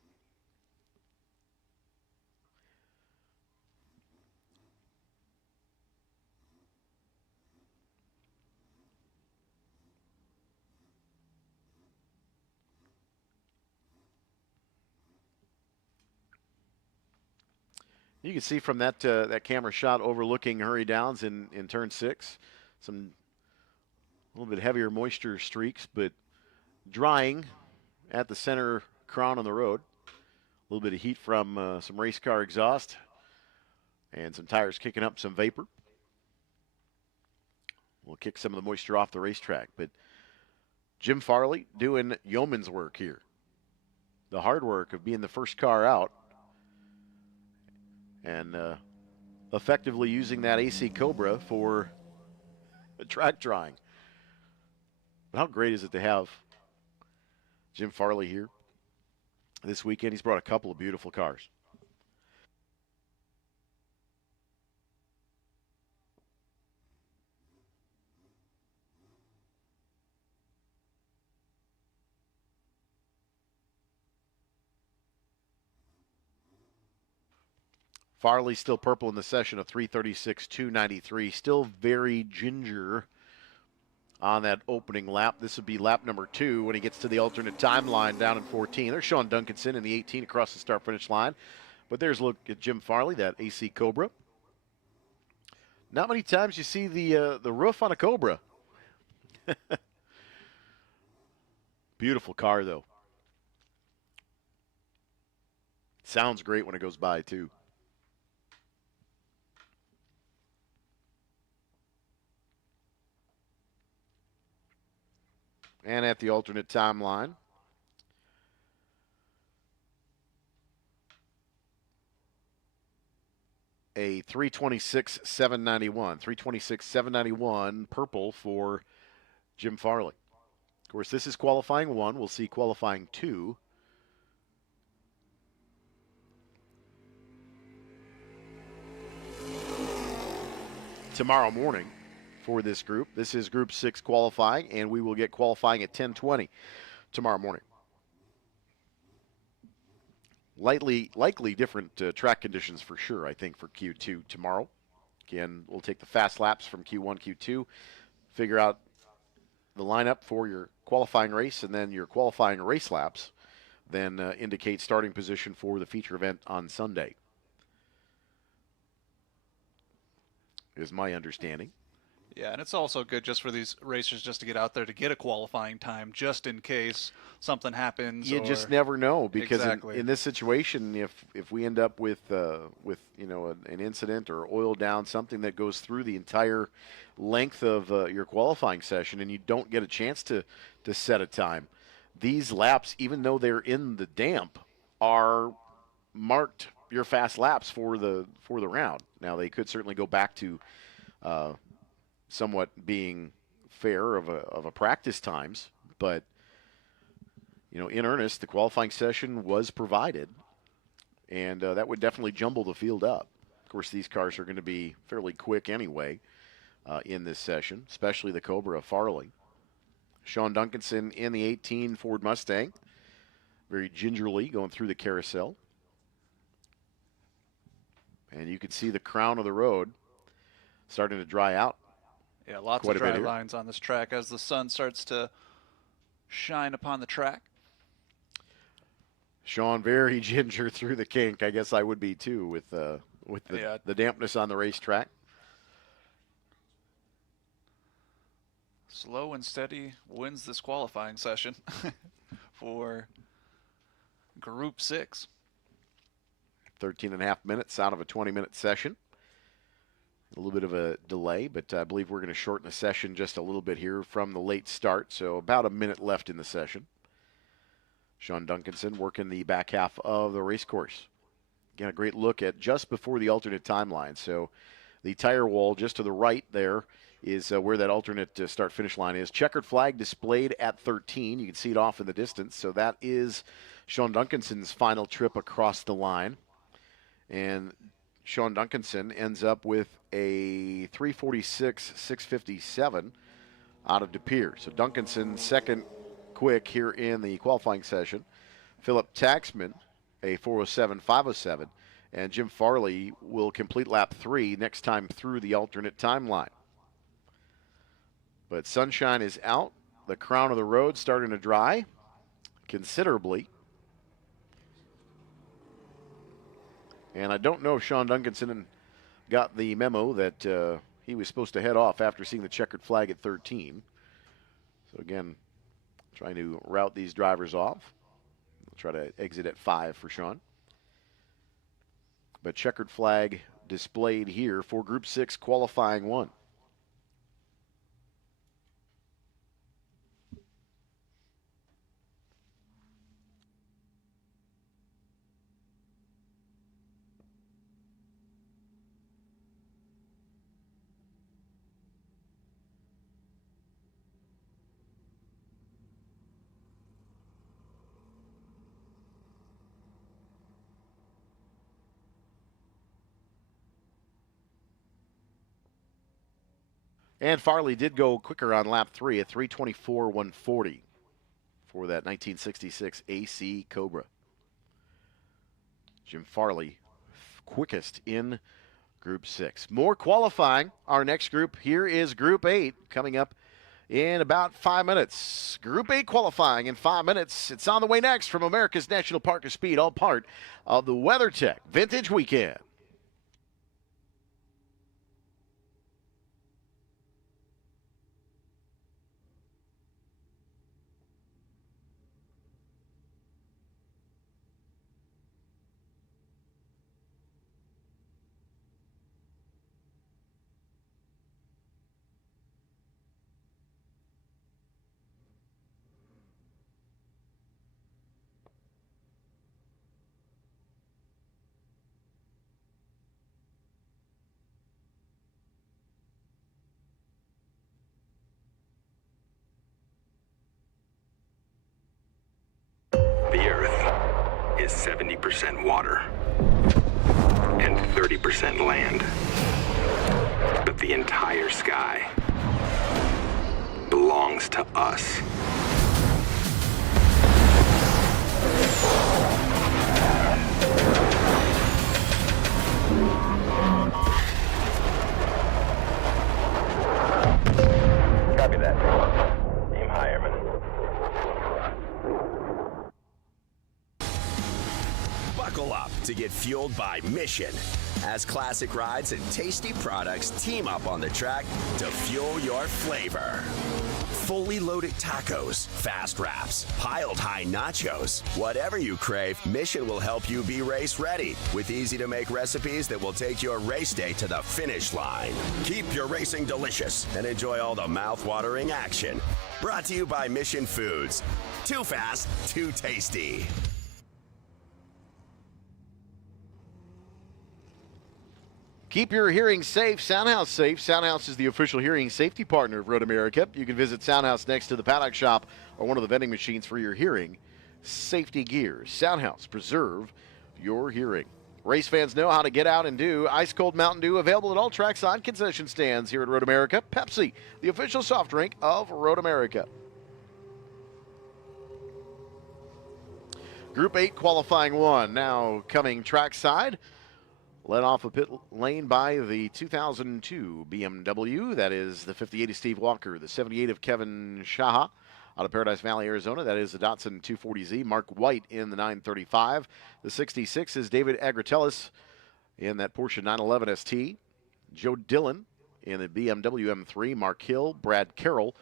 You can see from that camera shot overlooking Hurry Downs in turn 6, some a little bit heavier moisture streaks, but drying at the center crown on the road. A little bit of heat from some race car exhaust and some tires kicking up some vapor. We'll kick some of the moisture off the racetrack. But Jim Farley doing yeoman's work here. The hard work of being the first car out and effectively using that AC Cobra for a track drying. But how great is it to have Jim Farley here this weekend? He's brought a couple of beautiful cars. Farley still purple in the session of 336, 293. Still very ginger on that opening lap. This would be lap number 2 when he gets to the alternate timeline down in 14. There's Sean Duncanson in the 18 across the start-finish line. But there's a look at Jim Farley, that AC Cobra. Not many times you see the roof on a Cobra. Beautiful car, though. Sounds great when it goes by, too. And at the alternate timeline, a 326.791. 326.791 purple for Jim Farley. Of course, this is qualifying 1. We'll see qualifying 2. Tomorrow morning for this group. This is Group 6 qualifying, and we will get qualifying at 10:20 tomorrow morning. Likely different track conditions for sure, I think, for Q2 tomorrow. Again, we'll take the fast laps from Q1, Q2, figure out the lineup for your qualifying race, and then your qualifying race laps then indicate starting position for the feature event on Sunday, is my understanding. Yeah, and it's also good just for these racers just to get out there to get a qualifying time just in case something happens. You just never know, because Exactly. in this situation, if we end up with an incident or oil down, something that goes through the entire length of your qualifying session, and you don't get a chance to set a time, these laps, even though they're in the damp, are marked your fast laps for the round. Now they could certainly go back to somewhat being fair of a practice times, but in earnest, the qualifying session was provided, and that would definitely jumble the field up. Of course, these cars are going to be fairly quick anyway in this session, especially the Cobra of Farley. Sean Duncanson in the 18 Ford Mustang, very gingerly going through the carousel. And you can see the crown of the road starting to dry out. Yeah, lots of dry lines on this track as the sun starts to shine upon the track. Sean very ginger through the kink. I guess I would be too with the dampness on the racetrack. Slow and steady wins this qualifying session for Group 6. 13.5 minutes out of a 20-minute session. A little bit of a delay, but I believe we're going to shorten the session just a little bit here from the late start, so about a minute left in the session. Sean Duncanson working the back half of the race course. Again, a great look at just before the alternate timeline. So the tire wall just to the right there is where that alternate start-finish line is. Checkered flag displayed at 13. You can see it off in the distance. So that is Sean Duncanson's final trip across the line. And Sean Duncanson ends up with a 346.657 out of De Pere. So Duncanson second quick here in the qualifying session. Philip Taxman, a 407.507. And Jim Farley will complete lap 3 next time through the alternate timeline. But sunshine is out. The crown of the road starting to dry considerably. And I don't know if Sean Duncanson got the memo that he was supposed to head off after seeing the checkered flag at 13. So again, trying to route these drivers off. We'll try to exit at 5 for Sean. But checkered flag displayed here for Group 6 qualifying 1. And Farley did go quicker on lap 3 at 3:24.140 for that 1966 AC Cobra. Jim Farley, quickest in Group 6. More qualifying. Our next group here is Group 8, coming up in about 5 minutes. Group 8 qualifying in 5 minutes. It's on the way next from America's National Park of Speed, all part of the WeatherTech Vintage Weekend. The Earth is 70% water and 30% land. But the entire sky belongs to us. Copy that. Aim higher, man. Buckle up to get fueled by Mission as classic rides and tasty products team up on the track to fuel your flavor. Fully loaded tacos, fast wraps, piled high nachos. Whatever you crave, Mission will help you be race ready with easy to make recipes that will take your race day to the finish line. Keep your racing delicious and enjoy all the mouth-watering action. Brought to you by Mission Foods. Too fast, too tasty. Keep your hearing safe, Soundhouse safe. Soundhouse is the official hearing safety partner of Road America. You can visit Soundhouse next to the paddock shop or one of the vending machines for your hearing safety gear. Soundhouse, preserve your hearing. Race fans know how to get out and do. Ice Cold Mountain Dew available at all trackside concession stands here at Road America. Pepsi, the official soft drink of Road America. Group 8 qualifying 1 now coming trackside. Led off a pit lane by the 2002 BMW. That is the 58 of Steve Walker, the 78 of Kevin Shaha out of Paradise Valley, Arizona. That is the Datsun 240Z. Mark White in the 935. The 66 is David Agratellis in that Porsche 911 ST. Joe Dillon in the BMW M3. Mark Hill, Brad Carroll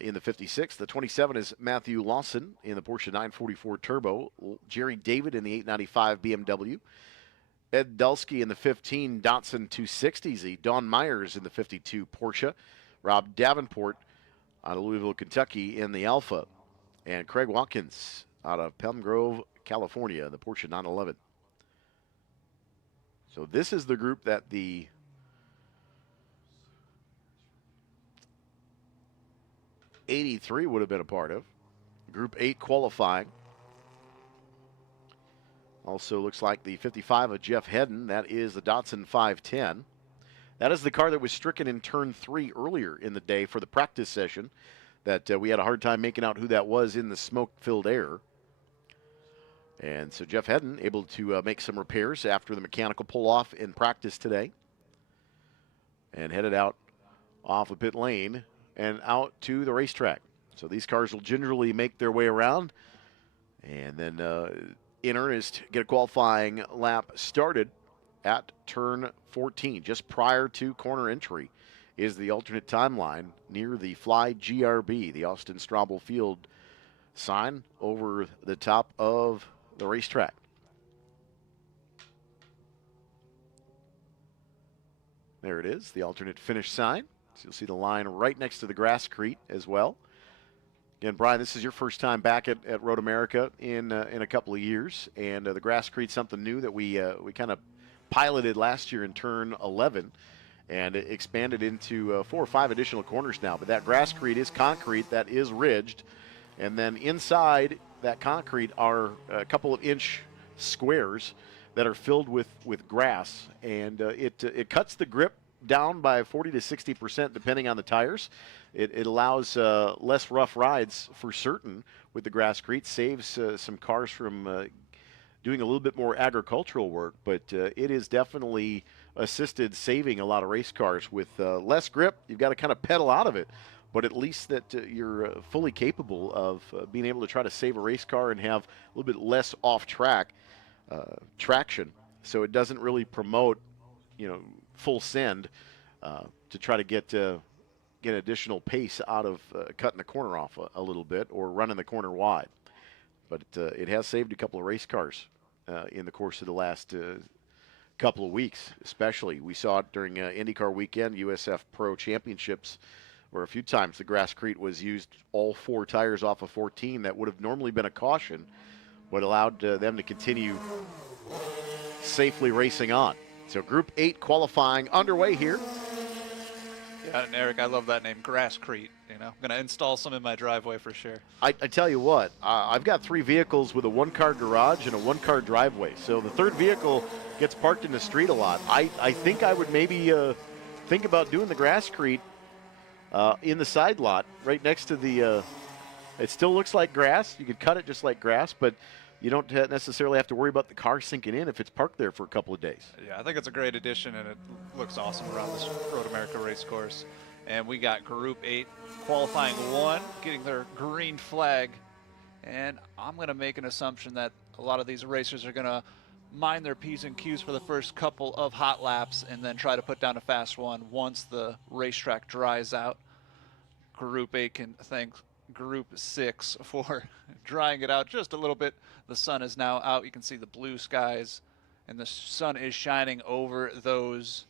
in the 56. The 27 is Matthew Lawson in the Porsche 944 Turbo. Jerry David in the 895 BMW. Ed Dulski in the 15 Datsun 260Z. Don Myers in the 52 Porsche. Rob Davenport out of Louisville, Kentucky in the Alpha. And Craig Watkins out of Palm Grove, California, the Porsche 911. So this is the group that the '83 would have been a part of. Group 8 qualifying. Also looks like the 55 of Jeff Hedden. That is the Datsun 510. That is the car that was stricken in turn 3 earlier in the day for the practice session that we had a hard time making out who that was in the smoke-filled air. And so Jeff Hedden able to make some repairs after the mechanical pull-off in practice today. And headed out off of pit lane and out to the racetrack. So these cars will gingerly make their way around and then in earnest, get a qualifying lap started at turn 14, just prior to corner entry is the alternate timeline near the Fly GRB, the Austin Straubel Field sign over the top of the racetrack. There it is, the alternate finish sign. So you'll see the line right next to the grasscrete as well. Again, Brian, this is your first time back at Road America in a couple of years, and the grasscrete's something new that we kind of piloted last year in turn 11, and it expanded into 4 or 5 additional corners now. But that grasscrete is concrete that is ridged, and then inside that concrete are a couple of inch squares that are filled with grass, and it cuts the grip down by 40 to 60% depending on the tires. It allows less rough rides for certain with the grasscrete, saves some cars from doing a little bit more agricultural work, but it is definitely assisted saving a lot of race cars with less grip. You've got to kind of pedal out of it, but at least that you're fully capable of being able to try to save a race car and have a little bit less off-track traction, so it doesn't really promote, full send to try to get additional pace out of cutting the corner off a little bit or running the corner wide. But it has saved a couple of race cars in the course of the last couple of weeks, especially. We saw it during IndyCar weekend, USF Pro Championships, where a few times the grasscrete was used all 4 tires off of 14 that would have normally been a caution, but allowed them to continue safely racing on. So Group 8 qualifying underway here. Yeah, and Eric, I love that name, Grasscrete. I'm going to install some in my driveway for sure. I tell you what, I've got 3 vehicles with a 1-car garage and a 1-car driveway. So the third vehicle gets parked in the street a lot. I think I would maybe think about doing the Grasscrete in the side lot right next to the it still looks like grass. You could cut it just like grass, but you don't necessarily have to worry about the car sinking in if it's parked there for a couple of days. Yeah, I think it's a great addition, and it looks awesome around this Road America race course. And we got Group 8 qualifying 1, getting their green flag. And I'm going to make an assumption that a lot of these racers are going to mind their P's and Q's for the first couple of hot laps and then try to put down a fast one once the racetrack dries out. Group 8 can thank Group 6 for drying it out just a little bit. The sun is now out. You can see the blue skies, and the sun is shining over those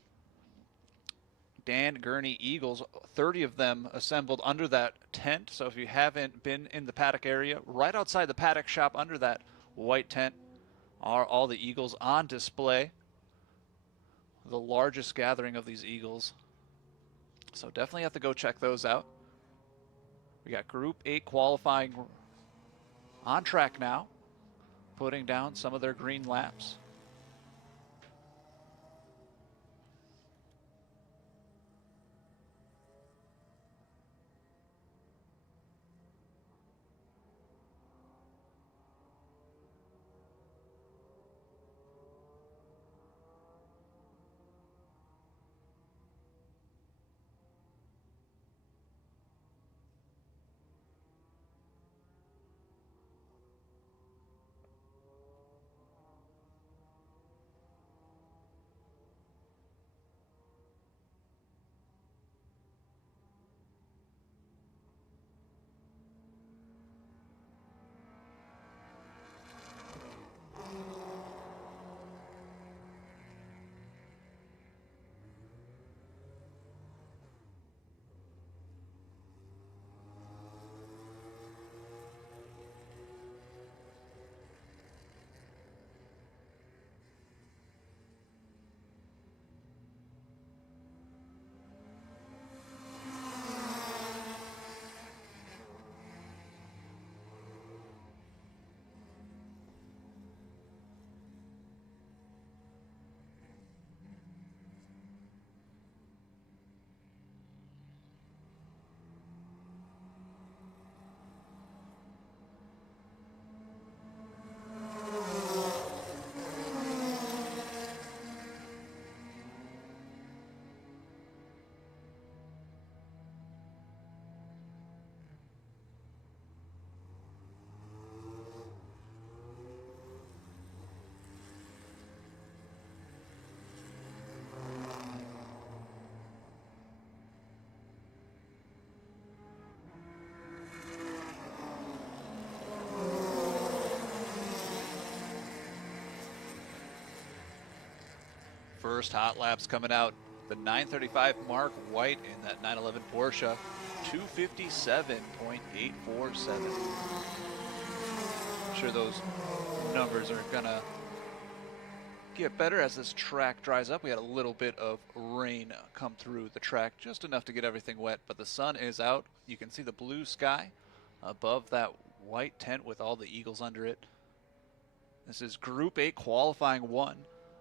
Dan Gurney Eagles. 30 of them assembled under that tent. So if you haven't been in the paddock area, right outside the paddock shop under that white tent are all the Eagles on display. The largest gathering of these Eagles. So definitely have to go check those out. We got Group 8 qualifying on track now, putting down some of their green laps. first hot laps coming out. The 935 Mark White in that 911 Porsche, 257.847. I'm sure those numbers are gonna get better as this track dries up. We had a little bit of rain come through the track, just enough to get everything wet, but the sun is out. You can see the blue sky above that white tent with all the eagles under it. This is Group 8 qualifying 1.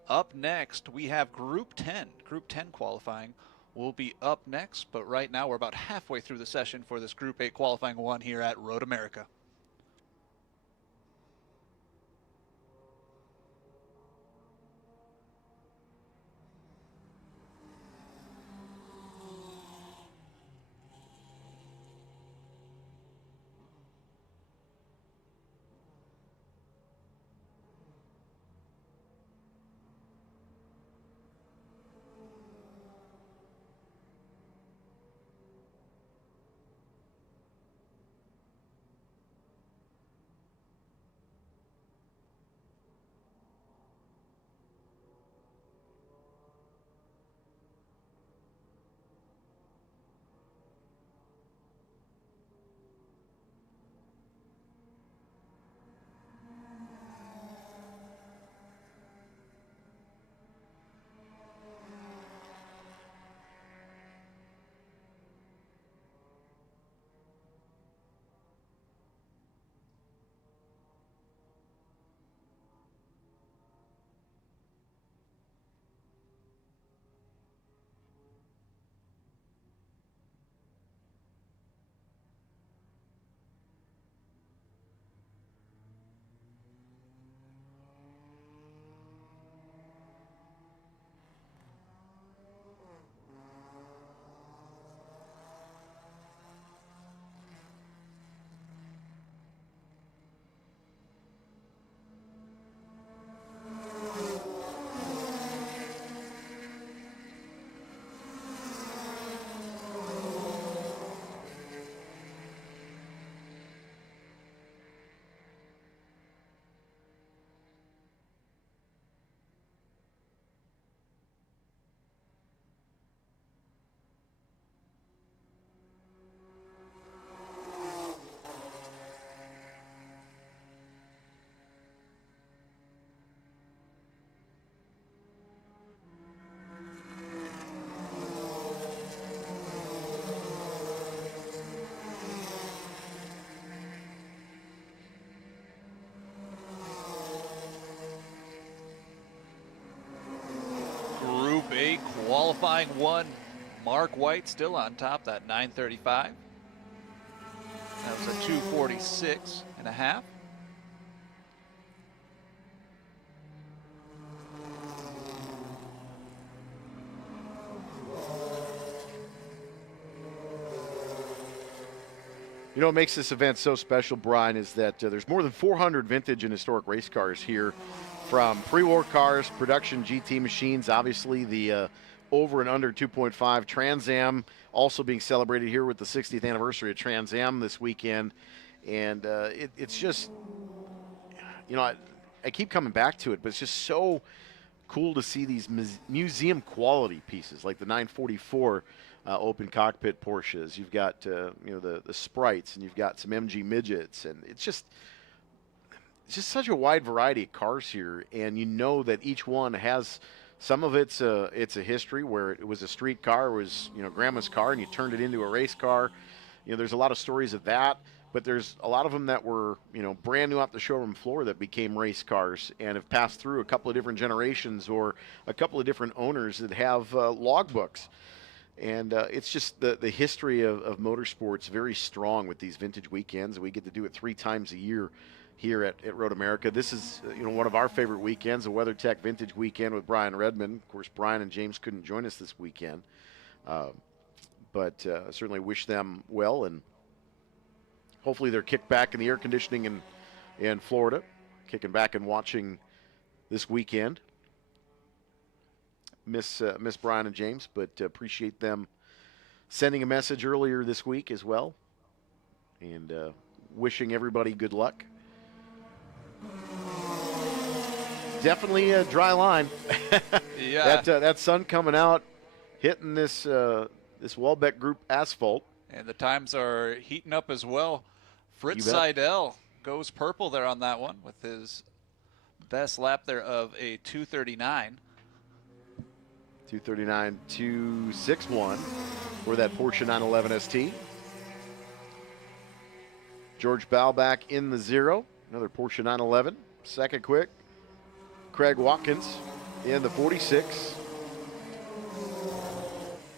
Up next, we have Group 10. Group 10 qualifying will be up next, but right now we're about halfway through the session for this Group 8 qualifying 1 here at Road America. Qualifying 1, Mark White still on top, that 935. That was a 246 and a half. You know what makes this event so special, Brian, is that there's more than 400 vintage and historic race cars here, from pre-war cars, production GT machines, obviously the over and under 2.5 Trans Am also being celebrated here with the 60th anniversary of Trans Am this weekend. And it's just, you know, I keep coming back to it, but it's just so cool to see these museum quality pieces like the 944 open cockpit Porsches. You've got you know, the Sprites, and you've got some MG midgets, and it's just such a wide variety of cars here. And you know that each one has, some of it's a history where it was a street car, it was, you know, grandma's car, and you turned it into a race car. You know, there's a lot of stories of that, but there's a lot of them that were, you know, brand new off the showroom floor that became race cars and have passed through a couple of different generations or a couple of different owners that have logbooks. And it's just the history of motorsports very strong with these vintage weekends. We get to do it 3 times a year here at Road America. This is, you know, one of our favorite weekends, the WeatherTech Vintage Weekend with Brian Redman. Of course, Brian and James couldn't join us this weekend, but certainly wish them well, and hopefully they're kicked back in the air conditioning in Florida, kicking back and watching this weekend. Miss Brian and James, but appreciate them sending a message earlier this week as well, and wishing everybody good luck. definitely a dry line. Yeah. that sun coming out, hitting this Welbeck Group asphalt. And the times are heating up as well. Fritz You bet. Seidel goes purple there on that one with his best lap there of a 2:39. 2:39.261 for that Porsche 911 ST. George Balbach in the 0, another Porsche 911. Second quick, Craig Watkins in the 46.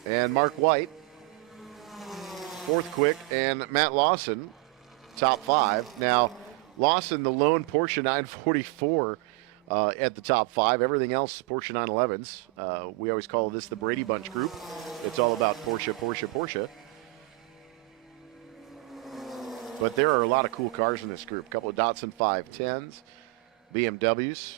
And Mark White, fourth quick, and Matt Lawson, top 5. Now, Lawson, the lone Porsche 944 at the top 5. Everything else, Porsche 911s. We always call this the Brady Bunch group. It's all about Porsche, Porsche, Porsche. But there are a lot of cool cars in this group. A couple of Datsun 510s, BMWs.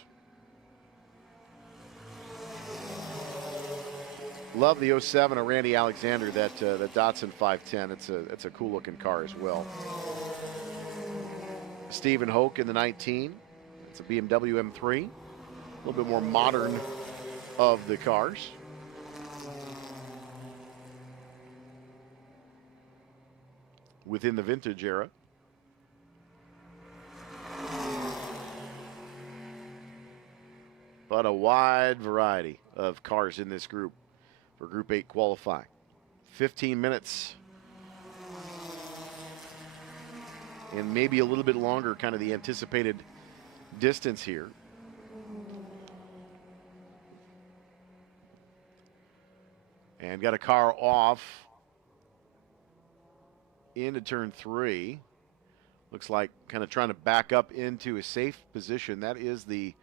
Love the 07 of Randy Alexander, the Datsun 510. It's a cool looking car as well. Stephen Hoke in the 19. It's a BMW M3. A little bit more modern of the cars. Within the vintage era. But a wide variety of cars in this group for Group 8 qualifying. 15 minutes and maybe a little bit longer, kind of the anticipated distance here. And got a car off into turn 3. Looks like kind of trying to back up into a safe position. That is the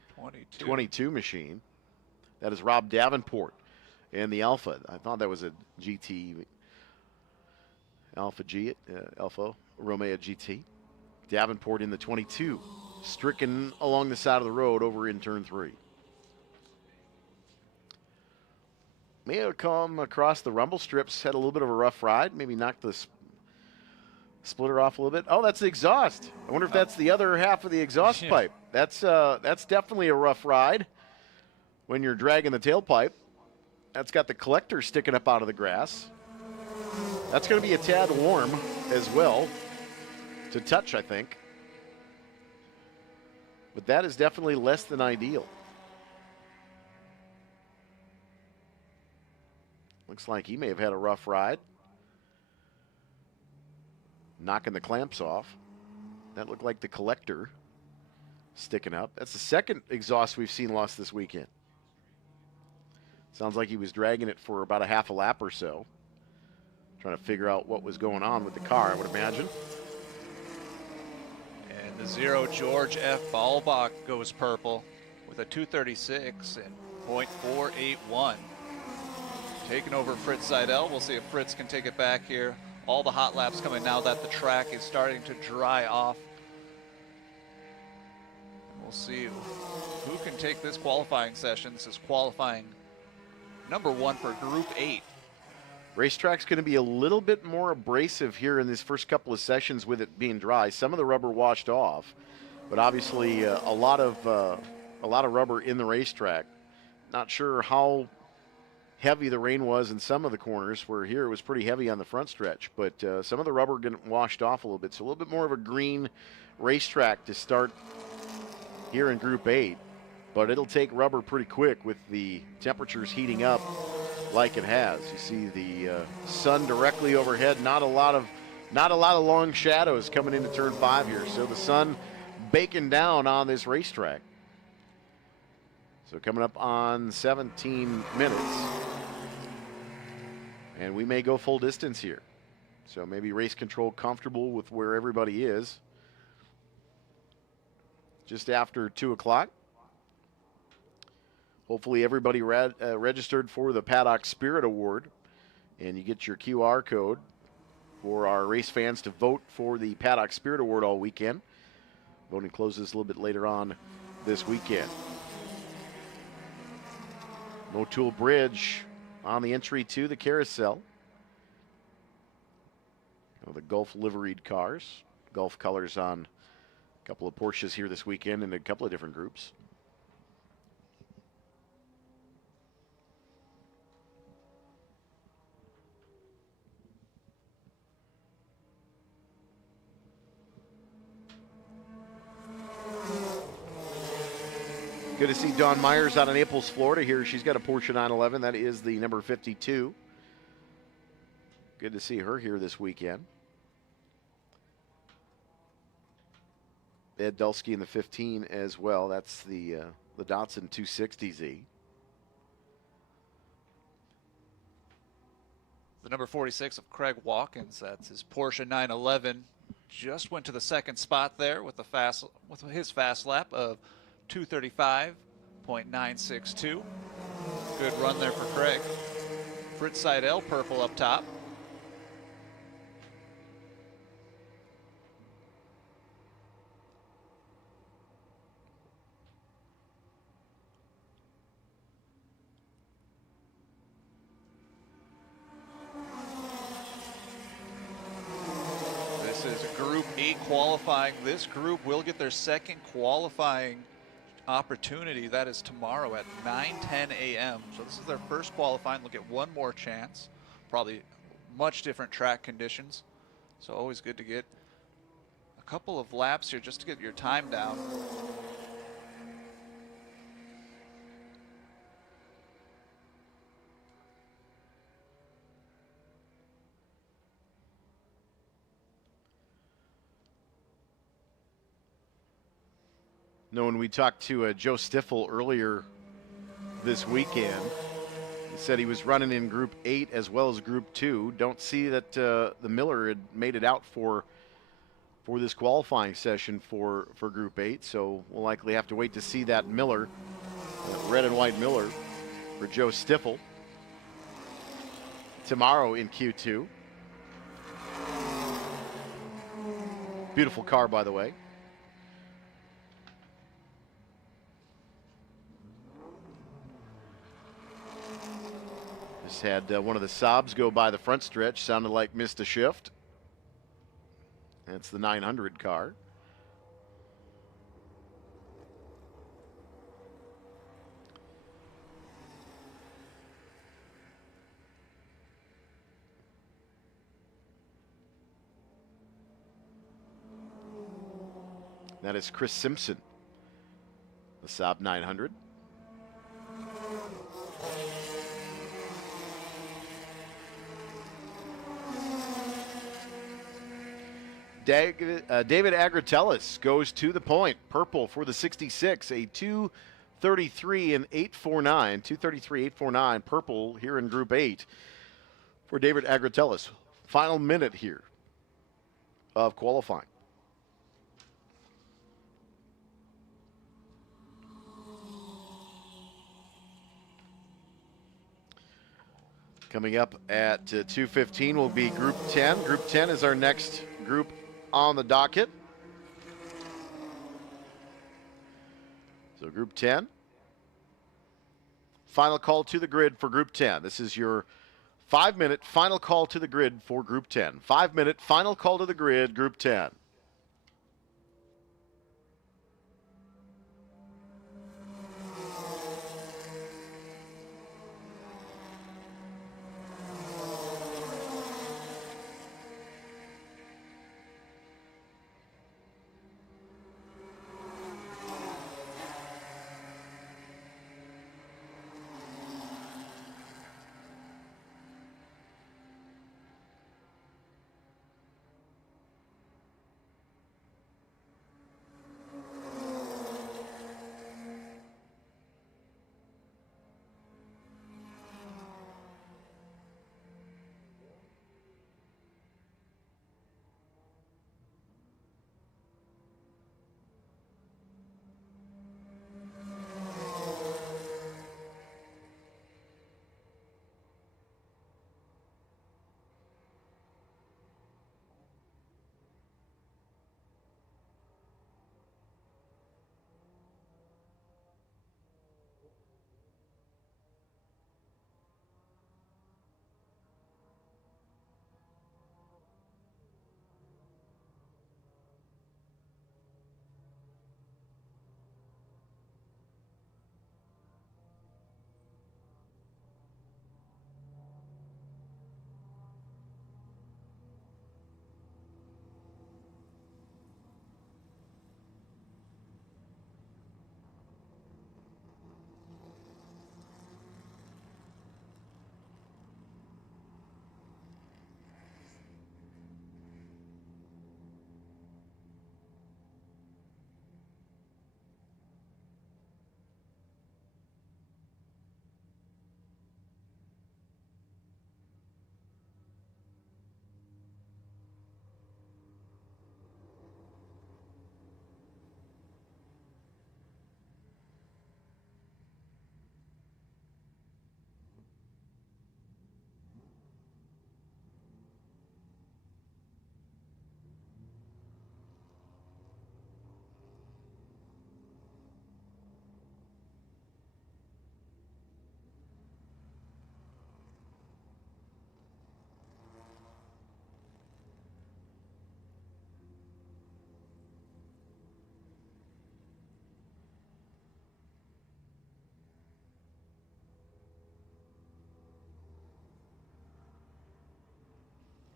22 machine. That is Rob Davenport in the Alpha. I thought that was a GT Alpha G, Alfa Romeo GT. Davenport in the 22, stricken along the side of the road over in turn 3. May have come across the rumble strips, had a little bit of a rough ride, maybe knocked the splitter off a little bit. Oh, that's the exhaust. I wonder if that's the other half of the exhaust pipe. That's definitely a rough ride when you're dragging the tailpipe. That's got the collector sticking up out of the grass. That's going to be a tad warm as well to touch, I think. But that is definitely less than ideal. Looks like he may have had a rough ride. Knocking the clamps off. That looked like the collector sticking up. That's the second exhaust we've seen lost this weekend. Sounds like he was dragging it for about a half a lap or so. Trying to figure out what was going on with the car, I would imagine. And the 0 George F. Balbach goes purple with a 2:36 and .481. Taking over Fritz Seidel. We'll see if Fritz can take it back here. All the hot laps coming now that the track is starting to dry off. We'll see who can take this qualifying session. This is qualifying number 1 for Group 8. Racetrack's going to be a little bit more abrasive here in these first couple of sessions with it being dry. Some of the rubber washed off, but obviously a lot of rubber in the racetrack. Not sure how heavy the rain was in some of the corners, where here it was pretty heavy on the front stretch, but some of the rubber getting washed off a little bit. So a little bit more of a green racetrack to start here in Group 8, but it'll take rubber pretty quick with the temperatures heating up like it has. You see the sun directly overhead. Not a lot of long shadows coming into turn 5 here. So the sun baking down on this racetrack. So coming up on 17 minutes, and we may go full distance here. So maybe race control comfortable with where everybody is. Just after 2 o'clock. Hopefully everybody registered for the Paddock Spirit Award, and you get your QR code for our race fans to vote for the Paddock Spirit Award all weekend. Voting closes a little bit later on this weekend. Motul Bridge on the entry to the carousel. The Gulf liveried cars. Gulf colors on a couple of Porsches here this weekend in a couple of different groups. Good to see Dawn Myers out of Naples, Florida here. She's got a Porsche 911. That is the number 52. Good to see her here this weekend. Ed Dulski in the 15 as well. That's the Datsun 260Z. The number 46 of Craig Watkins. That's his Porsche 911. Just went to the second spot there with his fast lap of 235.962. Good run there for Craig. Fritz Seidel, purple up top. This is a Group 8 qualifying. This group will get their second qualifying opportunity. That is tomorrow at 9:10 a.m. So this is their first qualifying. They'll get one more chance. Probably much different track conditions. So always good to get a couple of laps here just to get your time down. No, when we talked to Joe Stiffel earlier this weekend, he said he was running in Group 8 as well as Group 2. Don't see that the Miller had made it out for this qualifying session for Group 8, so we'll likely have to wait to see that Miller, red and white Miller, for Joe Stiffel tomorrow in Q2. Beautiful car, by the way. Just had one of the Saabs go by the front stretch. Sounded like missed a shift. That's the 900 car. That is Chris Simpson, the Saab 900. David Agratellis goes to the point. Purple for the 66, a 2:33 and 8:49. 2:33.849. Purple here in Group 8 for David Agratellis. Final minute here of qualifying. Coming up at 2:15 will be Group 10. Group 10 is our next group on the docket. So Group 10. Final call to the grid for Group 10. This is your 5-minute final call to the grid for Group 10. 5-minute final call to the grid, Group 10.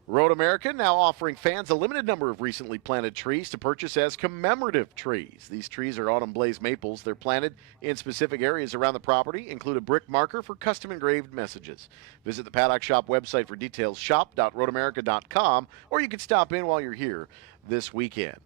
Road America now offering fans a limited number of recently planted trees to purchase as commemorative trees. These trees are autumn blaze maples. They're planted in specific areas around the property, include a brick marker for custom engraved messages. Visit the Paddock Shop website for details, shop.roadamerica.com, or you can stop in while you're here this weekend.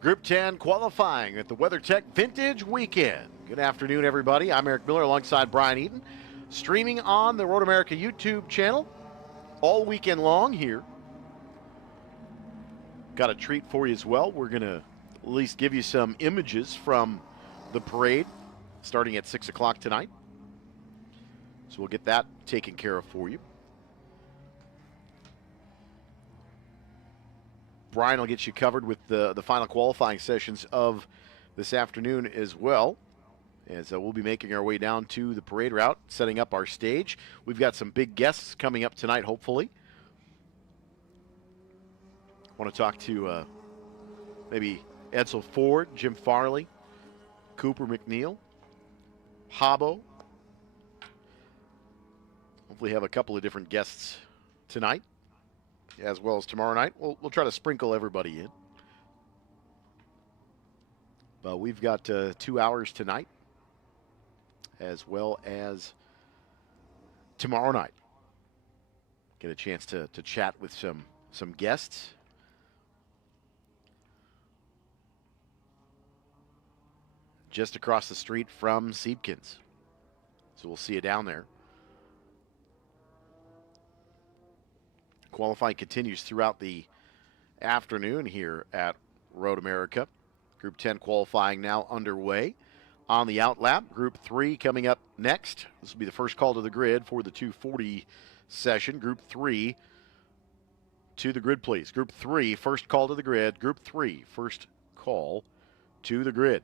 Group 10 qualifying at the WeatherTech Vintage Weekend. Good afternoon, everybody. I'm Eric Miller alongside Brian Eaton, streaming on the Road America YouTube channel all weekend long here. Got a treat for you as well. We're going to at least give you some images from the parade starting at 6 o'clock tonight. So we'll get that taken care of for you. Brian will get you covered with the final qualifying sessions of this afternoon as well. As we'll be making our way down to the parade route, setting up our stage. We've got some big guests coming up tonight, hopefully. Want to talk to maybe Edsel Ford, Jim Farley, Cooper McNeil, Habbo. Hopefully have a couple of different guests tonight, as well as tomorrow night. We'll try to sprinkle everybody in. But we've got 2 hours tonight, as well as tomorrow night. Get a chance to chat with some guests. Just across the street from Siebkens. So we'll see you down there. Qualifying continues throughout the afternoon here at Road America. Group 10 qualifying now underway on the out lap. Group 3 coming up next. This will be the first call to the grid for the 240 session. Group 3 to the grid, please. Group 3, first call to the grid. Group 3, first call to the grid.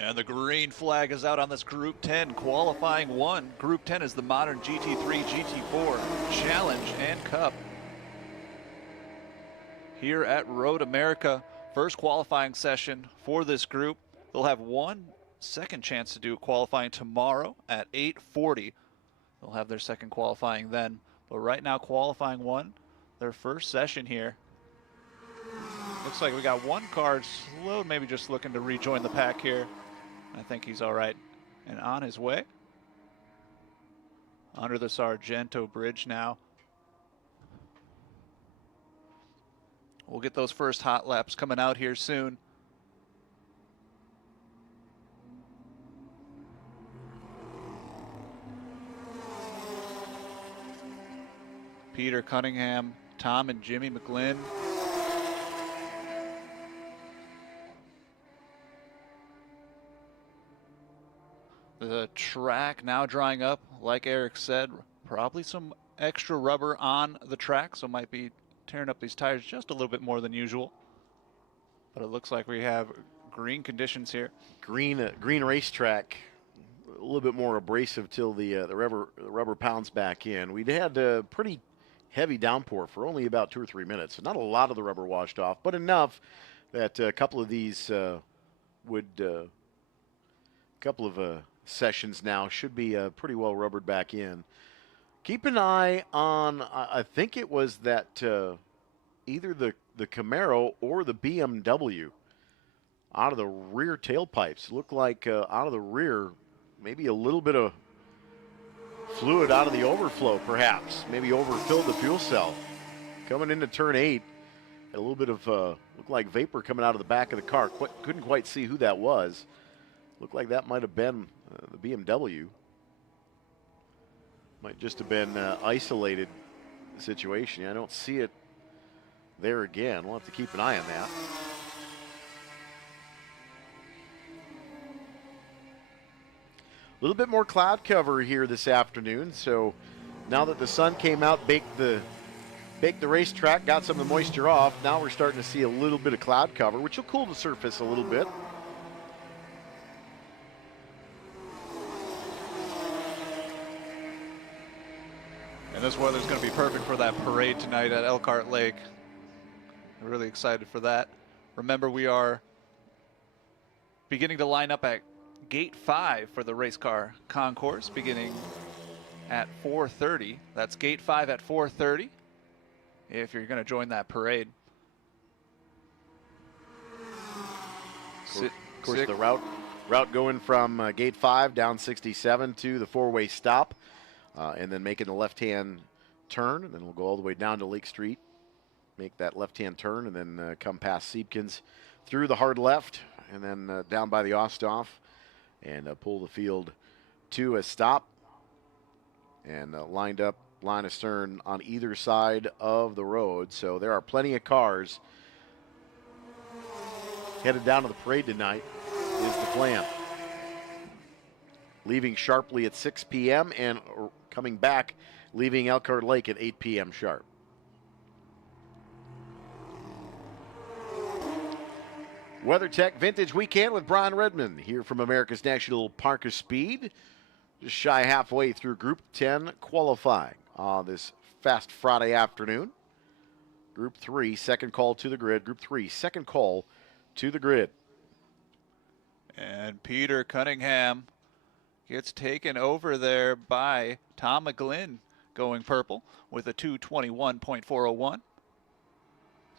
And the green flag is out on this Group 10 qualifying 1. Group 10 is the modern GT3, GT4 Challenge and Cup. Here at Road America, first qualifying session for this group. They'll have one second chance to do qualifying tomorrow at 8:40. They'll have their second qualifying then. But right now, qualifying 1, their first session here. Looks like we got one car slow, maybe just looking to rejoin the pack here. I think he's all right and on his way. Under the Sargento Bridge now. We'll get those first hot laps coming out here soon. Peter Cunningham, Tom and Jimmy McGlynn. The track now drying up, like Eric said, probably some extra rubber on the track, so might be tearing up these tires just a little bit more than usual. But it looks like we have green conditions here. Green racetrack, a little bit more abrasive till the rubber pounds back in. We'd had a pretty heavy downpour for only about 2 or 3 minutes, so not a lot of the rubber washed off, but enough that a couple of these sessions now should be pretty well rubbered back in. Keep an eye on, I think it was that either the Camaro or the BMW out of the rear tailpipes. Looked like out of the rear, maybe a little bit of fluid out of the overflow, perhaps. Maybe overfilled the fuel cell. Coming into turn 8, a little bit of looked like vapor coming out of the back of the car. Couldn't quite see who that was. Looked like that might have been the BMW. Might just have been isolated situation. I don't see it there again. We'll have to keep an eye on that. A little bit more cloud cover here this afternoon. So now that the sun came out, baked the racetrack, got some of the moisture off, now we're starting to see a little bit of cloud cover, which will cool the surface a little bit. And this weather's going to be perfect for that parade tonight at Elkhart Lake. We're really excited for that. Remember, we are beginning to line up at Gate 5 for the race car concourse, beginning at 4:30. That's Gate 5 at 4:30 if you're going to join that parade. Of course, the route going from Gate 5 down 67 to the four-way stop. And then making the left-hand turn, and then we'll go all the way down to Lake Street, make that left-hand turn, and then come past Siebkens through the hard left, and then down by the Osthoff, and pull the field to a stop, and lined up line of stern on either side of the road. So there are plenty of cars headed down to the parade tonight is the plan. leaving sharply at 6 p.m. and coming back, leaving Elkhart Lake at 8 p.m. sharp. WeatherTech Vintage Weekend with Brian Redman here from America's National Park of Speed. Just shy halfway through Group 10 qualifying on this fast Friday afternoon. Group 3, second call to the grid. Group 3, second call to the grid. And Peter Cunningham gets taken over there by Tom McGlynn, going purple with a 2:21.401.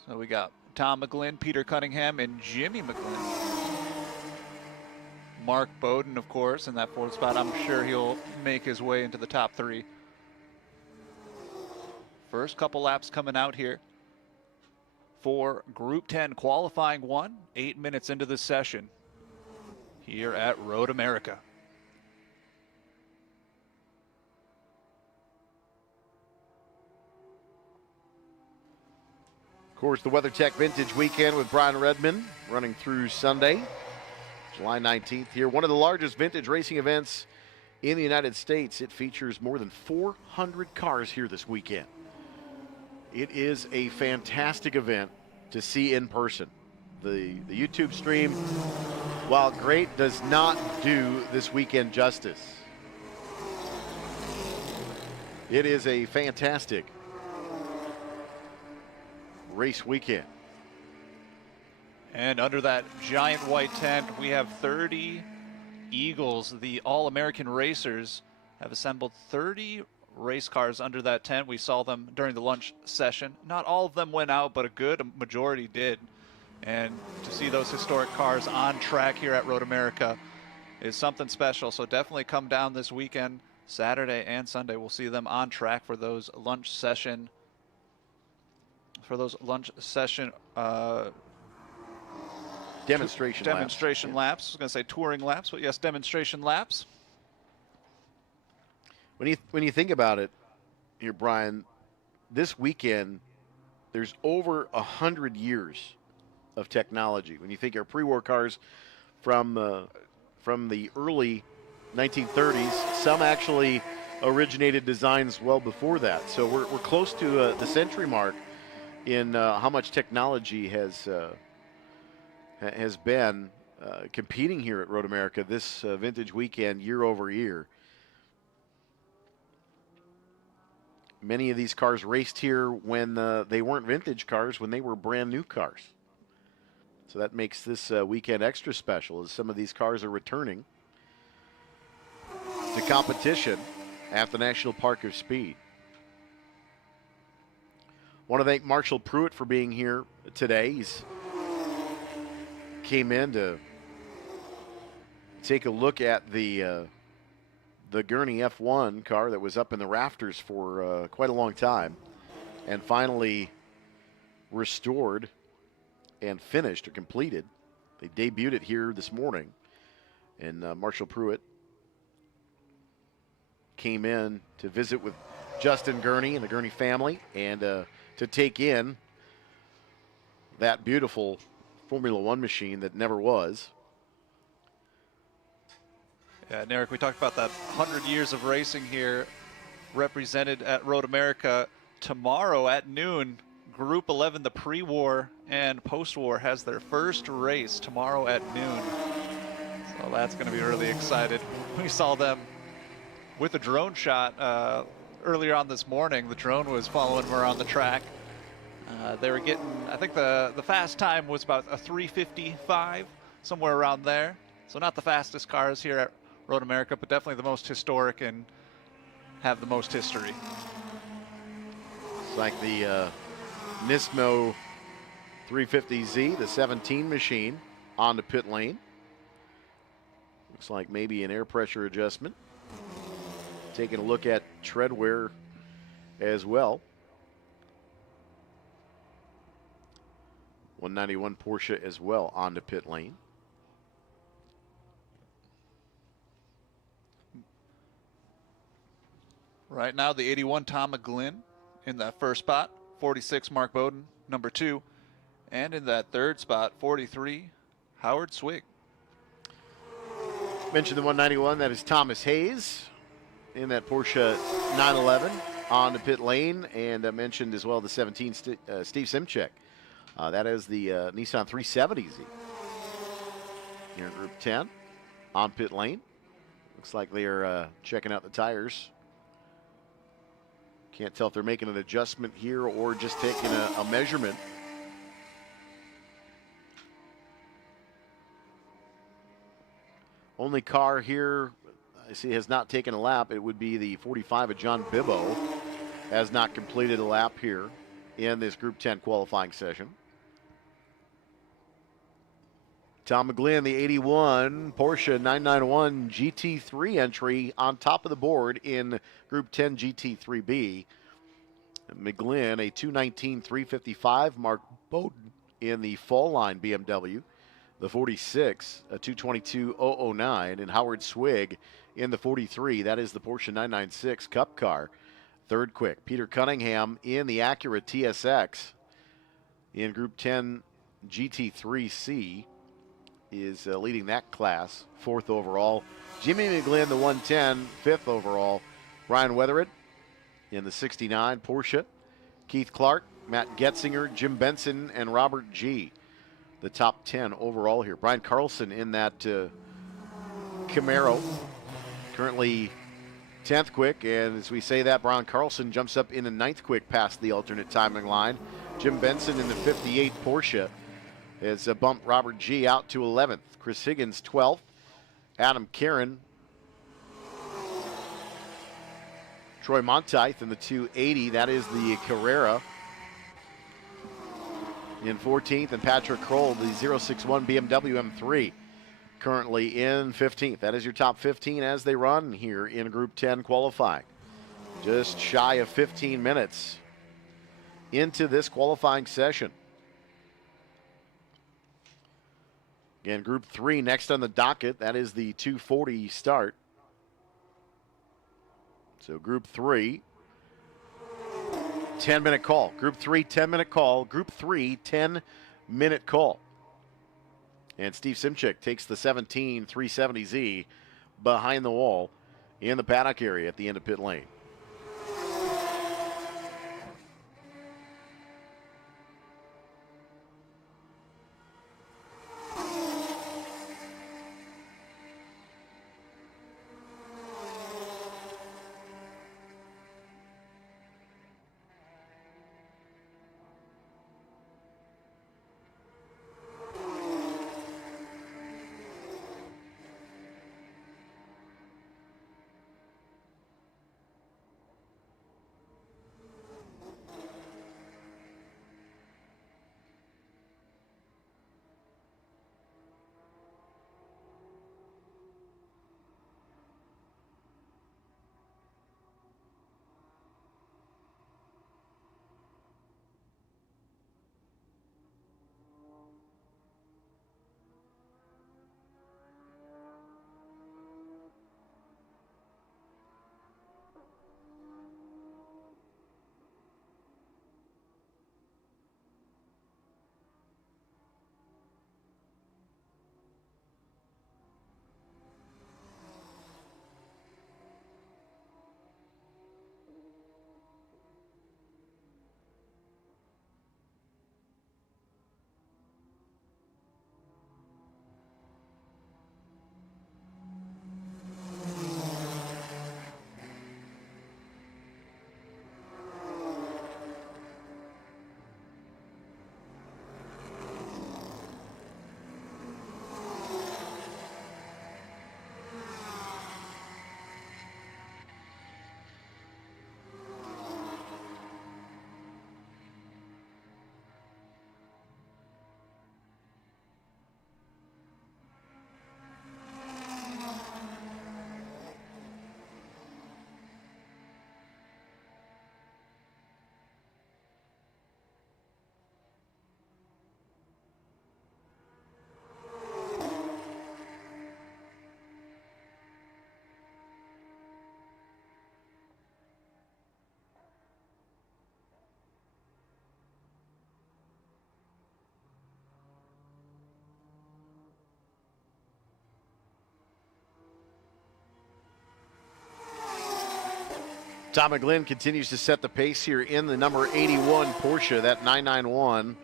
So we got Tom McGlynn, Peter Cunningham, and Jimmy McGlynn. Mark Bowden, of course, in that fourth spot. I'm sure he'll make his way into the top 3. First couple laps coming out here for Group 10 qualifying 1, 8 minutes into the session here at Road America. Of course, the WeatherTech Vintage Weekend with Brian Redman running through Sunday, July 19th here. One of the largest vintage racing events in the United States. It features more than 400 cars here this weekend. It is a fantastic event to see in person. The YouTube stream, while great, does not do this weekend justice. It is a fantastic race weekend. And under that giant white tent, we have 30 Eagles. The All-American Racers have assembled 30 race cars under that tent. We saw them during the lunch session. Not all of them went out, but a good majority did. And to see those historic cars on track here at Road America is something special. So definitely come down this weekend, Saturday and Sunday. We'll see them on track for those lunch session demonstration laps. I was going to say touring laps, but yes, demonstration laps. When you think about it here, Brian, this weekend there's over 100 years of technology. When you think our pre-war cars from the early 1930s, some actually originated designs well before that. So we're close to the century mark in how much technology has been competing here at Road America this vintage weekend year over year. Many of these cars raced here when they weren't vintage cars, when they were brand new cars. So that makes this weekend extra special, as some of these cars are returning to competition at the National Park of Speed. Want to thank Marshall Pruitt for being here today. He's came in to take a look at the Gurney F1 car that was up in the rafters for quite a long time, and finally restored and finished or completed. They debuted it here this morning, and Marshall Pruitt came in to visit with Justin Gurney and the Gurney family, and to take in that beautiful Formula One machine that never was. Yeah, and Eric, we talked about that 100 years of racing here represented at Road America. Tomorrow at noon, Group 11, the pre-war and post-war, has their first race tomorrow at noon. So that's going to be really excited. We saw them with a drone shot earlier on this morning. The drone was following them around the track. They were getting, I think the fast time was about a 3:55, somewhere around there. So not the fastest cars here at Road America, but definitely the most historic and have the most history. It's like the Nismo 350Z, the 17 machine, on the pit lane. Looks like maybe an air pressure adjustment. Taking a look at tread wear as well. 191 Porsche as well on the pit lane. Right now, the 81 Tom McGlynn in that first spot, 46 Mark Bowden, number 2, and in that third spot, 43 Howard Swig. Mentioned the 191. That is Thomas Hayes in that Porsche 911 on the pit lane. And I mentioned as well the 17, Steve Simchek. That is the Nissan 370Z here in Group 10 on pit lane. Looks like they're checking out the tires. Can't tell if they're making an adjustment here or just taking a measurement. Only car here I see has not taken a lap. It would be the 45 of John Bibbo. Has not completed a lap here in this Group 10 qualifying session. Tom McGlynn, the 81 Porsche 991 GT3 entry on top of the board in Group 10 GT3B. McGlynn, a 219 355. Mark Bowden in the fall line BMW. The 46, a 222 009. And Howard Swig in the 43. That is the Porsche 996 Cup car. Third quick. Peter Cunningham in the Acura TSX in Group 10 GT3C. Is leading that class, 4th overall. Jimmy McGlynn, the 110, 5th overall. Brian Weathered in the 69 Porsche. Keith Clark, Matt Getzinger, Jim Benson, and Robert G. The top 10 overall here. Brian Carlson in that Camaro, currently 10th quick. And as we say that, Brian Carlson jumps up in the 9th quick past the alternate timing line. Jim Benson in the 58 Porsche has bumped Robert G. out to 11th. Chris Higgins, 12th. Adam Karen. Troy Monteith in the 280. That is the Carrera. In 14th. And Patrick Kroll, the 061 BMW M3. Currently in 15th. That is your top 15 as they run here in Group 10 qualifying. Just shy of 15 minutes into this qualifying session. Again, Group 3 next on the docket. That is the 240 start. So Group 3, 10-minute call. Group 3, 10-minute call. Group 3, 10-minute call. And Steve Simchik takes the 17 370Z behind the wall in the paddock area at the end of pit lane. Tom McGlynn continues to set the pace here in the number 81 Porsche, that 991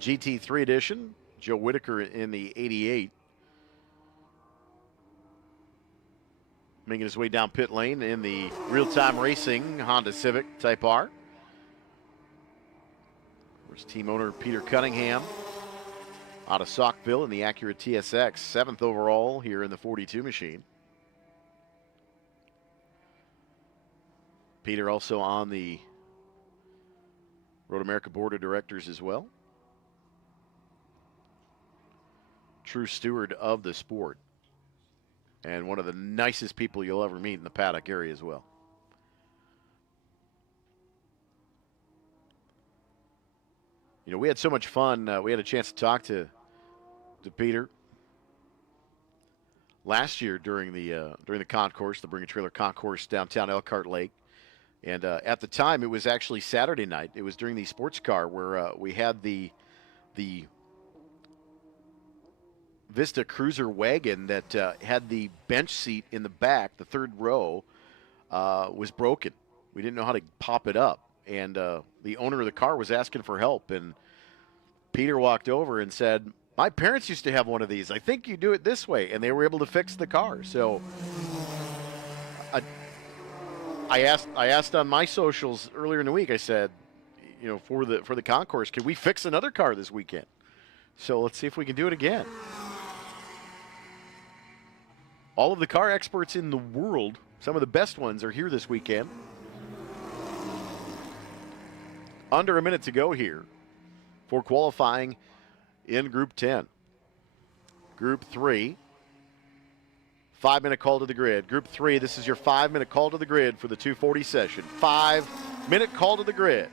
GT3 edition. Joe Whitaker in the 88. Making his way down pit lane in the real-time racing Honda Civic Type R. There's team owner Peter Cunningham out of Saukville in the Acura TSX, 7th overall here in the 42 machine. Peter also on the Road America Board of Directors as well. True steward of the sport. And one of the nicest people you'll ever meet in the paddock area as well. You know, we had so much fun. We had a chance to talk to Peter last year during the concourse, the Bring a Trailer concourse downtown Elkhart Lake. And at the time, it was actually Saturday night. It was during the sports car where we had the Vista Cruiser wagon that had the bench seat in the back, the third row, was broken. We didn't know how to pop it up. And the owner of the car was asking for help. And Peter walked over and said, "My parents used to have one of these. I think you do it this way." And they were able to fix the car. So I asked on my socials earlier in the week, I said, you know, for the concourse, can we fix another car this weekend? So let's see if we can do it again. All of the car experts in the world, some of the best ones, are here this weekend. Under a minute to go here for qualifying in Group 10. Group 3, 5-minute call to the grid. Group 3, this is your 5-minute call to the grid for the 240 session. 5-minute call to the grid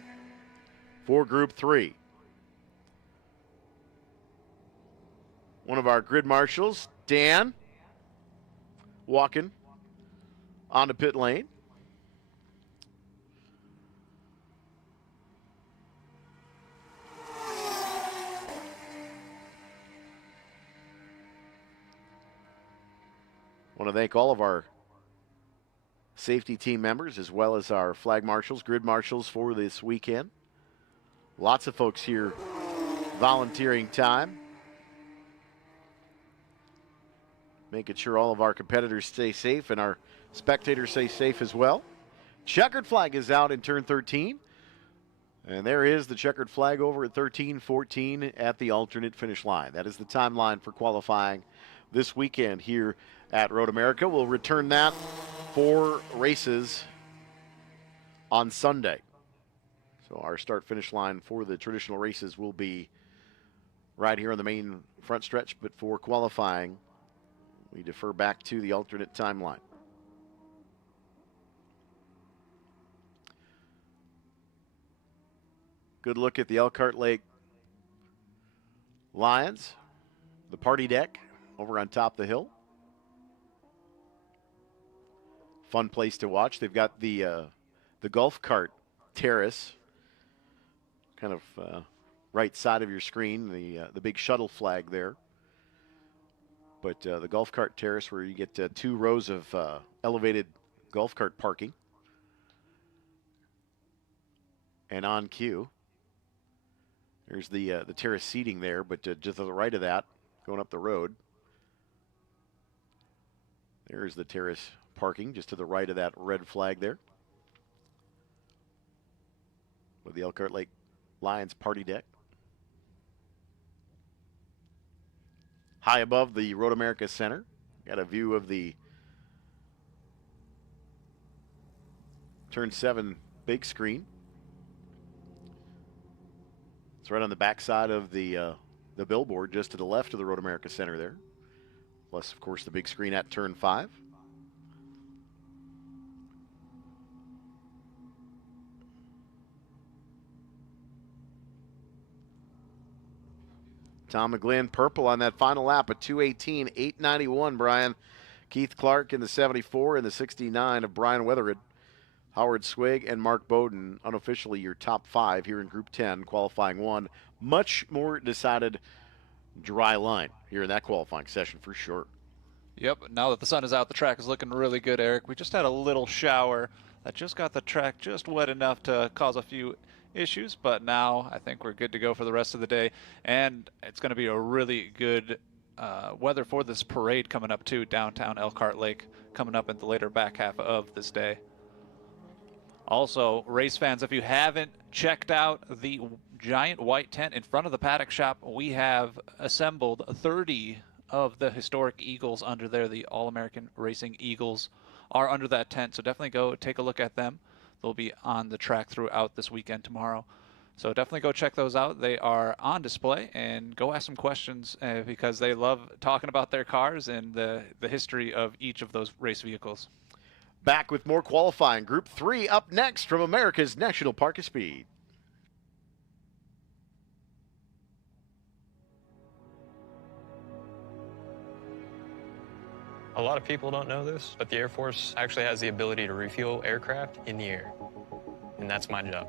for Group 3. One of our grid marshals, Dan, walking onto pit lane. I want to thank all of our safety team members as well as our flag marshals, grid marshals for this weekend. Lots of folks here volunteering time, making sure all of our competitors stay safe and our spectators stay safe as well. Checkered flag is out in turn 13. And there is the checkered flag over at 13-14 at the alternate finish line. That is the timeline for qualifying this weekend here at Road America. We'll return that for races on Sunday. So our start-finish line for the traditional races will be right here on the main front stretch, but for qualifying, we defer back to the alternate timeline. Good look at the Elkhart Lake Lions, the party deck over on top of the hill. Fun place to watch. They've got the golf cart terrace, kind of right side of your screen, the big shuttle flag there. But the golf cart terrace where you get 2 rows of elevated golf cart parking. And on cue, there's the terrace seating there, but just to the right of that, going up the road, there's the terrace parking just to the right of that red flag there, with the Elkhart Lake Lions party deck. High above the Road America Center, got a view of the Turn 7 big screen. It's right on the backside of the billboard, just to the left of the Road America Center there. Plus, of course, the big screen at Turn 5. Tom McGlynn, purple on that final lap at 2:18, 8:91, Brian. Keith Clark in the 74 and the 69 of Brian Weathered. Howard Swig and Mark Bowden, unofficially your top 5 here in Group 10, qualifying 1. Much more decided dry line here in that qualifying session for sure. Yep, now that the sun is out, the track is looking really good, Eric. We just had a little shower that just got the track just wet enough to cause a few issues, but now I think we're good to go for the rest of the day, and it's going to be a really good weather for this parade coming up too, downtown Elkhart Lake, coming up in the later back half of this day. Also, race fans, if you haven't checked out the giant white tent in front of the paddock shop, we have assembled 30 of the historic Eagles under there. The All-American Racing Eagles are under that tent, so definitely go take a look at them. They'll be on the track throughout this weekend tomorrow. So definitely go check those out. They are on display, and go ask some questions because they love talking about their cars and the history of each of those race vehicles. Back with more qualifying. Group 3 up next from America's National Park of Speed. A lot of people don't know this, but the Air Force actually has the ability to refuel aircraft in the air, and that's my job.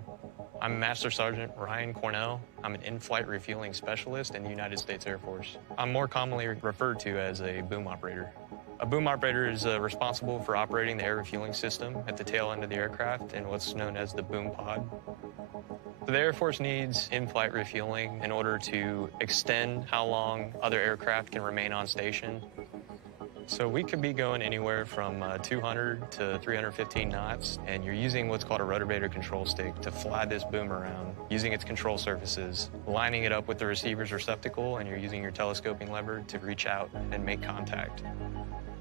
I'm Master Sergeant Ryan Cornell. I'm an in-flight refueling specialist in the United States Air Force. I'm more commonly referred to as a boom operator. A boom operator is responsible for operating the air refueling system at the tail end of the aircraft in what's known as the boom pod. So the Air Force needs in-flight refueling in order to extend how long other aircraft can remain on station. So we could be going anywhere from 200 to 315 knots, and you're using what's called a rotor control stick to fly this boom around, using its control surfaces, lining it up with the receiver's receptacle, and you're using your telescoping lever to reach out and make contact.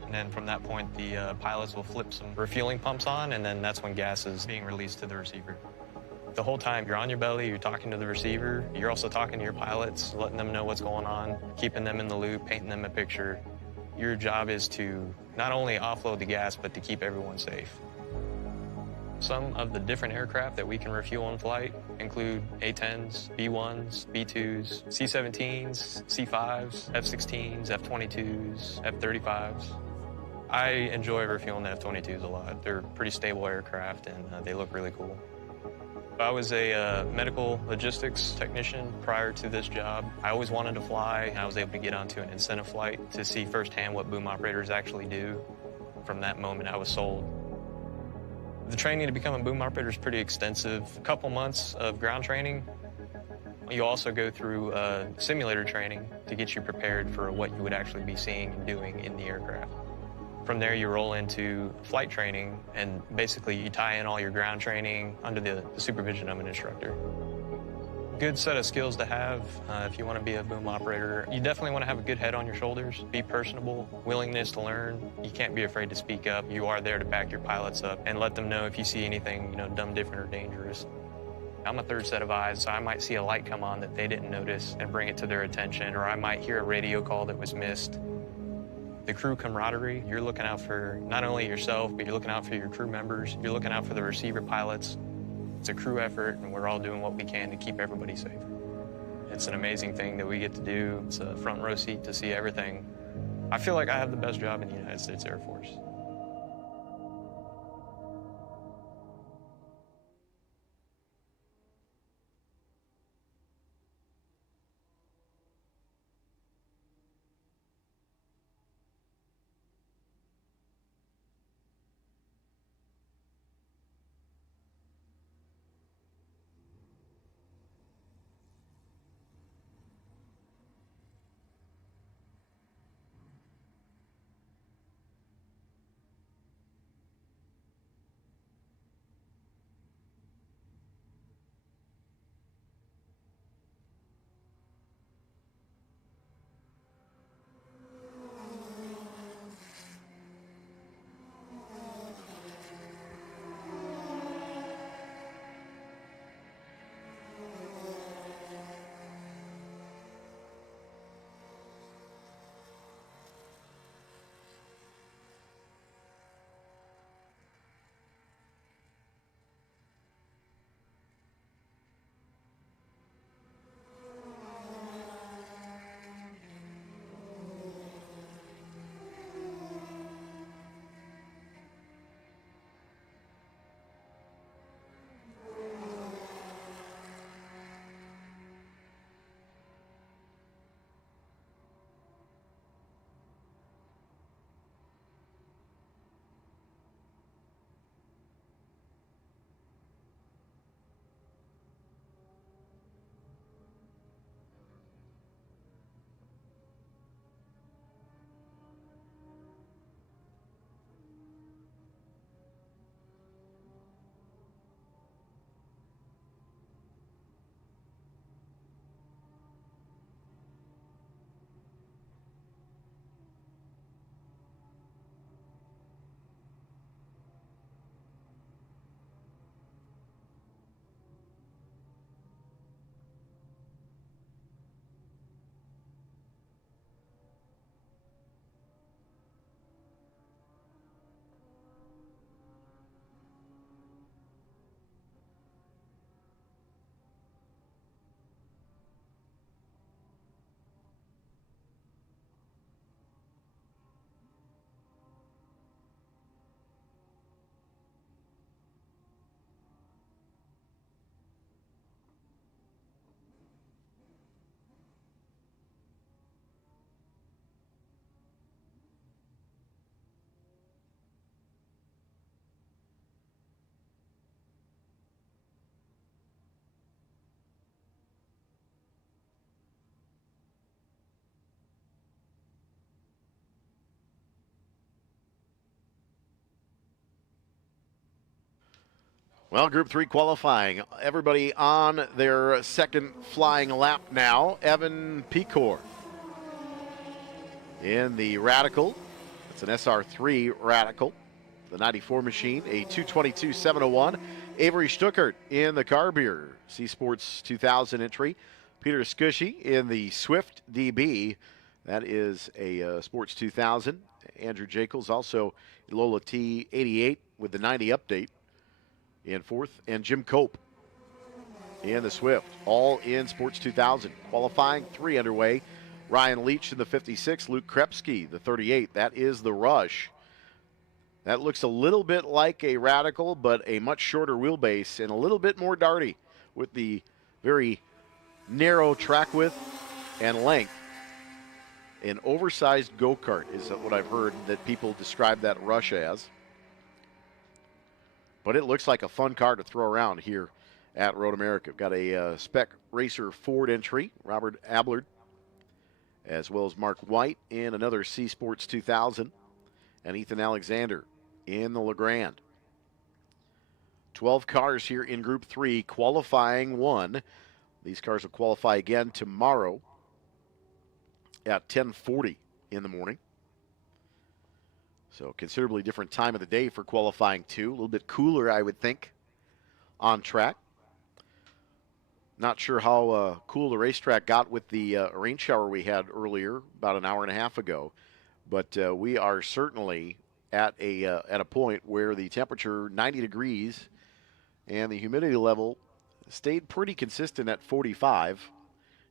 And then from that point, the pilots will flip some refueling pumps on, and then that's when gas is being released to the receiver. The whole time you're on your belly, you're talking to the receiver, you're also talking to your pilots, letting them know what's going on, keeping them in the loop, painting them a picture. Your job is to not only offload the gas, but to keep everyone safe. Some of the different aircraft that we can refuel in flight include A-10s, B-1s, B-2s, C-17s, C-5s, F-16s, F-22s, F-35s. I enjoy refueling the F-22s a lot. They're pretty stable aircraft, and they look really cool. I was a medical logistics technician prior to this job. I always wanted to fly. I was able to get onto an incentive flight to see firsthand what boom operators actually do. From that moment, I was sold. The training to become a boom operator is pretty extensive. A couple months of ground training. You also go through simulator training to get you prepared for what you would actually be seeing and doing in the aircraft. From there, you roll into flight training, and basically you tie in all your ground training under the supervision of an instructor. Good set of skills to have if you want to be a boom operator. You definitely want to have a good head on your shoulders, be personable, willingness to learn. You can't be afraid to speak up. You are there to back your pilots up and let them know if you see anything, dumb, different, or dangerous. I'm a third set of eyes, so I might see a light come on that they didn't notice and bring it to their attention, or I might hear a radio call that was missed. The crew camaraderie, you're looking out for not only yourself, but you're looking out for your crew members. You're looking out for the receiver pilots. It's a crew effort, and we're all doing what we can to keep everybody safe. It's an amazing thing that we get to do. It's a front row seat to see everything. I feel like I have the best job in the United States Air Force. Well, Group 3 qualifying. Everybody on their second flying lap now. Evan Pecor in the Radical. It's an SR3 Radical. The 94 machine, a 222.701. Avery Stuckert in the Carbier C Sports 2000 entry. Peter Scushy in the Swift DB. That is a Sports 2000. Andrew Jacobs also Lola T88 with the 90 update in fourth. And Jim Cope in the Swift, all in Sports 2000. Qualifying 3 underway. Ryan Leach in the 56. Luke Krepsky, the 38. That is the Rush. That looks a little bit like a Radical, but a much shorter wheelbase and a little bit more darty with the very narrow track width and length. An oversized go-kart is what I've heard that people describe that Rush as. But it looks like a fun car to throw around here at Road America. We've got a Spec Racer Ford entry, Robert Ablard, as well as Mark White in another C Sports 2000, and Ethan Alexander in the LeGrand. 12 cars here in Group 3, qualifying 1. These cars will qualify again tomorrow at 10:40 in the morning. So considerably different time of the day for qualifying 2. A little bit cooler, I would think, on track. Not sure how cool the racetrack got with the rain shower we had earlier, about an hour and a half ago. But we are certainly at a point where the temperature 90 degrees and the humidity level stayed pretty consistent at 45,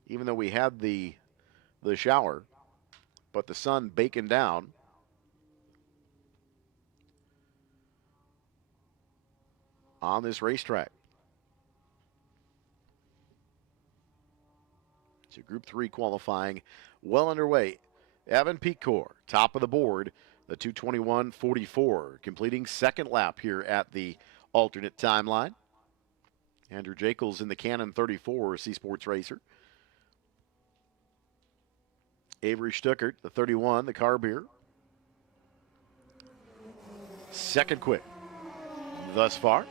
even though we had the shower. But the sun baking down. On this racetrack. So Group 3 qualifying well underway. Evan Pecor, top of the board, the 221.44, completing second lap here at the alternate timeline. Andrew Jacobs in the Canon 34 C Sports Racer. Avery Stuckert, the 31, the Carbier. Second quick thus far.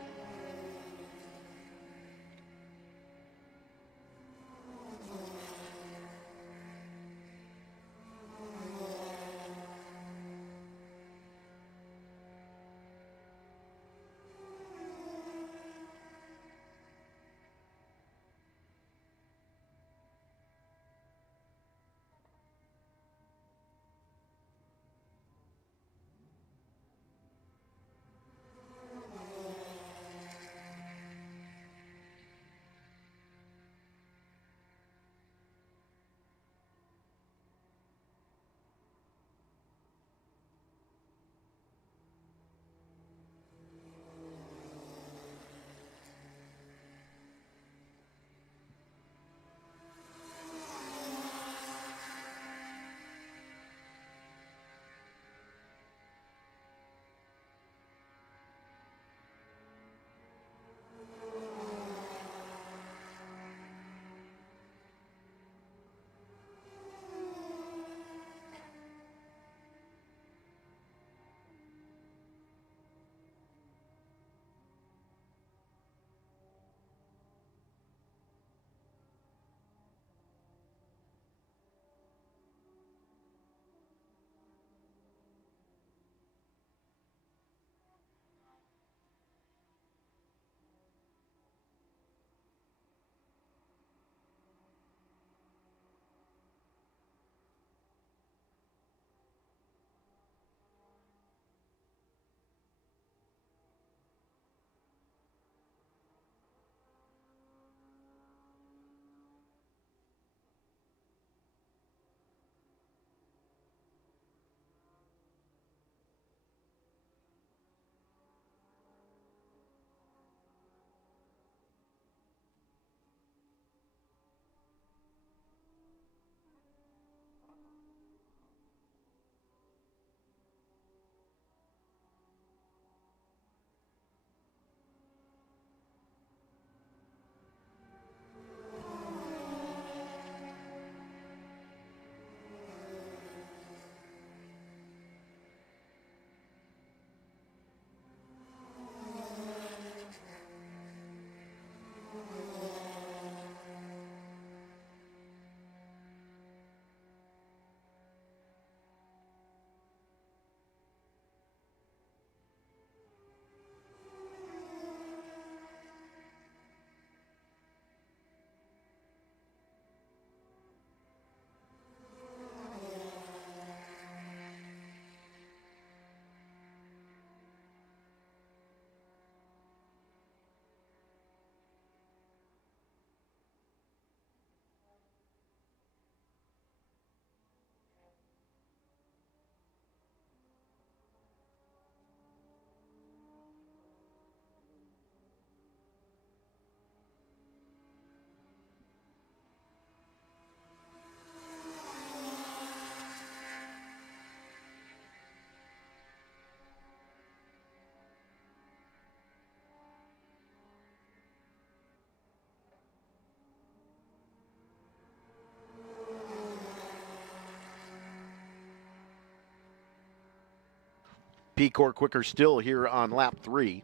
P-Core quicker still here on lap 3,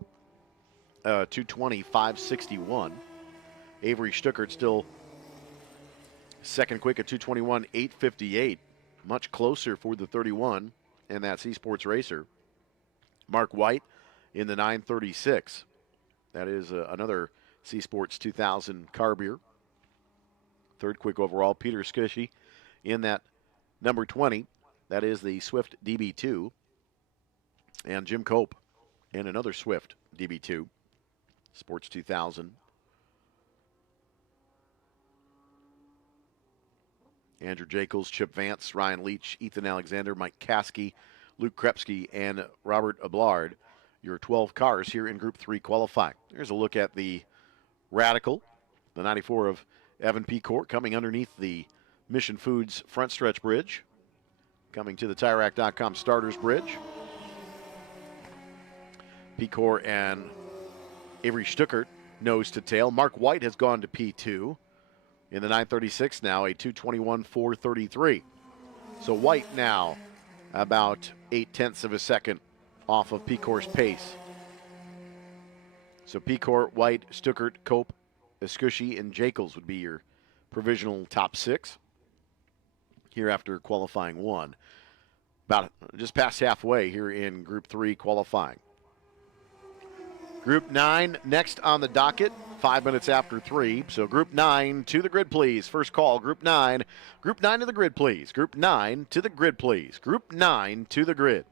2:20.561. Avery Stuckert still second quick at 2:21.858. Much closer for the 31 and that C Sports Racer. Mark White in the 9:36. That is another C Sports 2000 car beer. Third quick overall, Peter Scushy in that number 20. That is the Swift DB2. And Jim Cope in another Swift DB2. Sports 2000. Andrew Jacobs, Chip Vance, Ryan Leach, Ethan Alexander, Mike Kasky, Luke Krepsky, and Robert Ablard. Your 12 cars here in Group 3 qualifying. Here's a look at the Radical, the 94 of Evan P-Core, coming underneath the Mission Foods front stretch bridge, coming to the TireRack.com starters bridge. P-Core and Avery Stuckert nose to tail. Mark White has gone to P2 in the 9:36 now, a 2:21.433. So White now about 0.8 of a second off of P-Core's pace. So P-Core, White, Stuckert, Cope, Escushy, and Jacobs would be your provisional top 6 here after qualifying 1. About just past halfway here in Group 3 qualifying. Group 9 next on the docket, 5 minutes after 3. So Group 9 to the grid, please. First call, Group 9. Group 9 to the grid, please. Group 9 to the grid, please. Group 9 to the grid.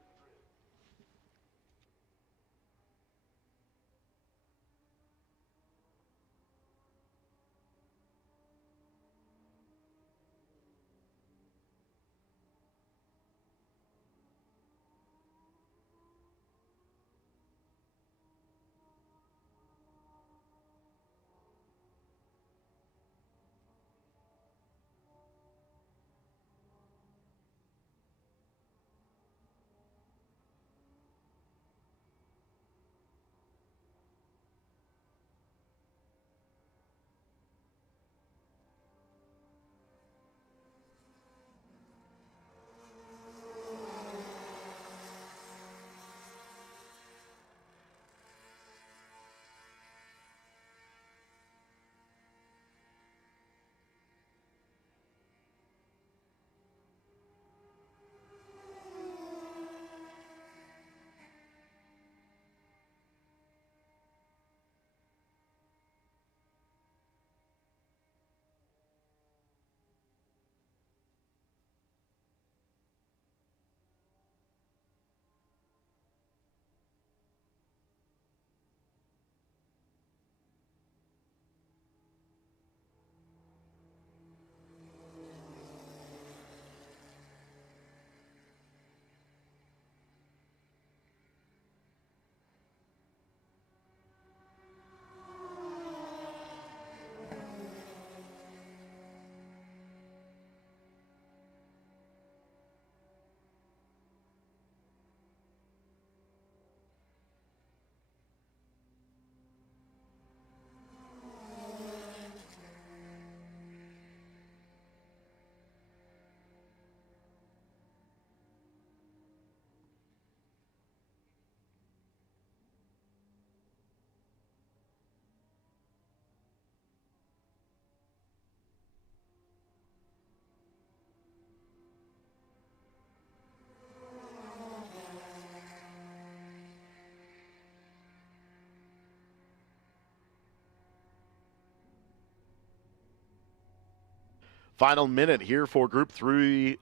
Final minute here for Group 3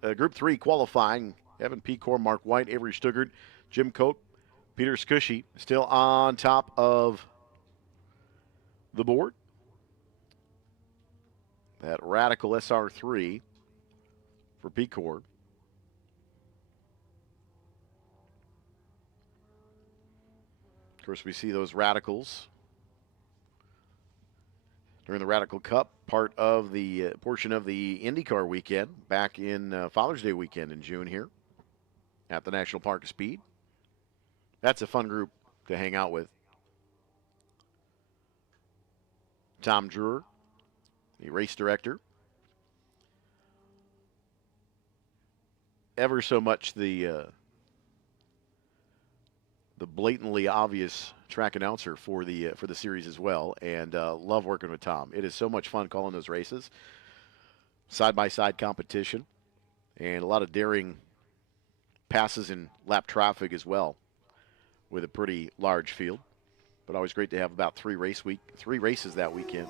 qualifying. Evan P-Core, Mark White, Avery Stuckert, Jim Cope, Peter Scushy still on top of the board. That Radical SR3 for P-Core. Of course, we see those Radicals during the Radical Cup, part of the portion of the IndyCar weekend back in Father's Day weekend in June here at the National Park of Speed. That's a fun group to hang out with. Tom Drewer, the race director. Ever so much the the blatantly obvious track announcer for the series as well, and love working with Tom. It is so much fun calling those races, side-by-side competition, and a lot of daring passes in lap traffic as well, with a pretty large field. But always great to have about three races that weekend.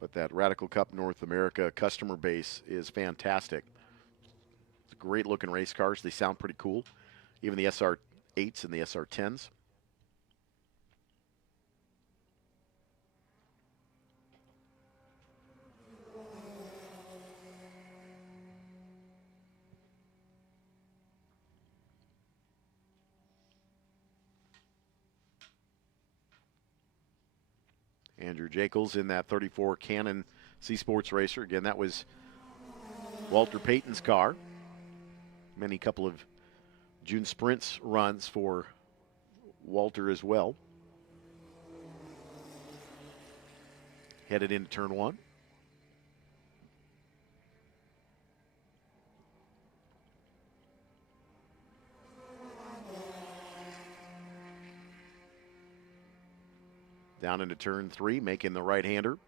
But that Radical Cup North America customer base is fantastic. It's great looking race cars. They sound pretty cool. Even the SR8s and the SR10s. Andrew Jacobs in that 34 Canon C Sports Racer. Again, that was Walter Payton's car. Many couple of June Sprints runs for Walter as well. Headed into turn one. Down into turn three, making the right-hander.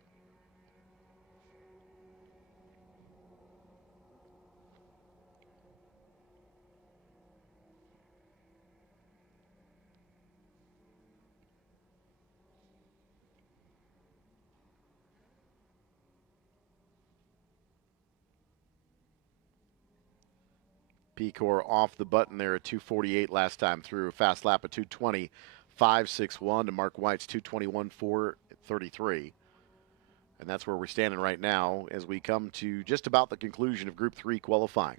P-Core off the button there at 2:48 last time through. A fast lap at 2:20.561 to Mark White's 2:21.433. And that's where we're standing right now as we come to just about the conclusion of Group 3 qualifying.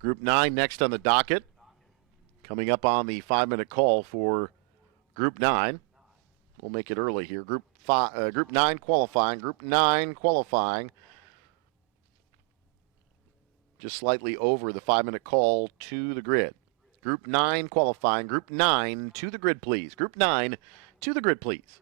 Group 9 next on the docket. Coming up on the 5-minute call for Group 9. We'll make it early here. Group 9 qualifying. Group 9 qualifying. Just slightly over the 5-minute call to the grid. Group 9 qualifying. Group 9 to the grid, please. Group 9 to the grid, please.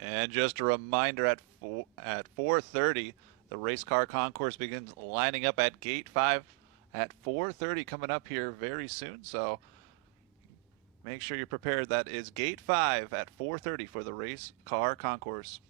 And just a reminder, at 4:30, the race car concourse begins lining up at Gate 5 at 4:30, coming up here very soon. So make sure you're prepared. That is Gate 5 at 4:30 for the race car concourse.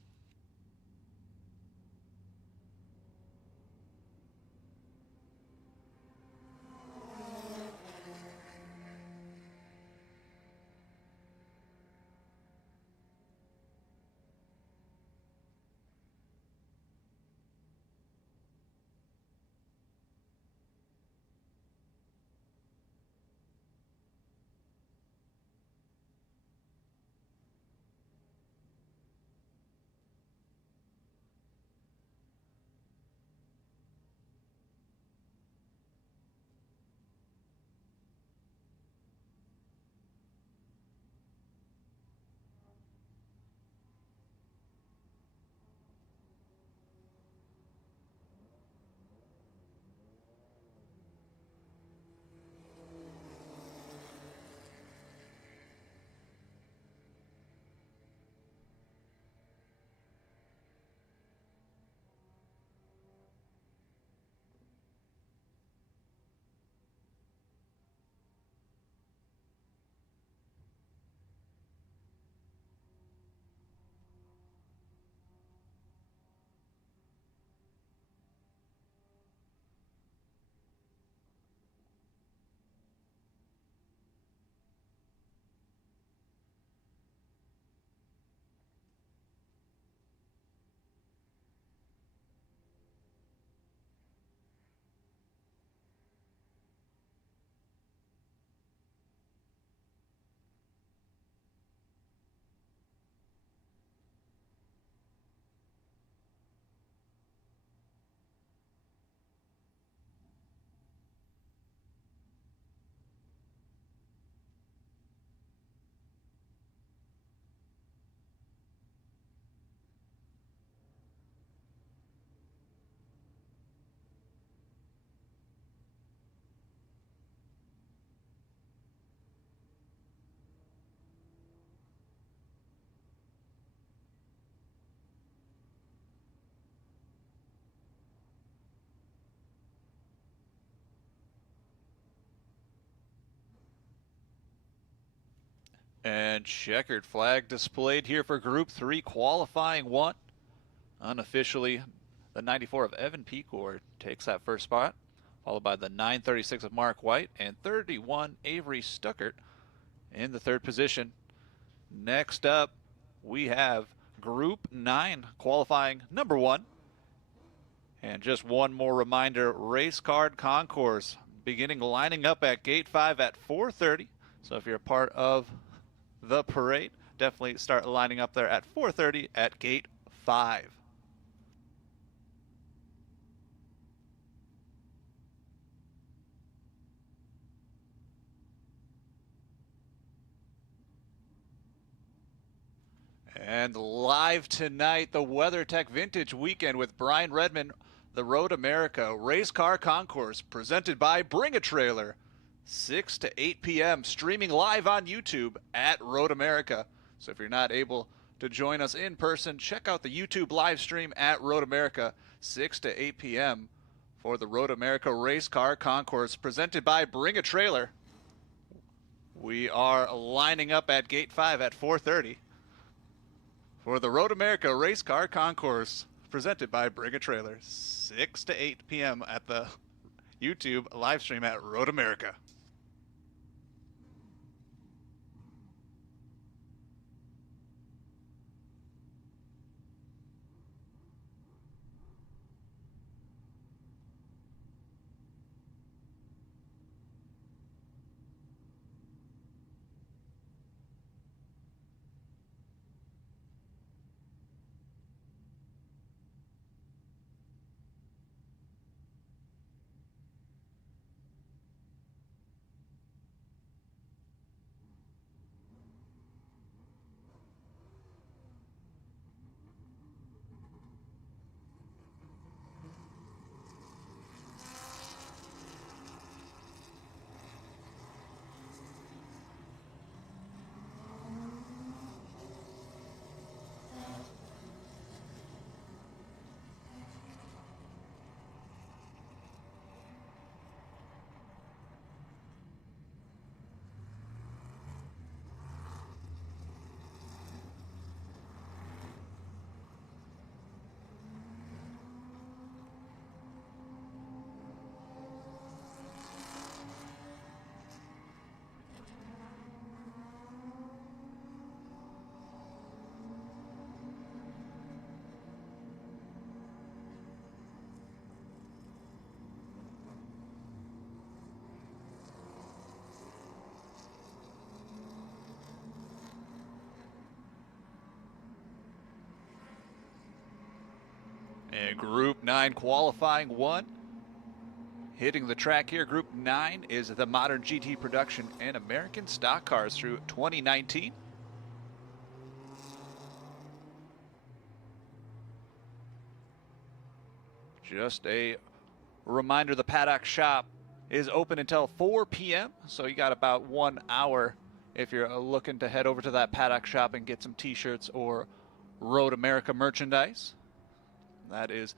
And checkered flag displayed here for Group 3 qualifying 1. Unofficially, the 94 of Evan Pecor takes that first spot, followed by the 936 of Mark White and 31 Avery Stuckert in the third position. Next up, we have Group 9 qualifying number 1. And just one more reminder, race card concourse beginning lining up at Gate 5 at 4:30. So if you're a part of the parade, definitely start lining up there at 4:30 at Gate 5. And live tonight, the WeatherTech Vintage Weekend with Brian Redman, the Road America Race Car Concourse, presented by Bring a Trailer. 6 to 8 p.m. streaming live on YouTube at Road America. So if you're not able to join us in person, check out the YouTube live stream at Road America, 6 to 8 p.m. for the Road America Race Car Concourse, presented by Bring a Trailer. We are lining up at Gate 5 at 4:30 for the Road America Race Car Concourse, presented by Bring a Trailer, 6 to 8 p.m. at the YouTube live stream at Road America. And Group 9 qualifying 1. Hitting the track here, Group 9 is the Modern GT Production and American Stock Cars through 2019. Just a reminder, the paddock shop is open until 4 p.m. So you got about 1 hour if you're looking to head over to that paddock shop and get some t-shirts or Road America merchandise. That is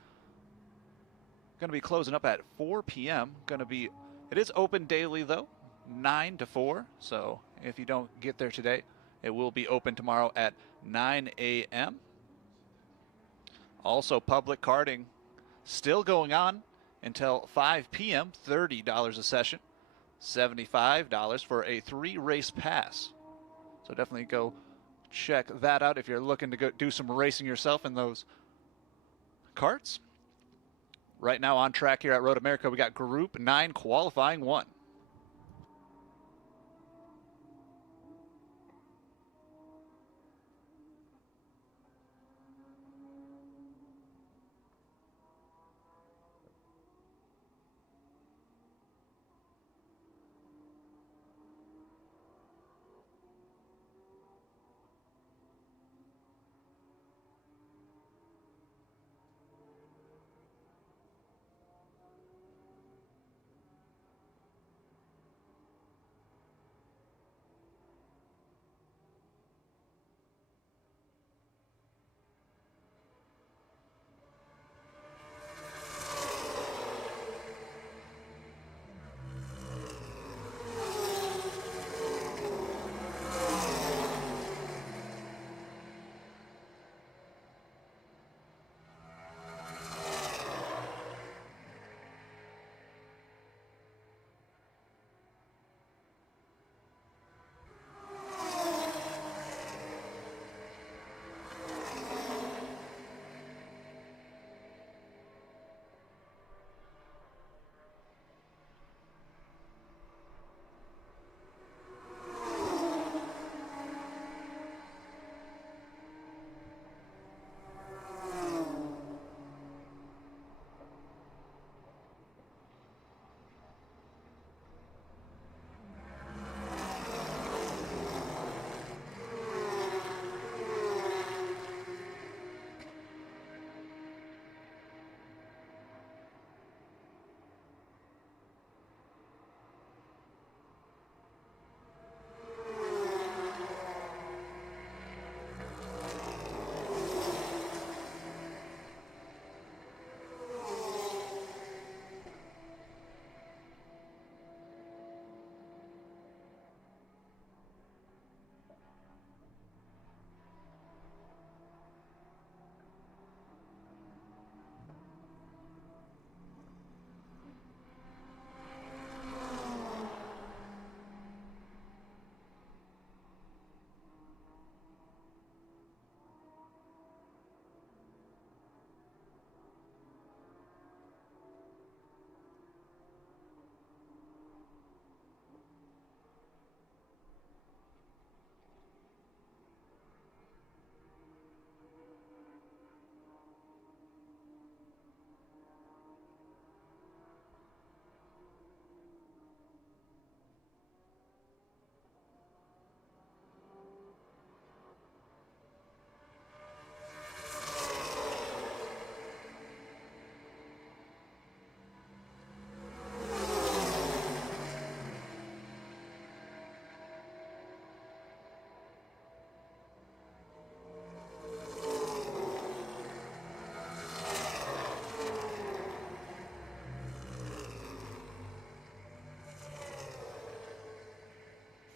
going to be closing up at 4 p.m. It is open daily though, 9 to 4. So if you don't get there today, it will be open tomorrow at 9 a.m. Also, public karting still going on until 5 p.m., $30 a session, $75 for a 3-race pass. So definitely go check that out if you're looking to go do some racing yourself in those karts. Right now on track here at Road America, we got Group 9 qualifying 1.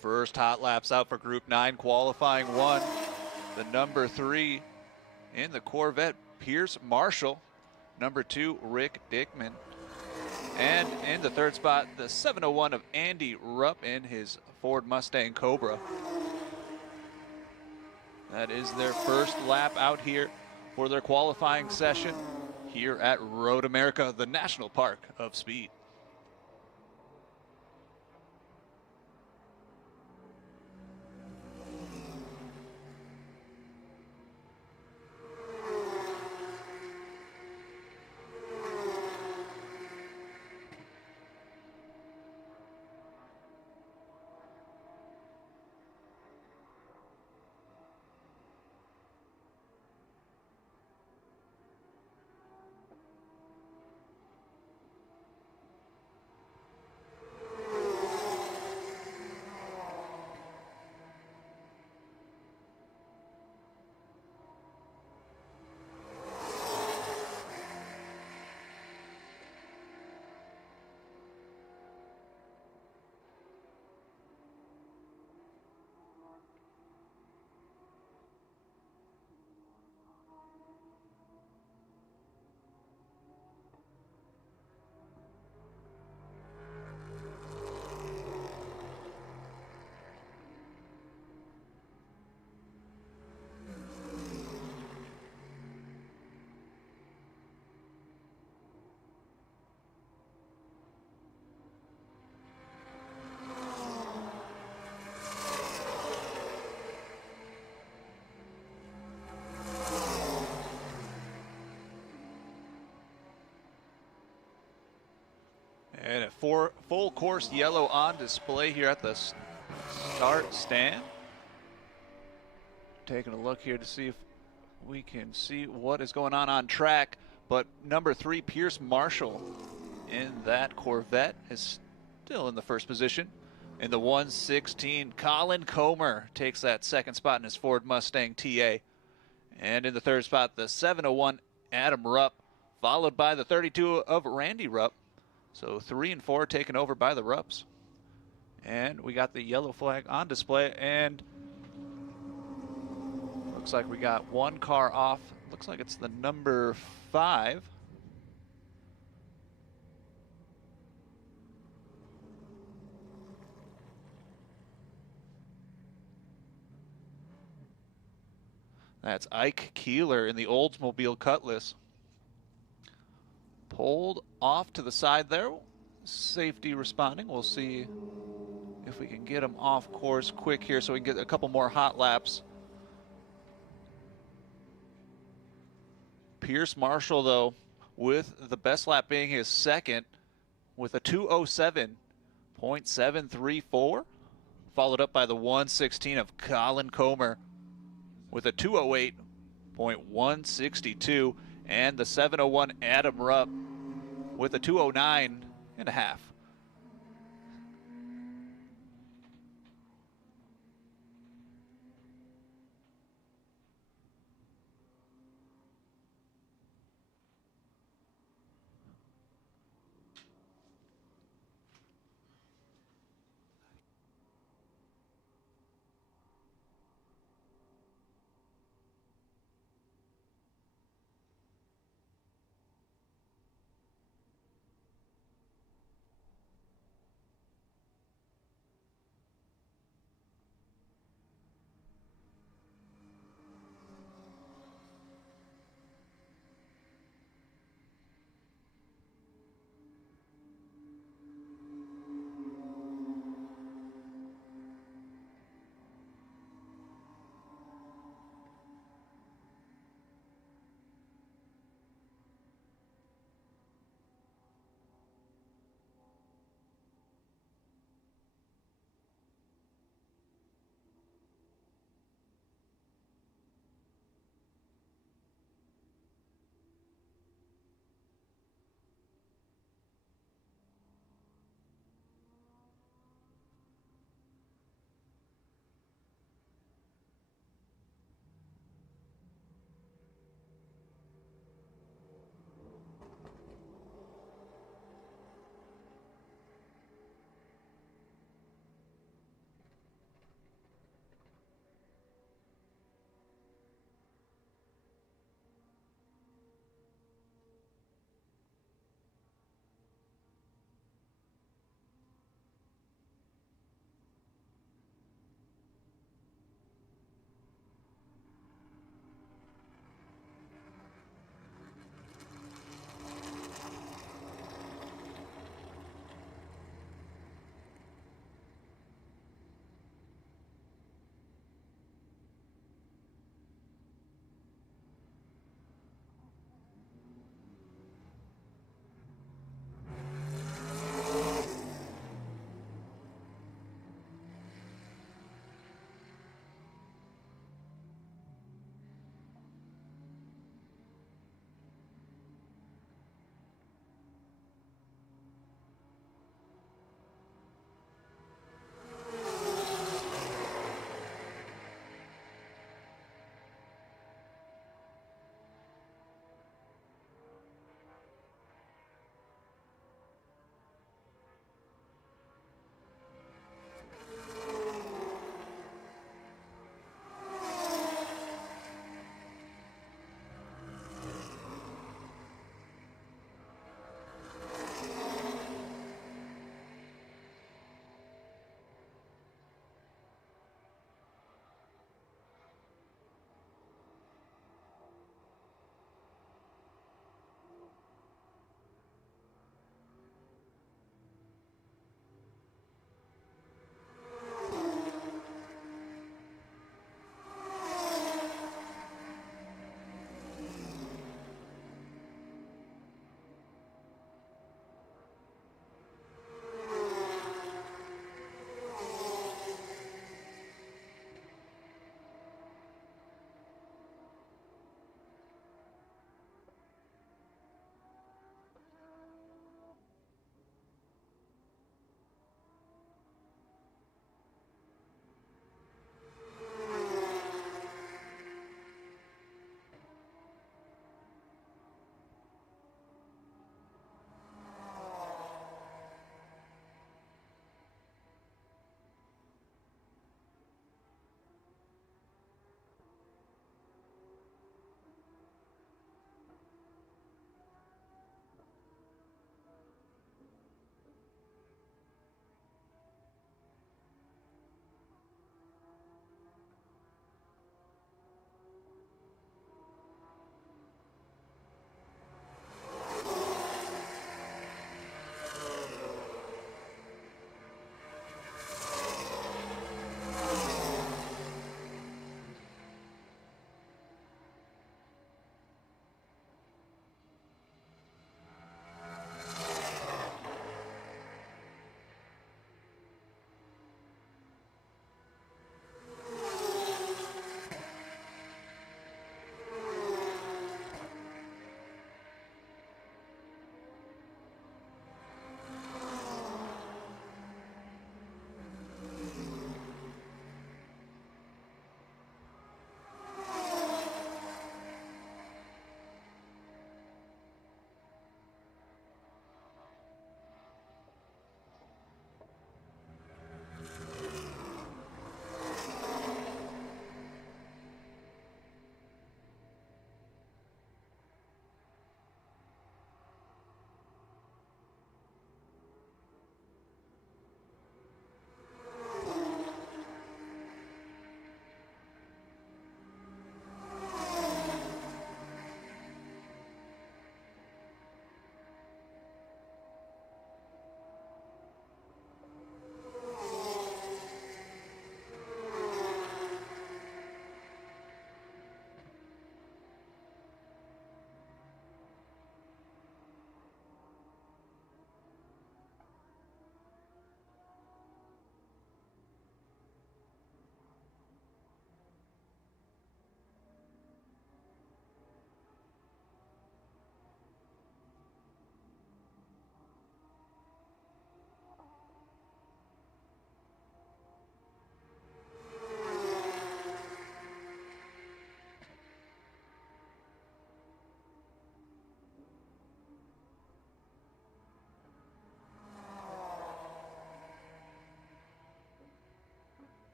First hot laps out for Group 9, qualifying 1. The number 3 in the Corvette, Pierce Marshall. Number 2, Rick Dickman. And in the third spot, the 701 of Andy Rupp in his Ford Mustang Cobra. That is their first lap out here for their qualifying session here at Road America, the National Park of Speed. And a full course yellow on display here at the start stand. Taking a look here to see if we can see what is going on track. But number 3, Pierce Marshall in that Corvette is still in the first position. In the 116, Colin Comer takes that second spot in his Ford Mustang TA. And in the third spot, the 701, Adam Rupp, followed by the 32 of Randy Rupp. So 3 and 4 taken over by the Rupps. And we got the yellow flag on display, and looks like we got one car off. Looks like it's the number 5. That's Ike Keeler in the Oldsmobile Cutlass. Pulled off to the side there. Safety responding. We'll see if we can get him off course quick here so we can get a couple more hot laps. Pierce Marshall, though, with the best lap being his second with a 207.734, followed up by the 116 of Colin Comer with a 208.162, and the 701 Adam Rupp with a 209.5.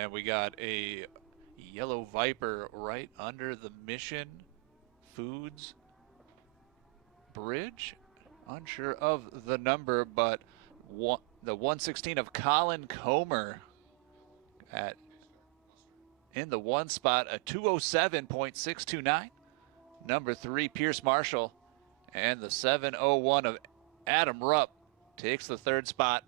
And we got a yellow Viper right under the Mission Foods bridge. Unsure of the number, but the 116 of Colin Comer in the 1 spot, a 207.629. Number 3, Pierce Marshall, and the 701 of Adam Rupp takes the 3rd spot.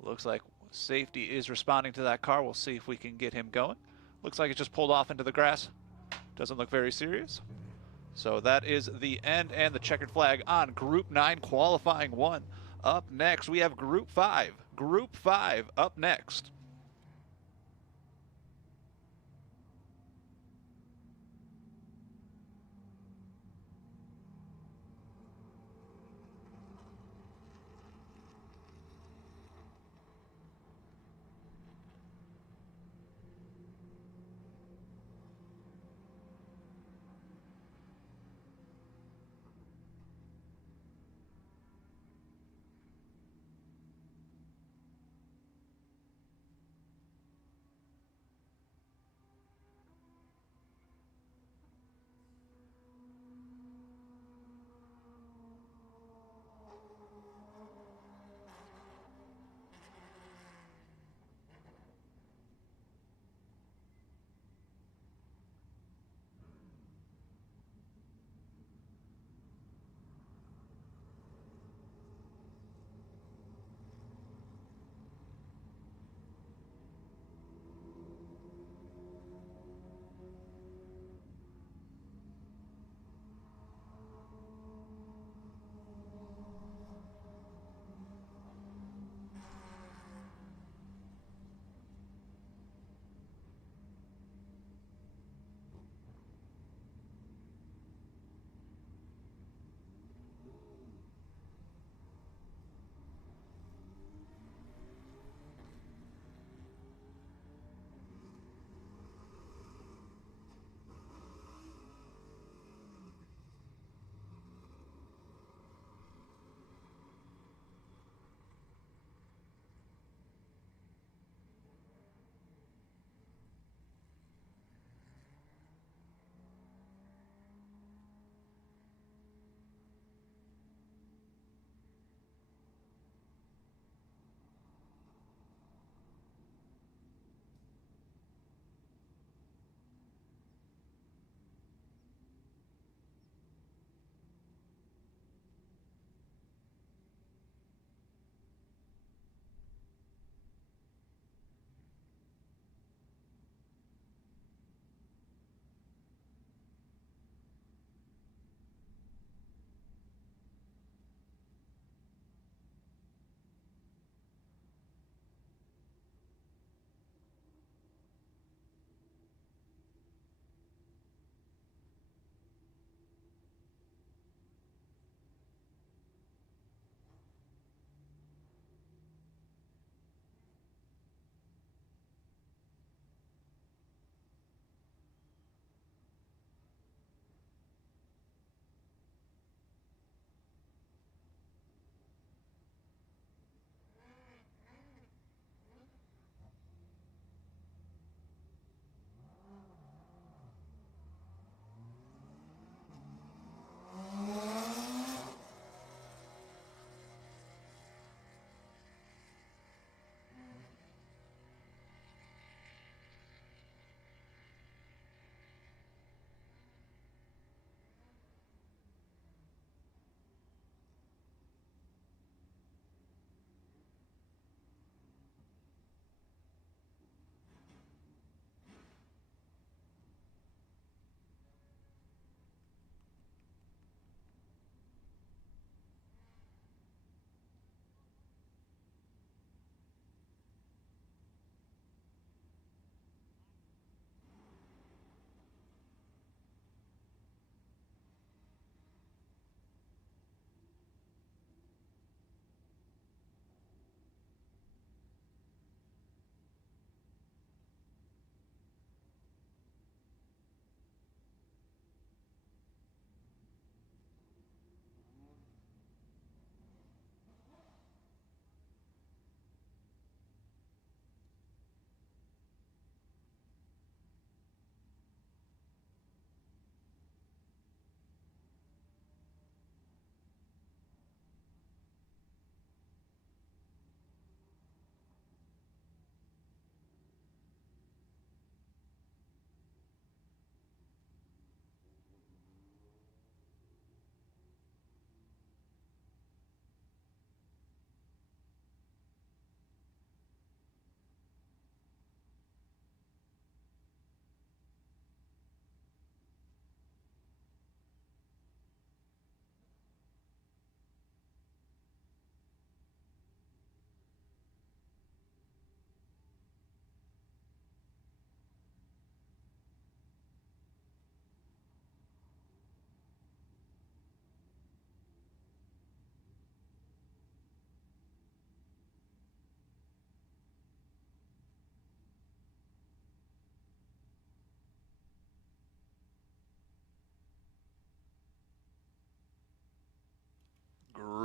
Looks like safety is responding to that car. We'll see if we can get him going. Looks like it just pulled off into the grass. Doesn't look very serious. So that is the end and the checkered flag on Group 9 qualifying 1. Up next, we have Group 5. Group 5 up next.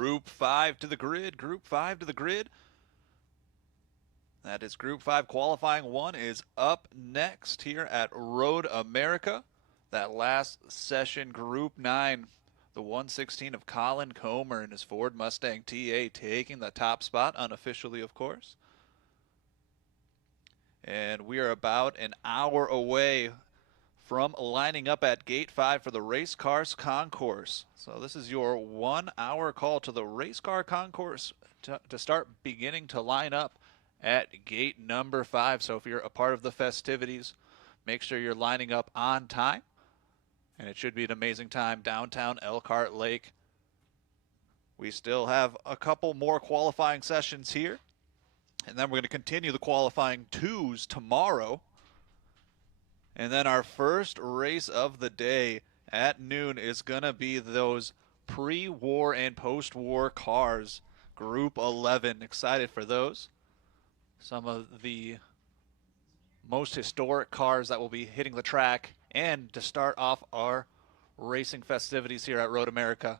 Group 5 to the grid. Group 5 to the grid. That is Group 5 qualifying 1 is up next here at Road America. That last session, Group 9, the 116 of Colin Comer and his Ford Mustang TA taking the top spot, unofficially of course. And we are about an hour away from lining up at Gate 5 for the Race Cars Concourse. So this is your 1 hour call to the Race Car Concourse to start beginning to line up at gate number 5. So if you're a part of the festivities, make sure you're lining up on time. And it should be an amazing time downtown Elkhart Lake. We still have a couple more qualifying sessions here. And then we're going to continue the qualifying 2s tomorrow. And then our first race of the day at noon is going to be those pre-war and post-war cars. Group 11. Excited for those. Some of the most historic cars that will be hitting the track. And to start off our racing festivities here at Road America.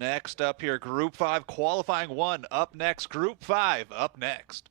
Next up here, Group 5 qualifying 1. Up next, Group 5 up next.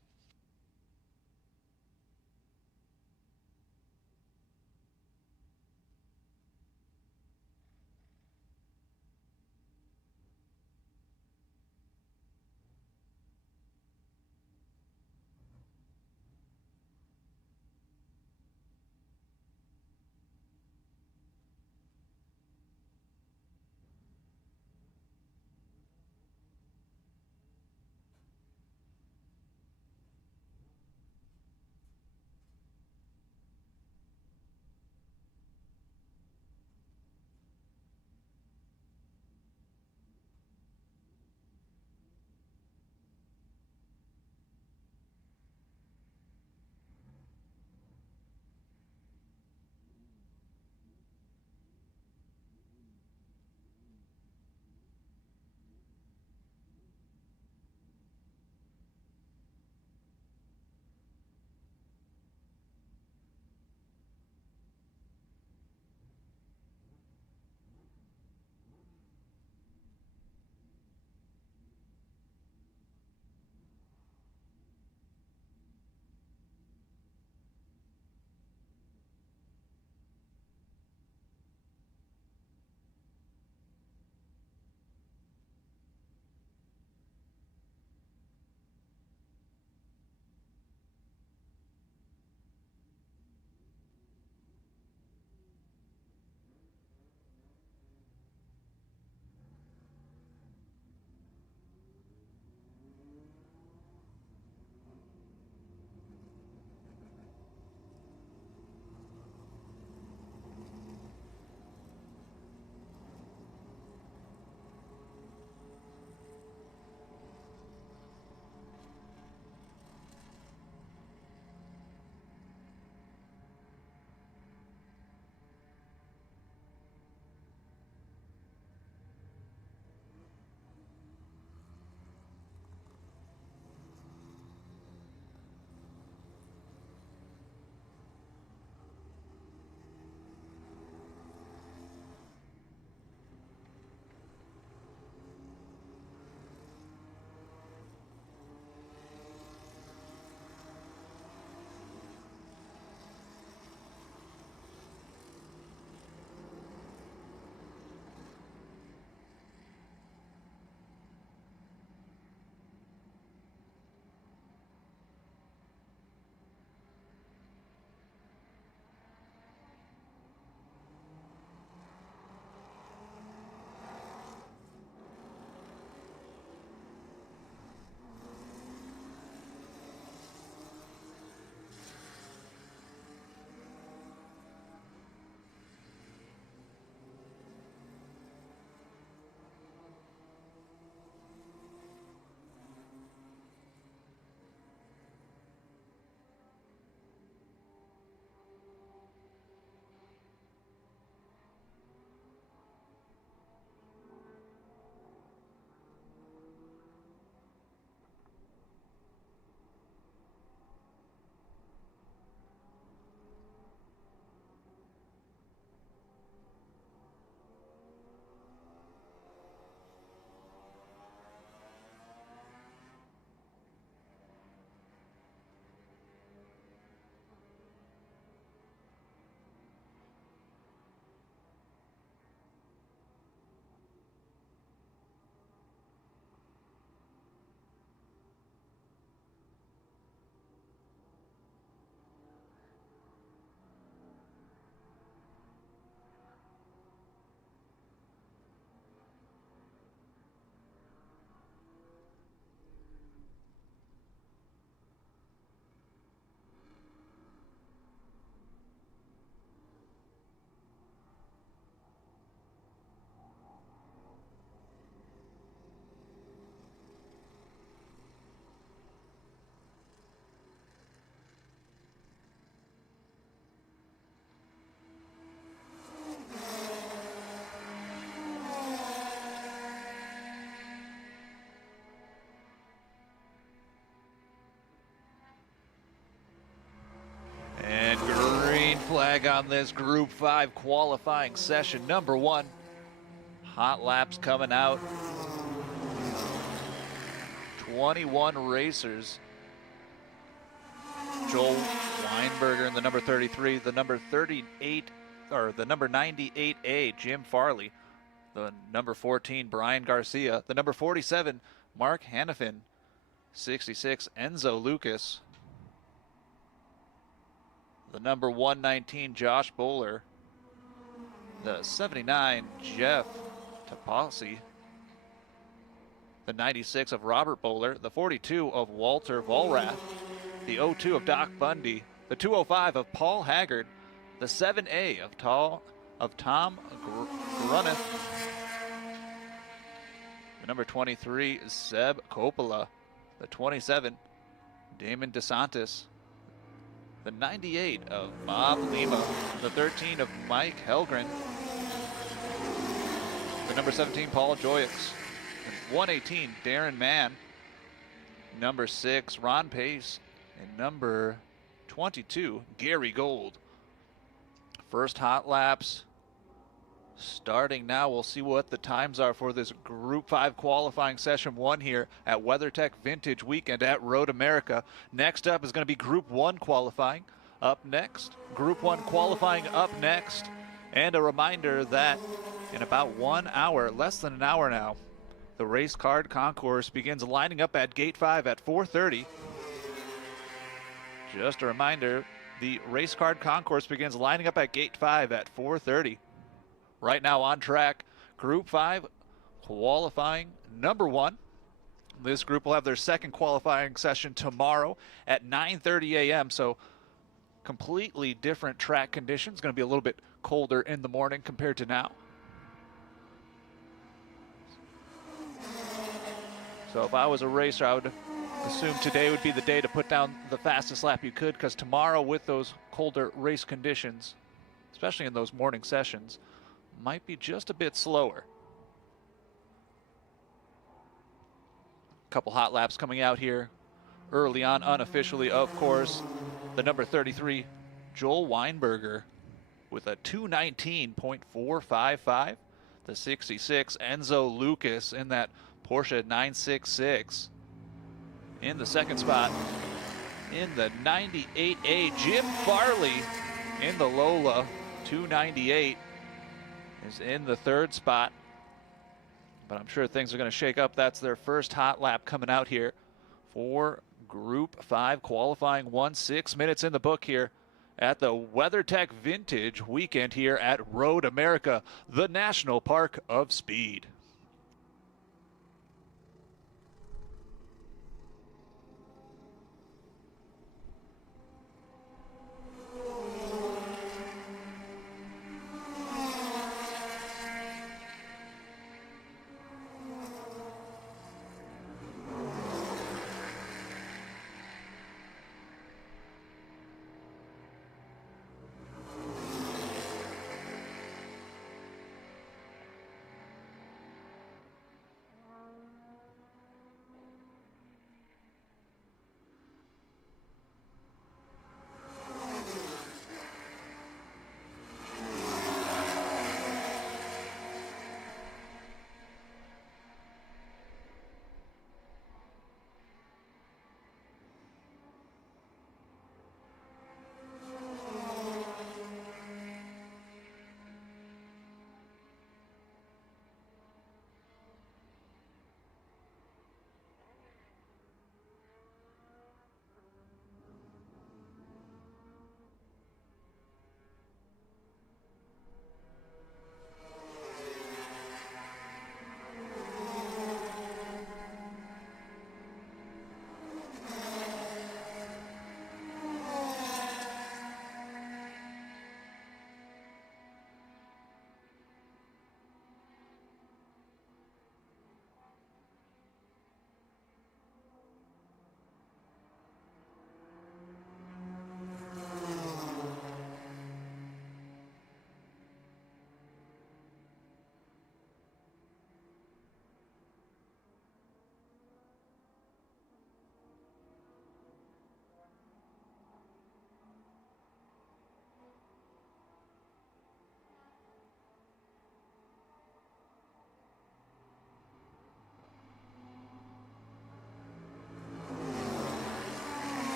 drag on this Group 5 qualifying session number 1. Hot laps coming out. 21 racers. Joel Weinberger in the number 33, the number 38, or the number 98A, Jim Farley, the number 14, Brian Garcia, the number 47, Mark Hannafin, 66, Enzo Lucas, the number 119, Josh Bowler, the 79, Jeff Tapasi, the 96 of Robert Bowler, the 42 of Walter Volrath, the 02 of Doc Bundy, the 205 of Paul Haggard, the 7A of Tom Grunneth, the number 23 is Seb Coppola, the 27 Damon DeSantis, the 98 of Bob Lima, the 13 of Mike Helgren, the number 17 Paul Joyix, 118 Darren Mann, number 6 Ron Pace, and number 22 Gary Gold. First hot laps starting now. We'll see what the times are for this Group 5 qualifying session 1 here at WeatherTech Vintage Weekend at Road America. Next up is going to be Group 1 qualifying up next. Group 1 qualifying up next. And a reminder that in about 1 hour, less than an hour now, the race card concourse begins lining up at Gate 5 at 4:30. Just a reminder, the race card concourse begins lining up at Gate 5 at 4:30. Right now on track, Group 5 qualifying number 1. This group will have their second qualifying session tomorrow at 9:30 a.m. So completely different track conditions. Going to be a little bit colder in the morning compared to now. So if I was a racer, I would assume today would be the day to put down the fastest lap you could, because tomorrow with those colder race conditions, especially in those morning sessions, might be just a bit slower. Couple hot laps coming out here early on, unofficially, of course. The number 33, Joel Weinberger, with a 219.455. The 66, Enzo Lucas, in that Porsche 966. In the second spot, in the 98A, Jim Farley in the Lola 298 is in the third spot. But I'm sure things are going to shake up. That's their first hot lap coming out here for Group 5 qualifying 1. 6 minutes in the book here at the WeatherTech Vintage Weekend here at Road America, the National Park of Speed.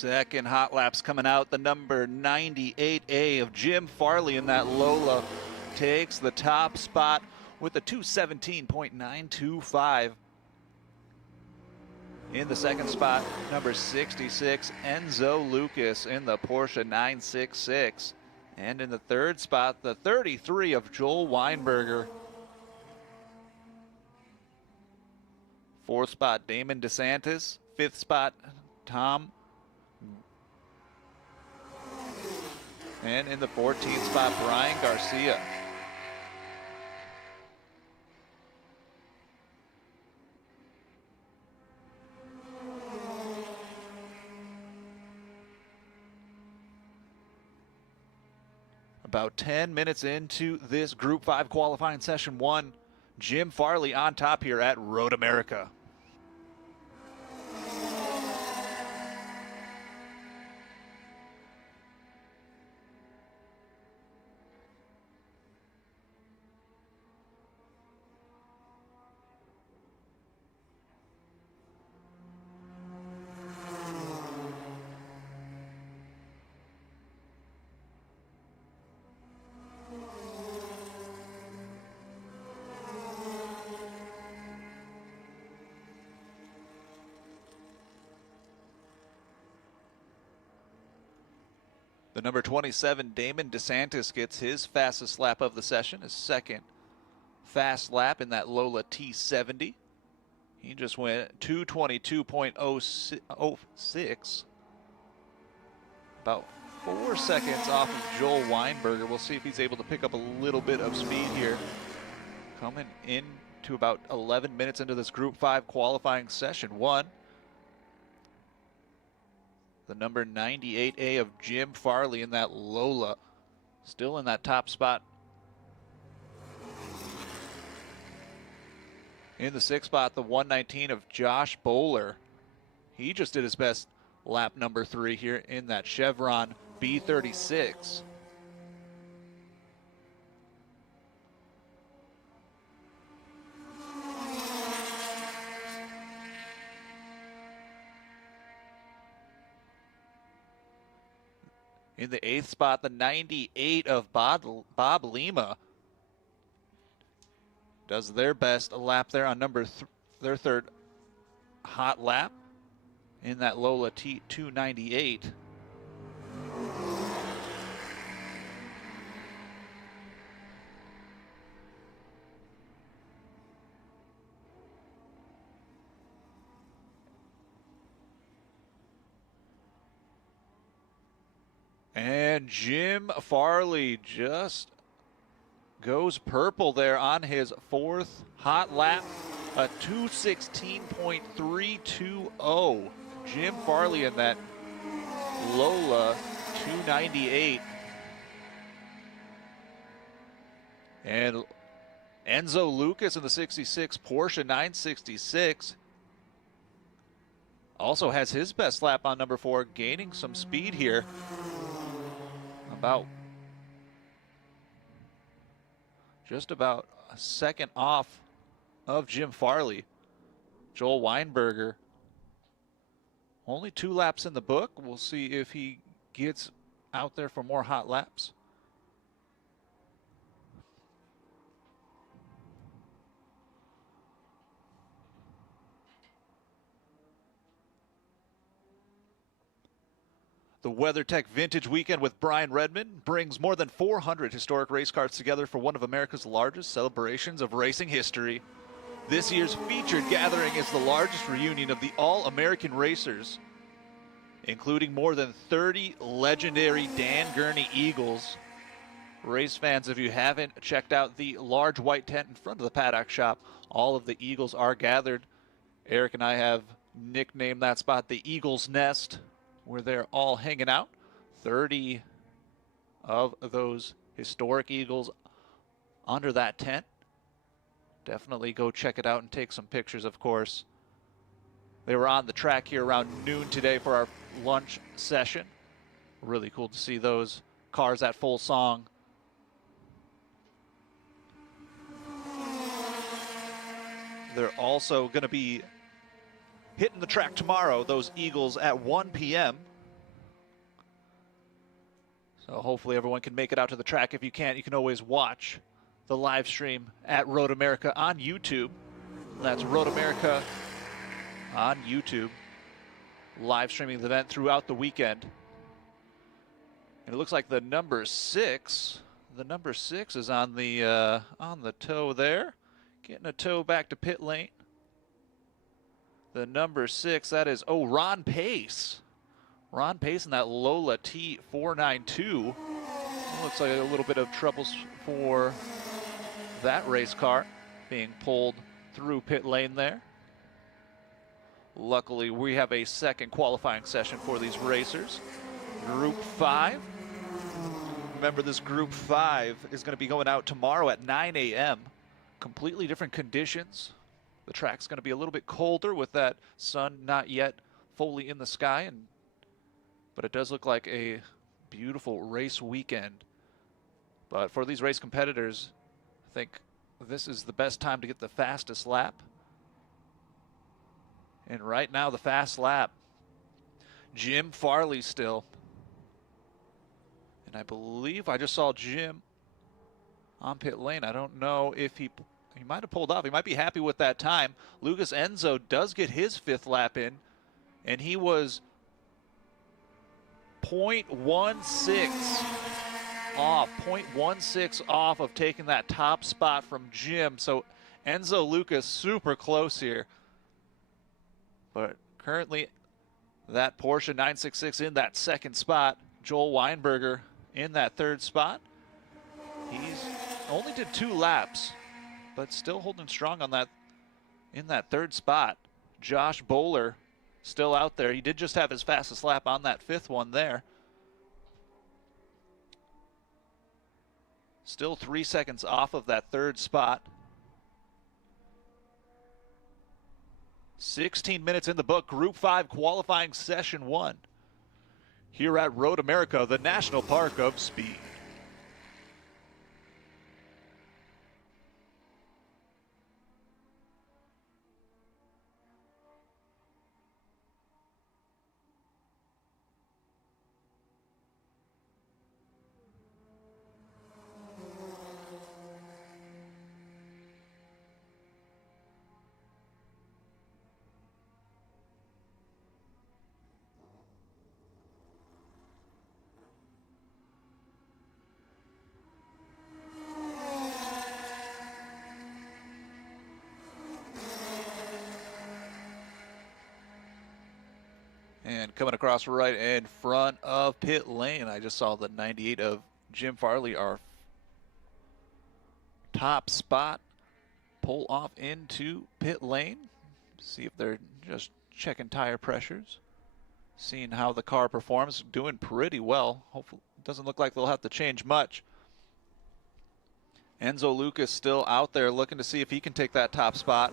Second hot laps coming out. The number 98A of Jim Farley in that Lola takes the top spot with a 2:17.925. In the second spot, number 66, Enzo Lucas in the Porsche 966. And in the third spot, the 33 of Joel Weinberger. Fourth spot, Damon DeSantis. Fifth spot, Tom. And in the 14th spot, Brian Garcia. About 10 minutes into this Group 5 qualifying session 1, Jim Farley on top here at Road America. The number 27, Damon DeSantis, gets his fastest lap of the session, his second fast lap in that Lola T70. He just went 2:22.06, about 4 seconds off of Joel Weinberger. We'll see if he's able to pick up a little bit of speed here. Coming into about 11 minutes into this Group 5 qualifying session 1. The number 98A of Jim Farley in that Lola, still in that top spot. In the sixth spot, the 119 of Josh Bowler. He just did his best lap number 3 here in that Chevron B36. In the 8th spot, the 98 of Bob Lima does their best lap there on their third hot lap in that Lola T298. And Jim Farley just goes purple there on his 4th hot lap, a 2:16.320. Jim Farley in that Lola 298. And Enzo Lucas in the 66 Porsche 966 also has his best lap on number 4, gaining some speed here. Just about a second off of Jim Farley. Joel Weinberger, only 2 laps in the book. We'll see if he gets out there for more hot laps. The WeatherTech Vintage Weekend with Brian Redman brings more than 400 historic race cars together for one of America's largest celebrations of racing history. This year's featured gathering is the largest reunion of the All-American racers, including more than 30 legendary Dan Gurney Eagles. Race fans, if you haven't checked out the large white tent in front of the paddock shop, all of the Eagles are gathered. Eric and I have nicknamed that spot the Eagles Nest, where they're all hanging out. 30 of those historic Eagles under that tent. Definitely go check it out and take some pictures, of course. They were on the track here around noon today for our lunch session. Really cool to see those cars at full song. They're also going to be hitting the track tomorrow, those Eagles, at 1 p.m. So hopefully everyone can make it out to the track. If you can't, you can always watch the live stream at Road America on YouTube. That's Road America on YouTube, live streaming the event throughout the weekend. And it looks like the number 6 is on the tow there, getting a tow back to pit lane. The number 6, that is Ron Pace. Ron Pace in that Lola T492. Looks like a little bit of troubles for that race car being pulled through pit lane there. Luckily, we have a second qualifying session for these racers. Group 5. Remember, this Group 5 is going to be going out tomorrow at 9 a.m. Completely different conditions. The track's going to be a little bit colder with that sun not yet fully in the sky, but it does look like a beautiful race weekend. But for these race competitors, I think this is the best time to get the fastest lap. And right now, the fast lap, Jim Farley still. And I believe I just saw Jim on pit lane. I don't know if he might have pulled off. He might be happy with that time. Lucas Enzo does get his 5th lap in, and he was 0.16 off, 0.16 off of taking that top spot from Jim. So Enzo Lucas super close here. But currently that Porsche 966 in that 2nd spot. Joel Weinberger in that 3rd spot. He's only did 2 laps, but still holding strong on that in that 3rd spot. Josh Bowler still out there. He did just have his fastest lap on that 5th one there. Still 3 seconds off of that 3rd spot. 16 minutes in the book. Group 5 qualifying session 1. Here at Road America, the National Park of Speed. And coming across right in front of pit lane, I just saw the 98 of Jim Farley, our top spot, pull off into pit lane. See if they're just checking tire pressures, seeing how the car performs. Doing pretty well. Hopefully, it doesn't look like they'll have to change much. Enzo Lucas still out there looking to see if he can take that top spot.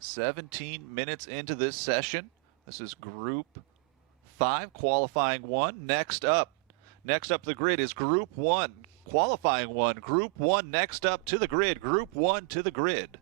"17 minutes into this session. This is Group 5, qualifying 1. Next up the grid is Group 1, qualifying 1. Group 1 next up to the grid. Group 1 to the grid.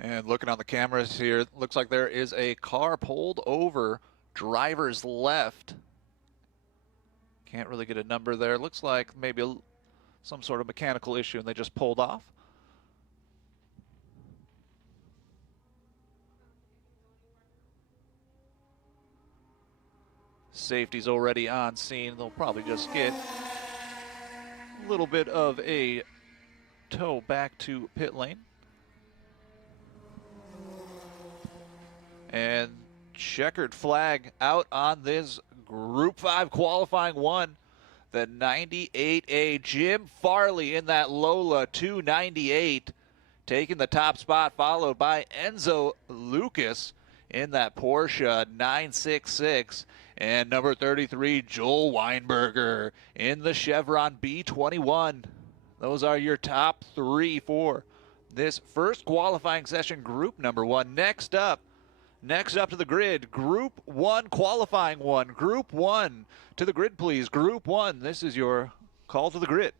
And looking on the cameras here, looks like there is a car pulled over driver's left. Can't really get a number there. Looks like maybe some sort of mechanical issue and they just pulled off. Safety's already on scene. They'll probably just get a little bit of a tow back to pit lane. And checkered flag out on this Group 5 qualifying one. The 98A Jim Farley in that Lola 298 taking the top spot, followed by Enzo Lucas in that Porsche 966. And number 33, Joel Weinberger in the Chevron B21. Those are your top three for this first qualifying session, group number 1. Next up to the grid, Group 1 qualifying one. Group 1 to the grid, please. Group 1, this is your call to the grid.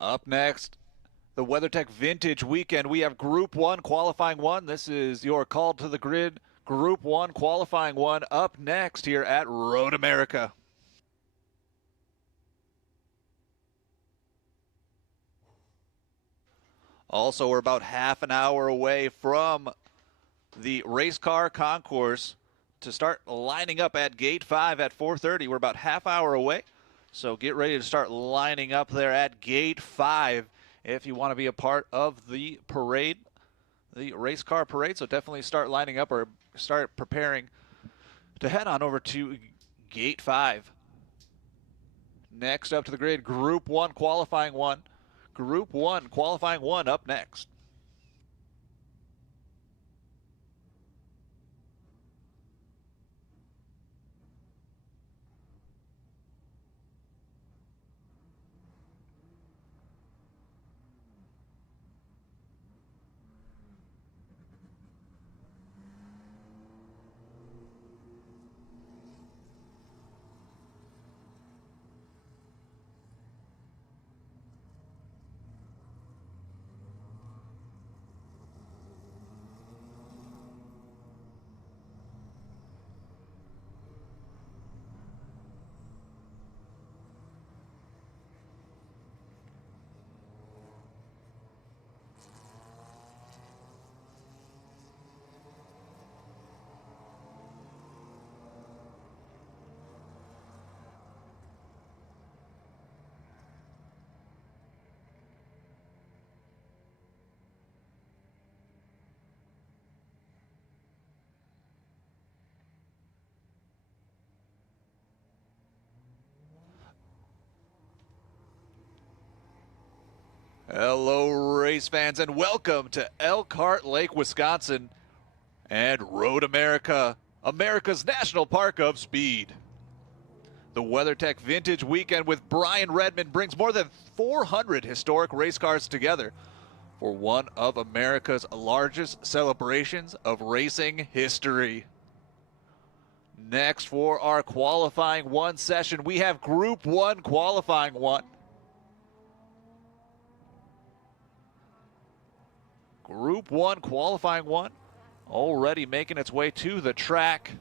Up next, the WeatherTech Vintage Weekend. We have Group 1 qualifying one. This is your call to the grid. Group 1 qualifying one up next here at Road America. Also, we're about half an hour away from the race car concourse to start lining up at Gate 5 at 4:30. We're about half hour away. So get ready to start lining up there at Gate 5 if you want to be a part of the parade, the race car parade. So definitely start lining up or start preparing to head on over to Gate 5. Next up to the grid, Group 1 qualifying one. Group 1 qualifying one up next. Hello, race fans, and welcome to Elkhart Lake, Wisconsin, and Road America, America's National Park of Speed. The WeatherTech Vintage Weekend with Brian Redman brings more than 400 historic race cars together for one of America's largest celebrations of racing history. Next for our qualifying one session, we have Group 1 qualifying one. Group 1 qualifying one already making its way to the track.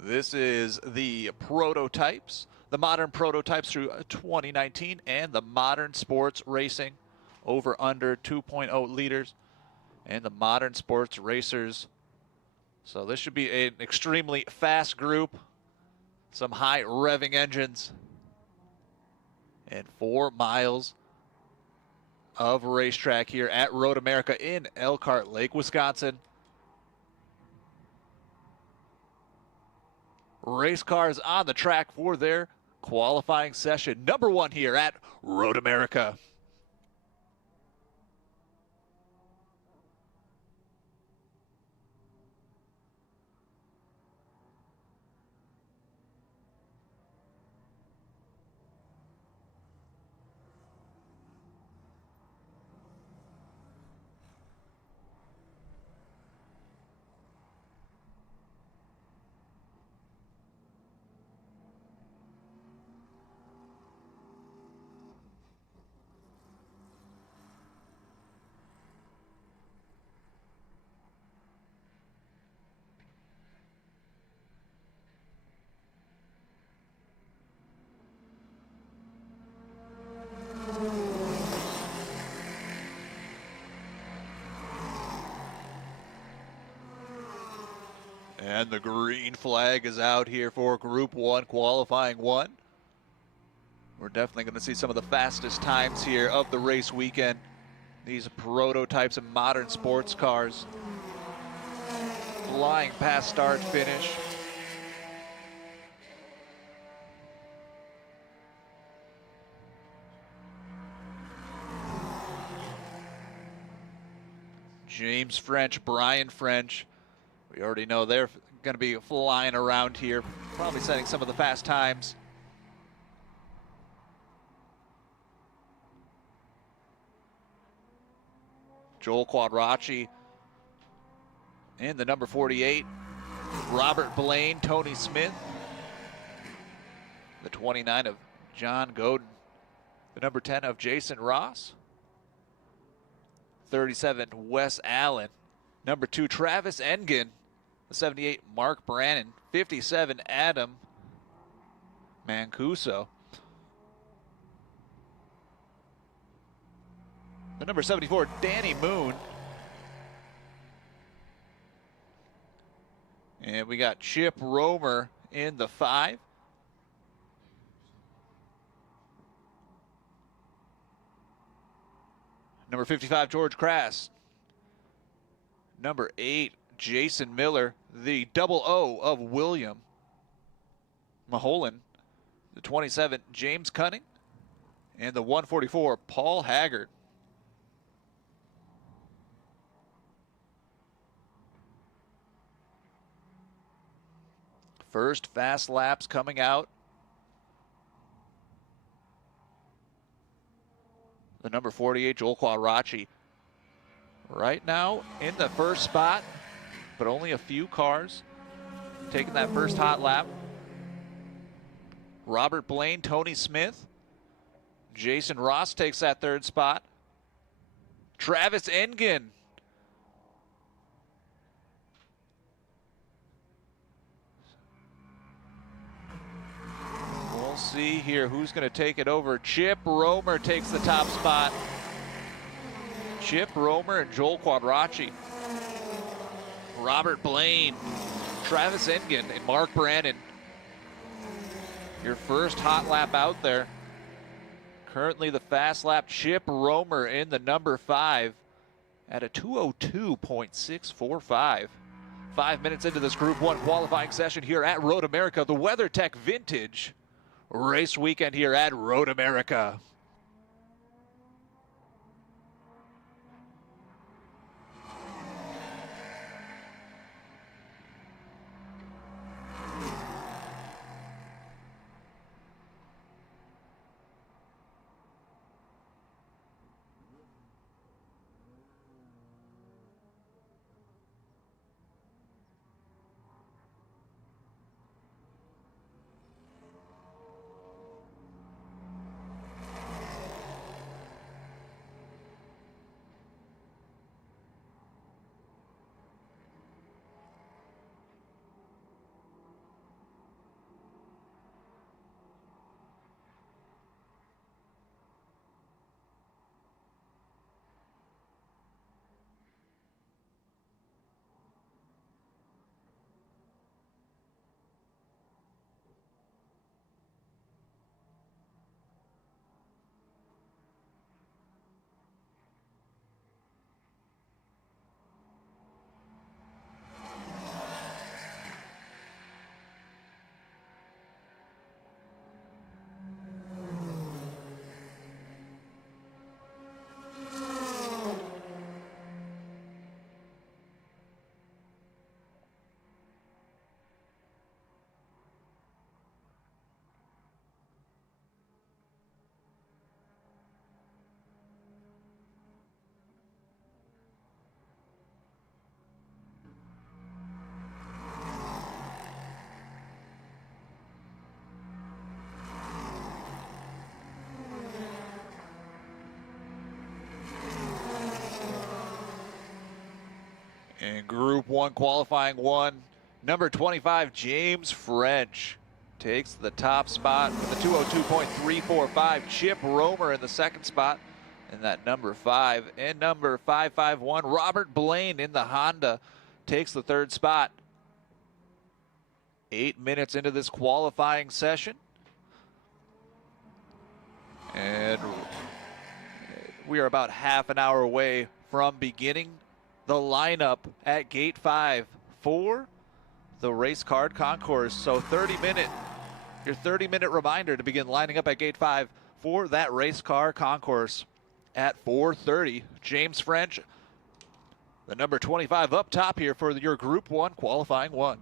This is the prototypes, the modern prototypes through 2019, and the modern sports racing over under 2.0 liters, and the modern sports racers. So this should be an extremely fast group, some high revving engines, and 4 miles of racetrack here at Road America in Elkhart Lake, Wisconsin. Race cars on the track for their qualifying session. Number 1 here at Road America. And the green flag is out here for Group 1 qualifying one. We're definitely going to see some of the fastest times here of the race weekend. These prototypes of modern sports cars flying past start finish. James French, Brian French. We already know they're going to be flying around here, probably setting some of the fast times. Joel Quadracci and the number 48, Robert Blaine, Tony Smith, the 29 of John Godin, the number 10 of Jason Ross, 37 Wes Allen, number 2 Travis Engen, the 78 Mark Brannon, 57 Adam Mancuso, the number 74 Danny Moon, and we got Chip Romer in the 5. Number 55 George Crass, number 8 Jason Miller, the 00 of William Maholan, the 27 James Cunning, and the 144 Paul Haggard. First fast laps coming out. The number 48 Joel Quadracci right now in the first spot, but only a few cars taking that first hot lap. Robert Blaine, Tony Smith, Jason Ross takes that third spot. Travis Engen, we'll see here who's going to take it over. Chip Romer takes the top spot. Chip Romer and Joel Quadracci. Robert Blaine, Travis Engen, and Mark Brannon. Your first hot lap out there. Currently the fast lap, Chip Romer in the number 5 at a 2:02.645. 5 minutes into this Group 1 qualifying session here at Road America, the WeatherTech Vintage race weekend here at Road America. In Group 1, qualifying 1, number 25, James French, takes the top spot with a 202.345. Chip Romer in the second spot in that number 5. And number 551, Robert Blaine in the Honda, takes the third spot. 8 minutes into this qualifying session. And we are about half an hour away from beginning the lineup at Gate 5 for the race card concourse. So your 30-minute reminder to begin lining up at Gate 5 for that race car concourse at 4:30. James French, the number 25 up top here for your Group 1 qualifying 1.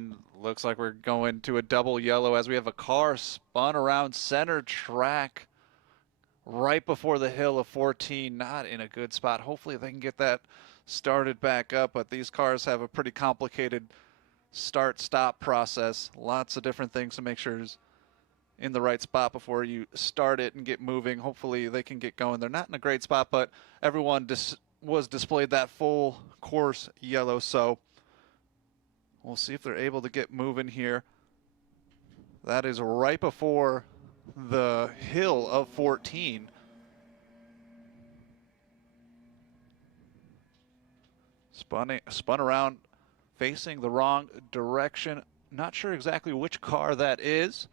And looks like we're going to a double yellow as we have a car spun around center track right before the hill of 14. Not in a good spot. Hopefully they can get that started back up, but these cars have a pretty complicated start-stop process. Lots of different things to make sure is in the right spot before you start it and get moving. Hopefully they can get going. They're not in a great spot, but everyone was displayed that full course yellow, so we'll see if they're able to get moving here. That is right before the hill of 14. Spun around, facing the wrong direction. Not sure exactly which car that is.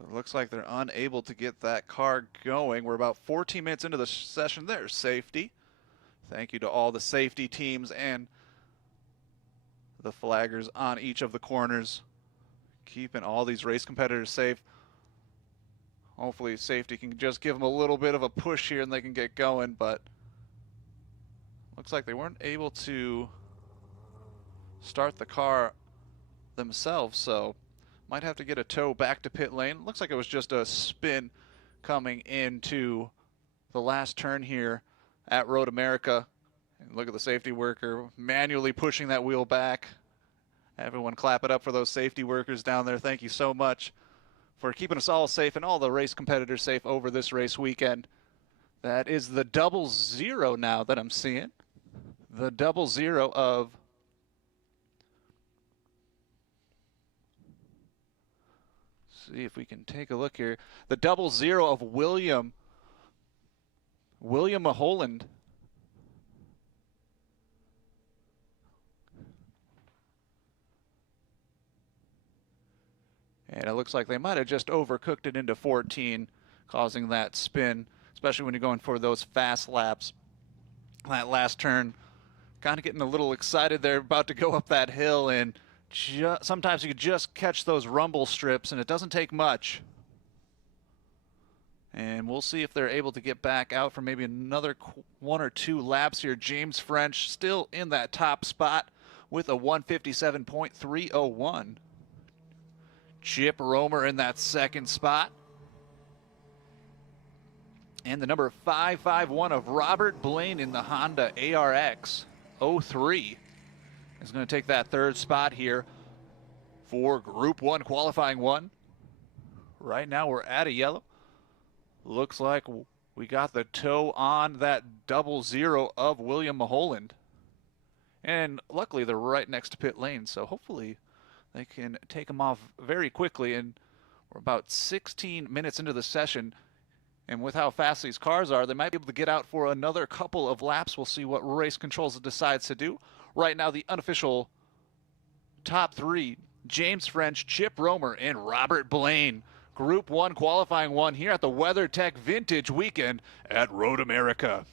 It looks like they're unable to get that car going. We're about 14 minutes into the session. There's safety. Thank you to all the safety teams and the flaggers on each of the corners, keeping all these race competitors safe. Hopefully safety can just give them a little bit of a push here and they can get going, but looks like they weren't able to start the car themselves, so might have to get a tow back to pit lane. Looks like it was just a spin coming into the last turn here at Road America. And look at the safety worker manually pushing that wheel back. Everyone clap it up for those safety workers down there. Thank you so much for keeping us all safe and all the race competitors safe over this race weekend. That is the 00 now that I'm seeing. The 00 of see if we can take a look here. The 00 of William Maholand. And it looks like they might have just overcooked it into 14, causing that spin, especially when you're going for those fast laps. That last turn, kind of getting a little excited there, about to go up that hill, and sometimes you could just catch those rumble strips, and it doesn't take much. And we'll see if they're able to get back out for maybe another 1 or 2 laps here. James French still in that top spot with a 157.301. Chip Romer in that second spot. And the number 551 of Robert Blaine in the Honda ARX 03 is going to take that third spot here for Group 1 qualifying 1. Right now we're at a yellow. Looks like we got the tow on that 00 of William Maholand. And luckily they're right next to pit lane, so hopefully they can take them off very quickly. And we're about 16 minutes into the session. And with how fast these cars are, they might be able to get out for another couple of laps. We'll see what Race Controls decides to do. Right now, the unofficial top 3, James French, Chip Romer, and Robert Blaine. Group 1 qualifying 1 here at the WeatherTech Vintage Weekend at Road America.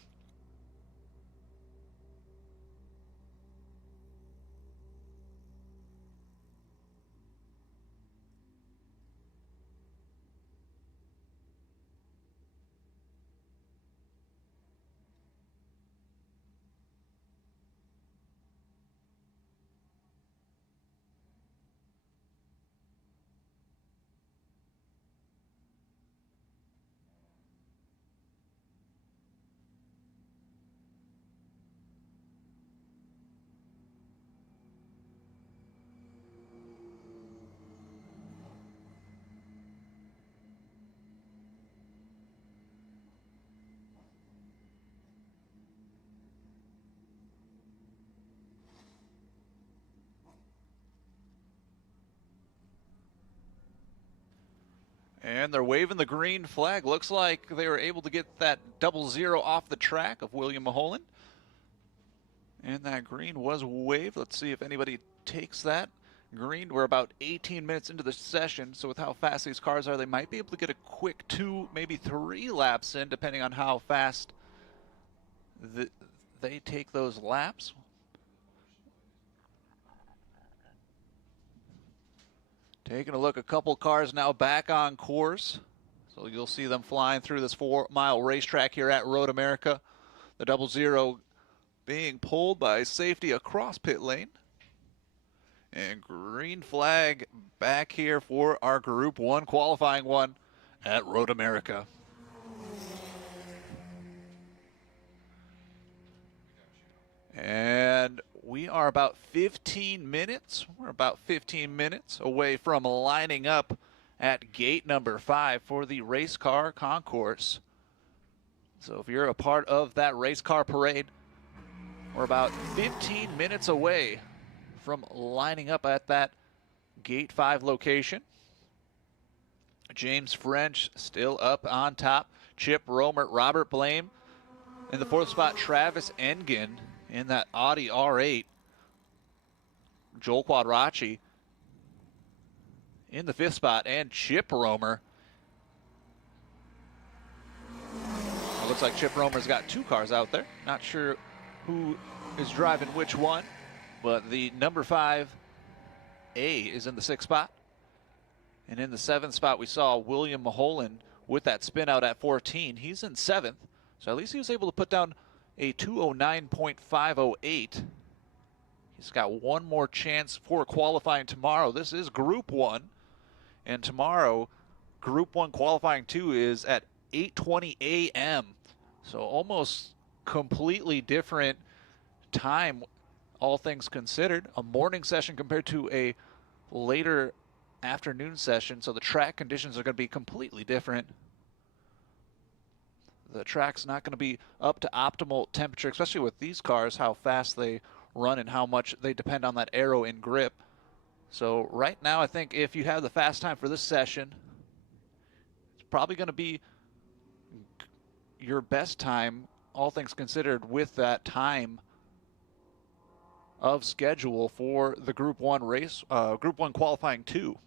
And they're waving the green flag. Looks like they were able to get that 00 off the track of William Maholand. And that green was waved. Let's see if anybody takes that green. We're about 18 minutes into the session, so with how fast these cars are, they might be able to get a quick 2, maybe 3 laps in, depending on how fast they take those laps. Taking a look, a couple cars now back on course. So you'll see them flying through this 4-mile racetrack here at Road America. The 00 being pulled by safety across pit lane. And green flag back here for our Group 1 qualifying one at Road America. And we are about 15 minutes. We're about 15 minutes away from lining up at gate number 5 for the race car concourse. So if you're a part of that race car parade, we're about 15 minutes away from lining up at that gate 5 location. James French still up on top. Chip Romer, Robert Blame in the 4th spot. Travis Engen in that Audi R8. Joel Quadracci in the 5th spot, and Chip Romer. It looks like Chip Romer's got 2 cars out there. Not sure who is driving which one, but the number 5A is in the 6th spot. And in the 7th spot, we saw William Maholan with that spin out at 14. He's in 7th, so at least he was able to put down a 209.508. He's got one more chance for qualifying tomorrow. This is Group 1, and tomorrow, Group 1 qualifying 2 is at 8:20 a.m. So almost completely different time, all things considered. A morning session compared to a later afternoon session, so the track conditions are going to be completely different. The track's not going to be up to optimal temperature, especially with these cars, how fast they run and how much they depend on that aero and grip. So right now, I think if you have the fast time for this session, it's probably going to be your best time, all things considered, with that time of schedule for the Group 1 race, Group 1 qualifying 2.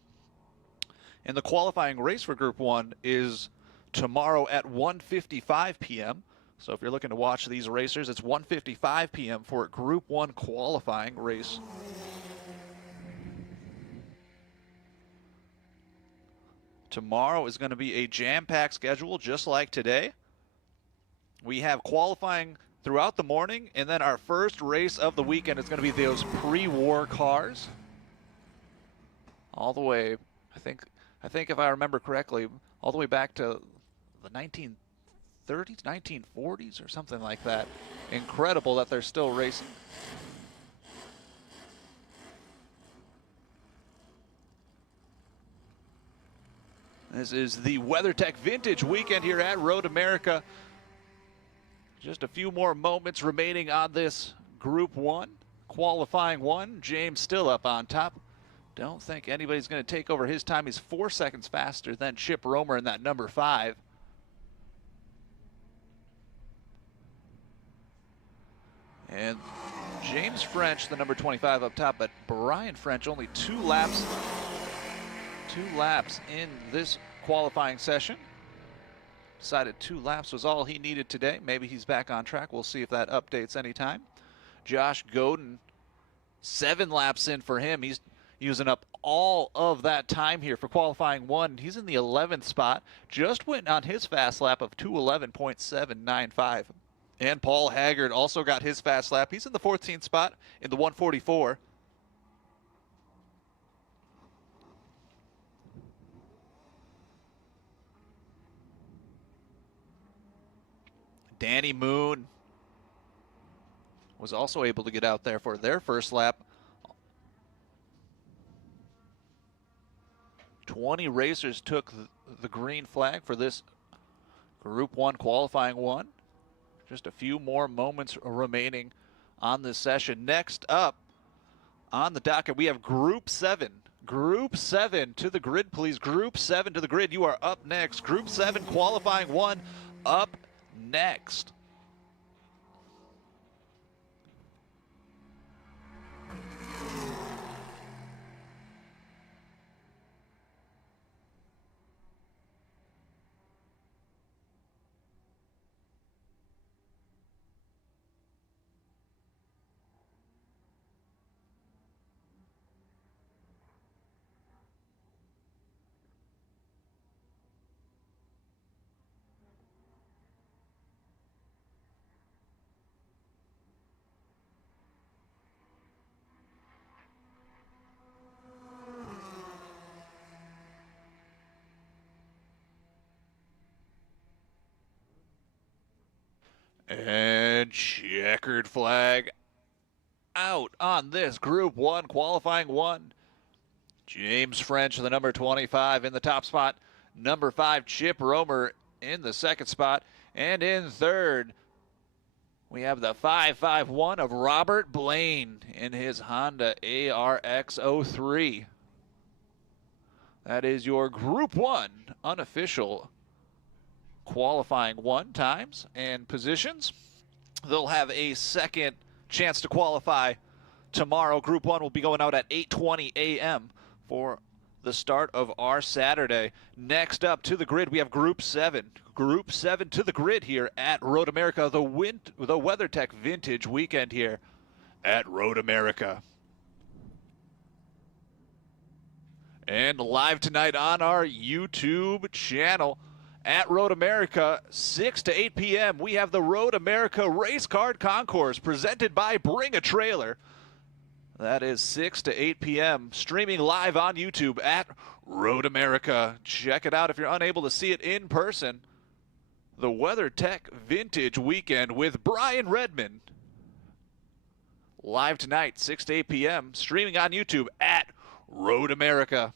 And the qualifying race for Group 1 is tomorrow at 1:55 p.m. So if you're looking to watch these racers, it's 1:55 p.m. for Group 1 qualifying race. Tomorrow is going to be a jam-packed schedule just like today. We have qualifying throughout the morning, and then our first race of the weekend is going to be those pre-war cars. All the way, I think if I remember correctly, all the way back to the 1930s, 1940s or something like that. Incredible that they're still racing. This is the WeatherTech Vintage Weekend here at Road America. Just a few more moments remaining on this Group 1, qualifying 1. James still up on top. Don't think anybody's going to take over his time. He's 4 seconds faster than Chip Romer in that number 5. And James French, the number 25 up top, but Brian French only 2 laps in this qualifying session. Decided 2 laps was all he needed today. Maybe he's back on track. We'll see if that updates anytime. Josh Godin, 7 laps in for him. He's using up all of that time here for qualifying 1. He's in the 11th spot. Just went on his fast lap of 2:11.795. And Paul Haggard also got his fast lap. He's in the 14th spot in the 1:44. Danny Moon was also able to get out there for their first lap. 20 racers took the green flag for this Group 1 qualifying 1. Just a few more moments remaining on this session. Next up on the docket, we have Group 7. Group 7 to the grid, please. Group 7 to the grid. You are up next. Group 7 qualifying 1 up next. And checkered flag out on this Group 1 qualifying 1. James French, the number 25 in the top spot. Number 5, Chip Romer in the second spot. And in third, we have the 551 of Robert Blaine in his Honda ARX-03. That is your Group 1 unofficial qualifying 1 times and positions. They'll have a second chance to qualify tomorrow. Group 1 will be going out at 8:20 a.m. for the start of our Saturday. Next up to the grid, we have Group 7. Group 7 to the grid here at Road America, the WeatherTech Vintage Weekend here at Road America. And live tonight on our YouTube channel at Road America, 6 to 8 p.m., we have the Road America Race Card Concourse presented by Bring a Trailer. That is 6 to 8 p.m., streaming live on YouTube at Road America. Check it out if you're unable to see it in person. The WeatherTech Vintage Weekend with Brian Redman. Live tonight, 6 to 8 p.m., streaming on YouTube at Road America.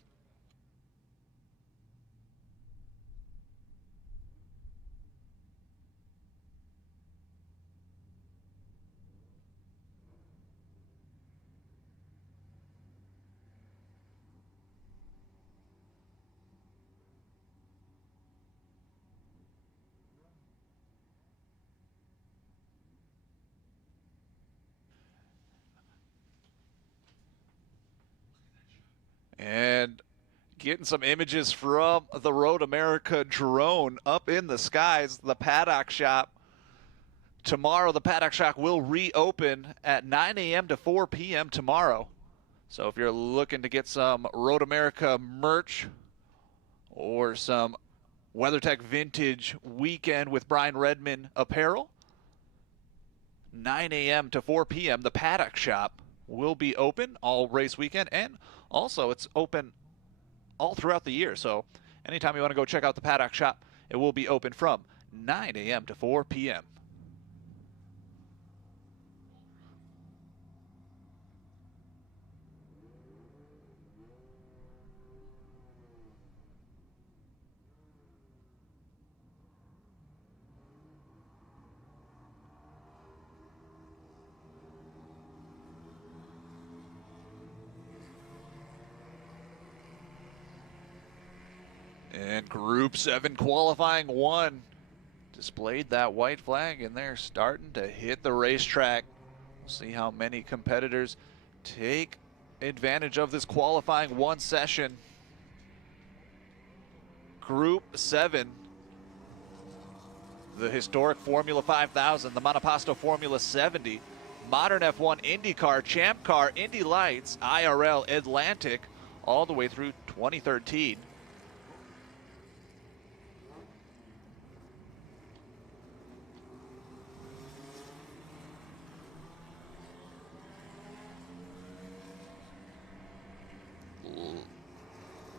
And getting some images from the Road America drone up in the skies, the paddock shop. Tomorrow, the paddock shop will reopen at 9 a.m. to 4 p.m. tomorrow. So if you're looking to get some Road America merch or some WeatherTech Vintage Weekend with Brian Redman apparel, 9 a.m. to 4 p.m., the paddock shop will be open all race weekend, and also it's open all throughout the year. So anytime you want to go check out the paddock shop, it will be open from 9 a.m. to 4 p.m. And Group 7 qualifying 1 displayed that white flag, and they're starting to hit the racetrack. We'll see how many competitors take advantage of this qualifying 1 session. Group 7, the historic Formula 5000, the Monoposto Formula 70, Modern F1, IndyCar, Champ Car, Indy Lights, IRL, Atlantic, all the way through 2013.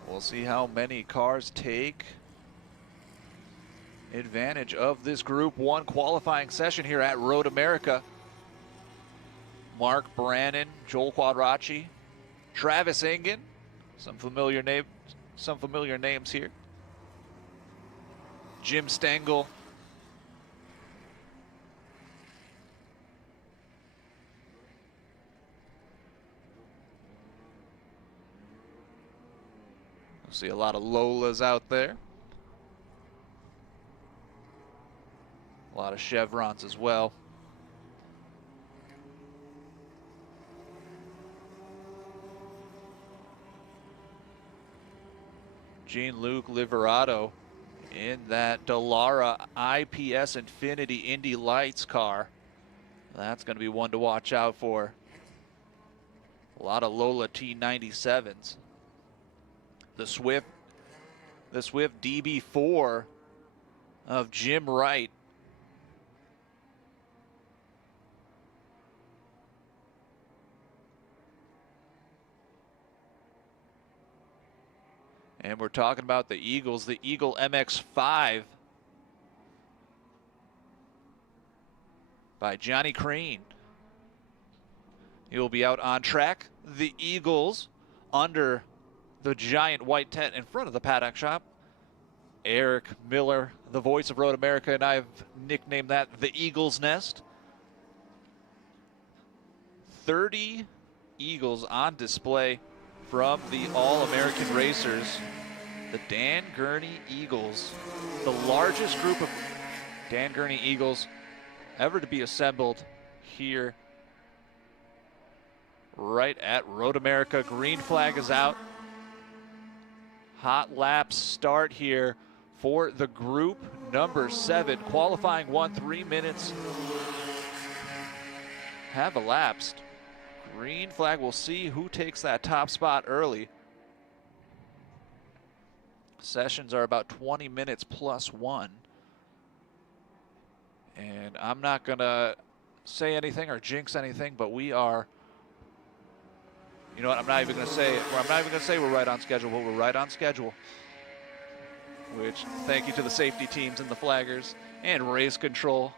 We'll see how many cars take advantage of this Group 1 qualifying session here at Road America. Mark Brannon, Joel Quadracci, Travis Engen, some familiar names here. Jim Stengel. See a lot of Lolas out there. A lot of Chevrons as well. Jean-Luc Liverato in that Dallara IPS Infinity Indy Lights car. That's going to be one to watch out for. A lot of Lola T97s. The Swift DB4 of Jim Wright. And we're talking about the Eagles, the Eagle MX-5. by Johnny Crane. He will be out on track. The Eagles under the giant white tent in front of the paddock shop. Eric Miller, the voice of Road America, and I've nicknamed that the Eagles Nest. 30 Eagles on display from the All-American Racers. The Dan Gurney Eagles, the largest group of Dan Gurney Eagles ever to be assembled here right at Road America. Green flag is out. Hot laps start here for the group number 7. Qualifying 1, 3 minutes have elapsed. Green flag, we'll see who takes that top spot early. Sessions are about 20 minutes plus 1. And I'm not gonna say anything or jinx anything, but we are, you know what, I'm not even gonna say we're right on schedule, but we're right on schedule. Which, thank you to the safety teams and the flaggers and race control.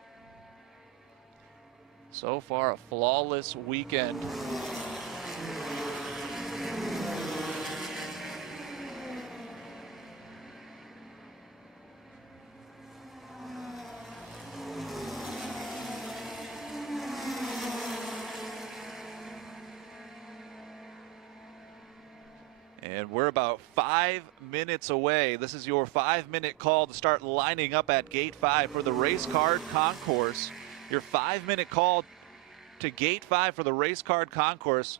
So far, a flawless weekend. And we're about 5 minutes away. This is your 5-minute call to start lining up at Gate 5 for the race card concourse. Your 5-minute call to Gate 5 for the race card concourse.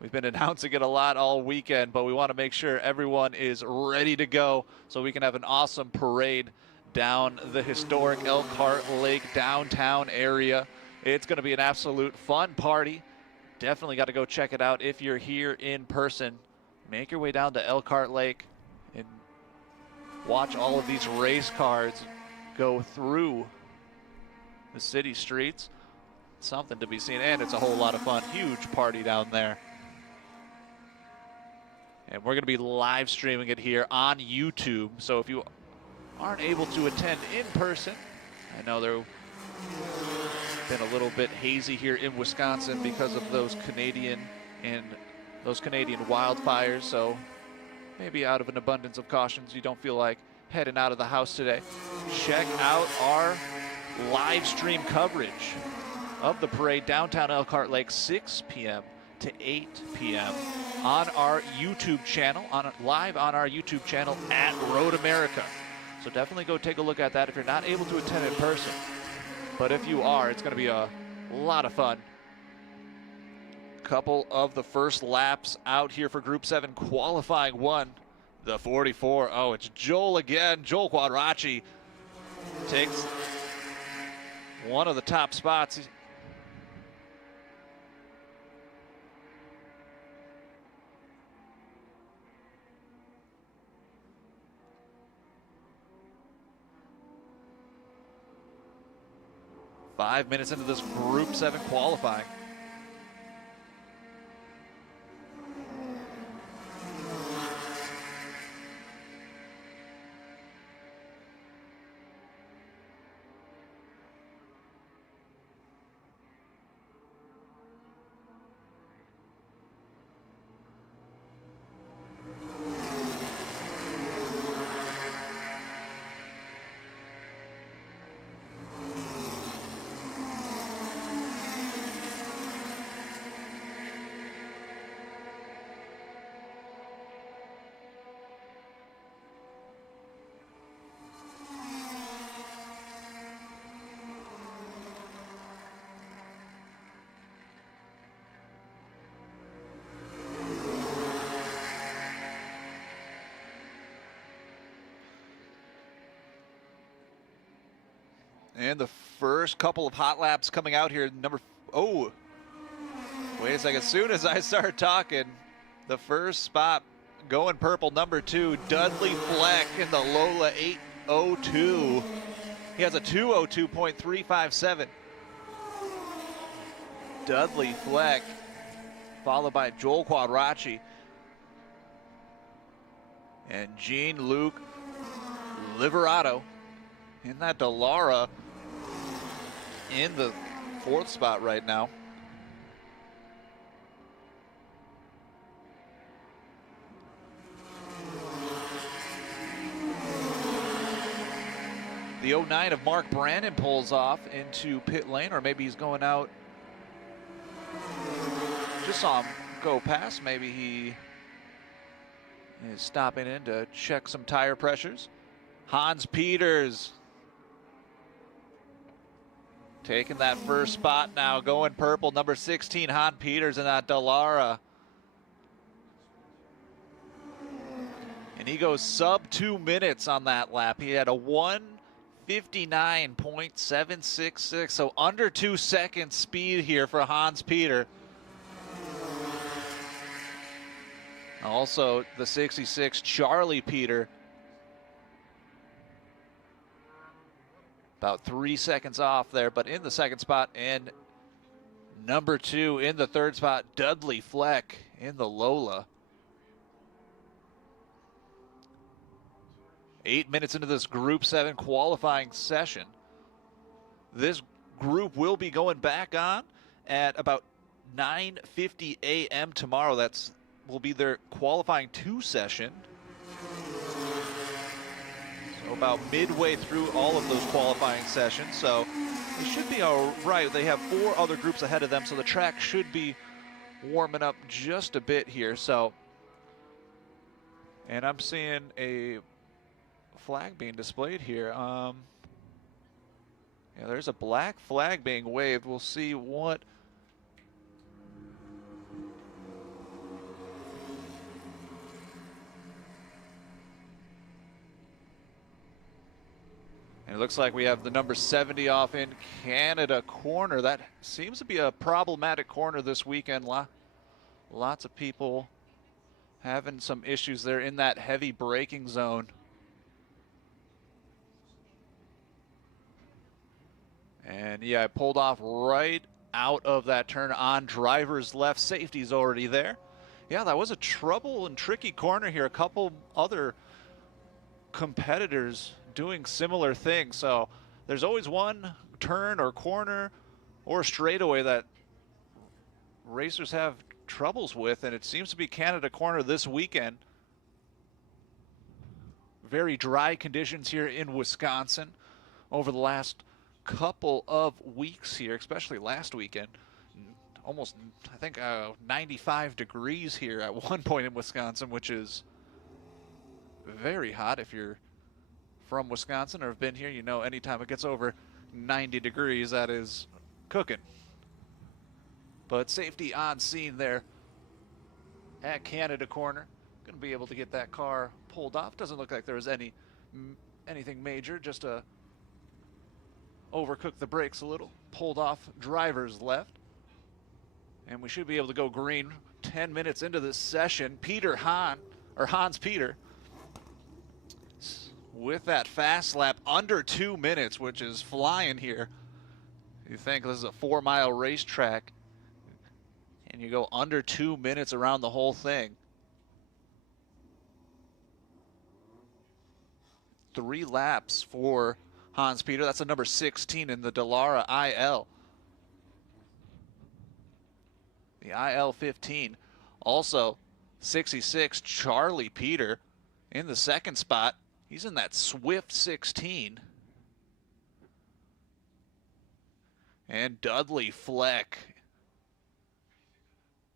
We've been announcing it a lot all weekend, but we want to make sure everyone is ready to go so we can have an awesome parade down the historic Elkhart Lake downtown area. It's going to be an absolute fun party. Definitely got to go check it out if you're here in person. Make your way down to Elkhart Lake and watch all of these race cars go through the city streets. Something to be seen, and it's a whole lot of fun. Huge party down there. And we're going to be live streaming it here on YouTube. So if you aren't able to attend in person, I know there's been a little bit hazy here in Wisconsin because of those Canadian wildfires. So maybe out of an abundance of cautions, you don't feel like heading out of the house today. Check out our live stream coverage of the parade downtown Elkhart Lake, 6 p.m. to 8 p.m. on our YouTube channel, live on our YouTube channel at Road America. So definitely go take a look at that if you're not able to attend in person. But if you are, it's going to be a lot of fun. Couple of the first laps out here for Group 7, qualifying 1, the 44. Oh, it's Joel again. Joel Quadracci takes one of the top spots. Five minutes into this Group 7 qualifying. And the first couple of hot laps coming out here. Wait a second. As soon as I start talking, the first spot going purple, number 2, Dudley Fleck in the Lola 802. He has a 202.357. Dudley Fleck, followed by Joel Quadracci and Jean-Luc Liverato in that Dallara in the 4th spot right now. The 09 of Mark Brandon pulls off into pit lane, or maybe he's going out. Just saw him go past. Maybe he is stopping in to check some tire pressures. Hans Peters taking that first spot now, going purple. Number 16, Hans Peters in that Dallara. And he goes sub 2 minutes on that lap. He had a 1:59.766, so under 2 seconds speed here for Hans Peter. Also, the 66, Charlie Peter. About 3 seconds off there, but in the 2nd spot. And number 2 in the 3rd spot, Dudley Fleck in the Lola. 8 minutes into this Group 7 qualifying session. This group will be going back on at about 9:50 a.m. tomorrow. Will be their qualifying 2 session. So about midway through all of those qualifying sessions. So it should be all right. They have 4 other groups ahead of them, so the track should be warming up just a bit here. So, and I'm seeing a flag being displayed here. Yeah, there's a black flag being waved. We'll see what and it looks like we have the number 70 off in Canada corner. That seems to be a problematic corner this weekend. Lots of people having some issues there in that heavy braking zone. And yeah, I pulled off right out of that turn on driver's left. Safety's already there. Yeah, that was a trouble and tricky corner here. A couple other competitors doing similar things. So there's always one turn or corner or straightaway that racers have troubles with, and it seems to be Canada corner this weekend. Very dry conditions here in Wisconsin over the last couple of weeks here, especially last weekend. Almost, I think, 95 degrees here at one point in Wisconsin, which is very hot. If you're from Wisconsin or have been here, you know anytime it gets over 90 degrees, that is cooking. But safety on scene there at Canada corner. Going to be able to get that car pulled off. Doesn't look like there was anything major, just a overcooked the brakes a little, pulled off driver's left, and we should be able to go green 10 minutes into this session. Hans Peter with that fast lap under 2 minutes, which is flying here. You think this is a 4-mile racetrack and you go under 2 minutes around the whole thing. 3 laps for Hans Peter. That's a number 16 in the Dallara IL. The IL 15. Also 66, Charlie Peter in the 2nd spot. He's in that Swift 16. And Dudley Fleck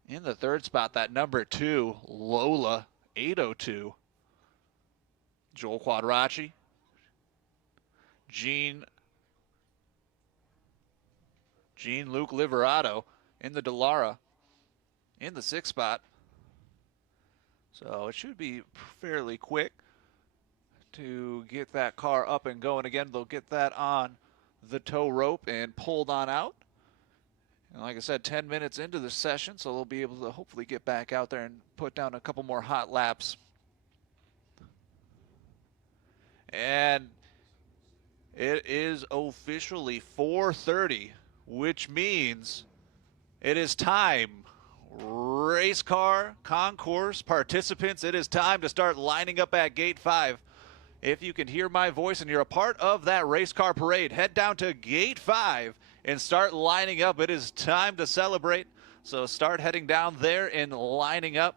in the 3rd spot, that number 2, Lola 802. Joel Quadracci. Jean-Luc Liverato in the Dallara in the 6th spot. So it should be fairly quick to get that car up and going again. They'll get that on the tow rope and pulled on out. And like I said, 10 minutes into the session, so they'll be able to hopefully get back out there and put down a couple more hot laps. And it is officially 4:30, which means it is time. Race car concourse participants, it is time to start lining up at Gate 5. If you can hear my voice and you're a part of that race car parade, head down to Gate 5 and start lining up. It is time to celebrate. So start heading down there and lining up.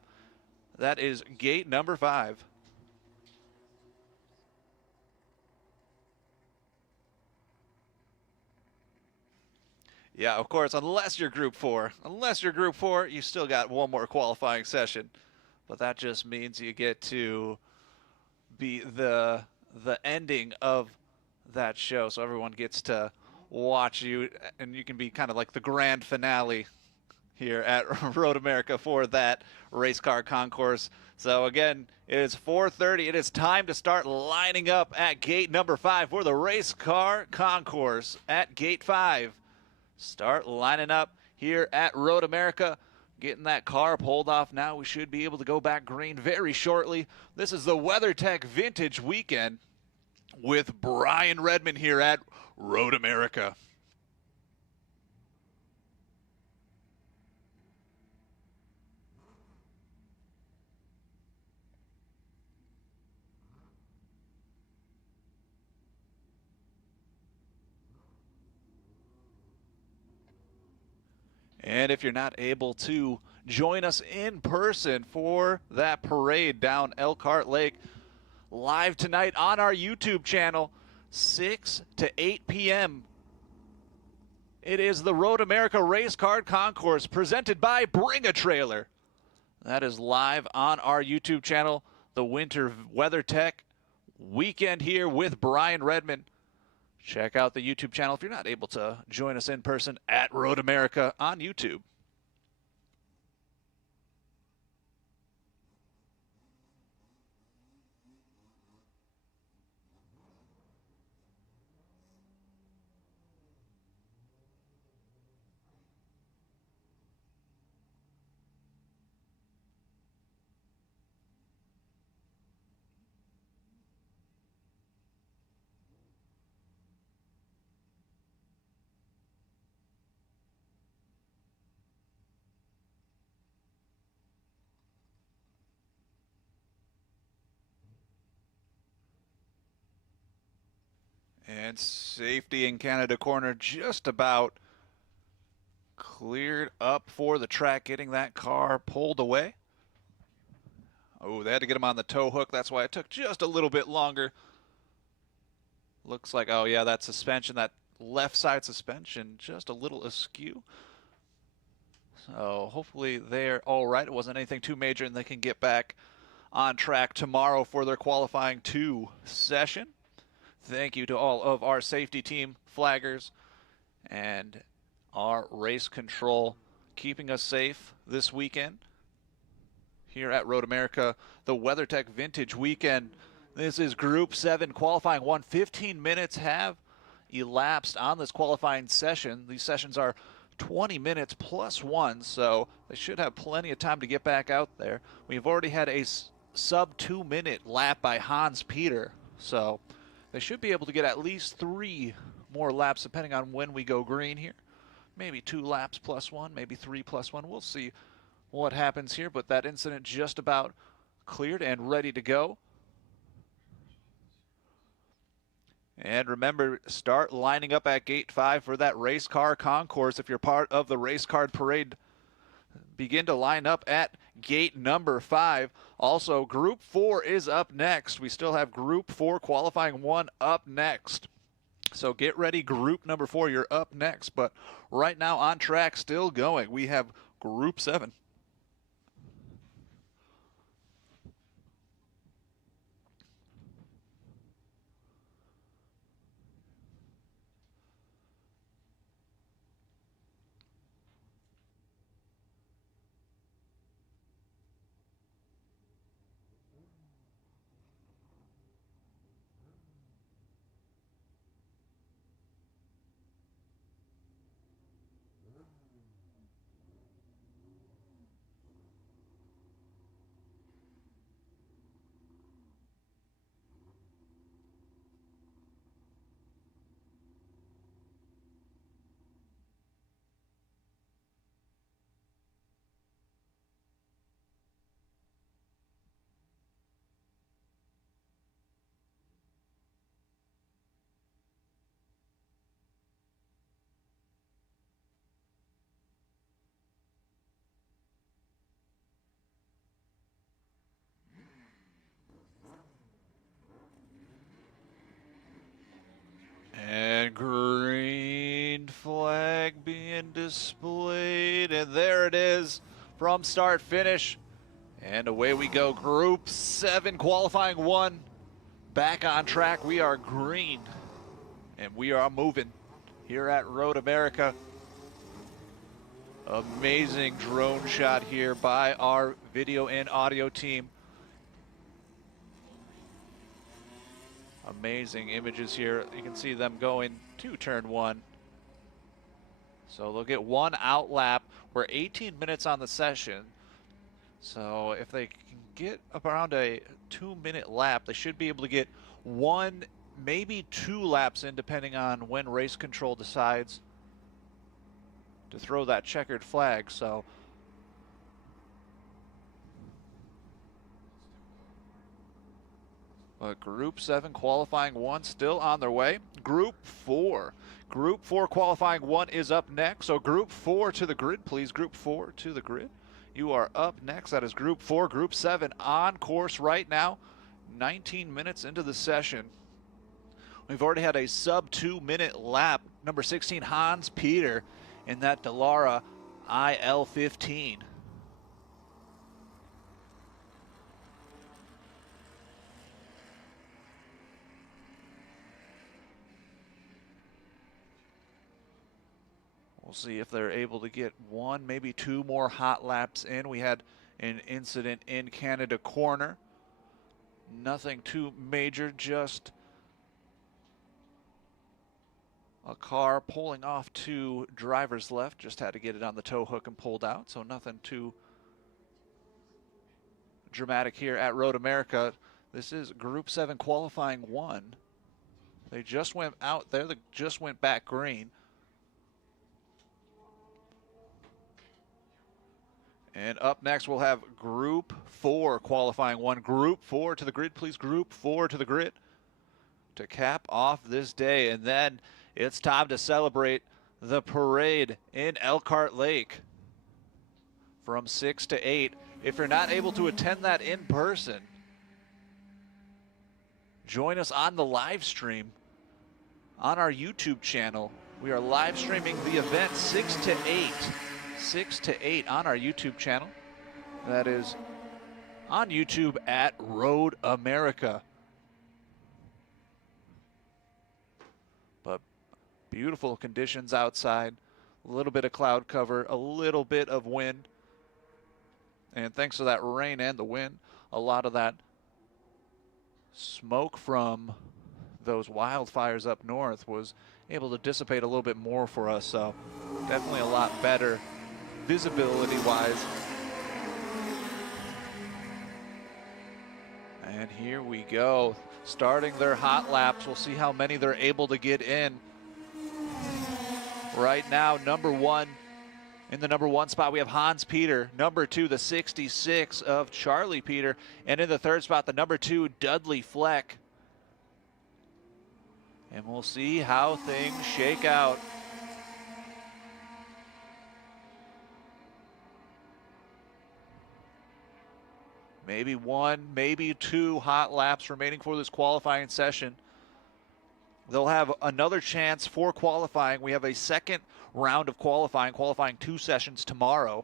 That is gate number 5. Yeah, of course, unless you're Group 4. Unless you're Group 4, you still got one more qualifying session. But that just means you get to be the ending of that show. So everyone gets to watch you, and you can be kind of like the grand finale here at Road America for that race car concourse. So again, it is 4:30. It is time to start lining up at gate number 5 for the race car concourse at gate 5. Start lining up here at Road America. Getting that car pulled off now. We should be able to go back green very shortly. This is the WeatherTech Vintage Weekend with Brian Redman here at Road America. And if you're not able to join us in person for that parade down Elkhart Lake, live tonight on our YouTube channel, 6 to 8 p.m. It is the Road America Race Car Concourse presented by Bring a Trailer. That is live on our YouTube channel, the Winter WeatherTech Weekend here with Brian Redman. Check out the YouTube channel if you're not able to join us in person at Road America on YouTube. And safety in Canada corner just about cleared up for the track, getting that car pulled away. Oh, they had to get him on the tow hook. That's why it took just a little bit longer. Looks like, oh yeah, that suspension, that left side suspension, just a little askew. So hopefully they're all right. It wasn't anything too major, and they can get back on track tomorrow for their qualifying 2 session. Thank you to all of our safety team, flaggers, and our race control keeping us safe this weekend here at Road America, the WeatherTech Vintage Weekend. This is Group 7 qualifying 1. 15 minutes have elapsed on this qualifying session. These sessions are 20 minutes plus 1, so they should have plenty of time to get back out there. We've already had a sub 2-minute lap by Hans Peter, so they should be able to get at least 3 more laps depending on when we go green here. Maybe 2 laps plus 1, maybe 3 plus 1. We'll see what happens here, but that incident just about cleared and ready to go. And remember, start lining up at gate 5 for that race car concourse. If you're part of the race car parade, begin to line up at gate number 5. Also, Group 4 is up next. We still have Group 4 qualifying 1 up next. So get ready, Group number 4, you're up next. But right now on track, still going, we have Group 7. And green flag being displayed. And there it is from start finish. And away we go. Group 7 qualifying 1. Back on track. We are green. And we are moving here at Road America. Amazing drone shot here by our video and audio team. Amazing images here. You can see them going to turn 1. So they'll get 1 out lap. We're 18 minutes on the session. So if they can get around a 2-minute lap, they should be able to get 1, maybe 2 laps in, depending on when race control decides to throw that checkered flag. So but Group 7 qualifying 1 still on their way. Group 4. Group 4 qualifying 1 is up next. So Group 4 to the grid, please. Group 4 to the grid. You are up next. That is Group 4. Group 7 on course right now. 19 minutes into the session. We've already had a sub 2-minute lap. Number 16, Hans Peter, in that Dallara IL-15. We'll see if they're able to get 1, maybe 2 more hot laps in. We had an incident in Canada Corner. Nothing too major, just a car pulling off 2 drivers left. Just had to get it on the tow hook and pulled out, so nothing too dramatic here at Road America. This is Group 7 qualifying 1. They just went out there. They just went back green. And up next, we'll have Group 4 qualifying 1. Group 4 to the grid, please. Group 4 to the grid to cap off this day. And then it's time to celebrate the parade in Elkhart Lake from 6 to 8. If you're not able to attend that in person, join us on the live stream on our YouTube channel. We are live streaming the event 6 to 8. 6 to 8 on our YouTube channel. That is on YouTube at Road America. But beautiful conditions outside. A little bit of cloud cover, a little bit of wind. And thanks to that rain and the wind, a lot of that smoke from those wildfires up north was able to dissipate a little bit more for us. So definitely a lot better visibility wise. And here we go, starting their hot laps. We'll see how many they're able to get in. Right now, number 1, in the number 1 spot, we have Hans Peter. Number 2, the 66 of Charlie Peter. And in the 3rd spot, the number 2, Dudley Fleck. And we'll see how things shake out. Maybe 1, maybe 2 hot laps remaining for this qualifying session. They'll have another chance for qualifying. We have a second round of qualifying 2 sessions tomorrow.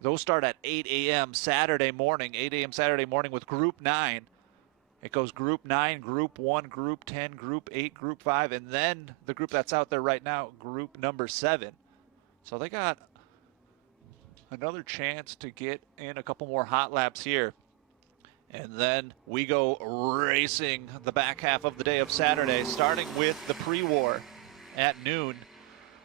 Those start at 8 a.m. Saturday morning, 8 a.m. Saturday morning with Group 9. It goes Group 9, Group 1, Group 10, Group 8, Group 5, and then the group that's out there right now, Group number 7. So they got another chance to get in a couple more hot laps here. And then we go racing the back half of the day of Saturday, starting with the pre-war at noon.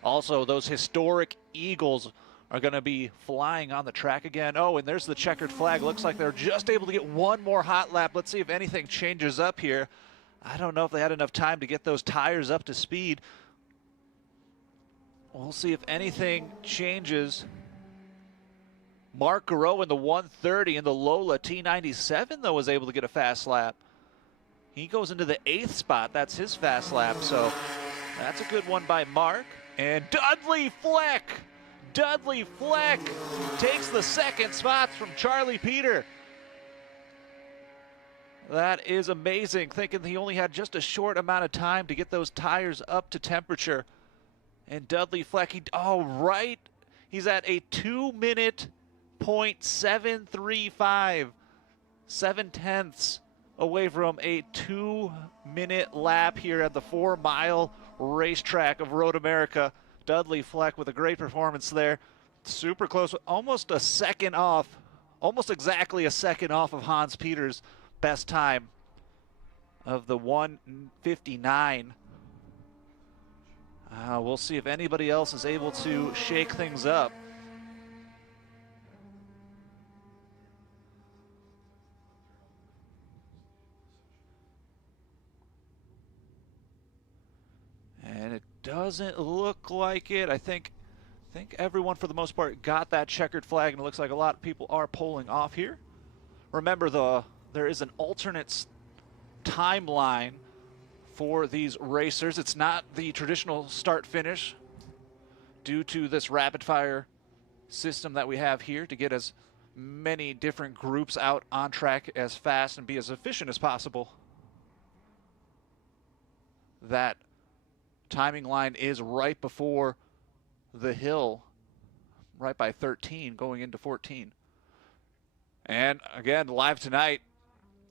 Also, those historic Eagles are going to be flying on the track again. Oh, and there's the checkered flag. Looks like they're just able to get 1 more hot lap. Let's see if anything changes up here. I don't know if they had enough time to get those tires up to speed. We'll see if anything changes. Mark Garreau in the 130 in the Lola T97, though, was able to get a fast lap. He goes into the 8th spot. That's his fast lap, so that's a good one by Mark. And Dudley Fleck takes the 2nd spot from Charlie Peter. That is amazing, thinking he only had just a short amount of time to get those tires up to temperature. And Dudley Fleck, he's at a 2-minute .735, 7/10 away from a 2-minute lap here at the 4-mile racetrack of Road America. Dudley Fleck with a great performance there. Super close, almost a second off, almost exactly a second off of Hans Peters' best time of the 1:59. We'll see if anybody else is able to shake things up. And it doesn't look like it. I think everyone, for the most part, got that checkered flag, and it looks like a lot of people are pulling off here. Remember, there is an alternate timeline for these racers. It's not the traditional start-finish due to this rapid-fire system that we have here to get as many different groups out on track as fast and be as efficient as possible. That timing line is right before the hill, right by 13, going into 14. And again, live tonight,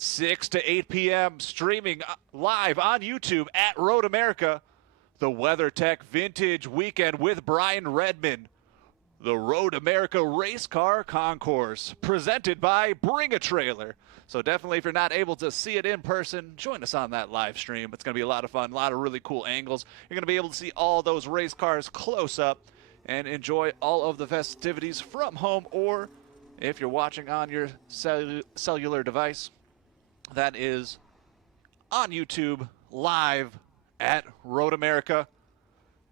6 to 8 p.m., streaming live on YouTube at Road America, the WeatherTech Vintage Weekend with Brian Redman, the Road America Race Car Concourse, presented by Bring a Trailer. So definitely, if you're not able to see it in person, join us on that live stream. It's going to be a lot of fun, a lot of really cool angles. You're going to be able to see all those race cars close up and enjoy all of the festivities from home, or if you're watching on your cellular device, that is on YouTube live at Road America.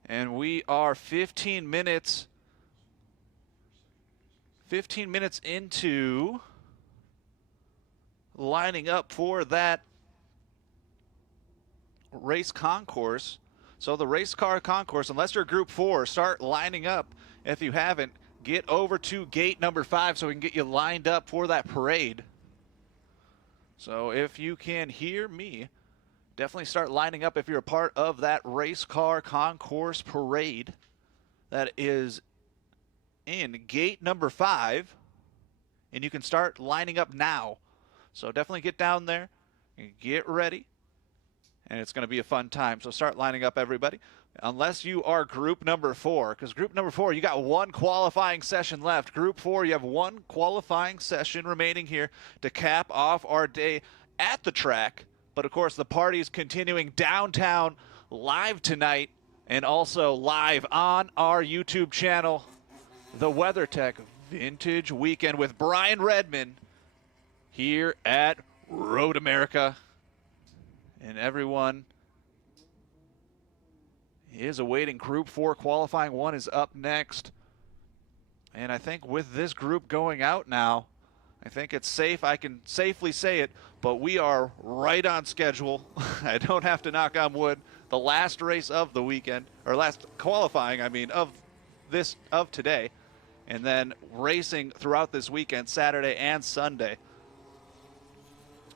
And we are 15 minutes into lining up for that race concourse. So the race car concourse, unless you're group 4, start lining up. If you haven't, get over to gate number 5 so we can get you lined up for that parade. So if you can hear me, definitely start lining up if you're a part of that race car concourse parade. That is in gate number 5, and you can start lining up now. So definitely get down there and get ready, and it's going to be a fun time. So start lining up, everybody, unless you are group number 4, because group number 4, you got one qualifying session left. Group 4, you have one qualifying session remaining here to cap off our day at the track. But of course, the party is continuing downtown live tonight, and also live on our YouTube channel, the WeatherTech Vintage Weekend with Brian Redman here at Road America. And everyone is awaiting Group 4 qualifying. 1 is up next. And I think with this group going out now, I think it's safe. I can safely say it, but we are right on schedule. I don't have to knock on wood. The last race of the weekend, or last qualifying, I mean, of today. And then racing throughout this weekend, Saturday and Sunday.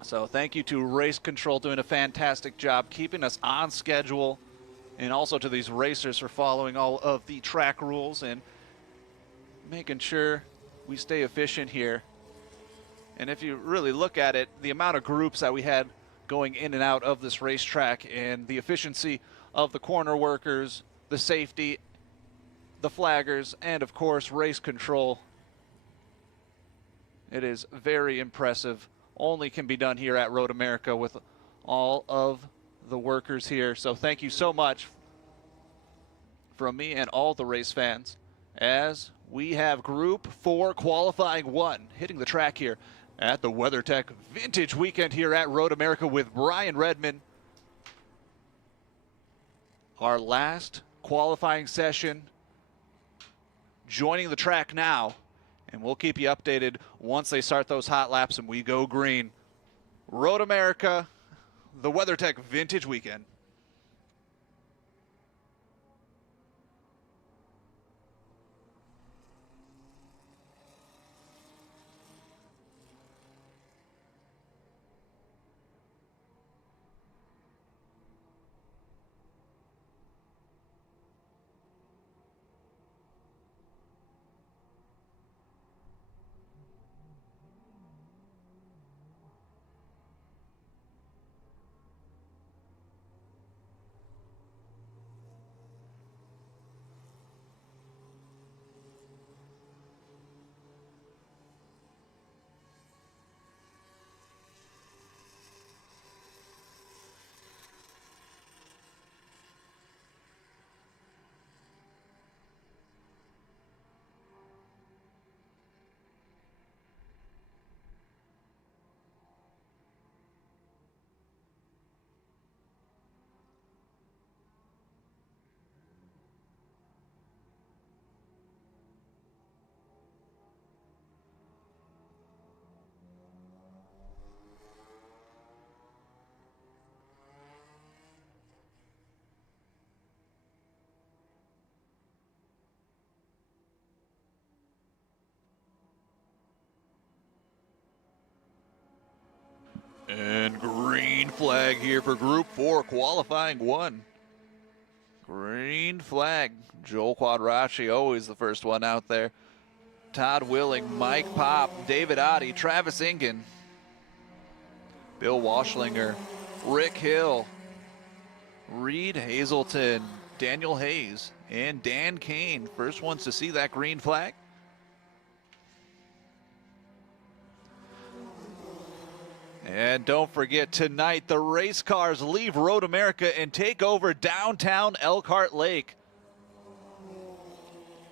So thank you to Race Control, doing a fantastic job keeping us on schedule, and also to these racers for following all of the track rules and making sure we stay efficient here. And if you really look at it, the amount of groups that we had going in and out of this racetrack, and the efficiency of the corner workers, the safety, the flaggers, and of course Race Control, it is very impressive. Only can be done here at Road America with all of the workers here. So thank you so much from me and all the race fans, as we have Group 4 qualifying 1 hitting the track here at the WeatherTech Vintage Weekend here at Road America with Brian Redman. Our last qualifying session joining the track now, and we'll keep you updated once they start those hot laps and we go green. Road America, the WeatherTech Vintage Weekend. flag here for Group 4, qualifying 1. Green flag. Joel Quadracci, always the first one out there. Todd Willing, Mike Pop, David Oddie, Travis Ingen, Bill Washlinger, Rick Hill, Reed Hazelton, Daniel Hayes, and Dan Kane. First ones to see that green flag. And don't forget, tonight the race cars leave Road America and take over downtown Elkhart Lake.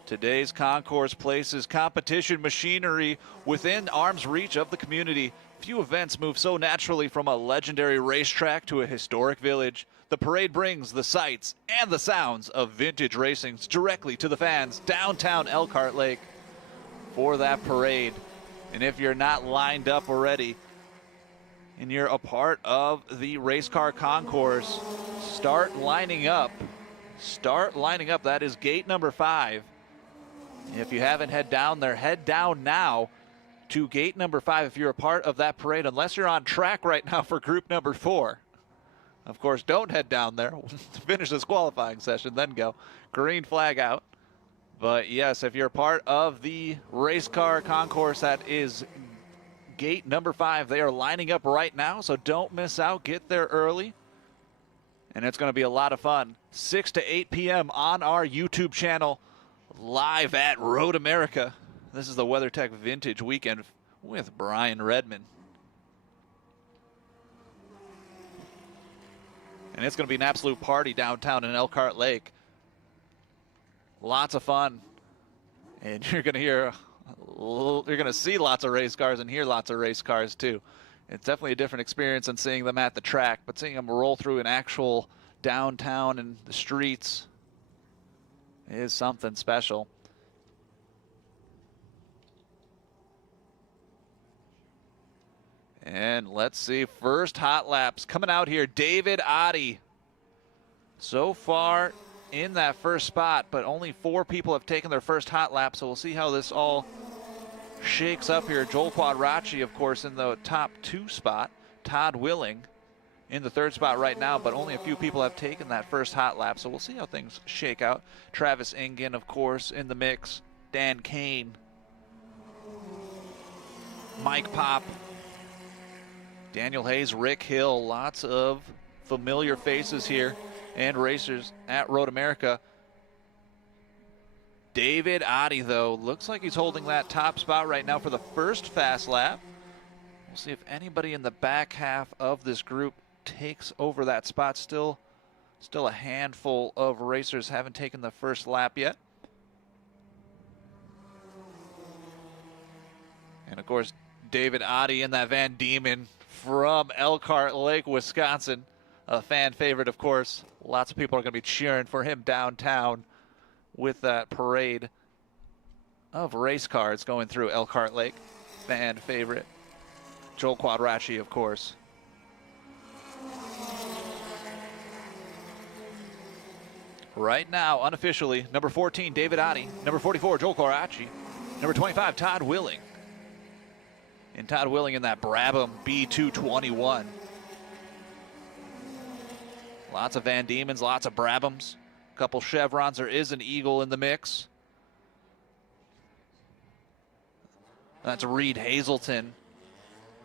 Today's concourse places competition machinery within arm's reach of the community. Few events move so naturally from a legendary racetrack to a historic village. The parade brings the sights and the sounds of vintage racing directly to the fans downtown Elkhart Lake for that parade. And if you're not lined up already and you're a part of the race car concourse, start lining up. Start lining up. That is gate number 5. If you haven't head down there, head down now to gate number 5 if you're a part of that parade, unless you're on track right now for group number 4. Of course, don't head down there. Finish this qualifying session, then go. Green flag out. But yes, if you're part of the race car concourse, that is gate number 5. They are lining up right now, so don't miss out. Get there early. And it's going to be a lot of fun. 6 to 8 p.m. on our YouTube channel, live at Road America. This is the WeatherTech Vintage Weekend with Brian Redman. And it's going to be an absolute party downtown in Elkhart Lake. Lots of fun. And you're going to see lots of race cars and hear lots of race cars too. It's definitely a different experience than seeing them at the track, but seeing them roll through an actual downtown and the streets is something special. And let's see, first hot laps coming out here. David Oddie so far in that first spot, but only 4 people have taken their first hot lap, so we'll see how this all shakes up here. Joel Quadracci, of course, in the top 2 spot. Todd Willing in the 3rd spot right now, but only a few people have taken that first hot lap, so we'll see how things shake out. Travis Ingen, of course, in the mix. Dan Kane. Mike Pop. Daniel Hayes, Rick Hill, lots of familiar faces here and racers at Road America. David Oddie, though, looks like he's holding that top spot right now for the first fast lap. We'll see if anybody in the back half of this group takes over that spot. Still a handful of racers haven't taken the first lap yet. And, of course, David Oddie in that Van Diemen from Elkhart Lake, Wisconsin. A fan favorite, of course. Lots of people are going to be cheering for him downtown with that parade of race cars going through Elkhart Lake. Fan favorite. Joel Quadracci, of course. Right now, unofficially, number 14, David Oddie. Number 44, Joel Quadracci. Number 25, Todd Willing. And Todd Willing in that Brabham B221. Lots of Van Diemens, lots of Brabhams. A couple Chevrons. There is an Eagle in the mix. That's Reed Hazelton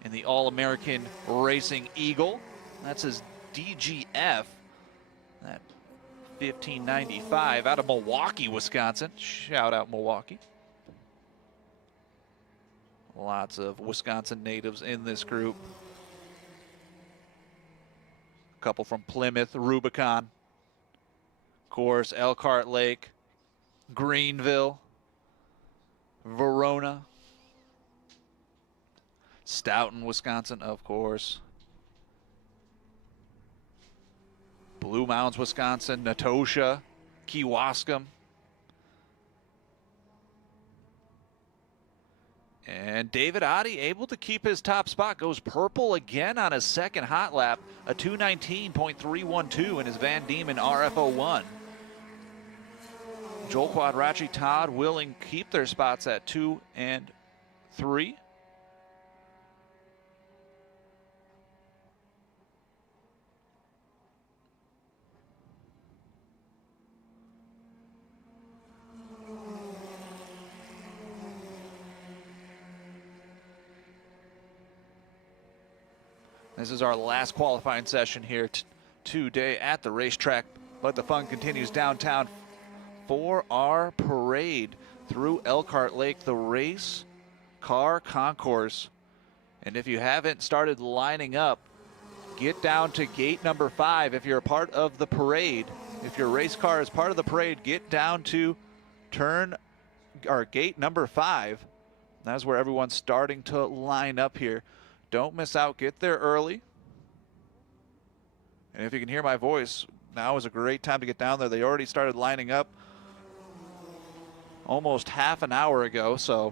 in the All-American Racing Eagle. That's his DGF. That 1595 out of Milwaukee, Wisconsin. Shout out Milwaukee. Lots of Wisconsin natives in this group. A couple from Plymouth, Rubicon. Of course, Elkhart Lake, Greenville, Verona, Stoughton, Wisconsin, of course. Blue Mounds, Wisconsin, Natosha, Kewaskum. And David Oddie able to keep his top spot. Goes purple again on his second hot lap. A 219.312 in his Van Diemen RF01. Joel Quadracci, Todd Willing keep their spots at 2 and 3. This is our last qualifying session here today at the racetrack, but the fun continues downtown for our parade through Elkhart Lake, the race car concourse. And if you haven't started lining up, get down to gate number 5 if you're a part of the parade. If your race car is part of the parade, get down to gate number 5. That's where everyone's starting to line up here. Don't miss out. Get there early. And if you can hear my voice, now is a great time to get down there. They already started lining up almost half an hour ago, so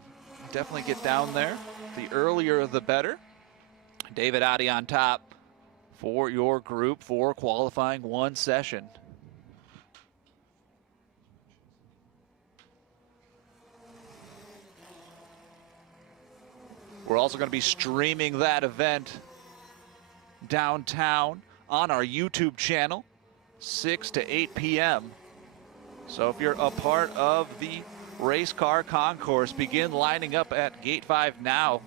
definitely get down there. The earlier the better. David Adi on top for your Group 4 qualifying 1 session. We're also going to be streaming that event downtown on our YouTube channel, 6 to 8 p.m. So if you're a part of the race car concourse, begin lining up at gate 5 now.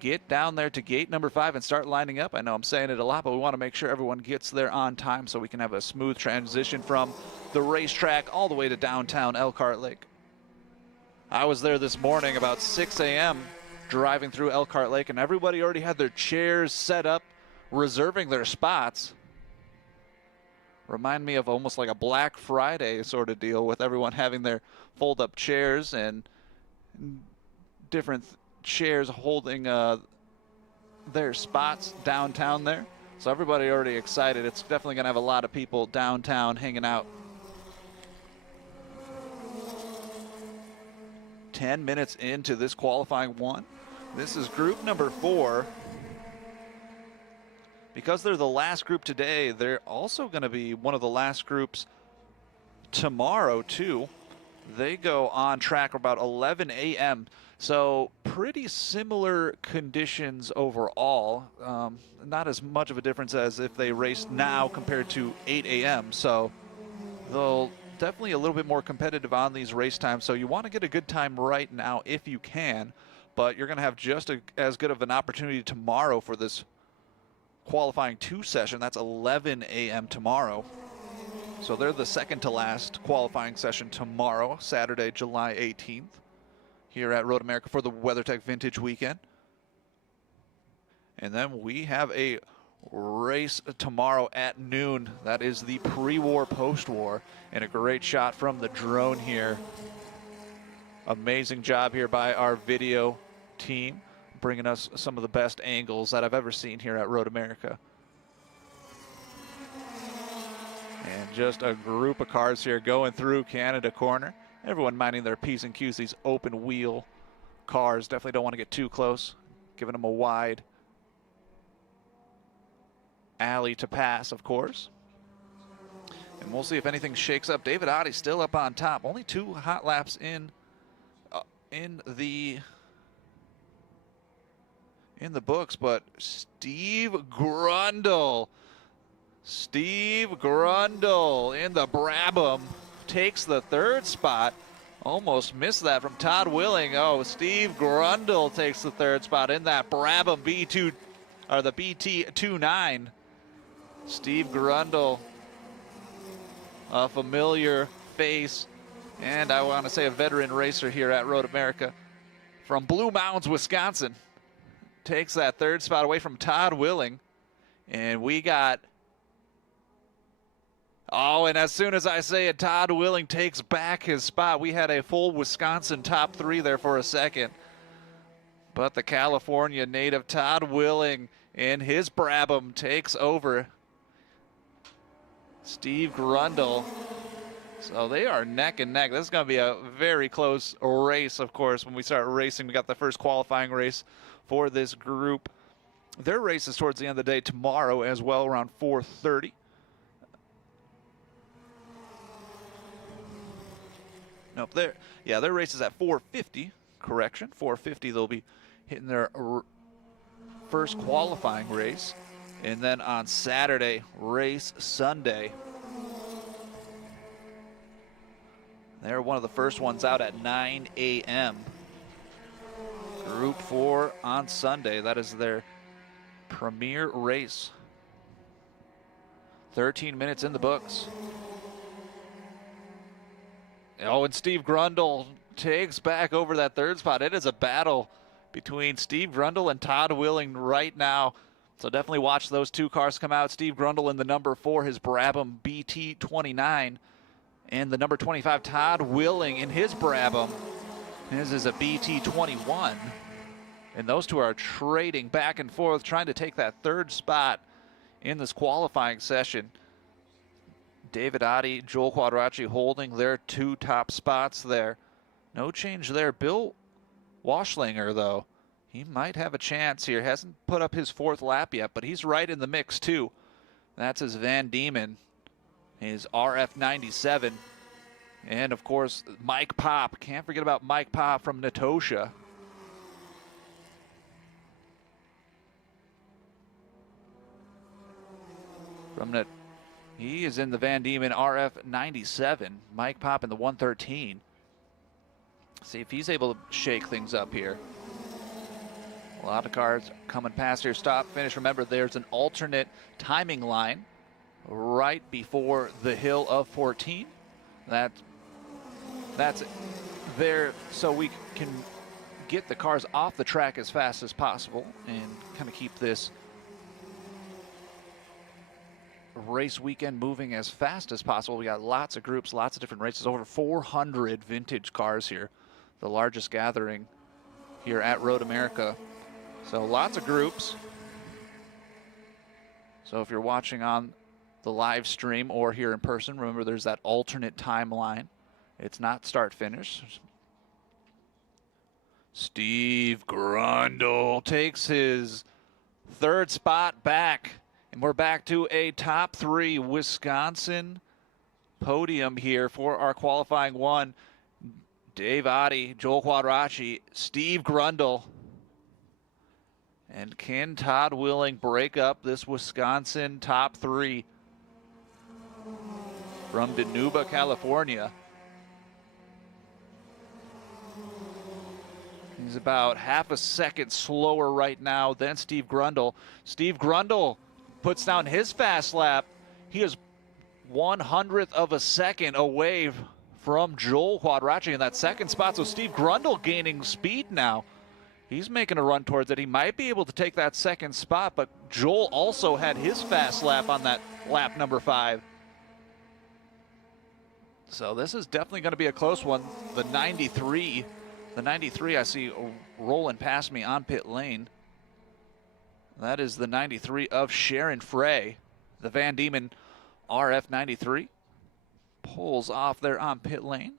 Get down there to gate number 5 and start lining up. I know I'm saying it a lot, but we want to make sure everyone gets there on time so we can have a smooth transition from the racetrack all the way to downtown Elkhart Lake. I was there this morning about 6 a.m. driving through Elkhart Lake, and everybody already had their chairs set up, reserving their spots. Remind me of almost like a Black Friday sort of deal, with everyone having their fold-up chairs and different chairs holding their spots downtown there. So everybody already excited. It's definitely going to have a lot of people downtown hanging out. 10 minutes into this qualifying 1. This is group number 4. Because they're the last group today, they're also going to be one of the last groups tomorrow too. They go on track about 11 a.m. So pretty similar conditions overall. Not as much of a difference as if they raced now compared to 8 a.m. So they'll definitely a little bit more competitive on these race times. So you want to get a good time right now if you can, but you're going to have just as good of an opportunity tomorrow for this qualifying 2 session. That's 11 a.m. tomorrow. So they're the second to last qualifying session tomorrow, Saturday, July 18th, here at Road America for the WeatherTech Vintage Weekend. And then we have a race tomorrow at noon. That is the pre-war, post-war, and a great shot from the drone here. Amazing job here by our video team, bringing us some of the best angles that I've ever seen here at Road America. And just a group of cars here going through Canada Corner. Everyone minding their P's and Q's. These open wheel cars definitely don't want to get too close, giving them a wide alley to pass, of course. And we'll see if anything shakes up. David Adi still up on top. Only 2 hot laps in the books, but Steve Grundle in the Brabham takes the 3rd spot. Almost missed that from Todd Willing. Oh, Steve Grundle takes the 3rd spot in that Brabham B2 or the BT29. Steve Grundle, a familiar face, and I want to say a veteran racer here at Road America from Blue Mountains, Wisconsin. Takes that 3rd spot away from Todd Willing. And we got, and as soon as I say it, Todd Willing takes back his spot. We had a full Wisconsin top 3 there for a second. But the California native Todd Willing in his Brabham takes over Steve Grundle. So they are neck and neck. This is going to be a very close race, of course, when we start racing. We got the first qualifying race for this group. Their race is towards the end of the day tomorrow as well, around 4:30. Nope, their race is at 4:50. Correction, 4:50. They'll be hitting their first qualifying race. And then on Saturday, race Sunday. They're one of the first ones out at 9 a.m. Group 4 on Sunday. That is their premier race. 13 minutes in the books. Oh, and Steve Grundle takes back over that third spot. It is a battle between Steve Grundle and Todd Willing right now. So definitely watch those two cars come out. Steve Grundle in the number 4, his Brabham BT29. And the number 25, Todd Willing in his Brabham. His is a BT21. And those two are trading back and forth, trying to take that third spot in this qualifying session. David Oddie, Joel Quadracci holding their 2 top spots there. No change there. Bill Waschlinger, though, he might have a chance here. Hasn't put up his 4th lap yet, but he's right in the mix, too. That's his Van Diemen, his RF97. And, of course, Mike Pop. Can't forget about Mike Pop from Natosha. He is in the Van Diemen RF97. Mike Pop in the 113. See if he's able to shake things up here. A lot of cars coming past here. Stop, finish. Remember, there's an alternate timing line right before the hill of 14. That's there so we can get the cars off the track as fast as possible and kind of keep this race weekend moving as fast as possible. We got lots of groups, lots of different races, over 400 vintage cars here, the largest gathering here at Road America. So lots of groups. So if you're watching on the live stream or here in person, remember there's that alternate timeline. It's not start finish. Steve Grundle takes his 3rd spot back. And we're back to a top 3 Wisconsin podium here for our qualifying 1. Dave Oddie, Joel Quadracci, Steve Grundle. And can Todd Willing break up this Wisconsin top 3 from Dinuba, California? He's about half a second slower right now than Steve Grundle. Steve Grundle puts down his fast lap. He is 1/100th of a second away from Joel Quadracci in that 2nd spot. So Steve Grundle gaining speed now. He's making a run towards it. He might be able to take that 2nd spot, but Joel also had his fast lap on that lap number 5. So this is definitely going to be a close one. The 93 I see rolling past me on pit lane. That is the 93 of Sharon Frey. The Van Diemen RF93 pulls off there on pit lane.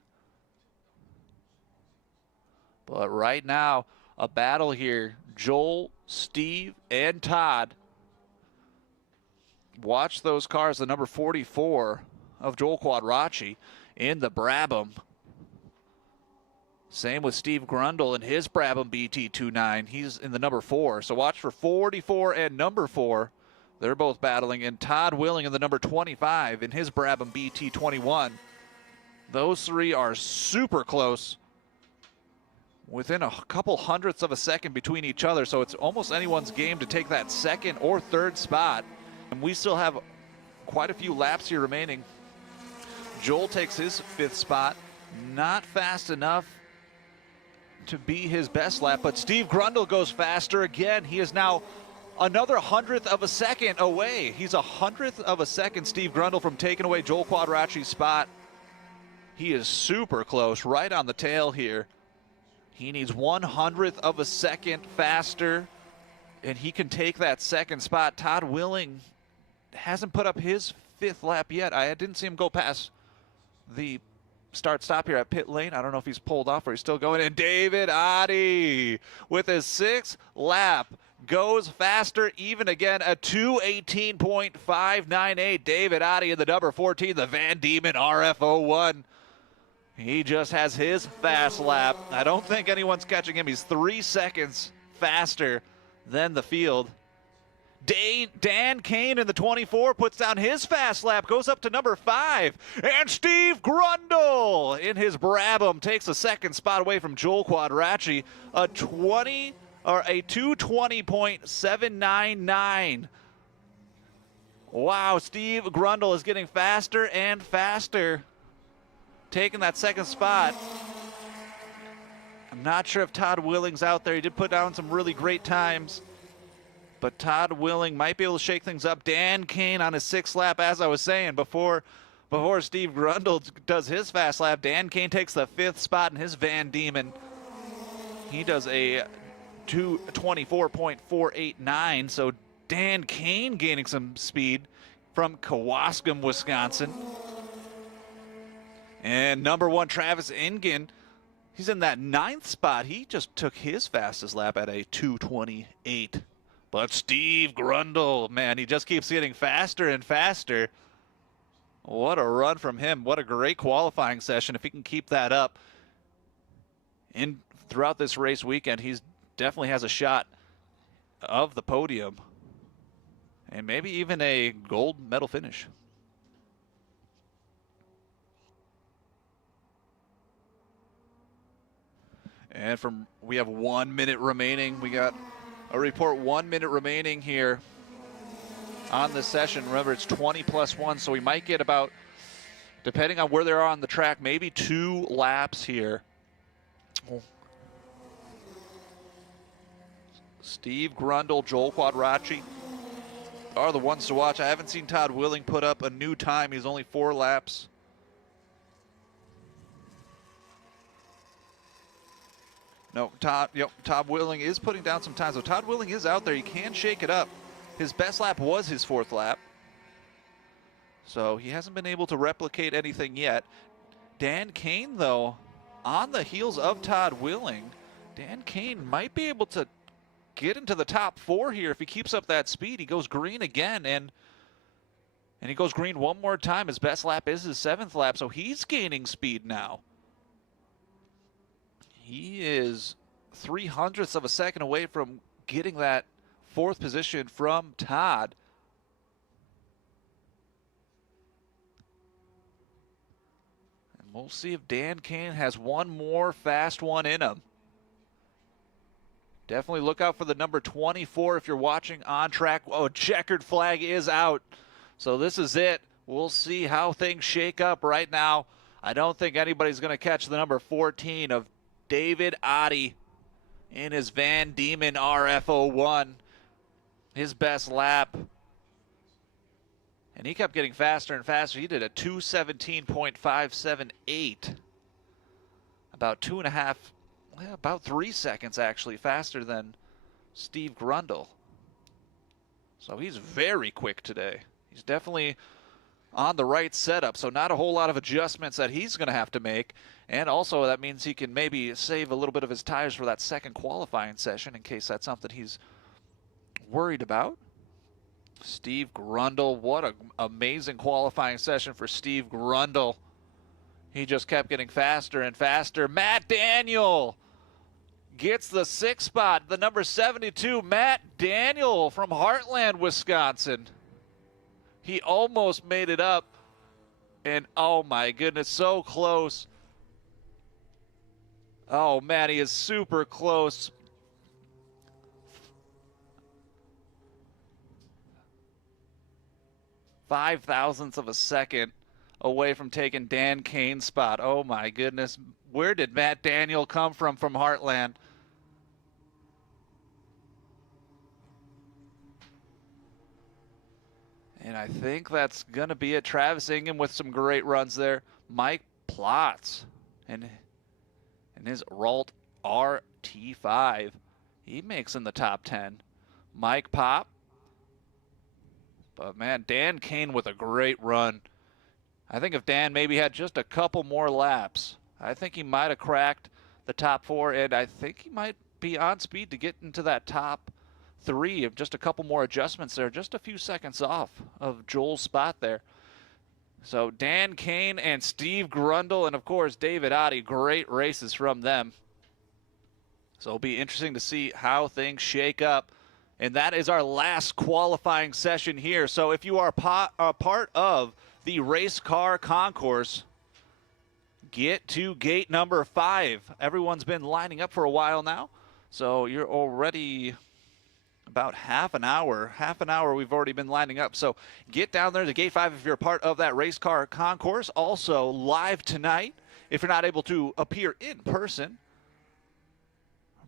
But right now, a battle here. Joel, Steve, and Todd. Watch those cars. The number 44 of Joel Quadracci in the Brabham. Same with Steve Grundle in his Brabham BT29. He's in the number 4. So watch for 44 and number 4. They're both battling. And Todd Willing in the number 25 in his Brabham BT21. Those 3 are super close. Within a couple 100ths of a second between each other. So it's almost anyone's game to take that 2nd or 3rd spot. And we still have quite a few laps here remaining. Joel takes his 5th spot. Not fast enough to be his best lap, but Steve Grundle goes faster again. He is now another 100th of a second away. He's 100th of a second, Steve Grundle, from taking away Joel Quadracci's spot. He is super close, right on the tail here. He needs 100th of a second faster, and he can take that 2nd spot. Todd Willing hasn't put up his 5th lap yet. I didn't see him go past the start-stop here at pit lane. I don't know if he's pulled off or he's still going. And David Oddie with his 6th lap goes faster even again, a 2:18.598. David Oddie in the number 14, the Van Diemen RF01. He just has his fast lap. I don't think anyone's catching him. He's 3 seconds faster than the field. Dan Kane in the 24 puts down his fast lap, goes up to number 5. And Steve Grundle in his Brabham takes a 2nd spot away from Joel Quadracci. or a 220.799. Wow, Steve Grundle is getting faster and faster, taking that second spot. I'm not sure if Todd Willing's out there. He did put down some really great times, but Todd Willing might be able to shake things up. Dan Kane on his 6th lap, as I was saying, before Steve Grundle does his fast lap, Dan Kane takes the 5th spot in his Van Diemen. He does a 224.489, so Dan Kane gaining some speed from Kewaskum, Wisconsin. And number 1, Travis Ingen, he's in that 9th spot. He just took his fastest lap at a 2:28. But Steve Grundle, man, he just keeps getting faster and faster. What a run from him. What a great qualifying session. If he can keep that up throughout this race weekend, he definitely has a shot of the podium and maybe even a gold medal finish. And we have 1 minute remaining. We got a report 1 minute remaining here on this session. Remember, it's 20+1, so we might get about, depending on where they are on the track, maybe 2 laps here. Steve Grundle, Joel Quadracci are the ones to watch. I haven't seen Todd Willing put up a new time. He's only 4 laps. No, Todd Willing is putting down some time. So Todd Willing is out there. He can shake it up. His best lap was his 4th lap. So he hasn't been able to replicate anything yet. Dan Kane, though, on the heels of Todd Willing, Dan Kane might be able to get into the top 4 here if he keeps up that speed. He goes green again, and he goes green one more time. His best lap is his 7th lap, so he's gaining speed now. He is 0.03 of a second away from getting that 4th position from Todd. And we'll see if Dan Kane has one more fast one in him. Definitely look out for the number 24 if you're watching on track. Oh, checkered flag is out. So this is it. We'll see how things shake up right now. I don't think anybody's going to catch the number 14 of David Oddie in his Van Diemen RF01. His best lap. And he kept getting faster and faster. He did a 2:17.578. About 2.5, about 3 seconds actually faster than Steve Grundle. So he's very quick today. He's definitely on the right setup, so not a whole lot of adjustments that he's going to have to make. And also that means he can maybe save a little bit of his tires for that second qualifying session in case that's something he's worried about. Steve Grundle, what an amazing qualifying session for Steve Grundle. He just kept getting faster and faster. Matt Daniel gets the 6th spot, the number 72, Matt Daniel from Heartland, Wisconsin. He almost made it up, and oh my goodness, so close. Oh man, he is super close. 0.05 of a second away from taking Dan Kane's spot. Oh my goodness, where did Matt Daniel come from Heartland? And I think that's going to be it. Travis Ingen with some great runs there. Mike Plotz and his Ralt RT5. He makes in the top 10. Mike Pop. But, man, Dan Kane with a great run. I think if Dan maybe had just a couple more laps, I think he might have cracked the top 4, and I think he might be on speed to get into that top 3 of just a couple more adjustments there, just a few seconds off of Joel's spot there. So Dan Kane and Steve Grundle and, of course, David Oddie, great races from them. So it'll be interesting to see how things shake up. And that is our last qualifying session here. So if you are a part of the race car concourse, get to gate number 5. Everyone's been lining up for a while now. So you're already about half an hour we've already been lining up. So get down there to Gate 5 if you're a part of that race car concourse. Also live tonight, if you're not able to appear in person,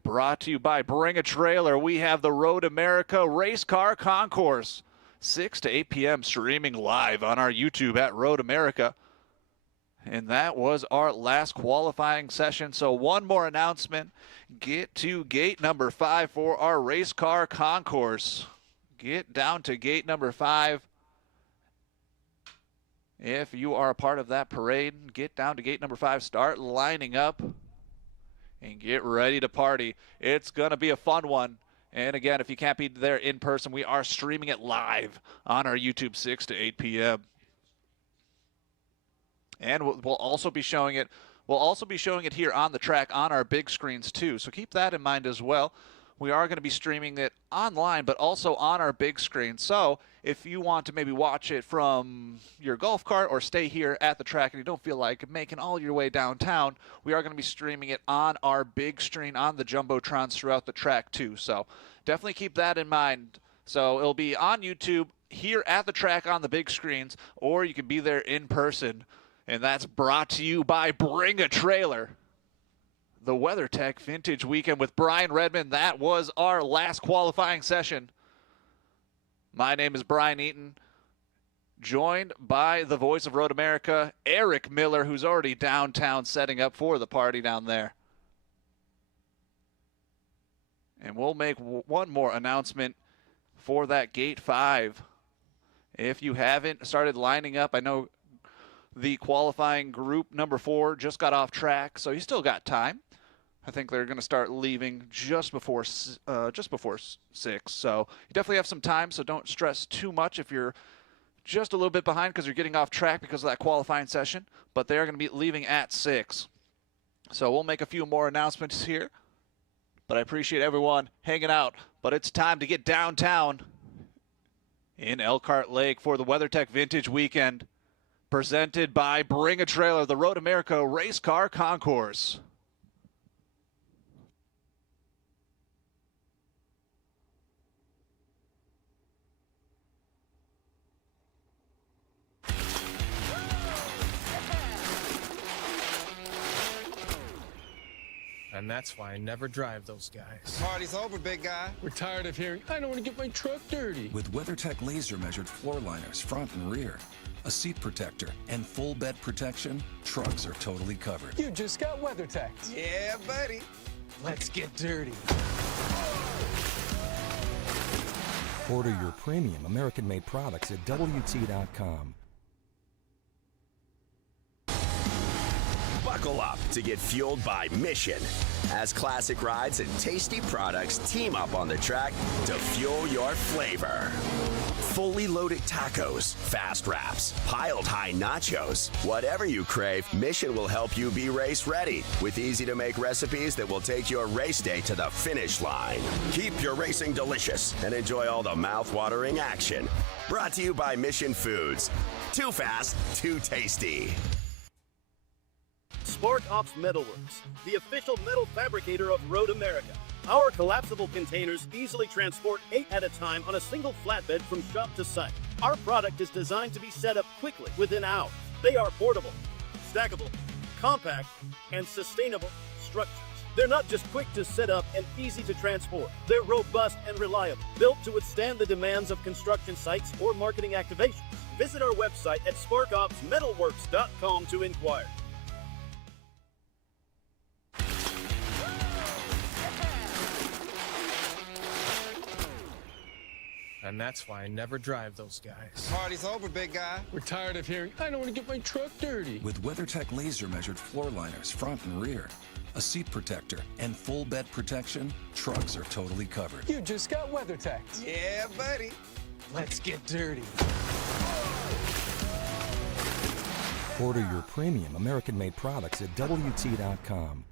brought to you by Bring a Trailer, we have the Road America Race Car Concourse, 6 to 8 p.m. streaming live on our YouTube at Road America. And that was our last qualifying session. So one more announcement. Get to gate number 5 for our race car concourse. Get down to gate number 5. If you are a part of that parade, get down to gate number 5. Start lining up and get ready to party. It's going to be a fun one. And again, if you can't be there in person, we are streaming it live on our YouTube 6 to 8 p.m. And we'll also be showing it. We'll also be showing it here on the track on our big screens too. So keep that in mind as well. We are going to be streaming it online, but also on our big screen. So if you want to maybe watch it from your golf cart or stay here at the track and you don't feel like making all your way downtown, we are going to be streaming it on our big screen on the Jumbotrons throughout the track too. So definitely keep that in mind. So it'll be on YouTube, here at the track on the big screens, or you can be there in person. And that's brought to you by Bring a Trailer. The WeatherTech Vintage Weekend with Brian Redman. That was our last qualifying session. My name is Brian Eaton, joined by the voice of Road America, Eric Miller, who's already downtown setting up for the party down there. And we'll make one more announcement for that Gate 5. If you haven't started lining up, I know the qualifying group number 4 just got off track, so you still got time. I think they're going to start leaving just before 6, so you definitely have some time, so don't stress too much if you're just a little bit behind because you're getting off track because of that qualifying session, but they are going to be leaving at 6. So we'll make a few more announcements here, but I appreciate everyone hanging out. But it's time to get downtown in Elkhart Lake for the WeatherTech Vintage Weekend, presented by Bring a Trailer, the Road America Race Car Concourse. And that's why I never drive those guys. Party's over, big guy. We're tired of hearing, I don't want to get my truck dirty. With WeatherTech laser-measured floor liners front and rear, a seat protector, and full bed protection, trucks are totally covered. You just got WeatherTech. Yeah, buddy. Let's get dirty. Order your premium American-made products at WT.com. Buckle up to get fueled by Mission as classic rides and tasty products team up on the track to fuel your flavor. Fully loaded tacos, fast wraps, piled high nachos. Whatever you crave, Mission will help you be race ready with easy to make recipes that will take your race day to the finish line. Keep your racing delicious and enjoy all the mouth-watering action. Brought to you by Mission Foods. Too fast, too tasty. Spark Ops Metalworks, the official metal fabricator of Road America. Our collapsible containers easily transport 8 at a time on a single flatbed from shop to site. Our product is designed to be set up quickly within hours. They are portable, stackable, compact, and sustainable structures. They're not just quick to set up and easy to transport. They're robust and reliable, built to withstand the demands of construction sites or marketing activations. Visit our website at sparkopsmetalworks.com to inquire. And that's why I never drive those guys. Party's over, big guy. We're tired of hearing, I don't want to get my truck dirty. With WeatherTech laser-measured floor liners front and rear, a seat protector, and full bed protection, trucks are totally covered. You just got WeatherTech. Yeah, buddy. Let's get dirty. Order your premium American-made products at WT.com.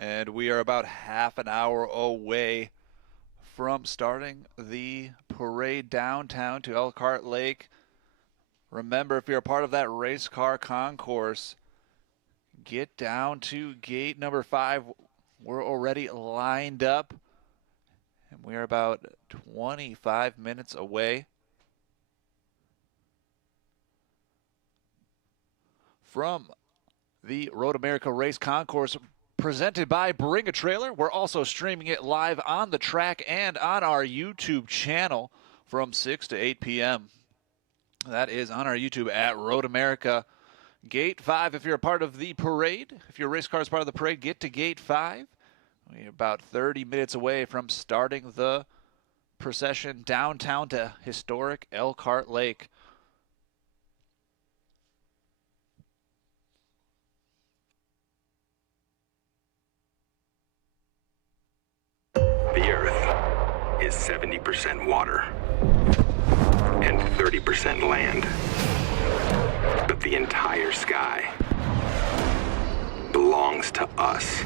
And we are about half an hour away from starting the parade downtown to Elkhart Lake. Remember, if you're a part of that race car concourse, get down to gate number 5. We're already lined up, and we are about 25 minutes away from the Road America Race Concourse, presented by Bring a Trailer. We're also streaming it live on the track and on our YouTube channel from 6 to 8 p.m. That is on our YouTube at Road America. Gate 5, if you're a part of the parade, if your race car is part of the parade, get to Gate 5. We're about 30 minutes away from starting the procession downtown to historic Elkhart Lake. The Earth is 70% water and 30% land. But the entire sky belongs to us.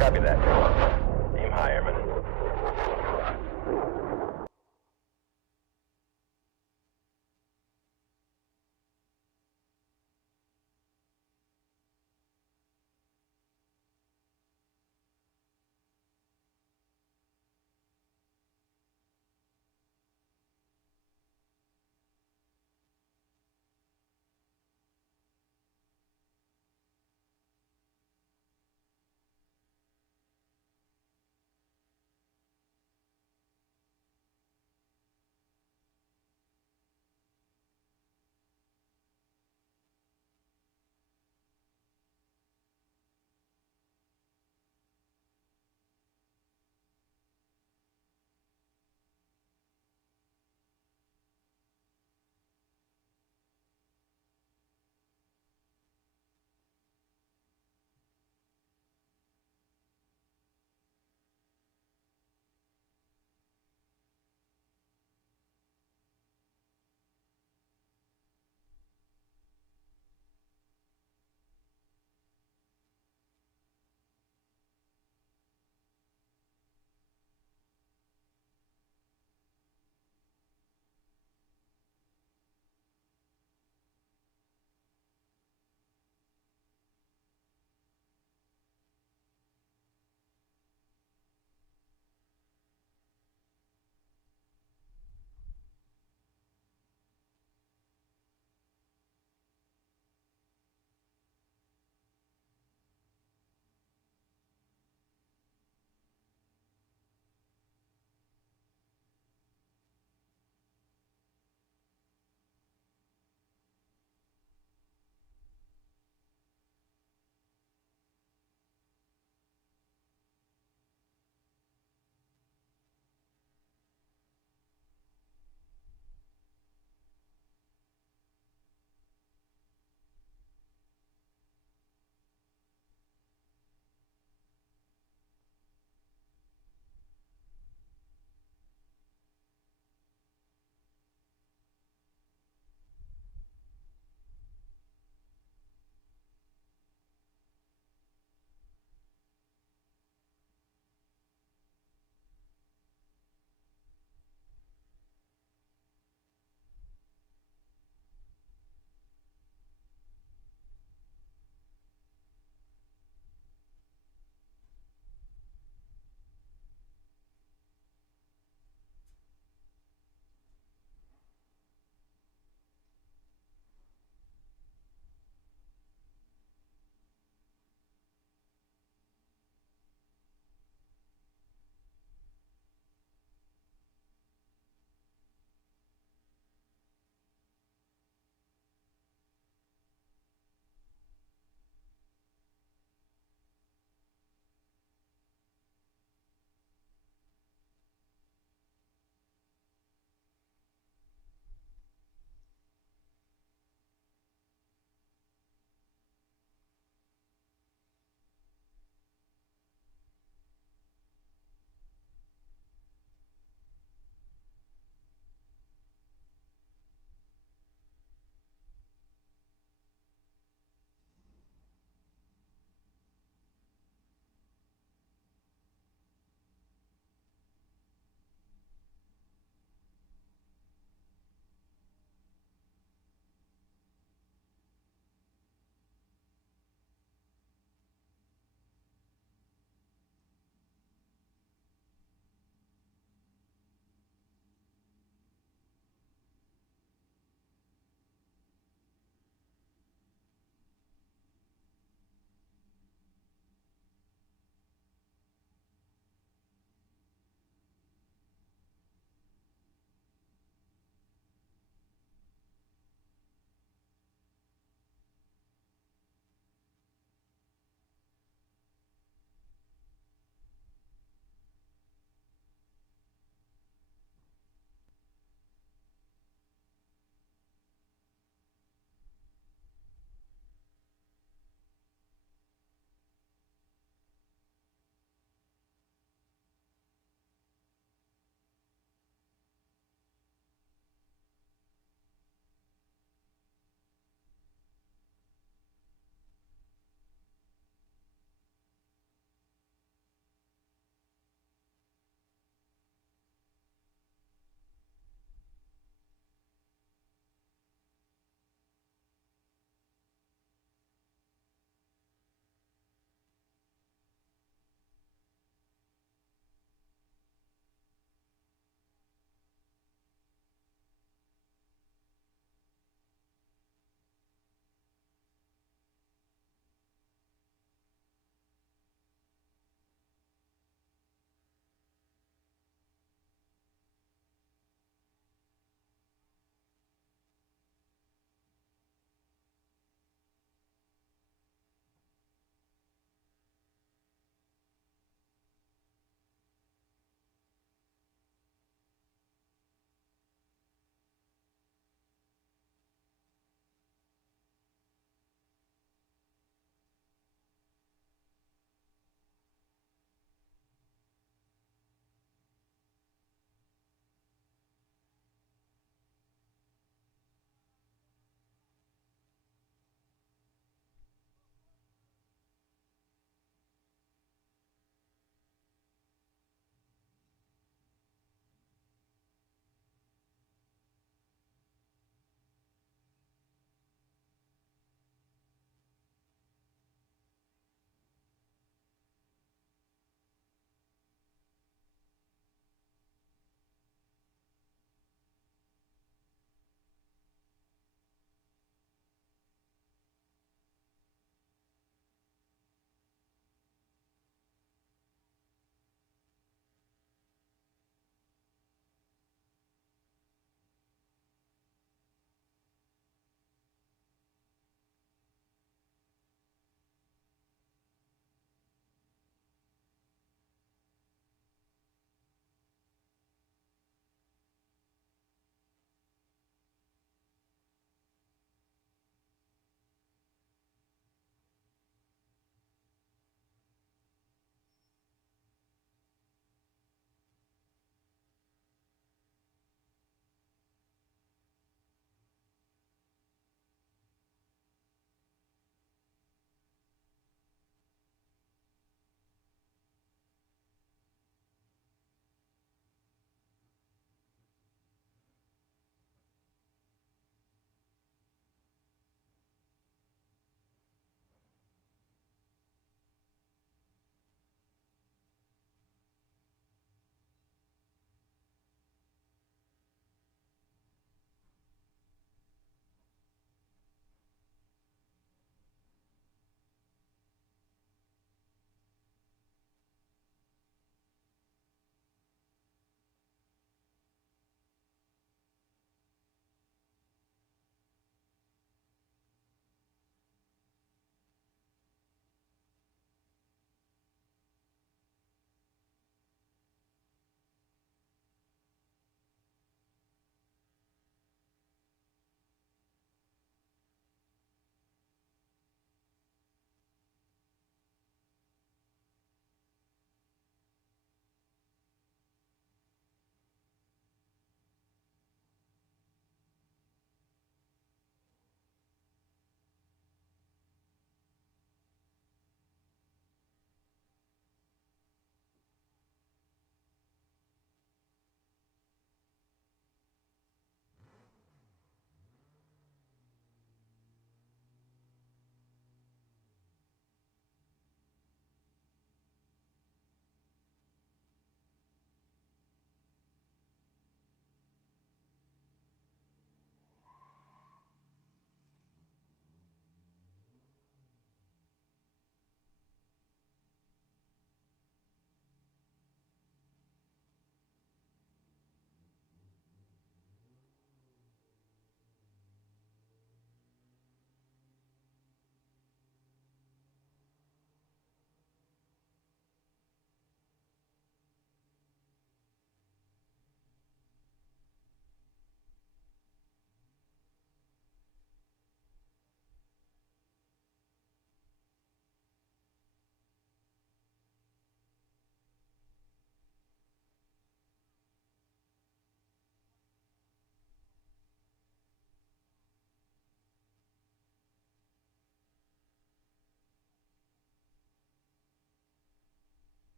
Copy that. Aim high, Airman.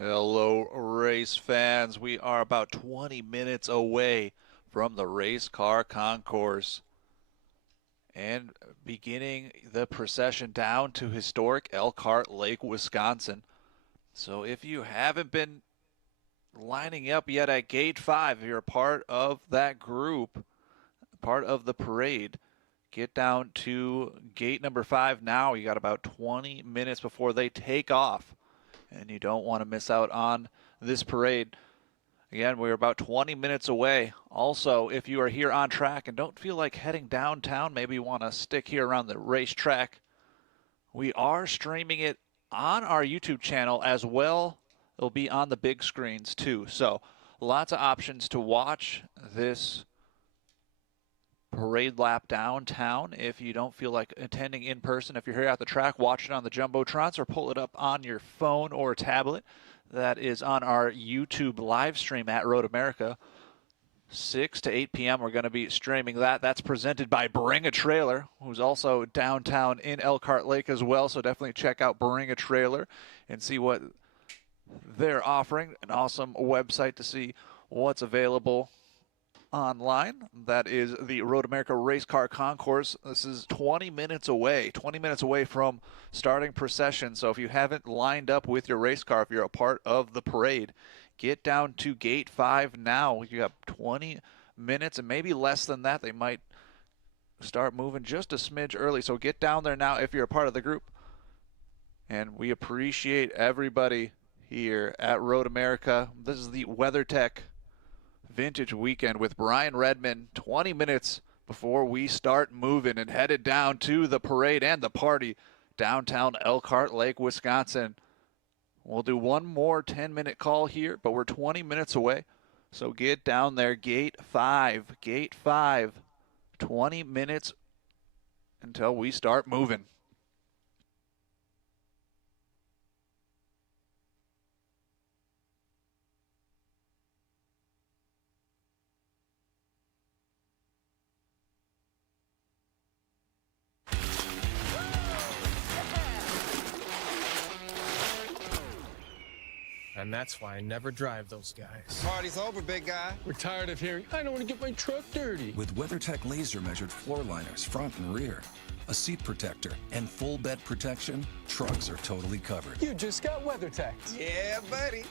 Hello, race fans. We are about 20 minutes away from the race car concourse and beginning the procession down to historic Elkhart Lake, Wisconsin. So if you haven't been lining up yet at Gate 5, if you're a part of that group, part of the parade, get down to gate number 5 now. You got about 20 minutes before they take off, and you don't want to miss out on this parade. Again, we're about 20 minutes away. Also, if you are here on track and don't feel like heading downtown, maybe you want to stick here around the racetrack, we are streaming it on our YouTube channel as well. It'll be on the big screens too. So lots of options to watch this parade lap downtown. If you don't feel like attending in person, if you're here at the track, watch it on the Jumbotrons or pull it up on your phone or tablet. That is on our YouTube live stream at Road America. 6 to 8 p.m. we're going to be streaming that. That's presented by Bring a Trailer, who's also downtown in Elkhart Lake as well. So definitely check out Bring a Trailer and see what they're offering. An awesome website to see what's available online. That is the Road America Race Car Concourse. This is 20 minutes away from starting procession. So if you haven't lined up with your race car, if you're a part of the parade, get down to gate 5 now. You have 20 minutes and maybe less than that. They might start moving just a smidge early. So get down there now if you're a part of the group. And we appreciate everybody here at Road America. This is the WeatherTech Vintage Weekend with Brian Redman. 20 minutes before we start moving and headed down to the parade and the party downtown Elkhart Lake, Wisconsin. We'll do one more 10-minute call here, but we're 20 minutes away. So get down there, gate 5, 20 minutes until we start moving. And that's why I never drive those guys. Party's over, big guy. We're tired of hearing, I don't want to get my truck dirty. With WeatherTech laser-measured floor liners front and rear, a seat protector, and full bed protection, trucks are totally covered. You just got WeatherTech. Yeah, buddy.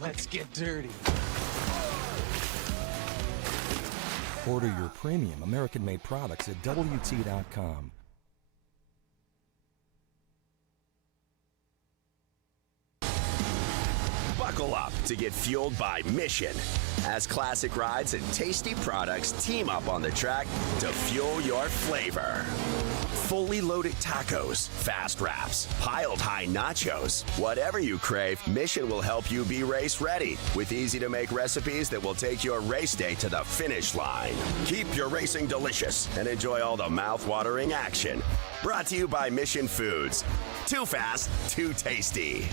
Let's get dirty. Order your premium American-made products at WT.com. Buckle up to get fueled by Mission as classic rides and tasty products team up on the track to fuel your flavor. Fully loaded tacos, fast wraps, piled high nachos. Whatever you crave, Mission will help you be race ready with easy to make recipes that will take your race day to the finish line. Keep your racing delicious and enjoy all the mouth-watering action. Brought to you by Mission Foods. Too fast, too tasty.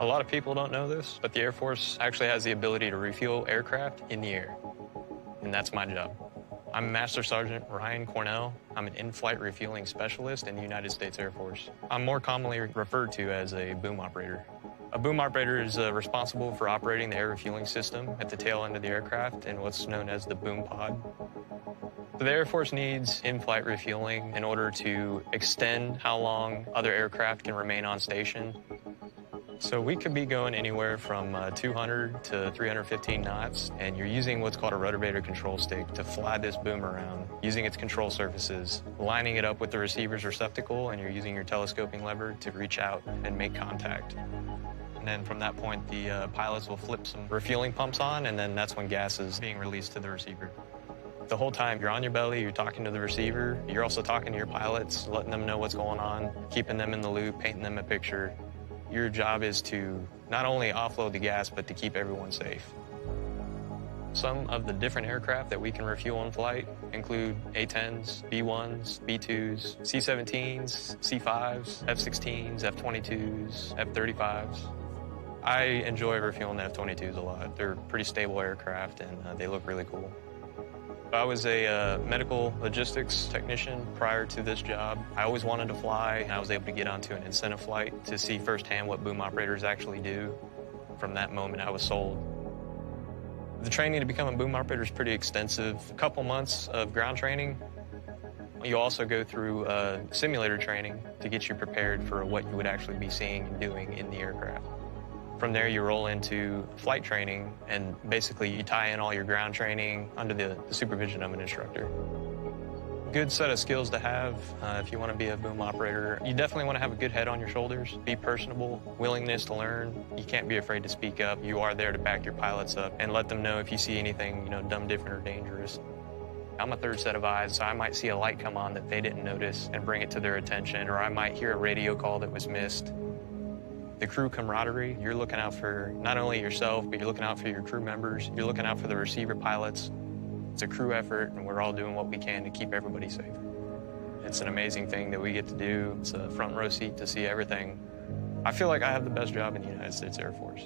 A lot of people don't know this, but the Air Force actually has the ability to refuel aircraft in the air, and that's my job. I'm Master Sergeant Ryan Cornell. I'm an in-flight refueling specialist in the United States Air Force. I'm more commonly referred to as a boom operator. A boom operator is responsible for operating the air refueling system at the tail end of the aircraft in what's known as the boom pod. The Air Force needs in-flight refueling in order to extend how long other aircraft can remain on station. So we could be going anywhere from 200 to 315 knots, and you're using what's called a rotorvator control stick to fly this boom around, using its control surfaces, lining it up with the receiver's receptacle, and you're using your telescoping lever to reach out and make contact. And then from that point, the pilots will flip some refueling pumps on, and then that's when gas is being released to the receiver. The whole time you're on your belly, you're talking to the receiver, you're also talking to your pilots, letting them know what's going on, keeping them in the loop, painting them a picture. Your job is to not only offload the gas, but to keep everyone safe. Some of the different aircraft that we can refuel in flight include A-10s, B-1s, B-2s, C-17s, C-5s, F-16s, F-22s, F-35s. I enjoy refueling the F-22s a lot. They're pretty stable aircraft, and they look really cool. I was a medical logistics technician prior to this job. I always wanted to fly, and I was able to get onto an incentive flight to see firsthand what boom operators actually do. From that moment, I was sold. The training to become a boom operator is pretty extensive. A couple months of ground training. You also go through simulator training to get you prepared for what you would actually be seeing and doing in the aircraft. From there, you roll into flight training, and basically you tie in all your ground training under the supervision of an instructor. Good set of skills to have if you want to be a boom operator. You definitely want to have a good head on your shoulders, be personable, willingness to learn. You can't be afraid to speak up. You are there to back your pilots up and let them know if you see anything, dumb, different, or dangerous. I'm a third set of eyes, so I might see a light come on that they didn't notice and bring it to their attention, or I might hear a radio call that was missed. The crew camaraderie, you're looking out for not only yourself, but you're looking out for your crew members. You're looking out for the receiver pilots. It's a crew effort, and we're all doing what we can to keep everybody safe. It's an amazing thing that we get to do. It's a front row seat to see everything. I feel like I have the best job in the United States Air Force.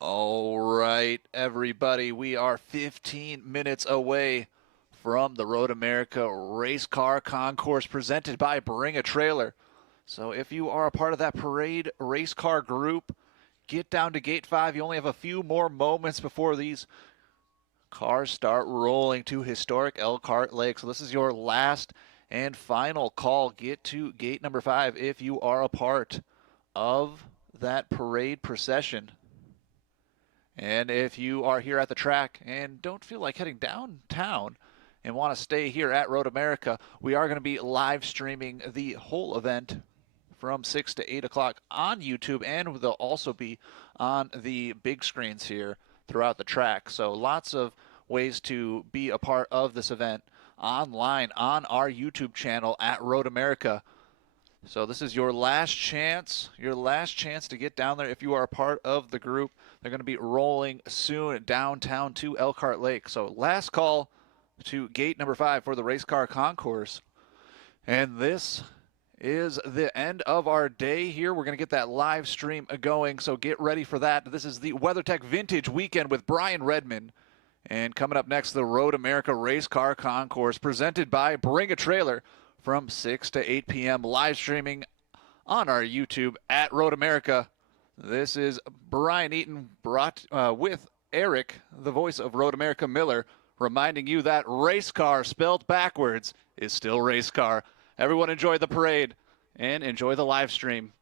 All right, everybody, we are 15 minutes away from the Road America Race Car Concourse presented by Bring a Trailer. So if you are a part of that parade race car group, get down to Gate 5. You only have a few more moments before these cars start rolling to historic Elkhart Lake. So this is your last and final call. Get to gate number 5 if you are a part of that parade procession. And if you are here at the track and don't feel like heading downtown and want to stay here at Road America, we are going to be live streaming the whole event from 6 to 8 o'clock on YouTube, and they'll also be on the big screens here throughout the track. So lots of ways to be a part of this event online on our YouTube channel at Road America. So this is your last chance to get down there if you are a part of the group. They're going to be rolling soon downtown to Elkhart Lake. So last call to gate number 5 for the race car concourse. And this is the end of our day here. We're going to get that live stream going, so get ready for that. This is the WeatherTech Vintage Weekend with Brian Redman. And coming up next, the Road America Race Car Concourse presented by Bring a Trailer from 6 to 8 p.m. live streaming on our YouTube at Road America. This is Brian Eaton brought with Eric, the voice of Road America Miller, reminding you that race car spelled backwards is still race car. Everyone enjoy the parade and enjoy the live stream.